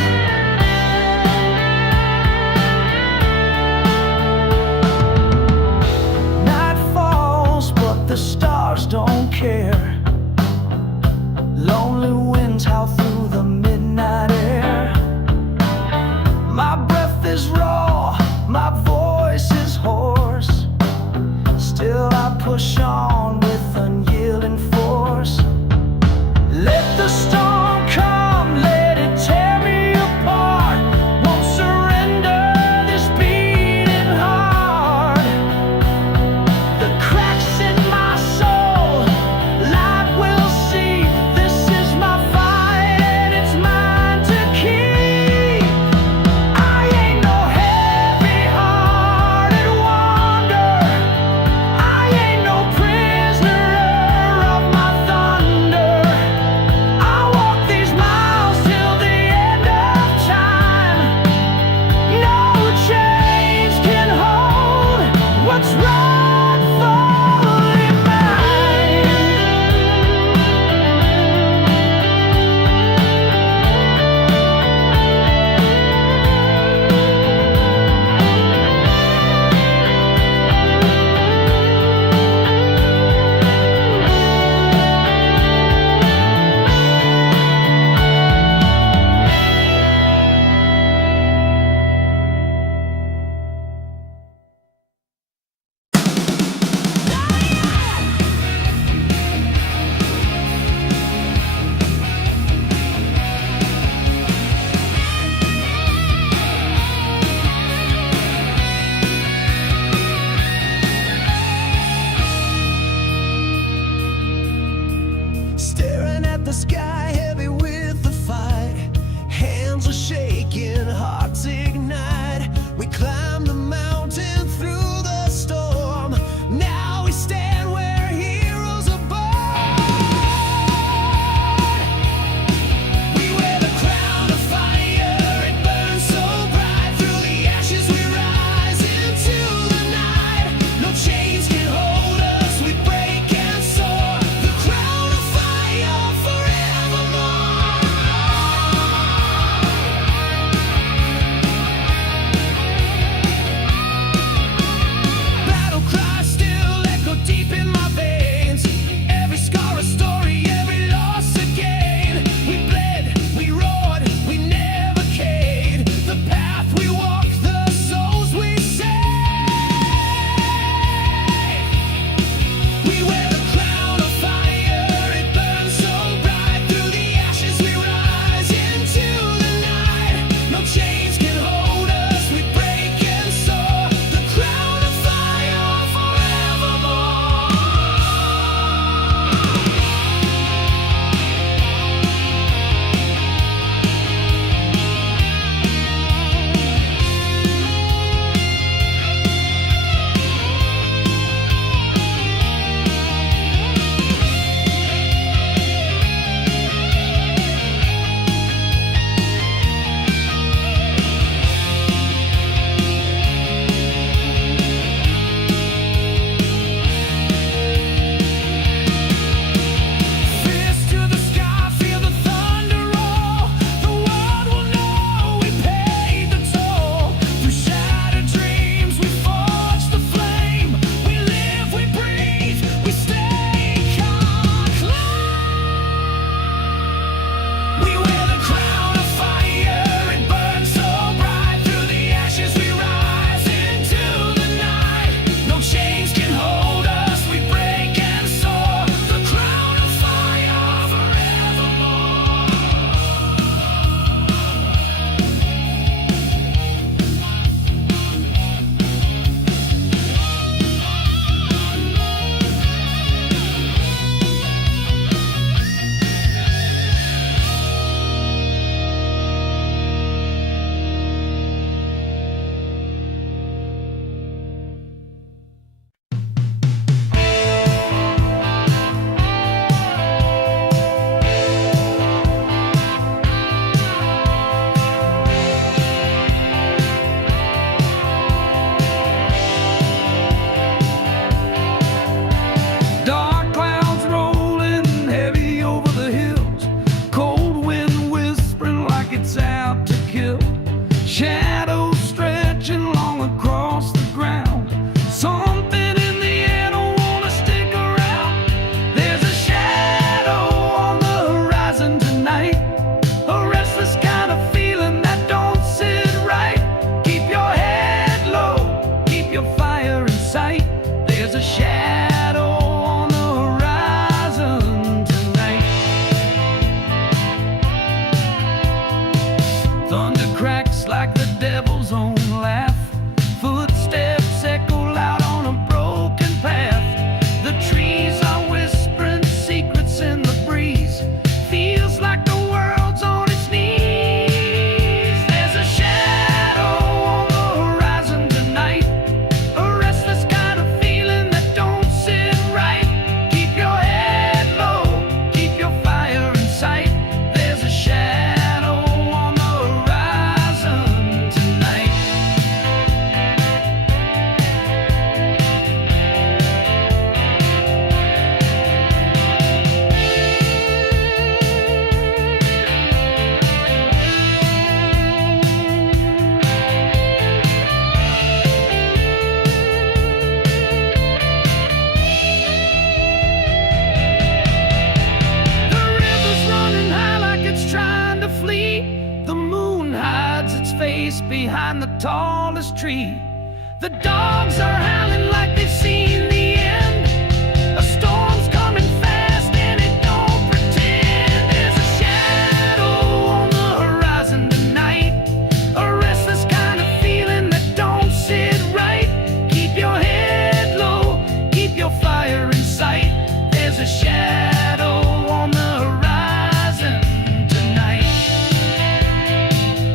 bones are shaking, hearts ignite. We climb the mountain through the storm. Now we stand where heroes are born. We wear the crown of fire, it burns so bright. Through the ashes we rise into the night. No chains can hold us, we break and soar. The crown of fire forevermore. Battle cries still echo deep in my veins. Every scar a story, every loss a gain. We bled, we roared, we never caved. The path we walk, the souls we save. We wear the crown of fire, it burns so bright. Through the ashes we rise into the night. No chains can hold us, we break and soar. The crown of fire forevermore. Fist to the sky, feel the thunder roll. The world will know we paid the toll. Through shattered dreams, we forge the flame. We live, we breathe, we stay calm. We wear the crown of fire, it burns so bright. Through the ashes we rise into the night. No chains can hold us, we break and soar. The crown of fire forevermore. Dark clouds rolling heavy over the hills. Cold wind whispering like it's out to kill. Shadows stretching long across the ground. Something in the air don't wanna stick around. There's a shadow on the horizon tonight. A restless kind of feeling that don't sit right. Keep your head low, keep your fire in sight. There's a shadow on the horizon tonight. Thunder cracks like the devil's own laugh. Footsteps echo loud on a broken path. The trees are whispering secrets in the breeze. Feels like the world's on its knees. There's a shadow on the horizon tonight. A restless kind of feeling that don't sit right. Keep your head low, keep your fire in sight. There's a shadow on the horizon tonight. The river's running high like it's trying to flee. The moon hides its face behind the tallest tree. The dogs are howling like they've seen the end. A storm's coming fast and it don't pretend. There's a shadow on the horizon tonight. A restless kind of feeling that don't sit right. Keep your head low, keep your fire in sight. There's a shadow on the horizon tonight.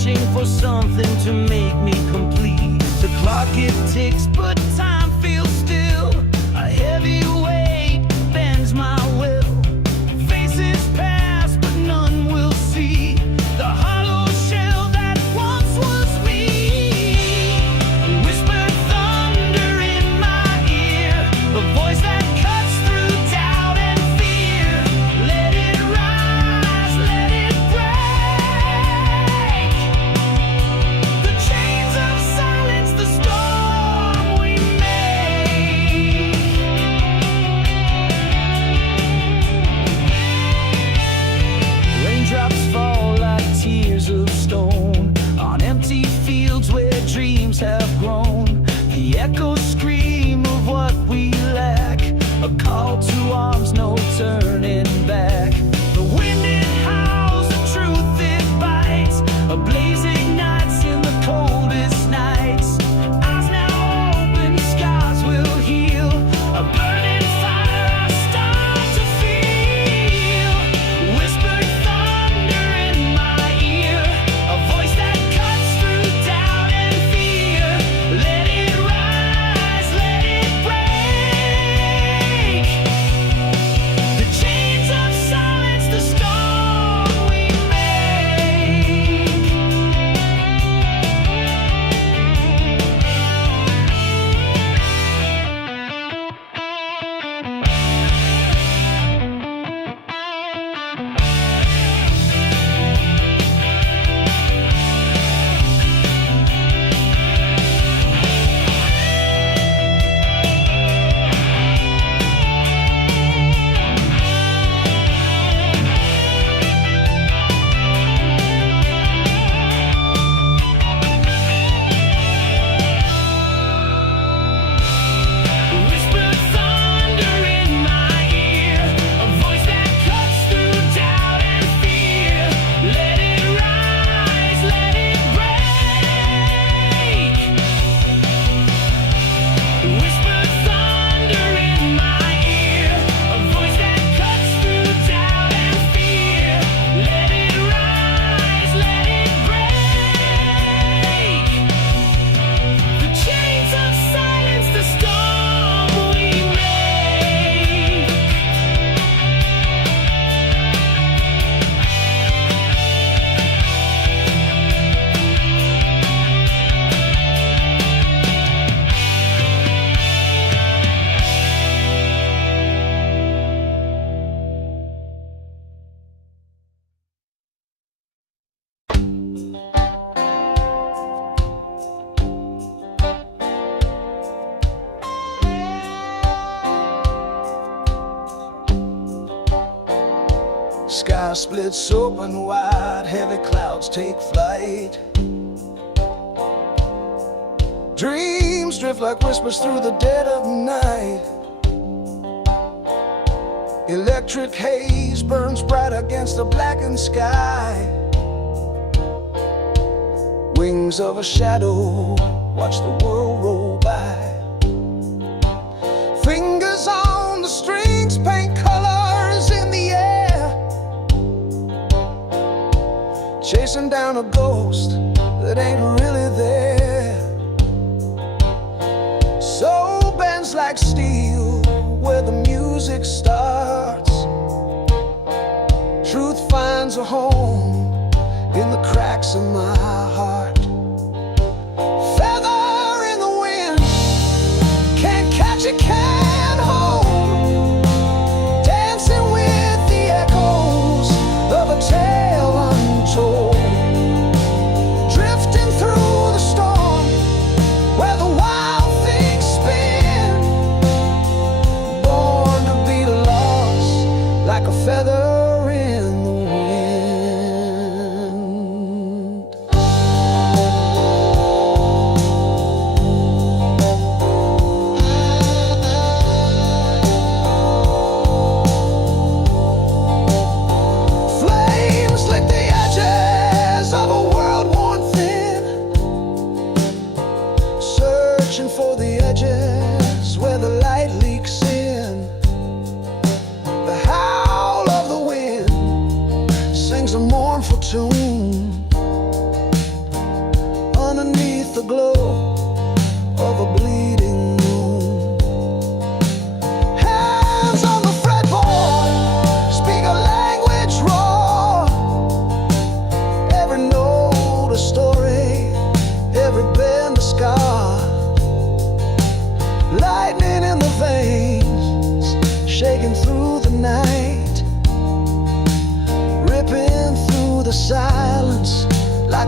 searching for something to make me complete. The clock it ticks, but time feels still. A heavy weight bends my will. Faces pass, but none will see the hollow shell that once was me. Whispered thunder in my ear, a voice that cuts through doubt and fear. Let it rise, let it break. The chains of silence, the storm we make. Raindrops fall like tears of stone on empty fields where dreams have grown. The echoes scream of what we lack, a call to arms, no turning back. The wind it howls, the truth it bites, a blaze ignites in the coldest nights. Eyes now open, scars will heal, a burning fire I start to feel. Whispered thunder in my ear, a voice that cuts through doubt and fear. Let it rise, let it break. The chains of silence, the storm we make. Whispered thunder in my ear, a voice that cuts through doubt and fear. Let it rise, let it break. Whispered thunder in my ear, a voice that cuts through doubt and fear. Let it rise, let it break. The chains of silence, the storm we make. Sky splits open wide, heavy clouds take flight. Dreams drift like whispers through the dead of night. Electric haze burns bright against the blackened sky. Wings of a shadow watch the world roll by. Fingers on the strings paint colors in the air, chasing down a ghost that ain't really there. Soul bends like steel where the music starts. Truth finds a home in the cracks of my heart. Feather in the wind, can't catch it, can't hold. Dancing with the echoes of a tale untold. Drifting through the storm where the wild things spin. Born to be lost like a feather in the wind. Flames lick the edges of a world worn thin, searching for the edges where the light leaks in. The howl of the wind sings a mournful tune.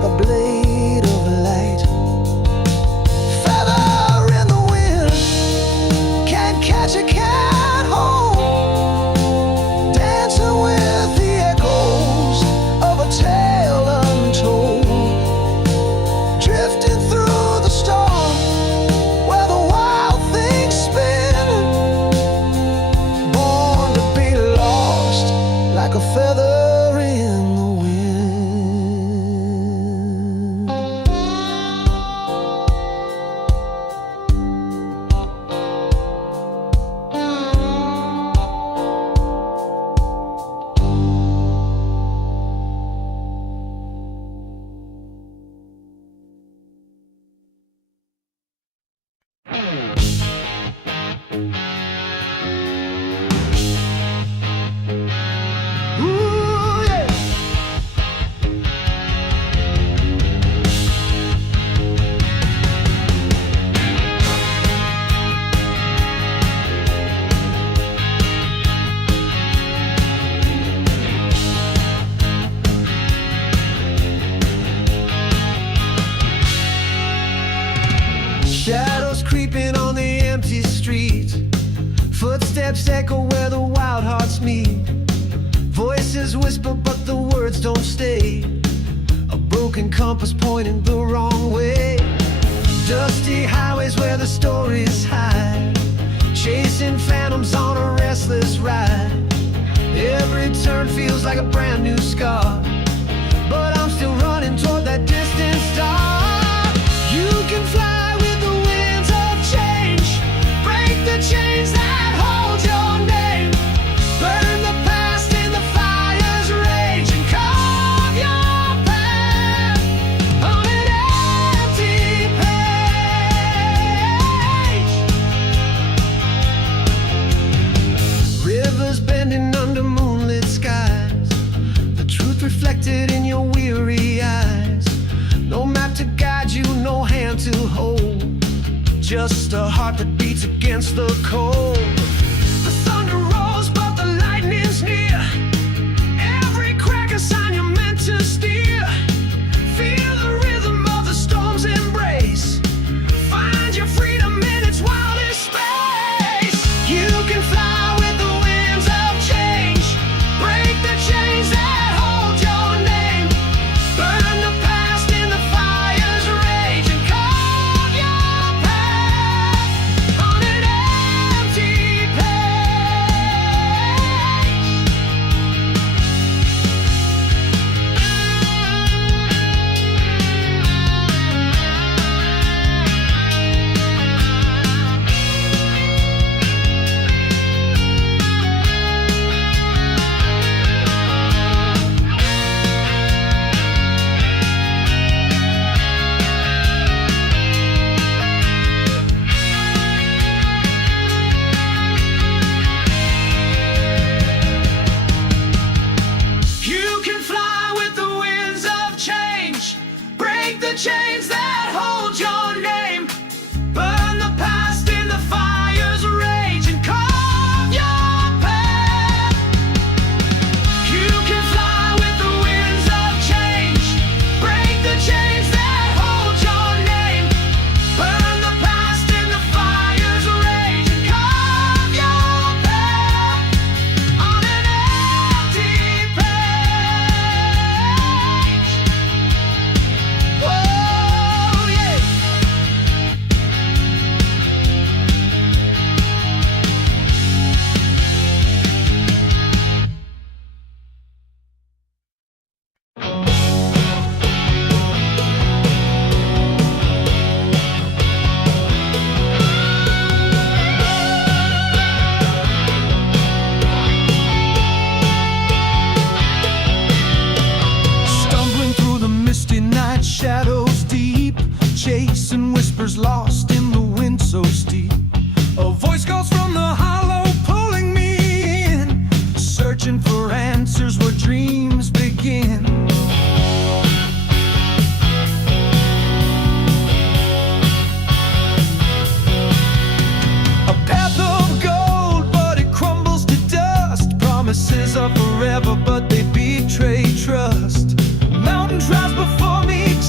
like a blade of light. Feather in the wind, can't catch a cat home. Dancing with the echoes of a tale untold. Drifting through the storm where the wild things spin. Born to be lost like a feather in the wind. Ooh, yeah. Shadows creeping on the empty street. Footsteps echo where the wild hearts meet. Voices whisper but the words don't stay. A broken compass pointing the wrong way. Dusty highways where the stories hide. Chasing phantoms on a restless ride. Every turn feels like a brand new scar, but I'm still running toward that distant star. You can fly with the winds of change. Break the chains that hold your name. Burn the past in the fire's rage and carve your path on an empty page. Rivers bending under moonlit skies. The truth reflected in your weary eyes. No map to guide you, no hand to hold. Just a heart that beats against the cold. The thunder rolls, but the lightning's near. Every crack a sign you're meant to steer. Feel the rhythm of the storm's embrace. Find your freedom in its wildest space. You can fly with the winds of change. Break the chains that hold your name. Burn the past in the fire's rage and carve your path on an empty You can fly with the winds of change. Break the chains that hold your name. Burn the past in the fire's rage and carve your path. You can fly with the winds of change. Break the chains that hold your name. Burn the past in the fire's rage and carve your path on an empty page. Oh yeah. Stumbling through the misty night, shadows deep, chasing whispers lost in the wind so steep. A voice calls from the hollow, pulling me in, searching for answers where dreams begin. A path of gold, but it crumbles to dust. Promises are forever, but they betray trust. Mountains rise before me,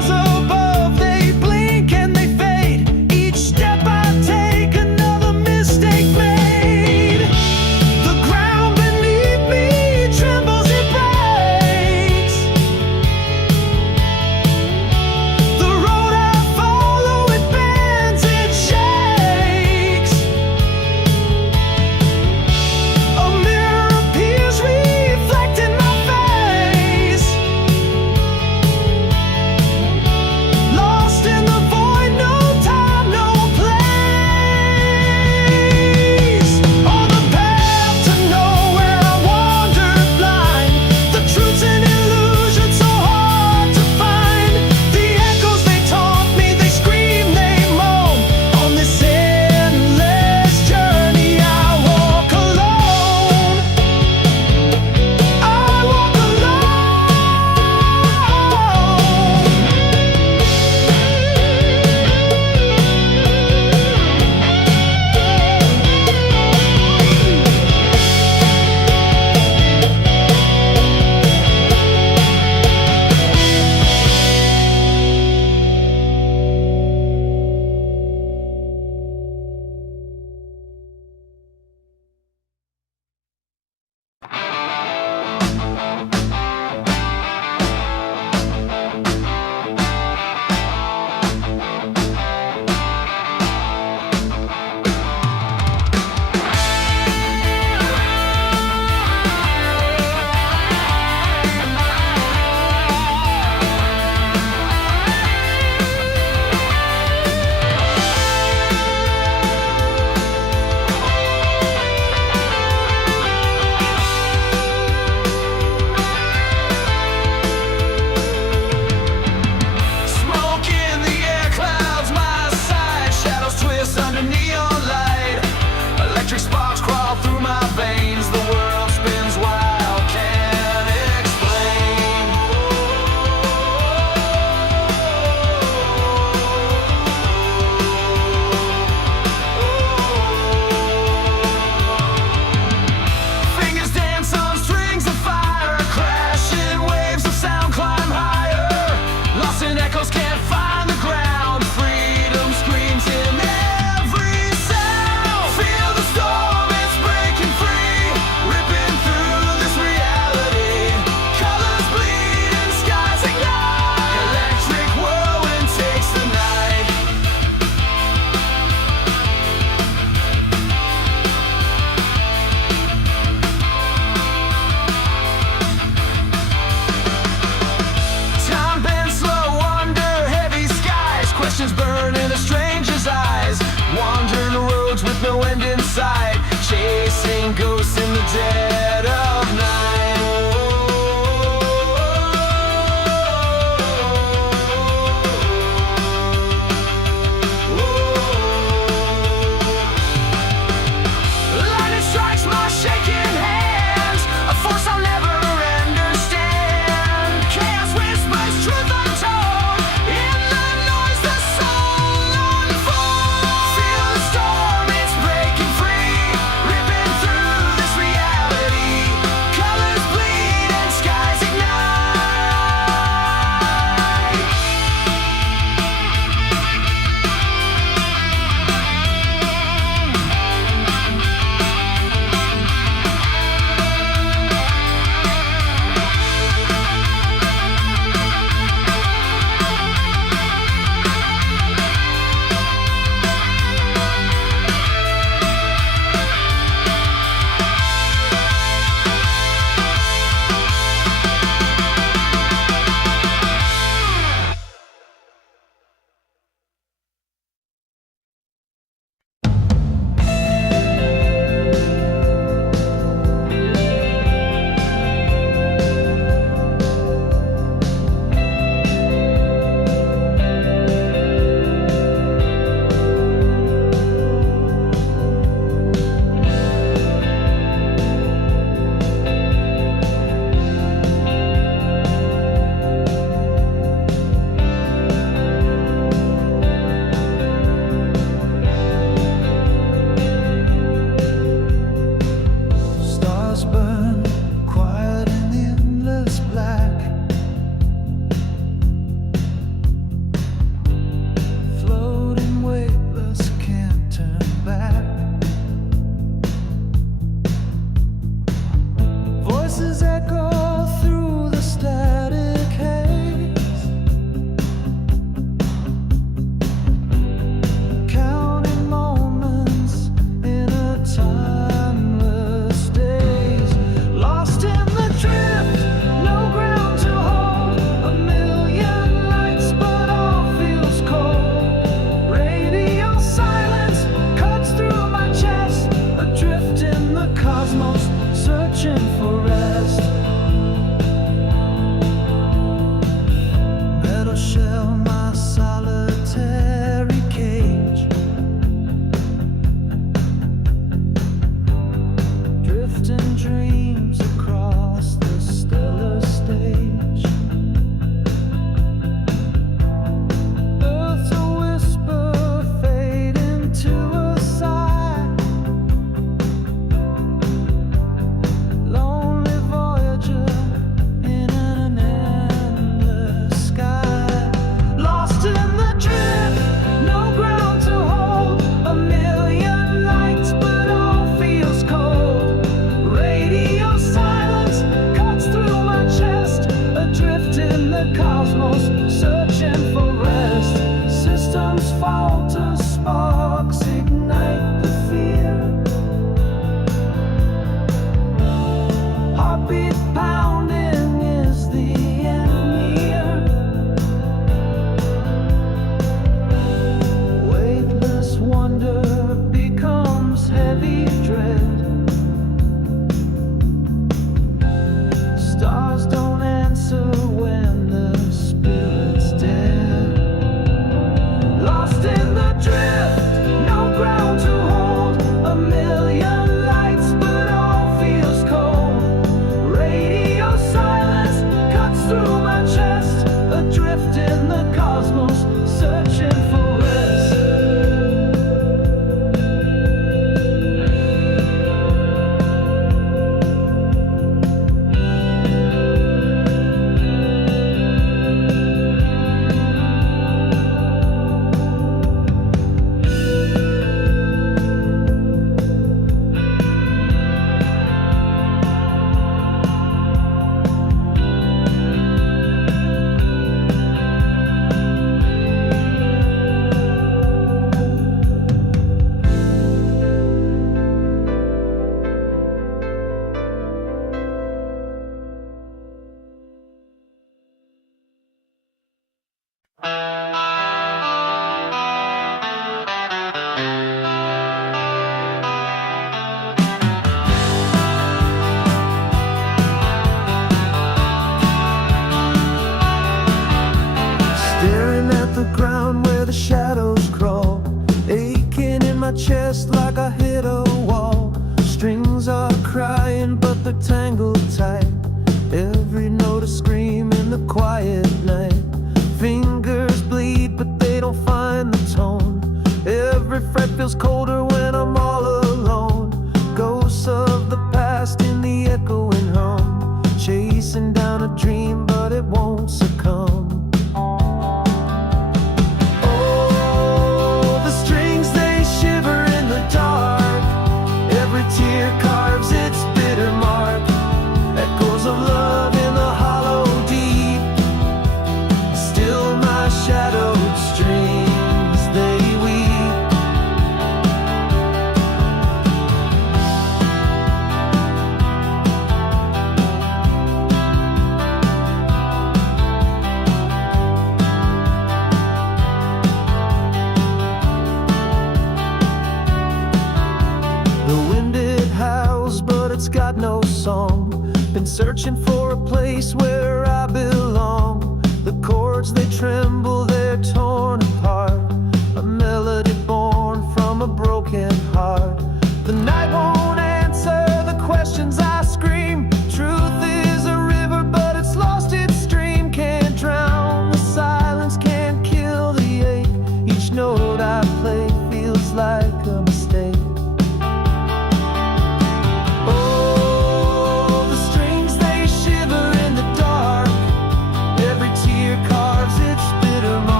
Voices echo through the static haze, counting moments in a timeless daze. Lost in the drift, no ground to hold. A million lights, but all feels cold. Radio silence cuts through my chest, adrift in the cosmos, searching for rest. Metal shell, my solitary cage, drifting dreams across the stellar stage. Earth's a whisper, fade into a sigh. Lonely voyager in an endless sky. Lost in the drift, no ground to hold. A million lights, but all feels cold. Radio silence cuts through my chest, adrift in the cosmos, searching for rest. Systems falter, sparks ignite the fear. Heartbeat pounding is the end near. Weightless wonder becomes heavy dread. Stars don't answer when the spirit's dead. Lost in the drift, no ground to hold. A million lights, but all feels cold. Radio silence cuts through my chest, adrift in the cosmos, searching for rest. Staring at the ground where the shadows crawl, aching in my chest like I hit a wall. Strings are crying, but they're tangled tight. Every note a scream in the quiet night. Fingers bleed, but they don't find the tone. Every fret feels colder when I'm all alone. Ghosts of the past in the echoing hum, chasing down a dream, but it won't succumb. Oh, the strings, they shiver in the dark. Every tear carves its bitter mark. Echoes of love in the hollow deep. Still my shadowed strings, they weep. The wind, it howls, but it's got no song. Been searching for a place where I belong. The chords, they tremble, they're torn apart. A melody born from a broken heart. The night won't answer the questions I scream. Truth is a river, but it's lost its stream. Can't drown the silence, can't kill the ache. Each note I play feels like a mistake. Oh, the strings, they shiver in the dark. Every tear carves its bitter mark.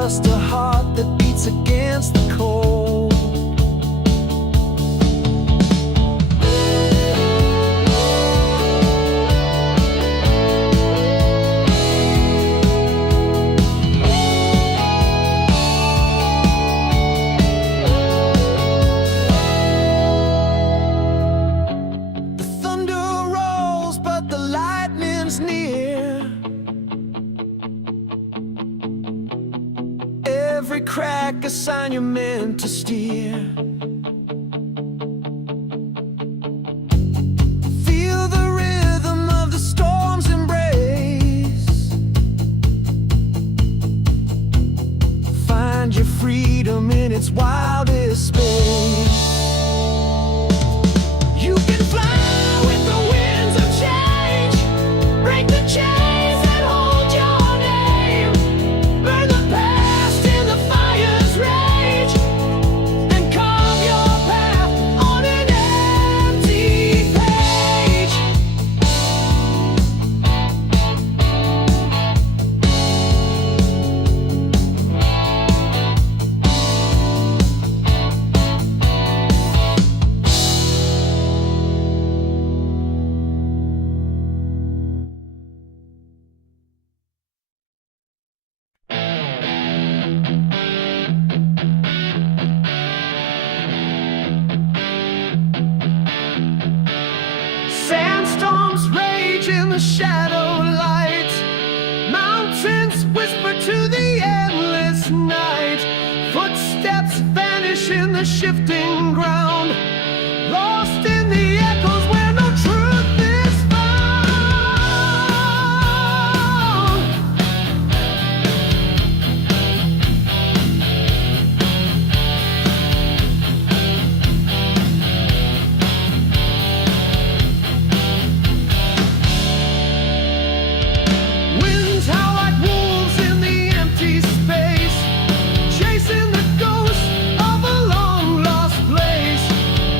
just a heart that beats against the cold. The thunder rolls, but the lightning's near. Every crack a sign you're meant to steer. Feel the rhythm of the storm's embrace. Find your freedom in its wildest space. You can fly with the winds of change. Break the chains that hold your name. Burn the past in the fire's rage, and carve your path on an empty page. Sandstorms rage in the shadow light. Mountains whisper to the endless night. Footsteps vanish in the shifting ground. Lost in the echoes where no truth is found. Winds howl like wolves in the empty space, chasing the ghost of a long lost place.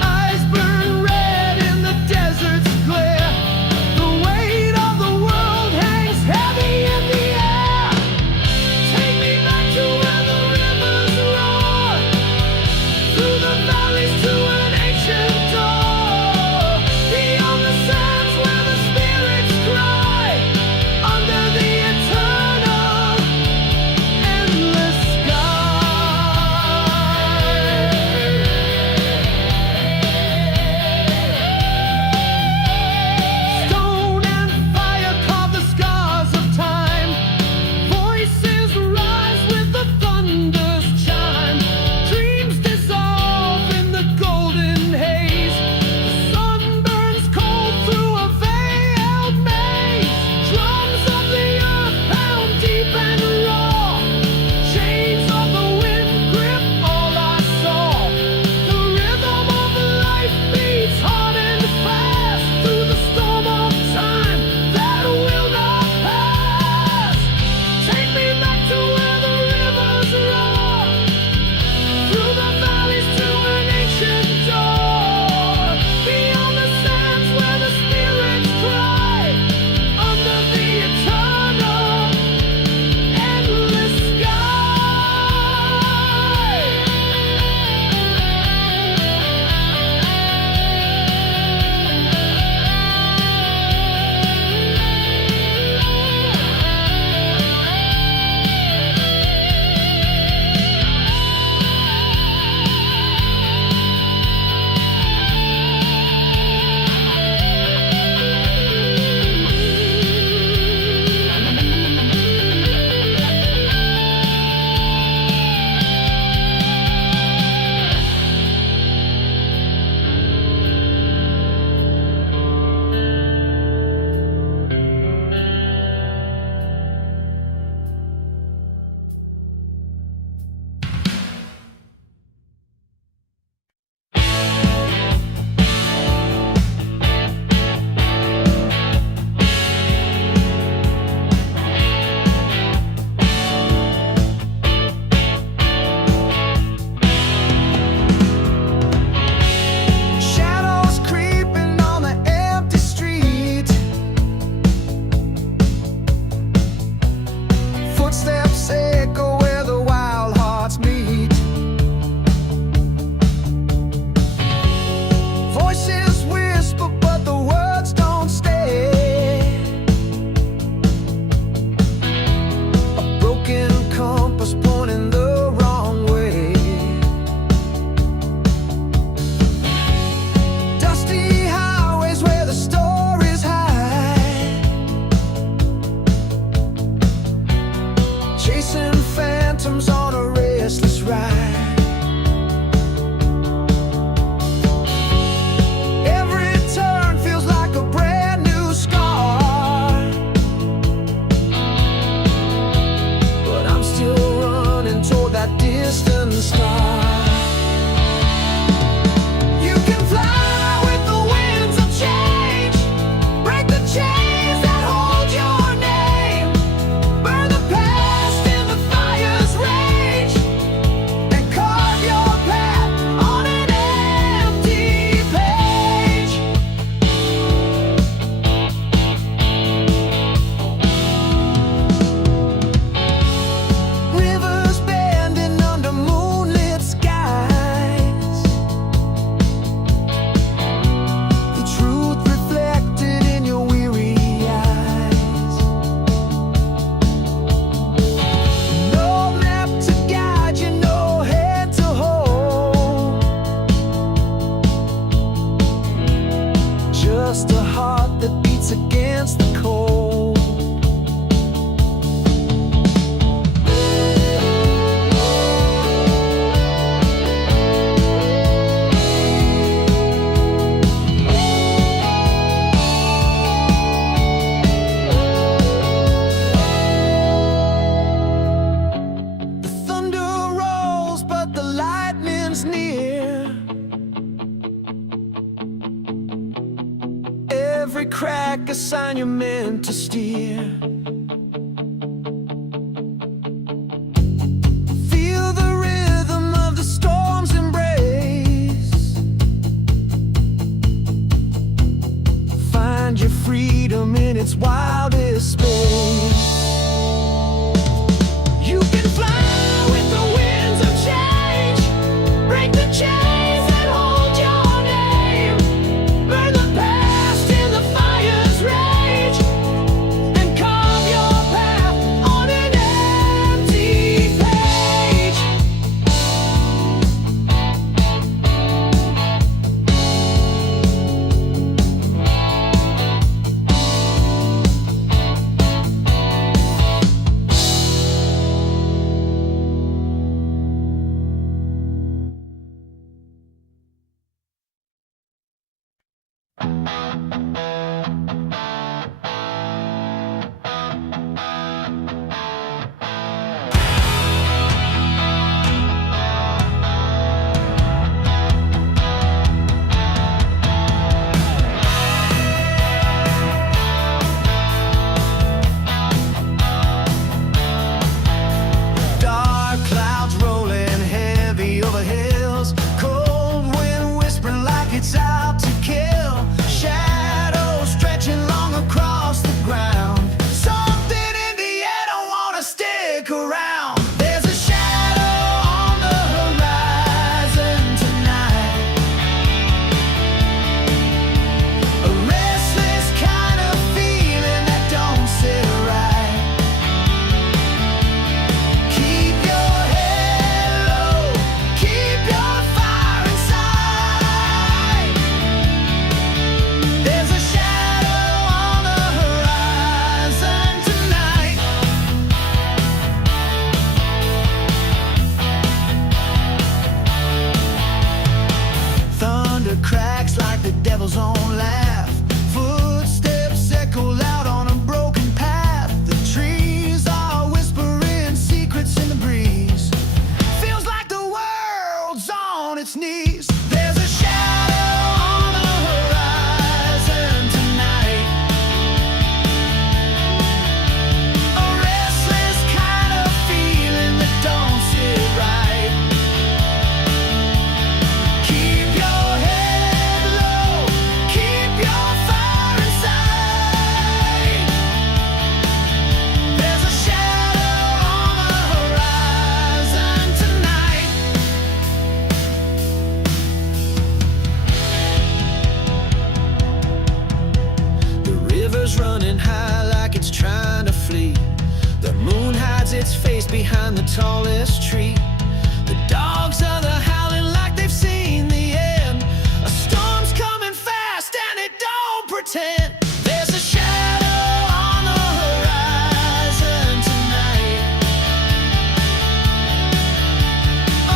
right. Every turn feels like a brand new scar, but I'm still running toward that distant star. You can fly with the winds of change, break the chains that hold your name, burn the past in the fire's rage, and carve your path on an empty page. Rivers bending under moonlit skies, the truth reflected in your weary eyes. No map to guide you, no hand to hold, just a heart that beats against the cold. The thunder rolls, but the lightning's near. Every crack a sign you're meant to steer. Feel the rhythm of the storm's embrace. Find your freedom in its wildest space. You can fly with the winds of change, break the chains that hold your name, burn the past in the fire's rage, and carve your path on an empty page. Dark clouds rolling heavy over hills, cold wind whispering like it's out to kill, shadows stretching long across the ground. Something in the air don't wanna stick around. There's a shadow on the horizon tonight, a restless kind of feeling that don't sit right. Keep your head low, keep your fire inside. There's a shadow on the horizon tonight. Thunder cracks like the devil's own laugh. Footsteps echo loud on a broken path. The trees are whispering secrets in the breeze. Feels like the world's on its knees. There's a shadow on the horizon tonight, a restless kind of feeling that don't sit right. Keep your head low, keep your fire inside. There's a shadow on the horizon tonight. The river's running high like it's trying to flee. The moon hides its face behind the tallest tree. The dogs are the howling like they've seen the end. A storm's coming fast and it don't pretend. There's a shadow on the horizon tonight, a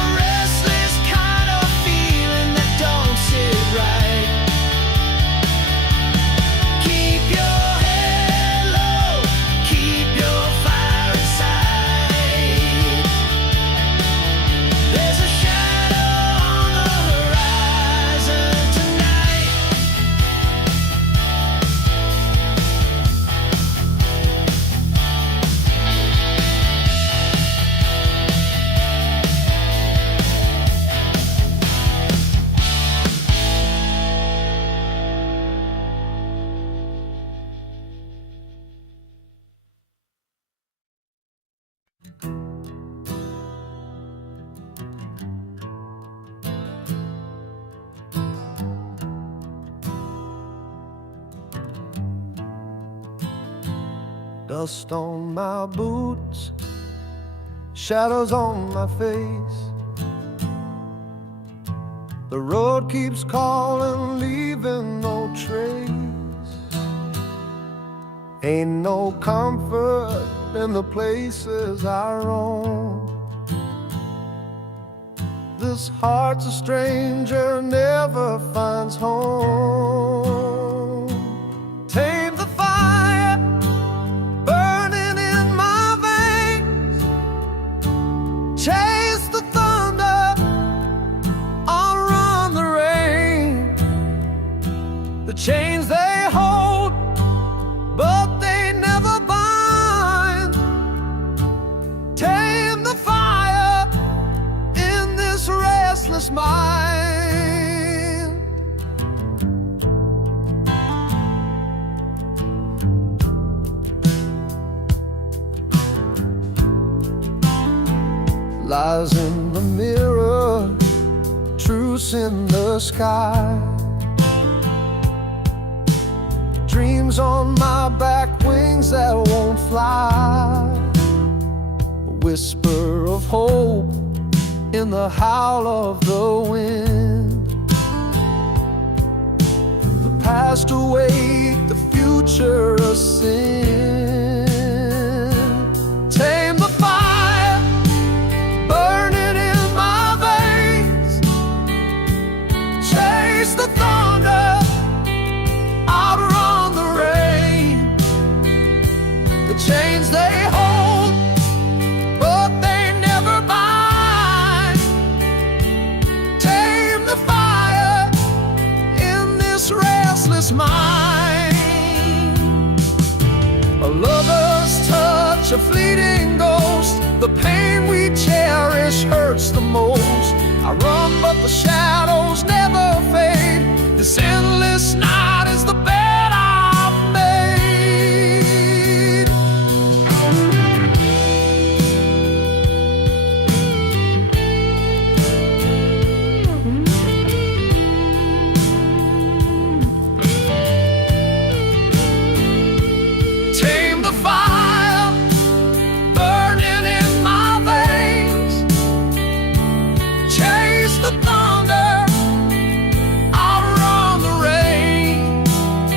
Dust on my boots, shadows on my face. The road keeps calling, leaving no trace. Ain't no comfort in the places I roam. This heart's a stranger, never finds home. Tame the fire burning in my veins. Chase the thunder, outrun the rain. The chains they hold, but they never bind. Tame the fire in this restless mind. Lies in the mirror, truths in the sky. Dreams on my back, wings that won't fly. A whisper of hope in the howl of the wind. The past awake, the future a sin. Tame the fire burning in my veins. Chase the thunder, outrun the rain. The chains they hold, but they never bind. Tame the fire in this restless mind. A lover's touch, a fleeting ghost. The pain we cherish hurts the most. I run, but the shadows never fade. This endless night is the bed I've made. Tame the fire burning in my veins. Chase the thunder, outrun the rain.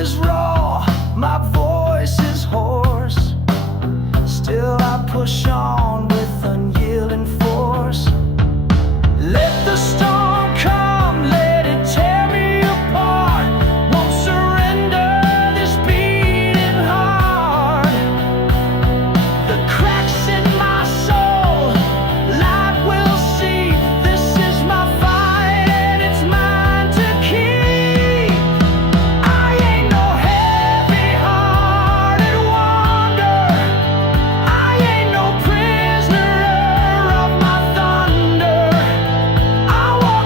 is raw, my voice is hoarse. Still I push on with unyielding force. Let the storm come, let it tear me apart. Won't surrender this beating heart. The cracks in my soul, light will see. This is my fight and it's mine to keep. I ain't no heavy-hearted wanderer. I ain't no prisoner of my thunder. I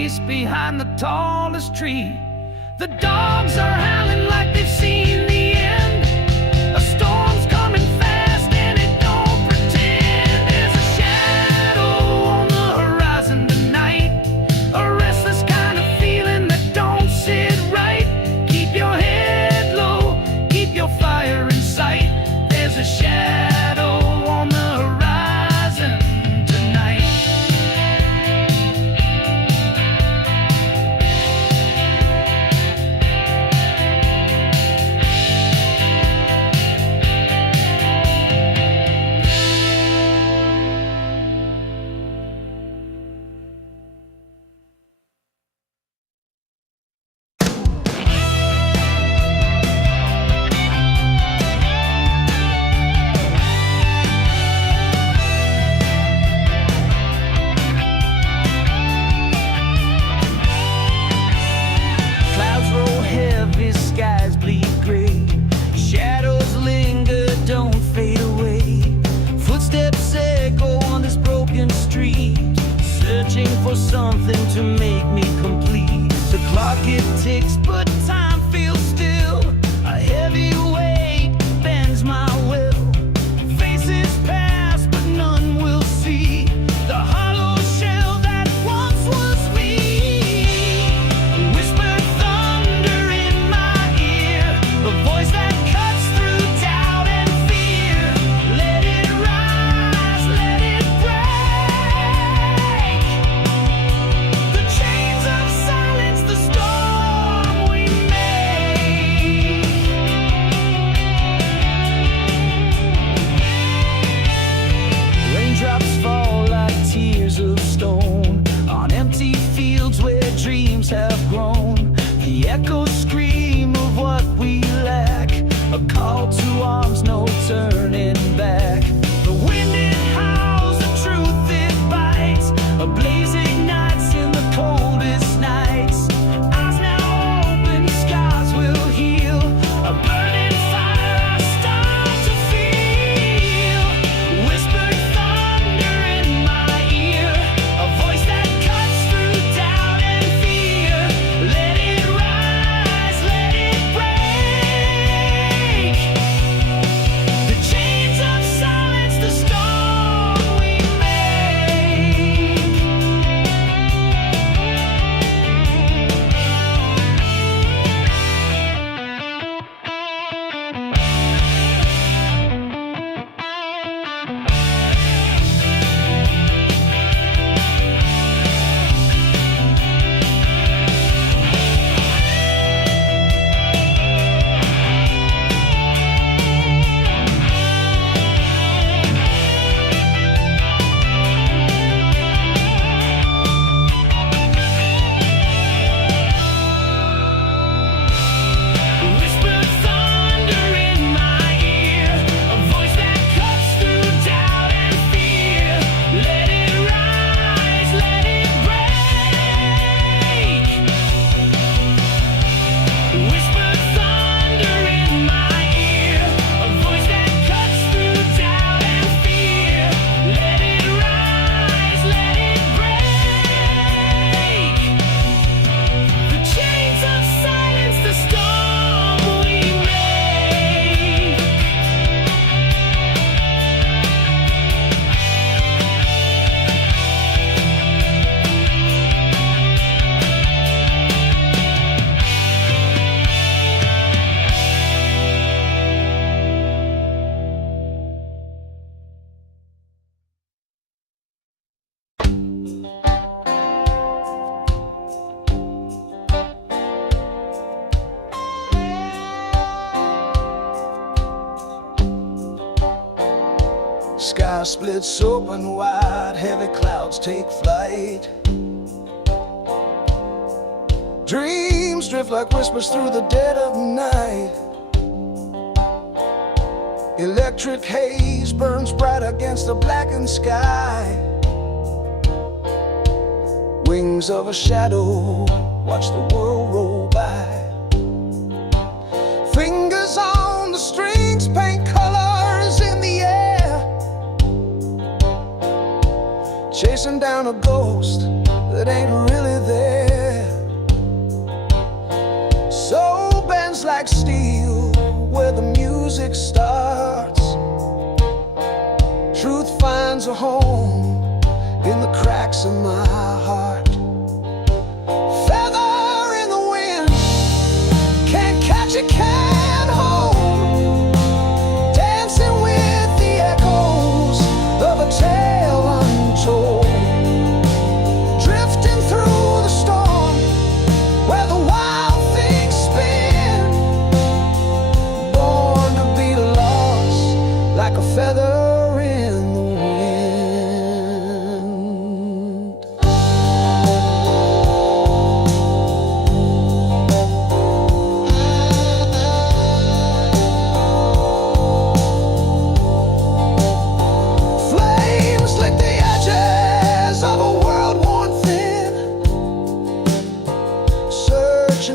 face behind the tallest tree. The dogs are howling like they've seen the end. A storm's coming fast and it don't pretend. There's a shadow on the horizon tonight, a restless kind of feeling that don't sit right. Keep your head low, keep your fire in sight. There's a shadow on the horizon tonight. Clouds roll heavy, skies bleed gray. Shadows linger, don't fade away. Footsteps echo on this broken street, searching for something to make me complete. The clock it ticks, but time feels still. A heavy weight bends my will. Faces pass, but none will see the hollow shell that once was me. Whispered thunder in my ear, a voice that cuts through doubt and fear. Let it rise, let it break. The chains of silence, the storm we make. Raindrops fall like tears of stone on empty fields where dreams have grown. The echoes scream of what we lack, a call to arms, no turning back. The wind it howls, the truth it bites, a blaze ignites in the coldest nights. Eyes now open, scars will heal, a burning fire I start to feel. Whispered thunder in my ear, a voice that cuts through doubt and fear. Let it rise, let it break. The chains of silence, the storm we make. Whispered thunder in my ear, a voice that cuts through doubt and fear. Let it rise, let it break. Whispered thunder in my ear, a voice that cuts through doubt and fear. Let it rise, let it break. The chains of silence, the storm we make. Sky splits open wide, heavy clouds take flight. Dreams drift like whispers through the dead of night. Electric haze burns bright against the blackened sky. Wings of a shadow watch the world roll by. Fingers on the strings paint colors in the air, chasing down a ghost that ain't really there.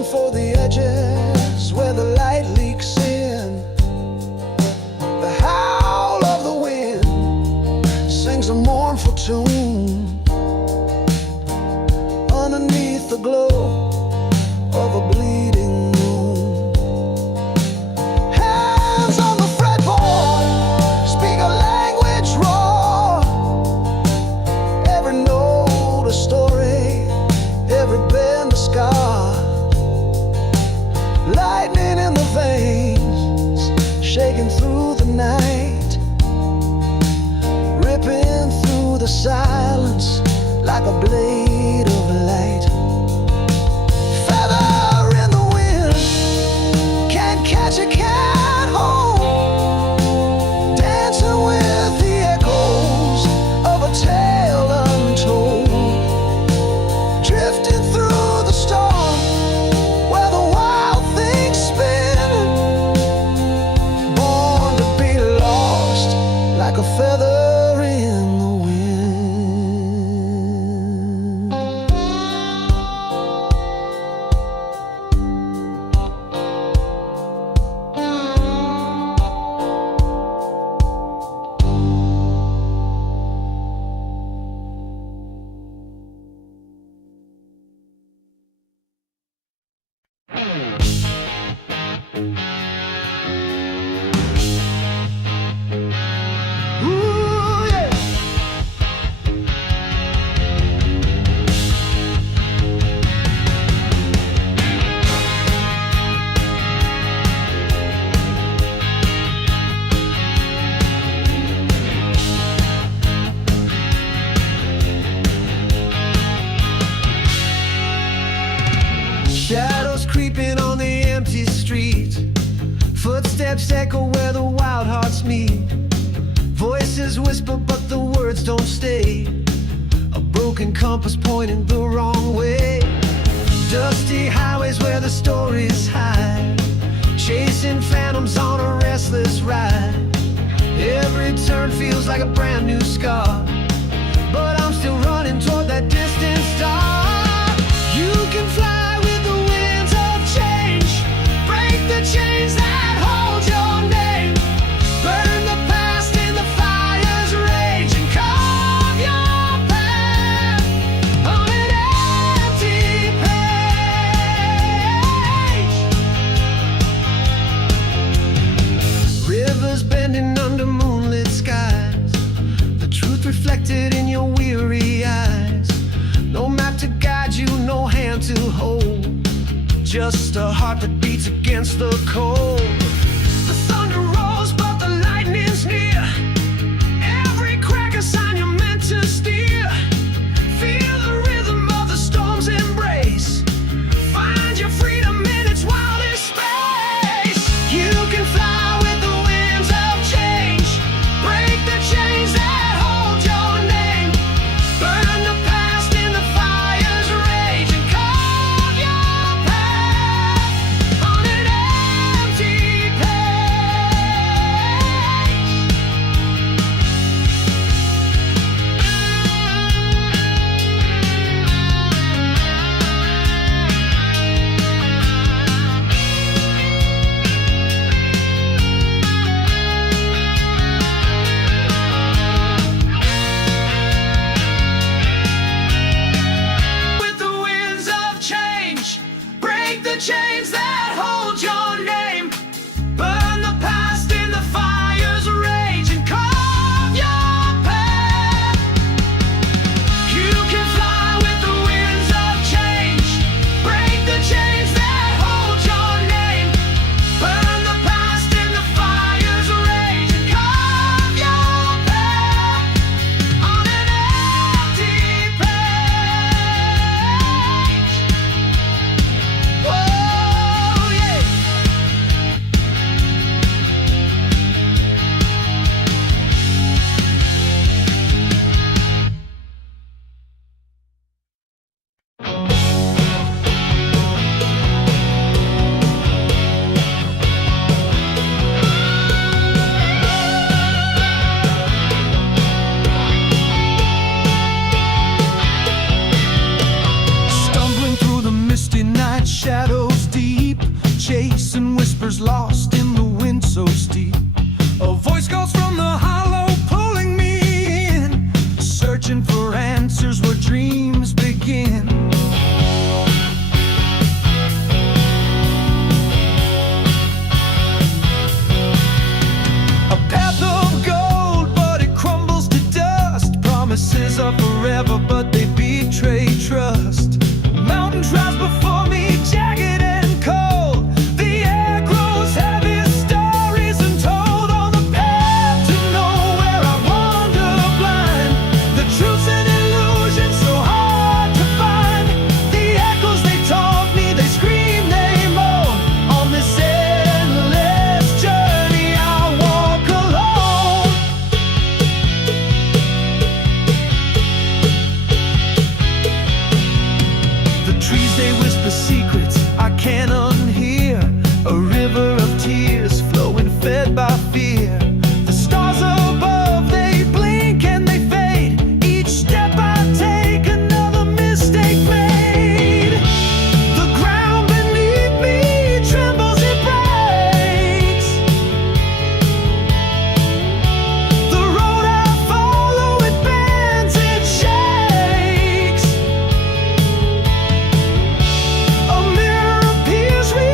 for the edges where the light leaks in. The howl of the wind sings a mournful tune underneath the glow of a bleeding moon. Hands on the fretboard speak a language raw. Every note a story, every bend a scar. Lightning in the veins, shaking through the night, ripping through the silence like a blade of light. Feather in the wind, can't catch it, can't hold. Dancing with the echoes of a tale untold. Drifting through the storm where the wild things spin. Born to be lost like a feather in the wind. Ooh, yeah. Shadows creeping on the empty street. Footsteps echo where the wild hearts meet. Voices whisper but the words don't stay. A broken compass pointing the wrong way. Dusty highways where the stories hide. Chasing phantoms on a restless ride. Every turn feels like a brand new scar, but I'm still running toward that distant star. You can fly with the winds of change. Break the chains that hold your name. Burn the past in the fire's rage and carve your path on an empty page. Rivers bending under moonlit skies. The truth reflected in your weary eyes. No map to guide you, no hand to hold. Just a heart that beats against the cold. The thunder rolls, but the lightning's near. Every crack a sign you're meant to steer. Feel the rhythm of the storm's embrace. Find your freedom in its wildest space. You can fly with the winds of change. Break the chains that hold your name. Burn the past in the fire's rage and carve your path on an empty with the winds of change. Break the chains that hold your name. Burn the past in the fire's rage and carve your path. You can fly with the winds of change. Break the chains that hold your name. Burn the past in the fire's rage and carve your path on an empty page. Whoa, yeah. They whisper secrets I can't unhear. A river of tears flowing fed by fear. The stars above, they blink and they fade. Each step I take, another mistake made. The ground beneath me trembles, it breaks. The road I follow, it bends, it shakes. A mirror appears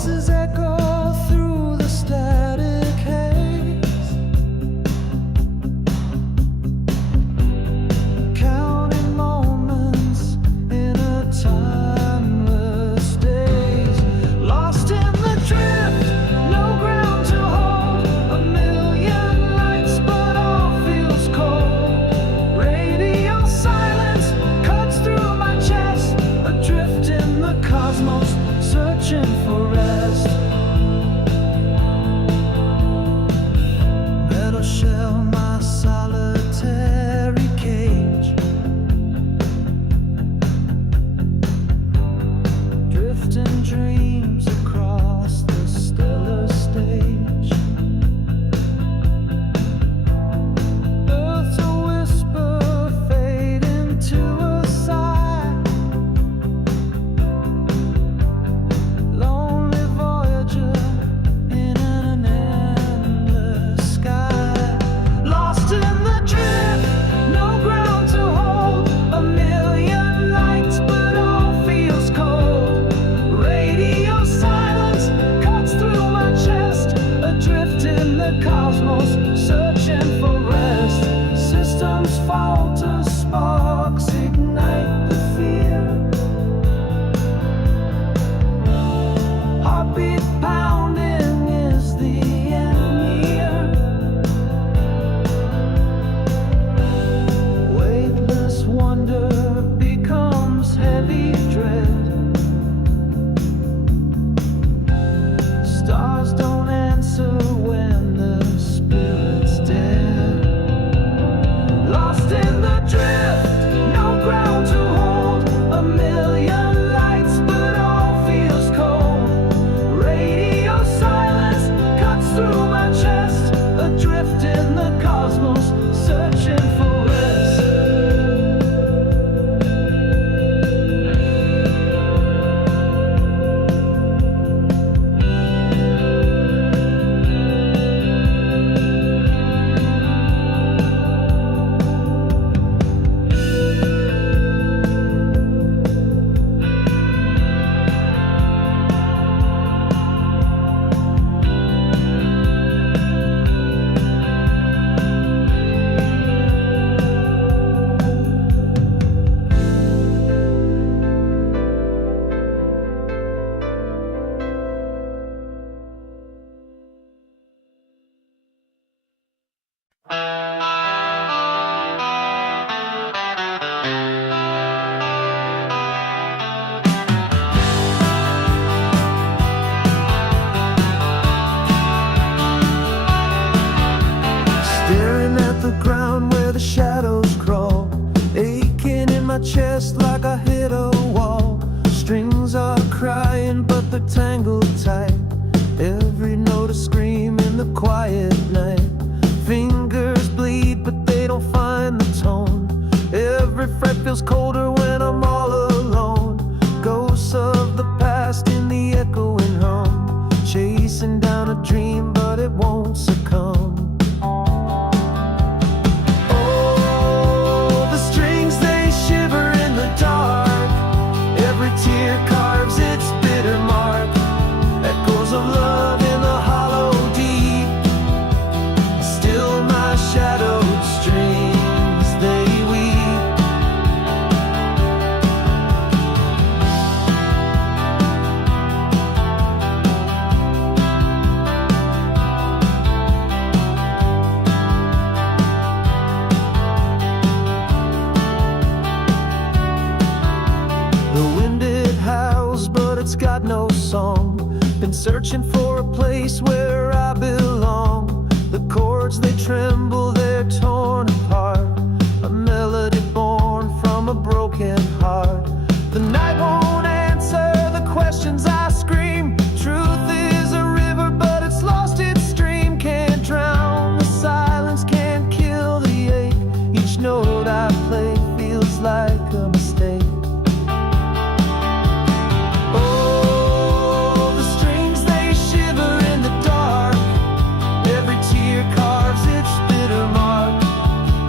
Voices echo through the static haze, counting moments in a timeless daze. Lost in the drift, no ground to hold, a million lights but all feels cold. Radio silence cuts through my chest, adrift in the cosmos, searching for rest. Metal shell, my solitary cage, drifting dreams across the stellar stage. Earth's a whisper, fade into a sigh. Lonely voyager in an endless sky. Lost in the drift, no ground to hold, a million lights but all feels cold. Radio silence cuts through my chest, adrift in the cosmos, searching for rest. Systems falter, sparks ignite the fear. Heartbeat pounding is the end near. Weightless wonder becomes heavy dread. Stars don't answer when the spirit's dead. Lost in the drift, no ground to hold, a million lights but all feels cold. Radio silence cuts through my chest, adrift in the cosmos, searching for rest. Staring at the ground where the shadows crawl, aching in my chest like I hit a wall. Strings are crying but they're tangled tight, every note a scream in the quiet night. Fingers bleed but they don't find the tone, every fret feels colder when I'm all alone. Ghosts of the past in the echoing hum, chasing down a dream but it won't succumb. Oh, the strings they shiver in the dark, every tear carves its bitter mark. Echoes of love in the hollow deep, still my shadowed strings they weep. The wind it howls but it's got no song, been searching for a place where I belong. The chords they tremble, they're torn apart, a melody born from a broken heart. The night won't answer the questions I scream. Truth is a river but it's lost its stream. Can't drown the silence, can't kill the ache. Each note I play feels like a mistake. Oh, the strings they shiver in the dark, every tear carves its bitter mark.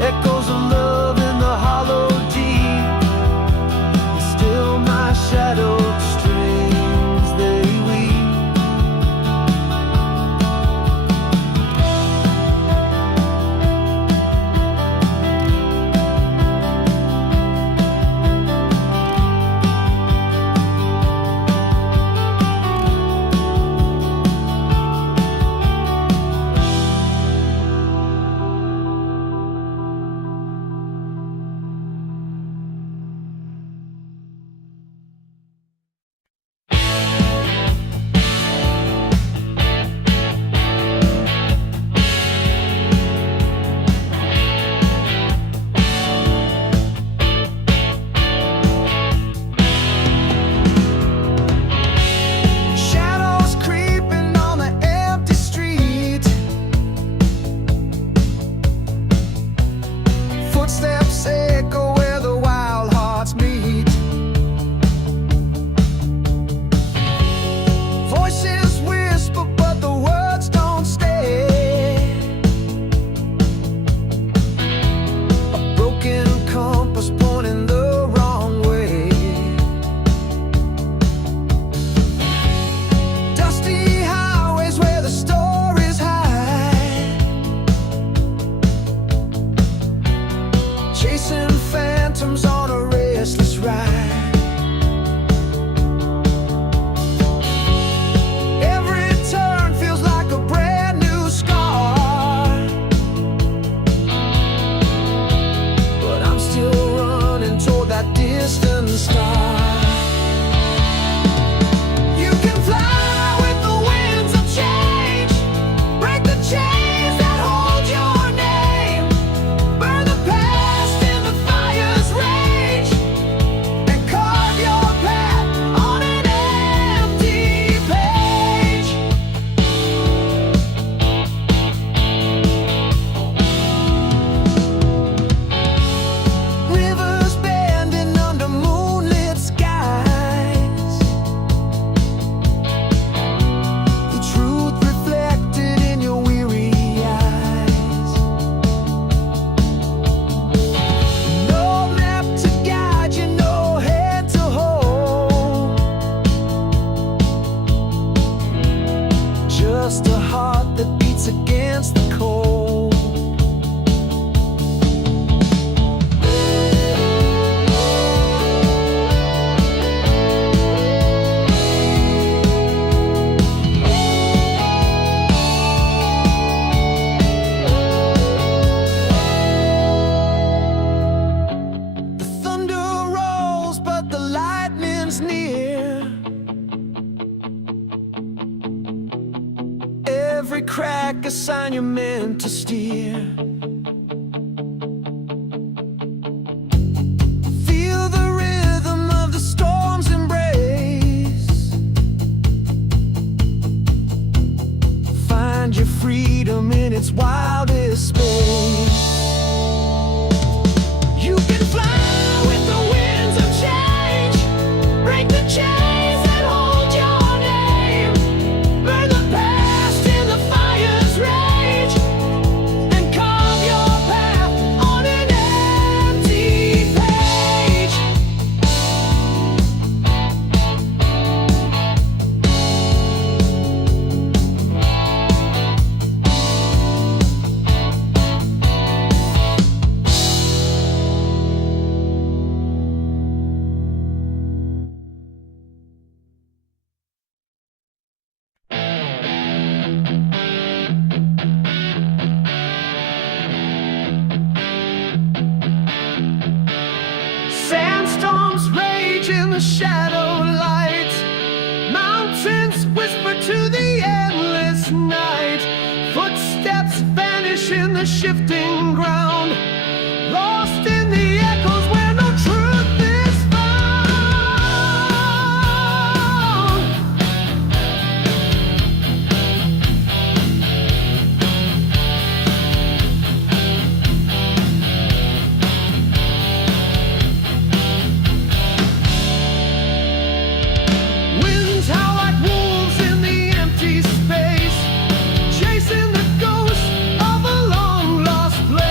just a heart that beats against the cold. The thunder rolls, but the lightning's near. Every crack a sign you're meant to steer. Feel the rhythm of the storm's embrace. Find your freedom in its wildest space. You can fly with the winds of change. Break the chains that hold your name. Burn the past in the fire's rage, and carve your path on an empty page. Sandstorms rage in the shadow light. Mountains whisper to the endless night. Footsteps vanish in the shifting ground. Lost in the echoes where no truth is found. Winds howl like wolves in the empty space, chasing the ghost of a long lost place.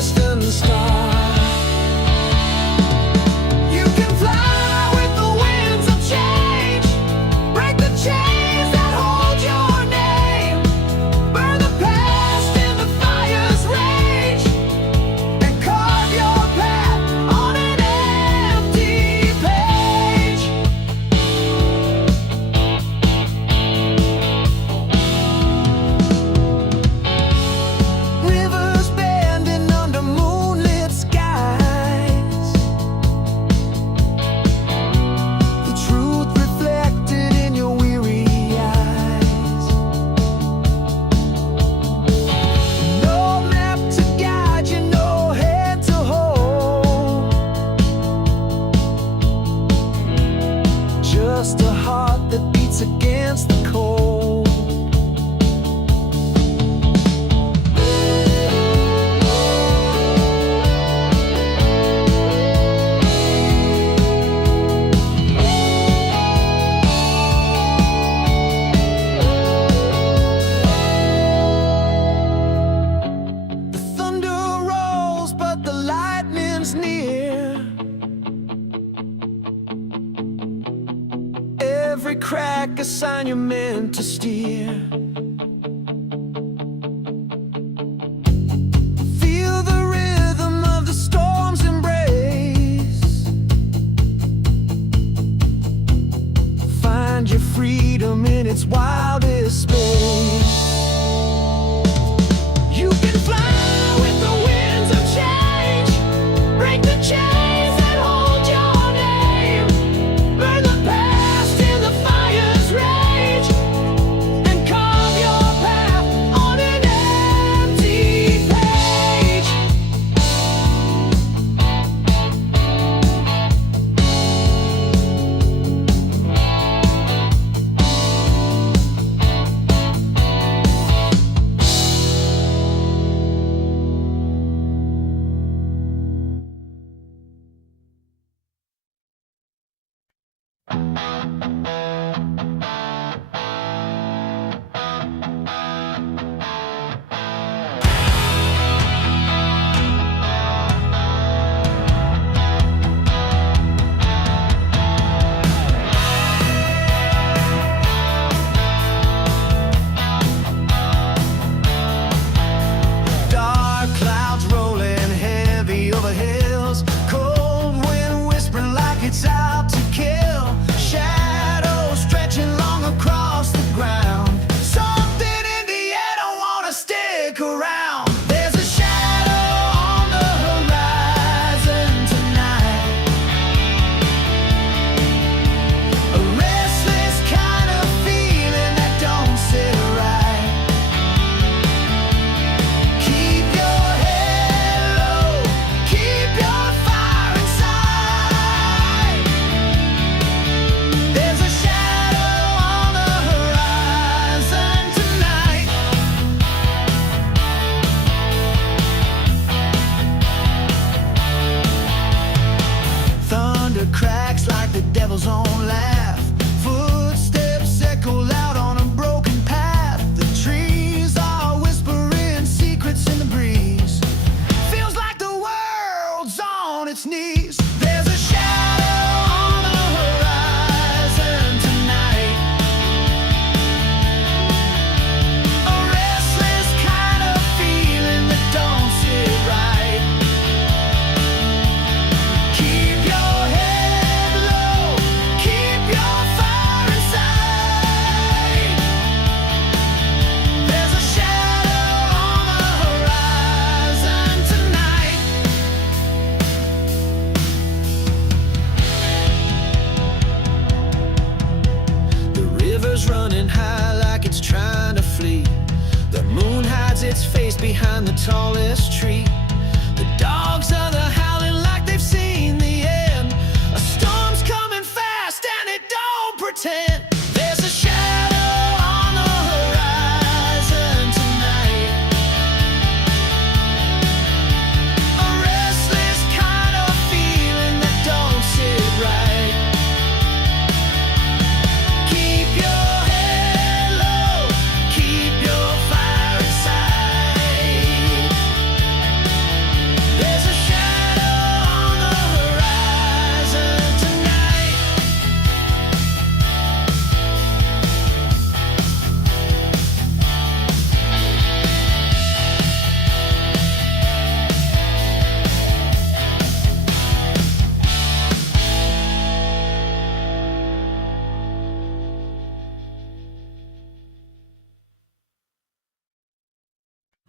distant star. You can fly with the winds of change, break the chains that hold your name, burn the past in the fire's rage, and carve your path on an empty page. Rivers bending under moonlit skies, the truth reflected in your weary eyes. No map to guide you, no hand to hold, just a heart that beats against the cold. The thunder rolls, but the lightning's near. Every crack a sign you're meant to steer. Feel the rhythm of the storm's embrace. Find your freedom in its wildest space. You can fly with the winds of change, break the chains that hold your name, burn the past in the fire's rage, and carve your path on an empty page. Dark clouds rolling heavy over hills, cold wind whispering like it's out to kill, shadows stretching long across the ground. Something in the air don't wanna stick around. There's a shadow on the horizon tonight, a restless kind of feeling that don't sit right. Keep your head low, keep your fire inside. There's a shadow on the horizon tonight. Thunder cracks like the devil's own laugh. Footsteps echo loud on a broken path. The trees are whispering secrets in the breeze. Feels like the world's on its knees. There's a shadow on the horizon tonight, a restless kind of feeling that don't sit right. Keep your head low, keep your fire inside. There's a shadow on the horizon tonight. The river's running high like it's trying to flee. The moon hides its face behind the tallest tree. The dogs are the howling like they've seen the end. A storm's coming fast and it don't pretend. There's a shadow on the horizon tonight, a restless kind of feeling that don't sit right. Keep your head low, keep your fire inside.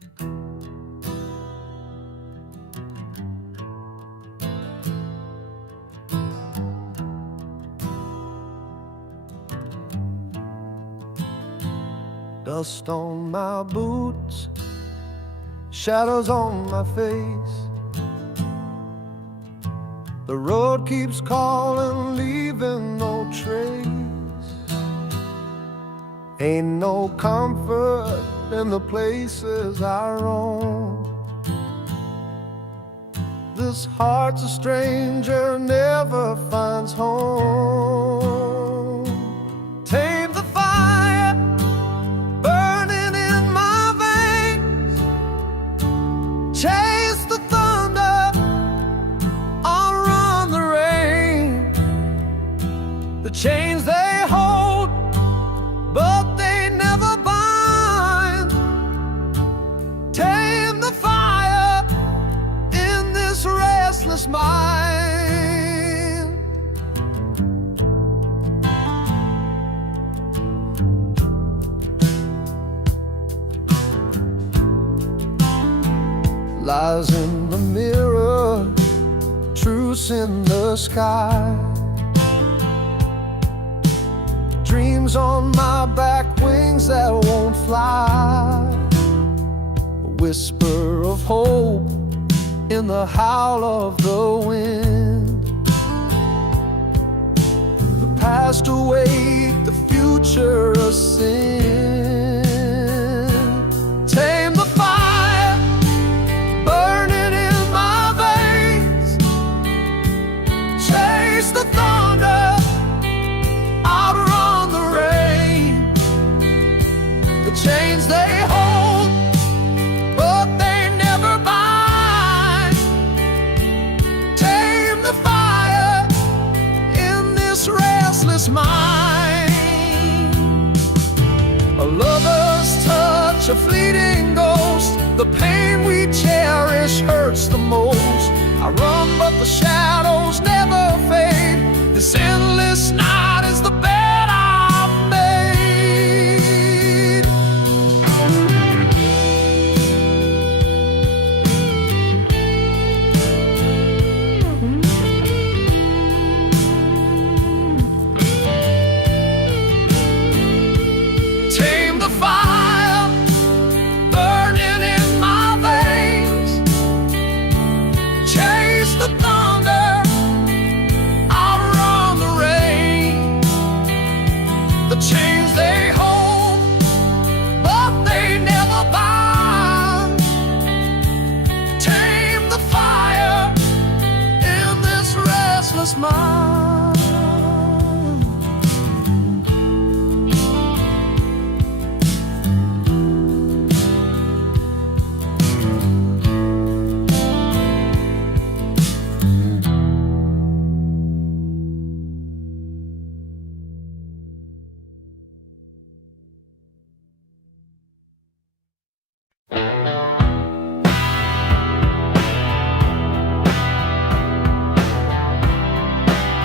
Dust on my boots, shadows on my face. The road keeps calling, leaving no trace. Ain't no comfort in the places I roam. This heart's a stranger, never finds home. Tame the fire burning in my veins. Chase the thunder, outrun the rain. The chains they hold, but they never bind. Tame the fire in this restless mind. Lies in the mirror, truths in the sky. Dreams on my back, wings that won't fly. A whisper of hope in the howl of the wind. The past await, the future a sin. Tame the fire burning in my veins. Chase the thunder, outrun the rain. The chains they hold, but they never bind. Tame the fire in this restless mind. A lover's touch, a fleeting ghost. The pain we cherish hurts the most. I run, but the shadows never fade. This endless night is the bed I've made. Tame the fire burning in my veins. Chase the thunder, outrun the rain. The chains they hold, but they never bind. Tame the fire in this restless mind.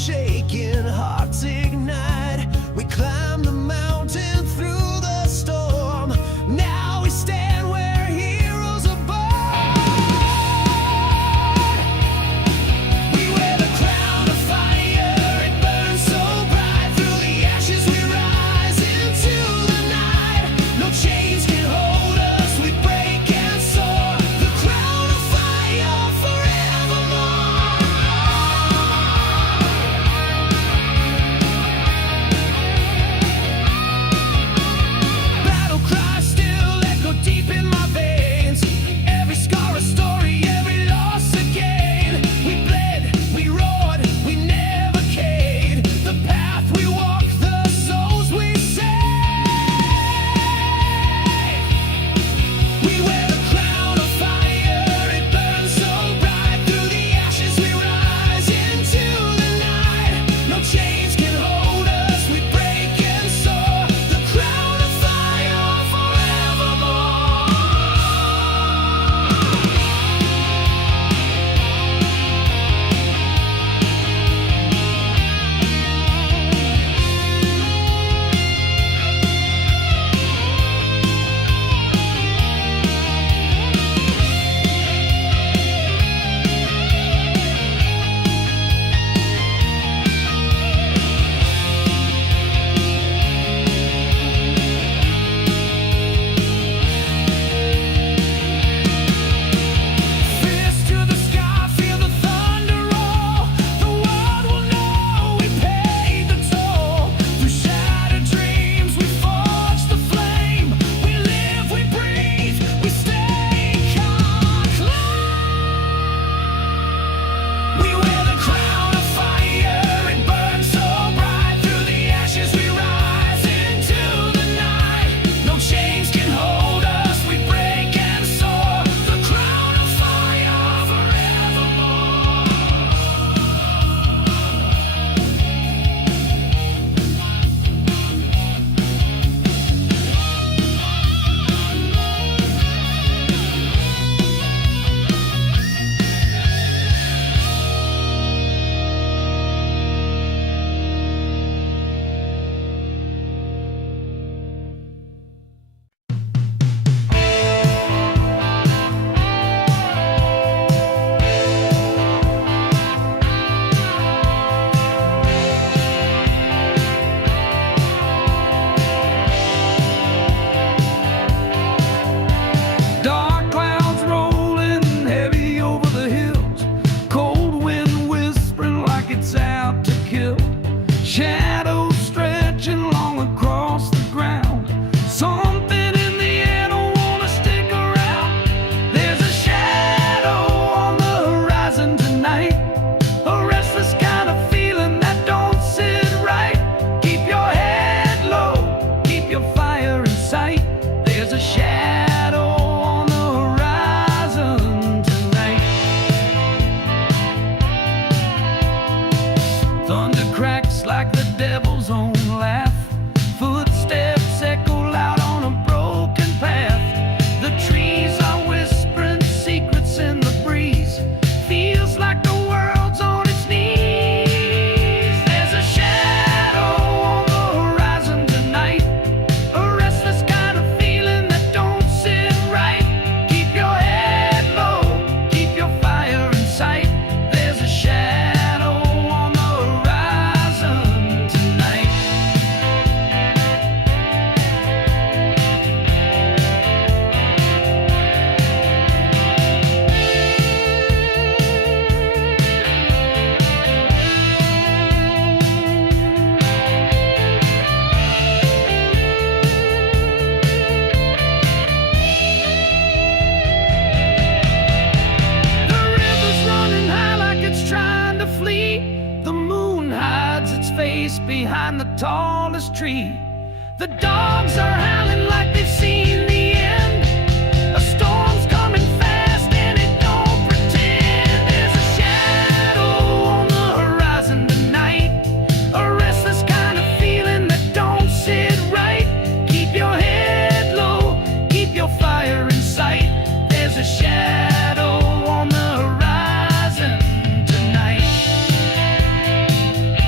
shaking, hearts ignite. We climb the mountain through the storm. Now we stand where heroes are born. We wear the crown of fire, it burns so bright. Through the ashes we rise into the night. No chains can hold us, we break and soar. The crown of fire forevermore. Battle cries still echo deep in my veins. Every scar a story, every loss a gain. We bled, we roared, we never caved. The path we walk, the souls we save. We wear the crown of fire, it burns so bright. Through the ashes we rise into the night. No chains can hold us, we break and soar. The crown of fire forevermore. Fist to the sky, feel the thunder roll. The world will know we paid the toll. Through shattered dreams, we forge the flame. We live, we breathe, we stay calm. We wear the crown of fire, it burns so bright. Through the ashes we rise into the night. No chains can hold us, we break and soar. The crown of fire forevermore. Dark clouds rolling heavy over the hills. Cold wind whispering like it's out to kill. Shadows stretching long across the ground. Something in the air don't wanna stick around. There's a shadow on the horizon tonight. A restless kind of feeling that don't sit right. Keep your head low, keep your fire in sight. There's a shadow on the horizon tonight. Thunder cracks like the devil's own laugh. Footsteps echo loud on a broken path. The trees are whispering secrets in the breeze. Feels like the world's on its knees. There's a shadow on the horizon tonight. A restless kind of feeling that don't sit right. Keep your head low, keep your fire in sight. There's a shadow on the horizon tonight. The river's running high like it's trying to flee. The moon hides its face behind the tallest tree. The dogs are howling like they've seen the end. A storm's coming fast and it don't pretend. There's a shadow on the horizon tonight. A restless kind of feeling that don't sit right. Keep your head low, keep your fire in sight. There's a shadow on the horizon tonight.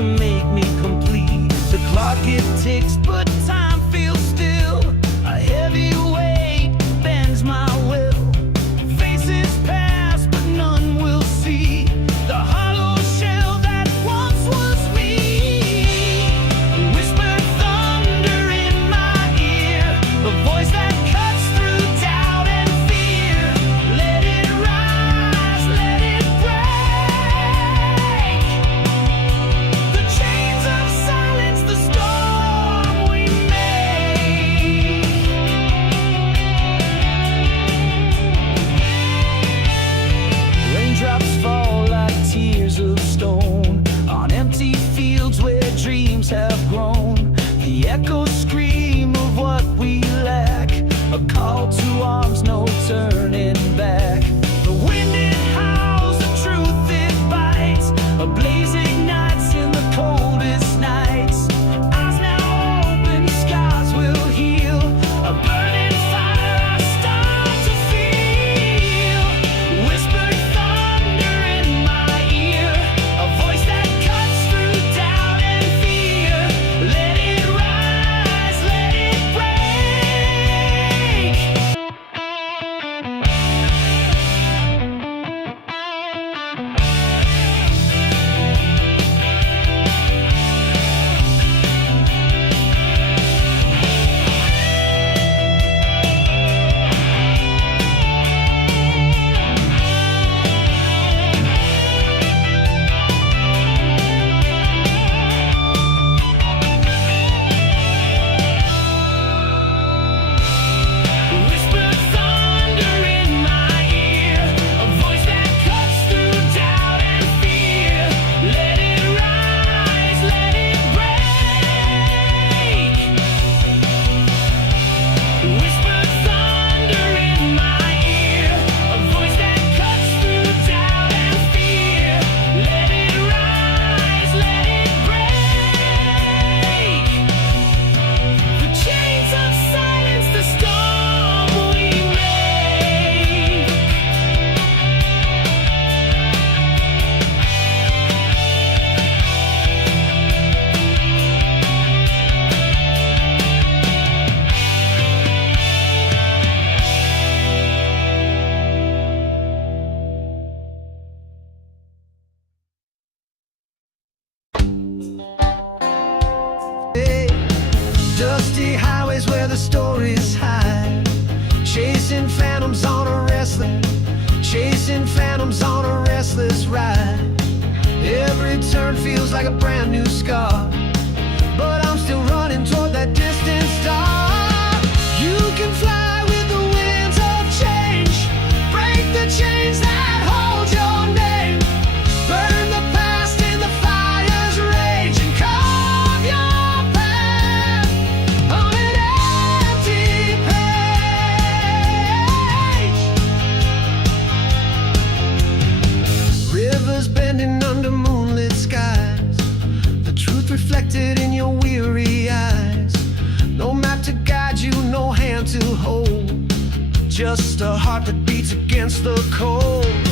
to make me complete. The clock it ticks, but time feels still. A heavy weight bends my will. Faces pass, but none will see the hollow shell that once was me. Whispered thunder in my ear, a voice that cuts through doubt and fear. Let it rise, let it break. The chains of silence, the storm we made. Raindrops fall like tears of stone on empty fields where dreams have grown. The echoes scream of what we lack, a call to arms, no turning back. The wind it howls, the truth it bites, a blaze ignites in the coldest nights. Eyes now open, scars will heal, a burning fire I start to feel. Whispered thunder in my ear, a voice that cuts through doubt and fear. Let it rise, let it break. Whispered thunder in my ear, a voice that cuts through doubt and fear. Let it rise, let it break. Whispered thunder in my ear, a voice that cuts through doubt and fear. Let it rise, let it break. The chains of silence, the storm we made. Dusty highways where the stories hide, chasing phantoms on a restless ride. Every turn feels like a brand new scar, but I'm still running toward that distant star. You can fly with the winds of change, break the chains that hold your name, burn the past in the fire's rage, and carve your path on an empty page. Rivers bending under moonlit skies, the truth reflected in your weary eyes. No map to guide you, no hand to hold, just a heart that beats against the cold.